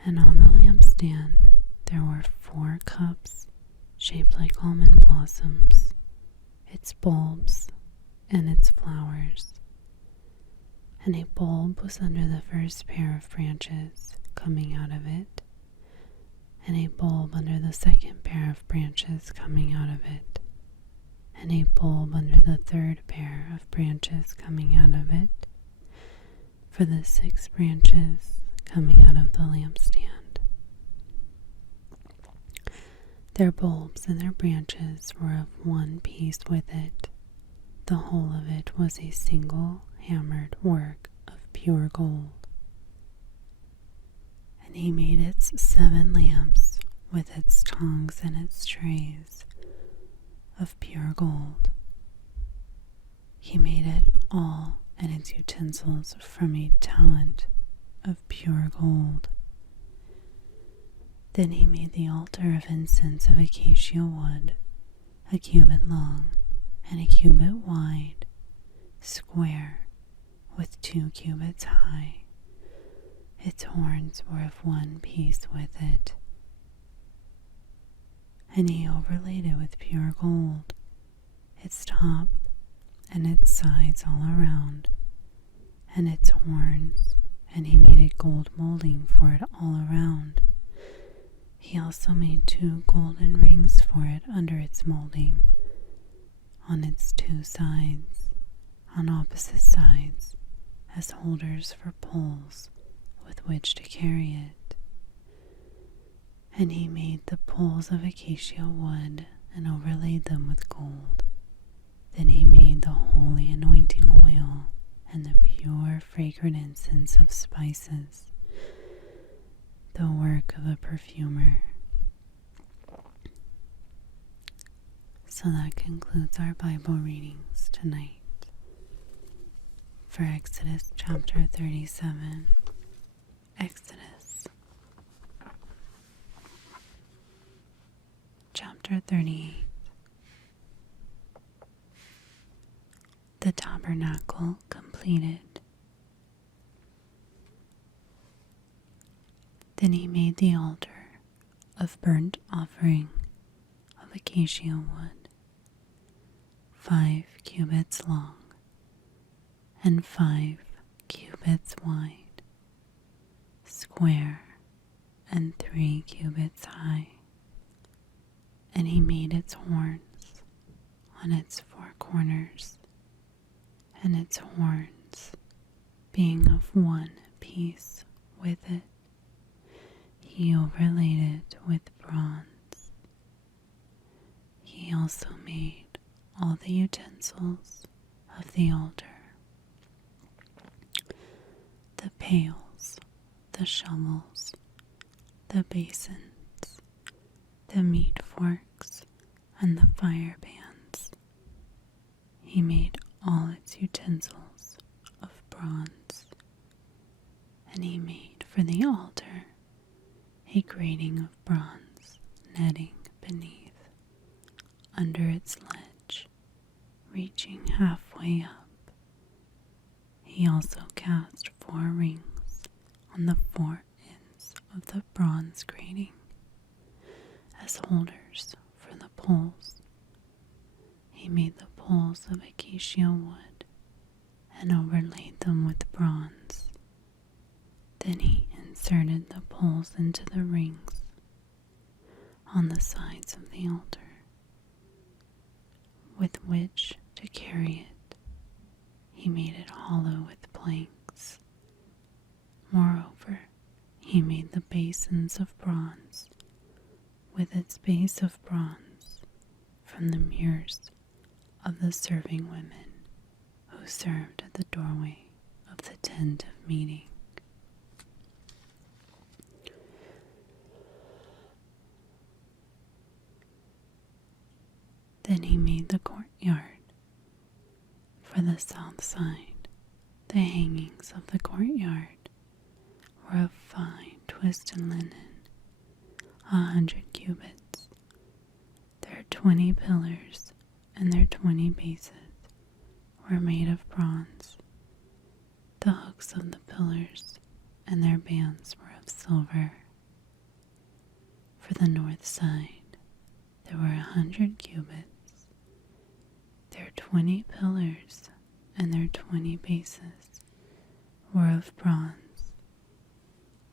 And on the lampstand there were 4 cups shaped like almond blossoms, its bulbs and its flowers. And a bulb was under the first pair of branches coming out of it, and a bulb under the second pair of branches coming out of it, and a bulb under the third pair of branches coming out of it, for the 6 branches coming out of the lampstand. Their bulbs and their branches were of one piece with it. The whole of it was a single hammered work of pure gold. And he made its 7 lamps with its tongs and its trays of pure gold. He made it all and its utensils from a talent of pure gold. Then he made the altar of incense of acacia wood, a cubit long and a cubit wide, square, with 2 cubits high. Its horns were of one piece with it. And he overlaid it with pure gold, its top and its sides all around, and its horns, and he made a gold molding for it all around. He also made 2 golden rings for it under its molding, on its 2 sides, on opposite sides, as holders for poles with which to carry it. And he made the poles of acacia wood and overlaid them with gold. Then he made the holy anointing oil and the pure fragrant incense of spices, the work of a perfumer. So that concludes our Bible readings tonight for Exodus chapter 37. Exodus chapter 38. The tabernacle completed. Then he made the altar of burnt offering of acacia wood, 5 cubits long and 5 cubits wide, square and 3 cubits high. And he made its horns on its 4 corners, and its horns being of one piece with it. He overlaid it with bronze. He also made all the utensils of the altar, the pails, the shovels, the basins, the meat forks, and the fire pans. He made all its utensils of bronze. And he made for the altar a grating of bronze netting beneath, under its ledge, reaching halfway up. He also cast 4 rings on the 4 ends of the bronze grating as holders for the poles. He made the poles of acacia wood and overlaid them with bronze. Then he inserted the poles into the rings on the sides of the altar, with which to carry it. He made it hollow with planks. Moreover, he made the basins of bronze, with its base of bronze, from the mirrors of the serving women who served at the doorway of the tent of meeting. Then he made the courtyard. For the south side, the hangings of the courtyard were of fine twisted linen, 100 cubits. Their 20 pillars and their 20 bases were made of bronze. The hooks of the pillars and their bands were of silver. For the north side, there were 100 cubits. Their 20 pillars and their 20 bases were of bronze.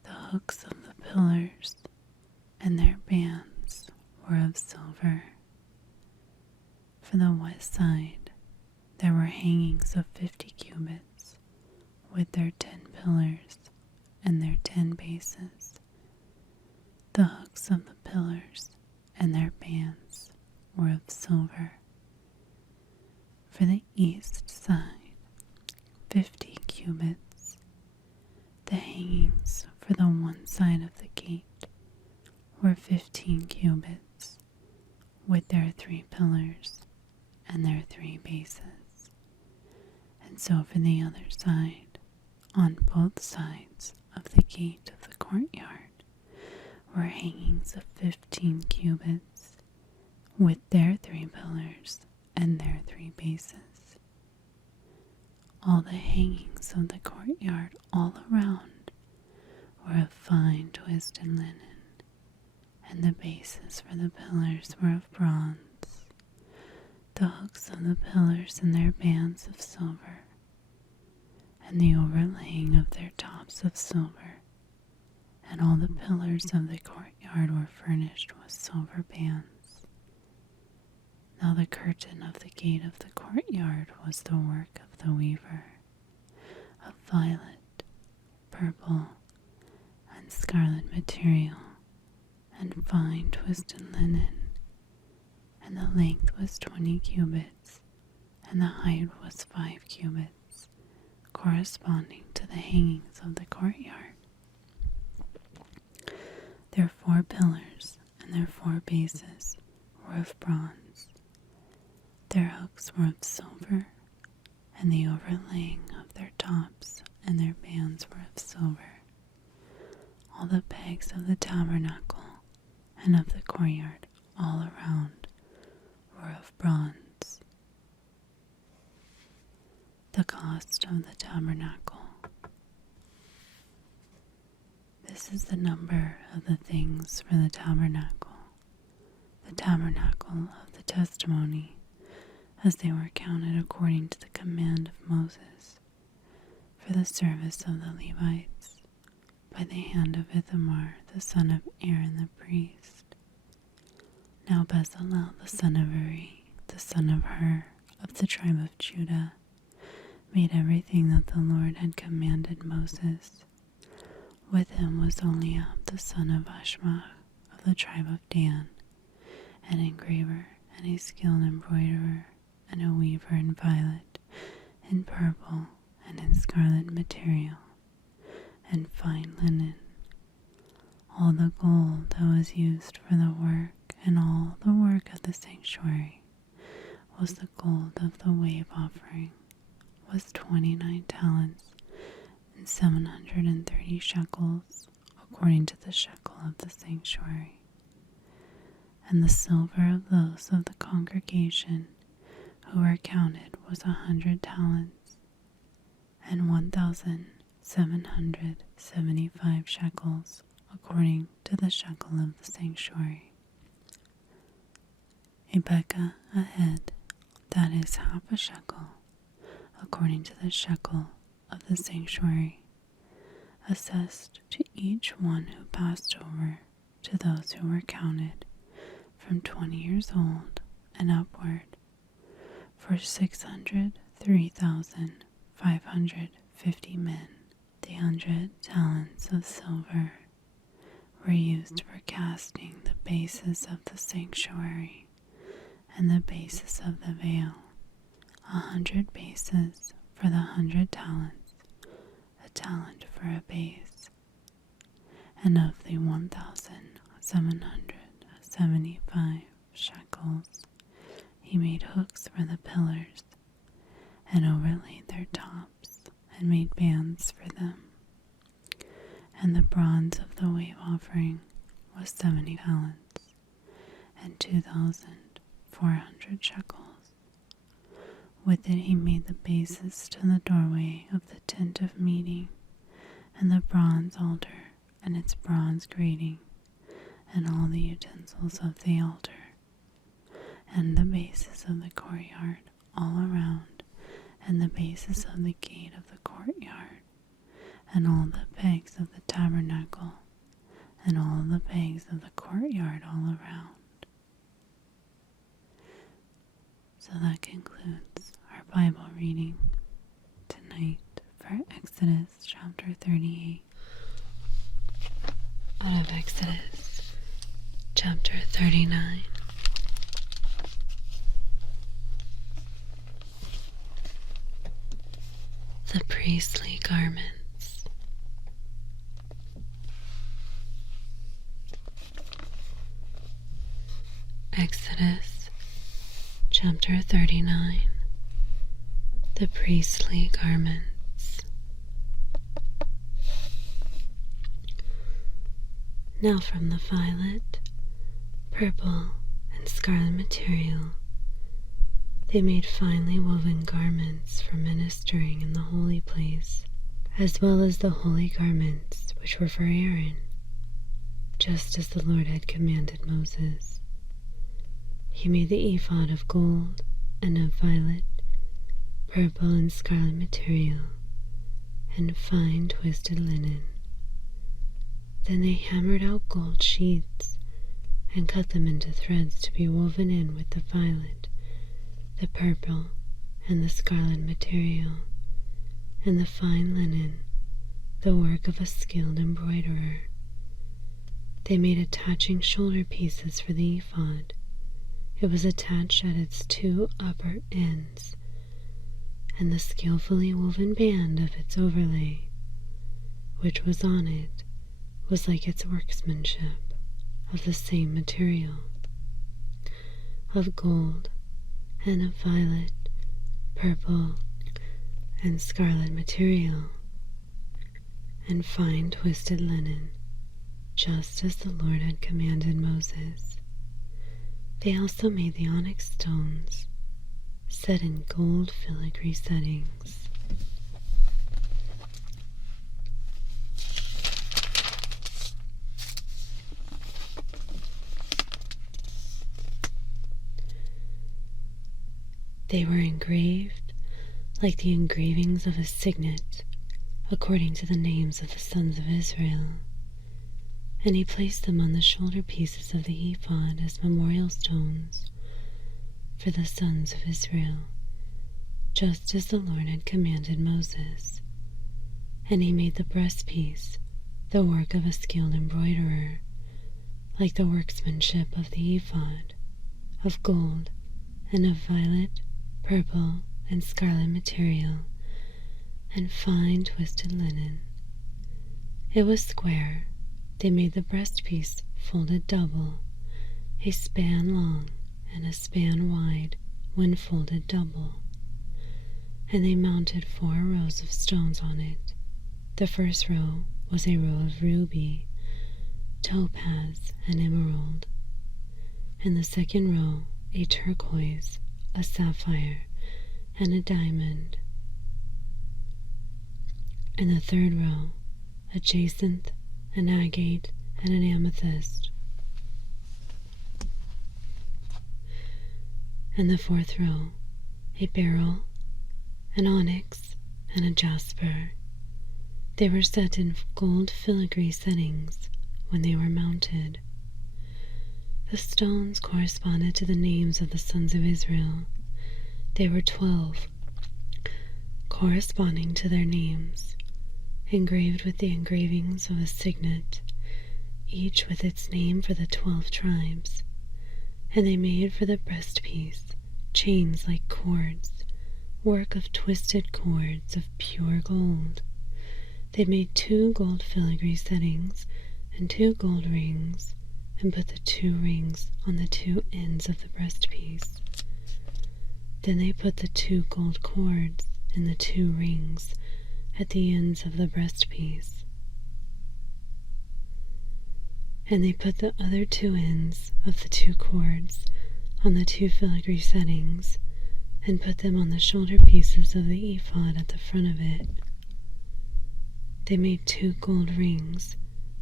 The hooks of the pillars and their bands were of silver. For the west side, there were hangings of 50 cubits, with their 10 pillars and their 10 bases. The hooks of the pillars and their bands were of silver. For the east side, 50 cubits. The hangings for the one side of the gate were 15 cubits, with their 3 pillars and their 3 bases. And so for the other side, on both sides of the gate of the courtyard, were hangings of 15 cubits, with their 3 pillars and their 3 bases. All the hangings of the courtyard all around were of fine twisted linen, and the bases for the pillars were of bronze. The hooks of the pillars and their bands of silver, and the overlaying of their tops of silver, and all the pillars of the courtyard were furnished with silver bands. Now the curtain of the gate of the courtyard was the work of the weaver, of violet, purple, and scarlet material, and fine twisted linen, and the length was 20 cubits, and the height was 5 cubits, corresponding to the hangings of the courtyard. Their 4 pillars and their 4 bases were of bronze. Their hooks were of silver, and the overlaying of their tops and their bands were of silver. All the pegs of the tabernacle and of the courtyard all around were of bronze. The cost of the tabernacle. This is the number of the things for the tabernacle of the testimony, as they were counted according to the command of Moses, for the service of the Levites, by the hand of Ithamar the son of Aaron the priest. Now Bezalel the son of Uri, the son of Hur, of the tribe of Judah, made everything that the Lord had commanded Moses. With him was Eliab the son of Ashmach, of the tribe of Dan, an engraver, and a skilled embroiderer, and a weaver in violet, in purple, and in scarlet material, and fine linen. All the gold that was used for the work, and all the work of the sanctuary, was the gold of the wave offering, was 29 talents, and 730 shekels, according to the shekel of the sanctuary. And the silver of those of the congregation who were counted was 100 talents, and 1,775 shekels, according to the shekel of the sanctuary. A bekah a head, that is half a shekel, according to the shekel of the sanctuary, assessed to each one who passed over, to those who were counted, from 20 years old and upward, for 603,550 men. The 100 talents of silver were used for casting the bases of the sanctuary and the bases of the veil, 100 bases for the 100 talents, a talent for a base. And of the 1,775 shekels, he made hooks for the pillars, and overlaid their tops, and made bands for them. And the bronze of the wave offering was 70 talents, and 2,400 shekels. With it he made the bases to the doorway of the tent of meeting, and the bronze altar, and its bronze grating, and all the utensils of the altar, and the bases of the courtyard all around, and the bases of the gate of the courtyard, and all the pegs of the tabernacle, and all the pegs of the courtyard all around. So that concludes our Bible reading tonight for Exodus chapter 38. Out of Exodus chapter 39. The priestly garments. Exodus chapter 39. The priestly garments. Now from the violet, purple, and scarlet material, they made finely woven garments for ministering in the holy place, as well as the holy garments which were for Aaron, just as the Lord had commanded Moses. He made the ephod of gold and of violet, purple, and scarlet material, and fine twisted linen. Then they hammered out gold sheets and cut them into threads to be woven in with the violet, the purple, and the scarlet material, and the fine linen, the work of a skilled embroiderer. They made attaching shoulder pieces for the ephod. It was attached at its two upper ends, and the skillfully woven band of its overlay, which was on it, was like its workmanship, of the same material, of gold, and of violet, purple, and scarlet material, and fine twisted linen, just as the Lord had commanded Moses. They also made the onyx stones, set in gold filigree settings. They were engraved like the engravings of a signet, according to the names of the sons of Israel. And he placed them on the shoulder pieces of the ephod as memorial stones for the sons of Israel, just as the Lord had commanded Moses. And he made the breastpiece the work of a skilled embroiderer, like the workmanship of the ephod, of gold, and of violet, purple, and scarlet material, and fine twisted linen. It was square. They made the breastpiece folded double, a span long and a span wide when folded double. And they mounted 4 rows of stones on it. The first row was a row of ruby, topaz, and emerald, and the second row a turquoise, a sapphire, and a diamond, and the third row a jacinth, an agate, and an amethyst, and the fourth row a beryl, an onyx, and a jasper. They were set in gold filigree settings when they were mounted. The stones corresponded to the names of the sons of Israel. They were 12, corresponding to their names, engraved with the engravings of a signet, each with its name for the 12 tribes. And they made for the breastpiece chains like cords, work of twisted cords of pure gold. They made 2 gold filigree settings and 2 gold rings, and put the 2 rings on the 2 ends of the breastpiece. Then they put the 2 gold cords in the 2 rings at the ends of the breastpiece. And they put the other 2 ends of the 2 cords on the 2 filigree settings, and put them on the shoulder pieces of the ephod at the front of it. They made 2 gold rings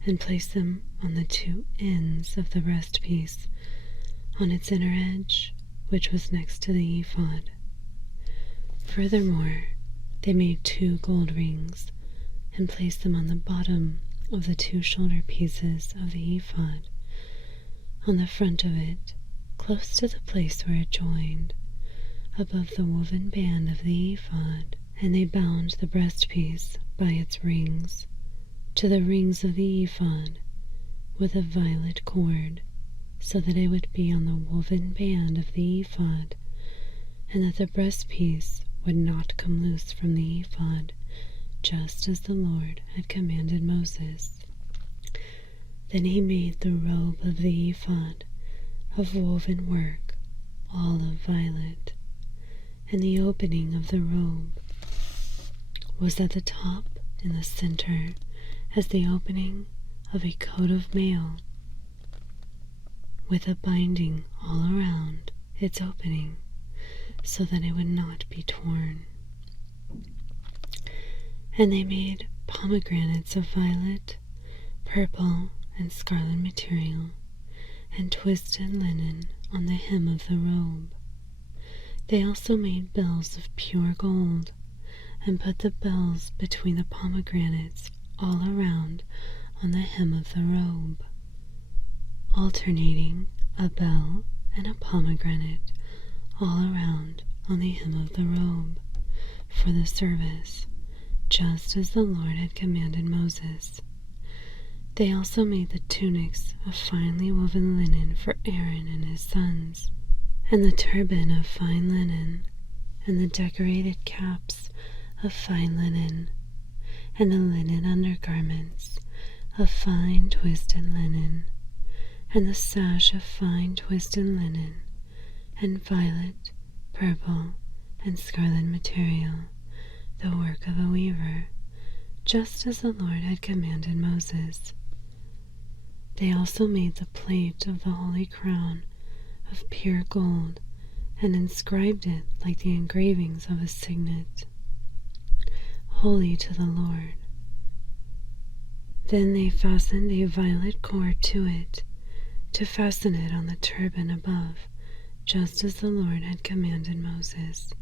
and placed them on the 2 ends of the breastpiece, on its inner edge, which was next to the ephod. Furthermore, they made 2 gold rings and placed them on the bottom of the 2 shoulder pieces of the ephod, on the front of it, close to the place where it joined, above the woven band of the ephod. And they bound the breastpiece by its rings to the rings of the ephod with a violet cord, so that it would be on the woven band of the ephod, and that the breastpiece would not come loose from the ephod, just as the Lord had commanded Moses. Then he made the robe of the ephod of woven work, all of violet, and the opening of the robe was at the top in the center as the opening of a coat of mail, with a binding all around its opening, so that it would not be torn. And they made pomegranates of violet, purple, and scarlet material, and twisted linen on the hem of the robe. They also made bells of pure gold, and put the bells between the pomegranates all around on the hem of the robe, alternating a bell and a pomegranate all around on the hem of the robe for the service, just as the Lord had commanded Moses. They also made the tunics of finely woven linen for Aaron and his sons, and the turban of fine linen, and the decorated caps of fine linen, and the linen undergarments of fine twisted linen, and the sash of fine twisted linen, and violet, purple, and scarlet material, the work of a weaver, just as the Lord had commanded Moses. They also made the plate of the holy crown of pure gold, and inscribed it like the engravings of a signet, holy to the Lord. Then they fastened a violet cord to it, to fasten it on the turban above, just as the Lord had commanded Moses.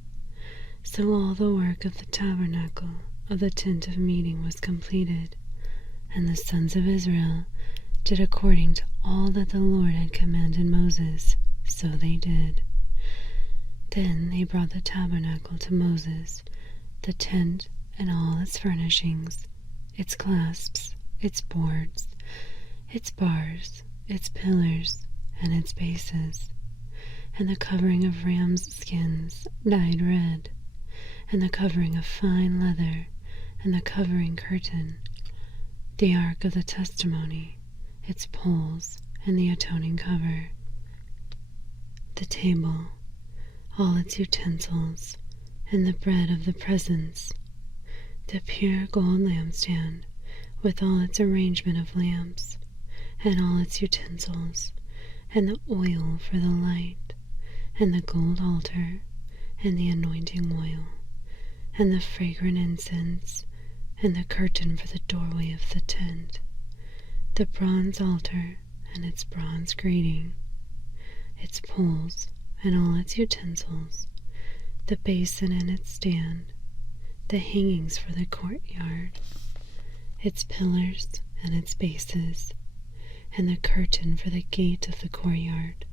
So all the work of the tabernacle of the tent of meeting was completed, and the sons of Israel did according to all that the Lord had commanded Moses, so they did. Then they brought the tabernacle to Moses, the tent and all its furnishings, its clasps, its boards, its bars, its pillars, and its bases, and the covering of ram's skins dyed red, and the covering of fine leather, and the covering curtain, the ark of the testimony, its poles, and the atoning cover, the table, all its utensils, and the bread of the presence, the pure gold lampstand, with all its arrangement of lamps, and all its utensils, and the oil for the light, and the gold altar, and the anointing oil, and the fragrant incense, and the curtain for the doorway of the tent, the bronze altar and its bronze grating, its poles and all its utensils, the basin and its stand, the hangings for the courtyard, its pillars and its bases, and the curtain for the gate of the courtyard,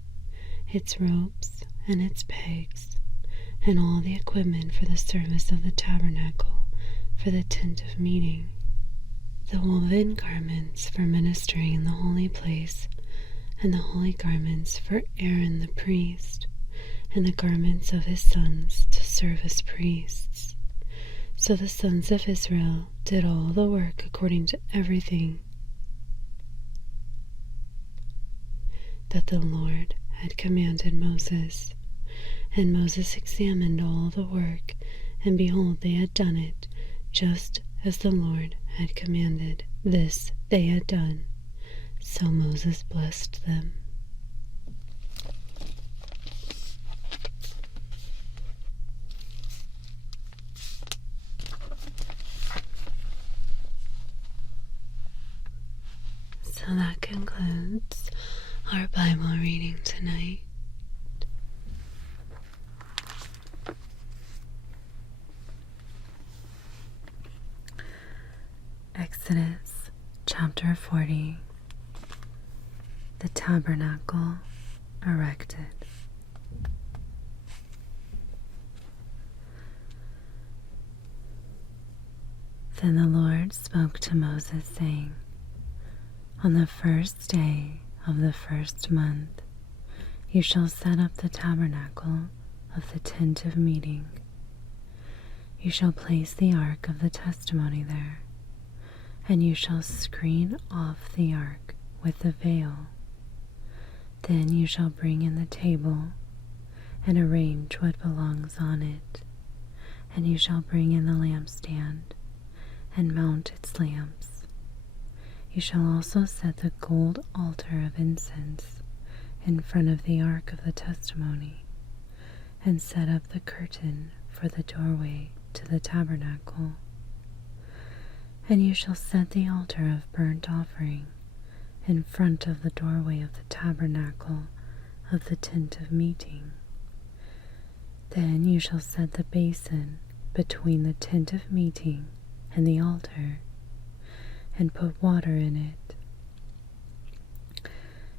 its ropes and its pegs, and all the equipment for the service of the tabernacle for the tent of meeting, the woven garments for ministering in the holy place, and the holy garments for Aaron the priest, and the garments of his sons to serve as priests. So the sons of Israel did all the work according to everything that the Lord had commanded Moses. And Moses examined all the work, and behold, they had done it, just as the Lord had commanded. This they had done. So Moses blessed them. So that concludes our Bible reading tonight. Exodus chapter 40. The tabernacle erected. Then the Lord spoke to Moses, saying, On the first day of the first month, you shall set up the tabernacle of the tent of meeting. You shall place the ark of the testimony there, and you shall screen off the ark with the veil. Then you shall bring in the table and arrange what belongs on it, and you shall bring in the lampstand and mount its lamps. You shall also set the gold altar of incense in front of the ark of the testimony, and set up the curtain for the doorway to the tabernacle. And you shall set the altar of burnt offering in front of the doorway of the tabernacle of the tent of meeting. Then you shall set the basin between the tent of meeting and the altar, and put water in it.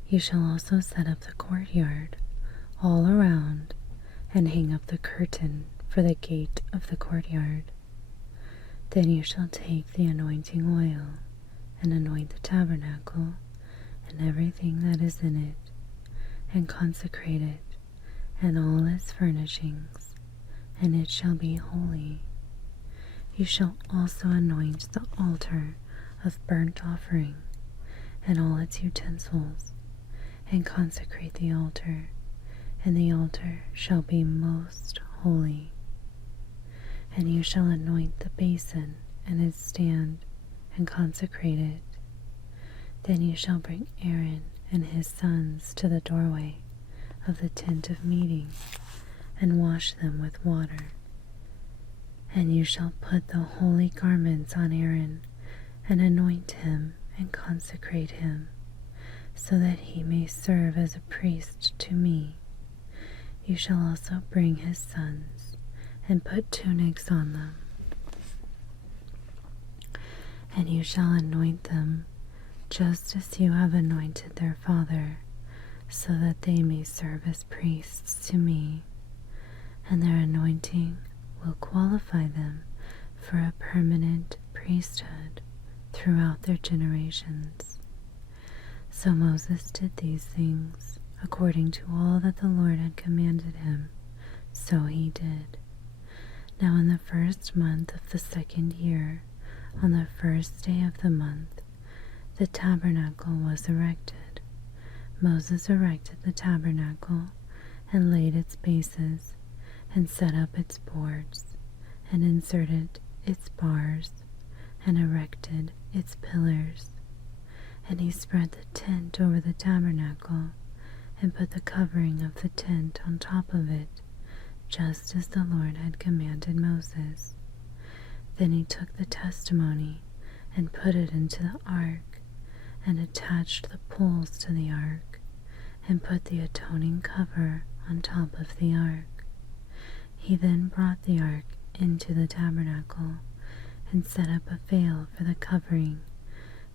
You shall also set up the courtyard all around, and hang up the curtain for the gate of the courtyard. Then you shall take the anointing oil and anoint the tabernacle and everything that is in it, and consecrate it and all its furnishings, and it shall be holy. You shall also anoint the altar of burnt offering and all its utensils, and consecrate the altar, and the altar shall be most holy. And you shall anoint the basin and its stand, and consecrate it. Then you shall bring Aaron and his sons to the doorway of the tent of meeting, and wash them with water. And you shall put the holy garments on Aaron, and anoint him and consecrate him, so that he may serve as a priest to me. You shall also bring his sons, and put tunics on them. And you shall anoint them just as you have anointed their father, so that they may serve as priests to me, and their anointing will qualify them for a permanent priesthood throughout their generations. So Moses did these things according to all that the Lord had commanded him, so he did. Now in the first month of the second year, on the first day of the month, the tabernacle was erected. Moses erected the tabernacle, and laid its bases, and set up its boards, and inserted its bars, and erected its pillars. And he spread the tent over the tabernacle, and put the covering of the tent on top of it, just as the Lord had commanded Moses. Then he took the testimony and put it into the ark, and attached the poles to the ark, and put the atoning cover on top of the ark. He then brought the ark into the tabernacle, and set up a veil for the covering,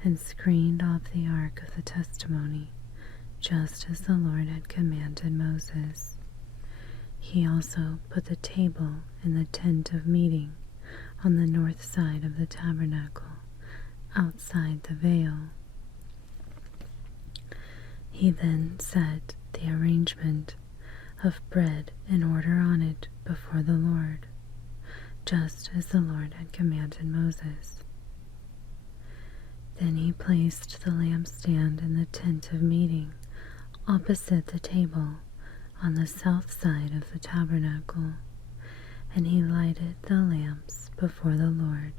and screened off the ark of the testimony, just as the Lord had commanded Moses. He also put the table in the tent of meeting on the north side of the tabernacle, outside the veil. He then set the arrangement of bread in order on it before the Lord, just as the Lord had commanded Moses. Then he placed the lampstand in the tent of meeting opposite the table on the south side of the tabernacle, and he lighted the lamps before the Lord,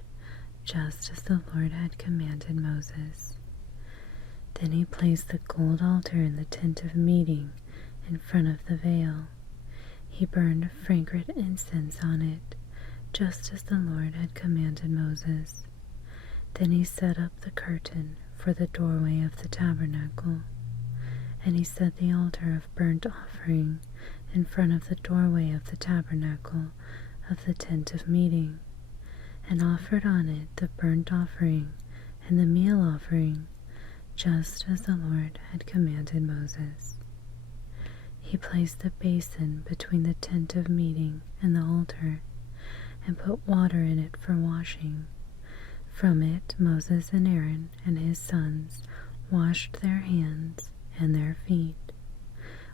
just as the Lord had commanded Moses. Then he placed the gold altar in the tent of meeting in front of the veil. He burned fragrant incense on it, just as the Lord had commanded Moses. Then he set up the curtain for the doorway of the tabernacle, and he set the altar of burnt offering in front of the doorway of the tabernacle of the tent of meeting, and offered on it the burnt offering and the meal offering, just as the Lord had commanded Moses. He placed the basin between the tent of meeting and the altar, and put water in it for washing. From it Moses and Aaron and his sons washed their hands and their feet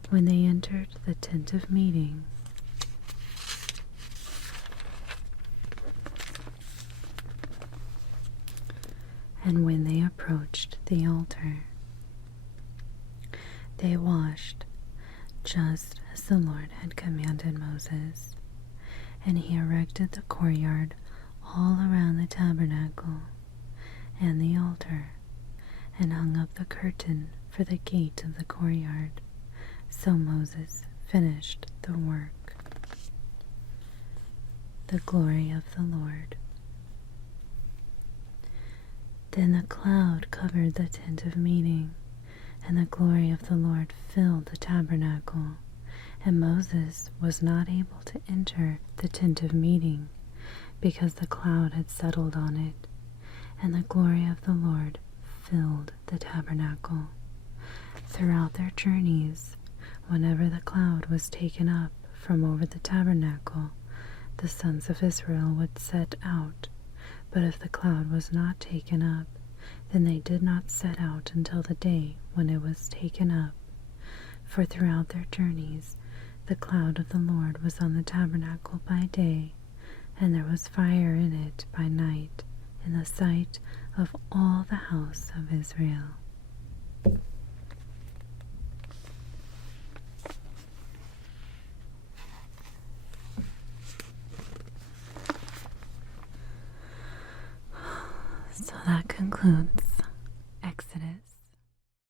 when they entered the tent of meeting. And when they approached the altar, they washed just as the Lord had commanded Moses. And he erected the courtyard all around the tabernacle and the altar, and hung up the curtain for the gate of the courtyard. So Moses finished the work. The glory of the Lord. Then the cloud covered the tent of meeting, and the glory of the Lord filled the tabernacle, and Moses was not able to enter the tent of meeting, because the cloud had settled on it, and the glory of the Lord filled the tabernacle. Throughout their journeys, whenever the cloud was taken up from over the tabernacle, the sons of Israel would set out. But if the cloud was not taken up, then they did not set out until the day when it was taken up. For throughout their journeys, the cloud of the Lord was on the tabernacle by day, and there was fire in it by night, in the sight of all the house of Israel. So that concludes Exodus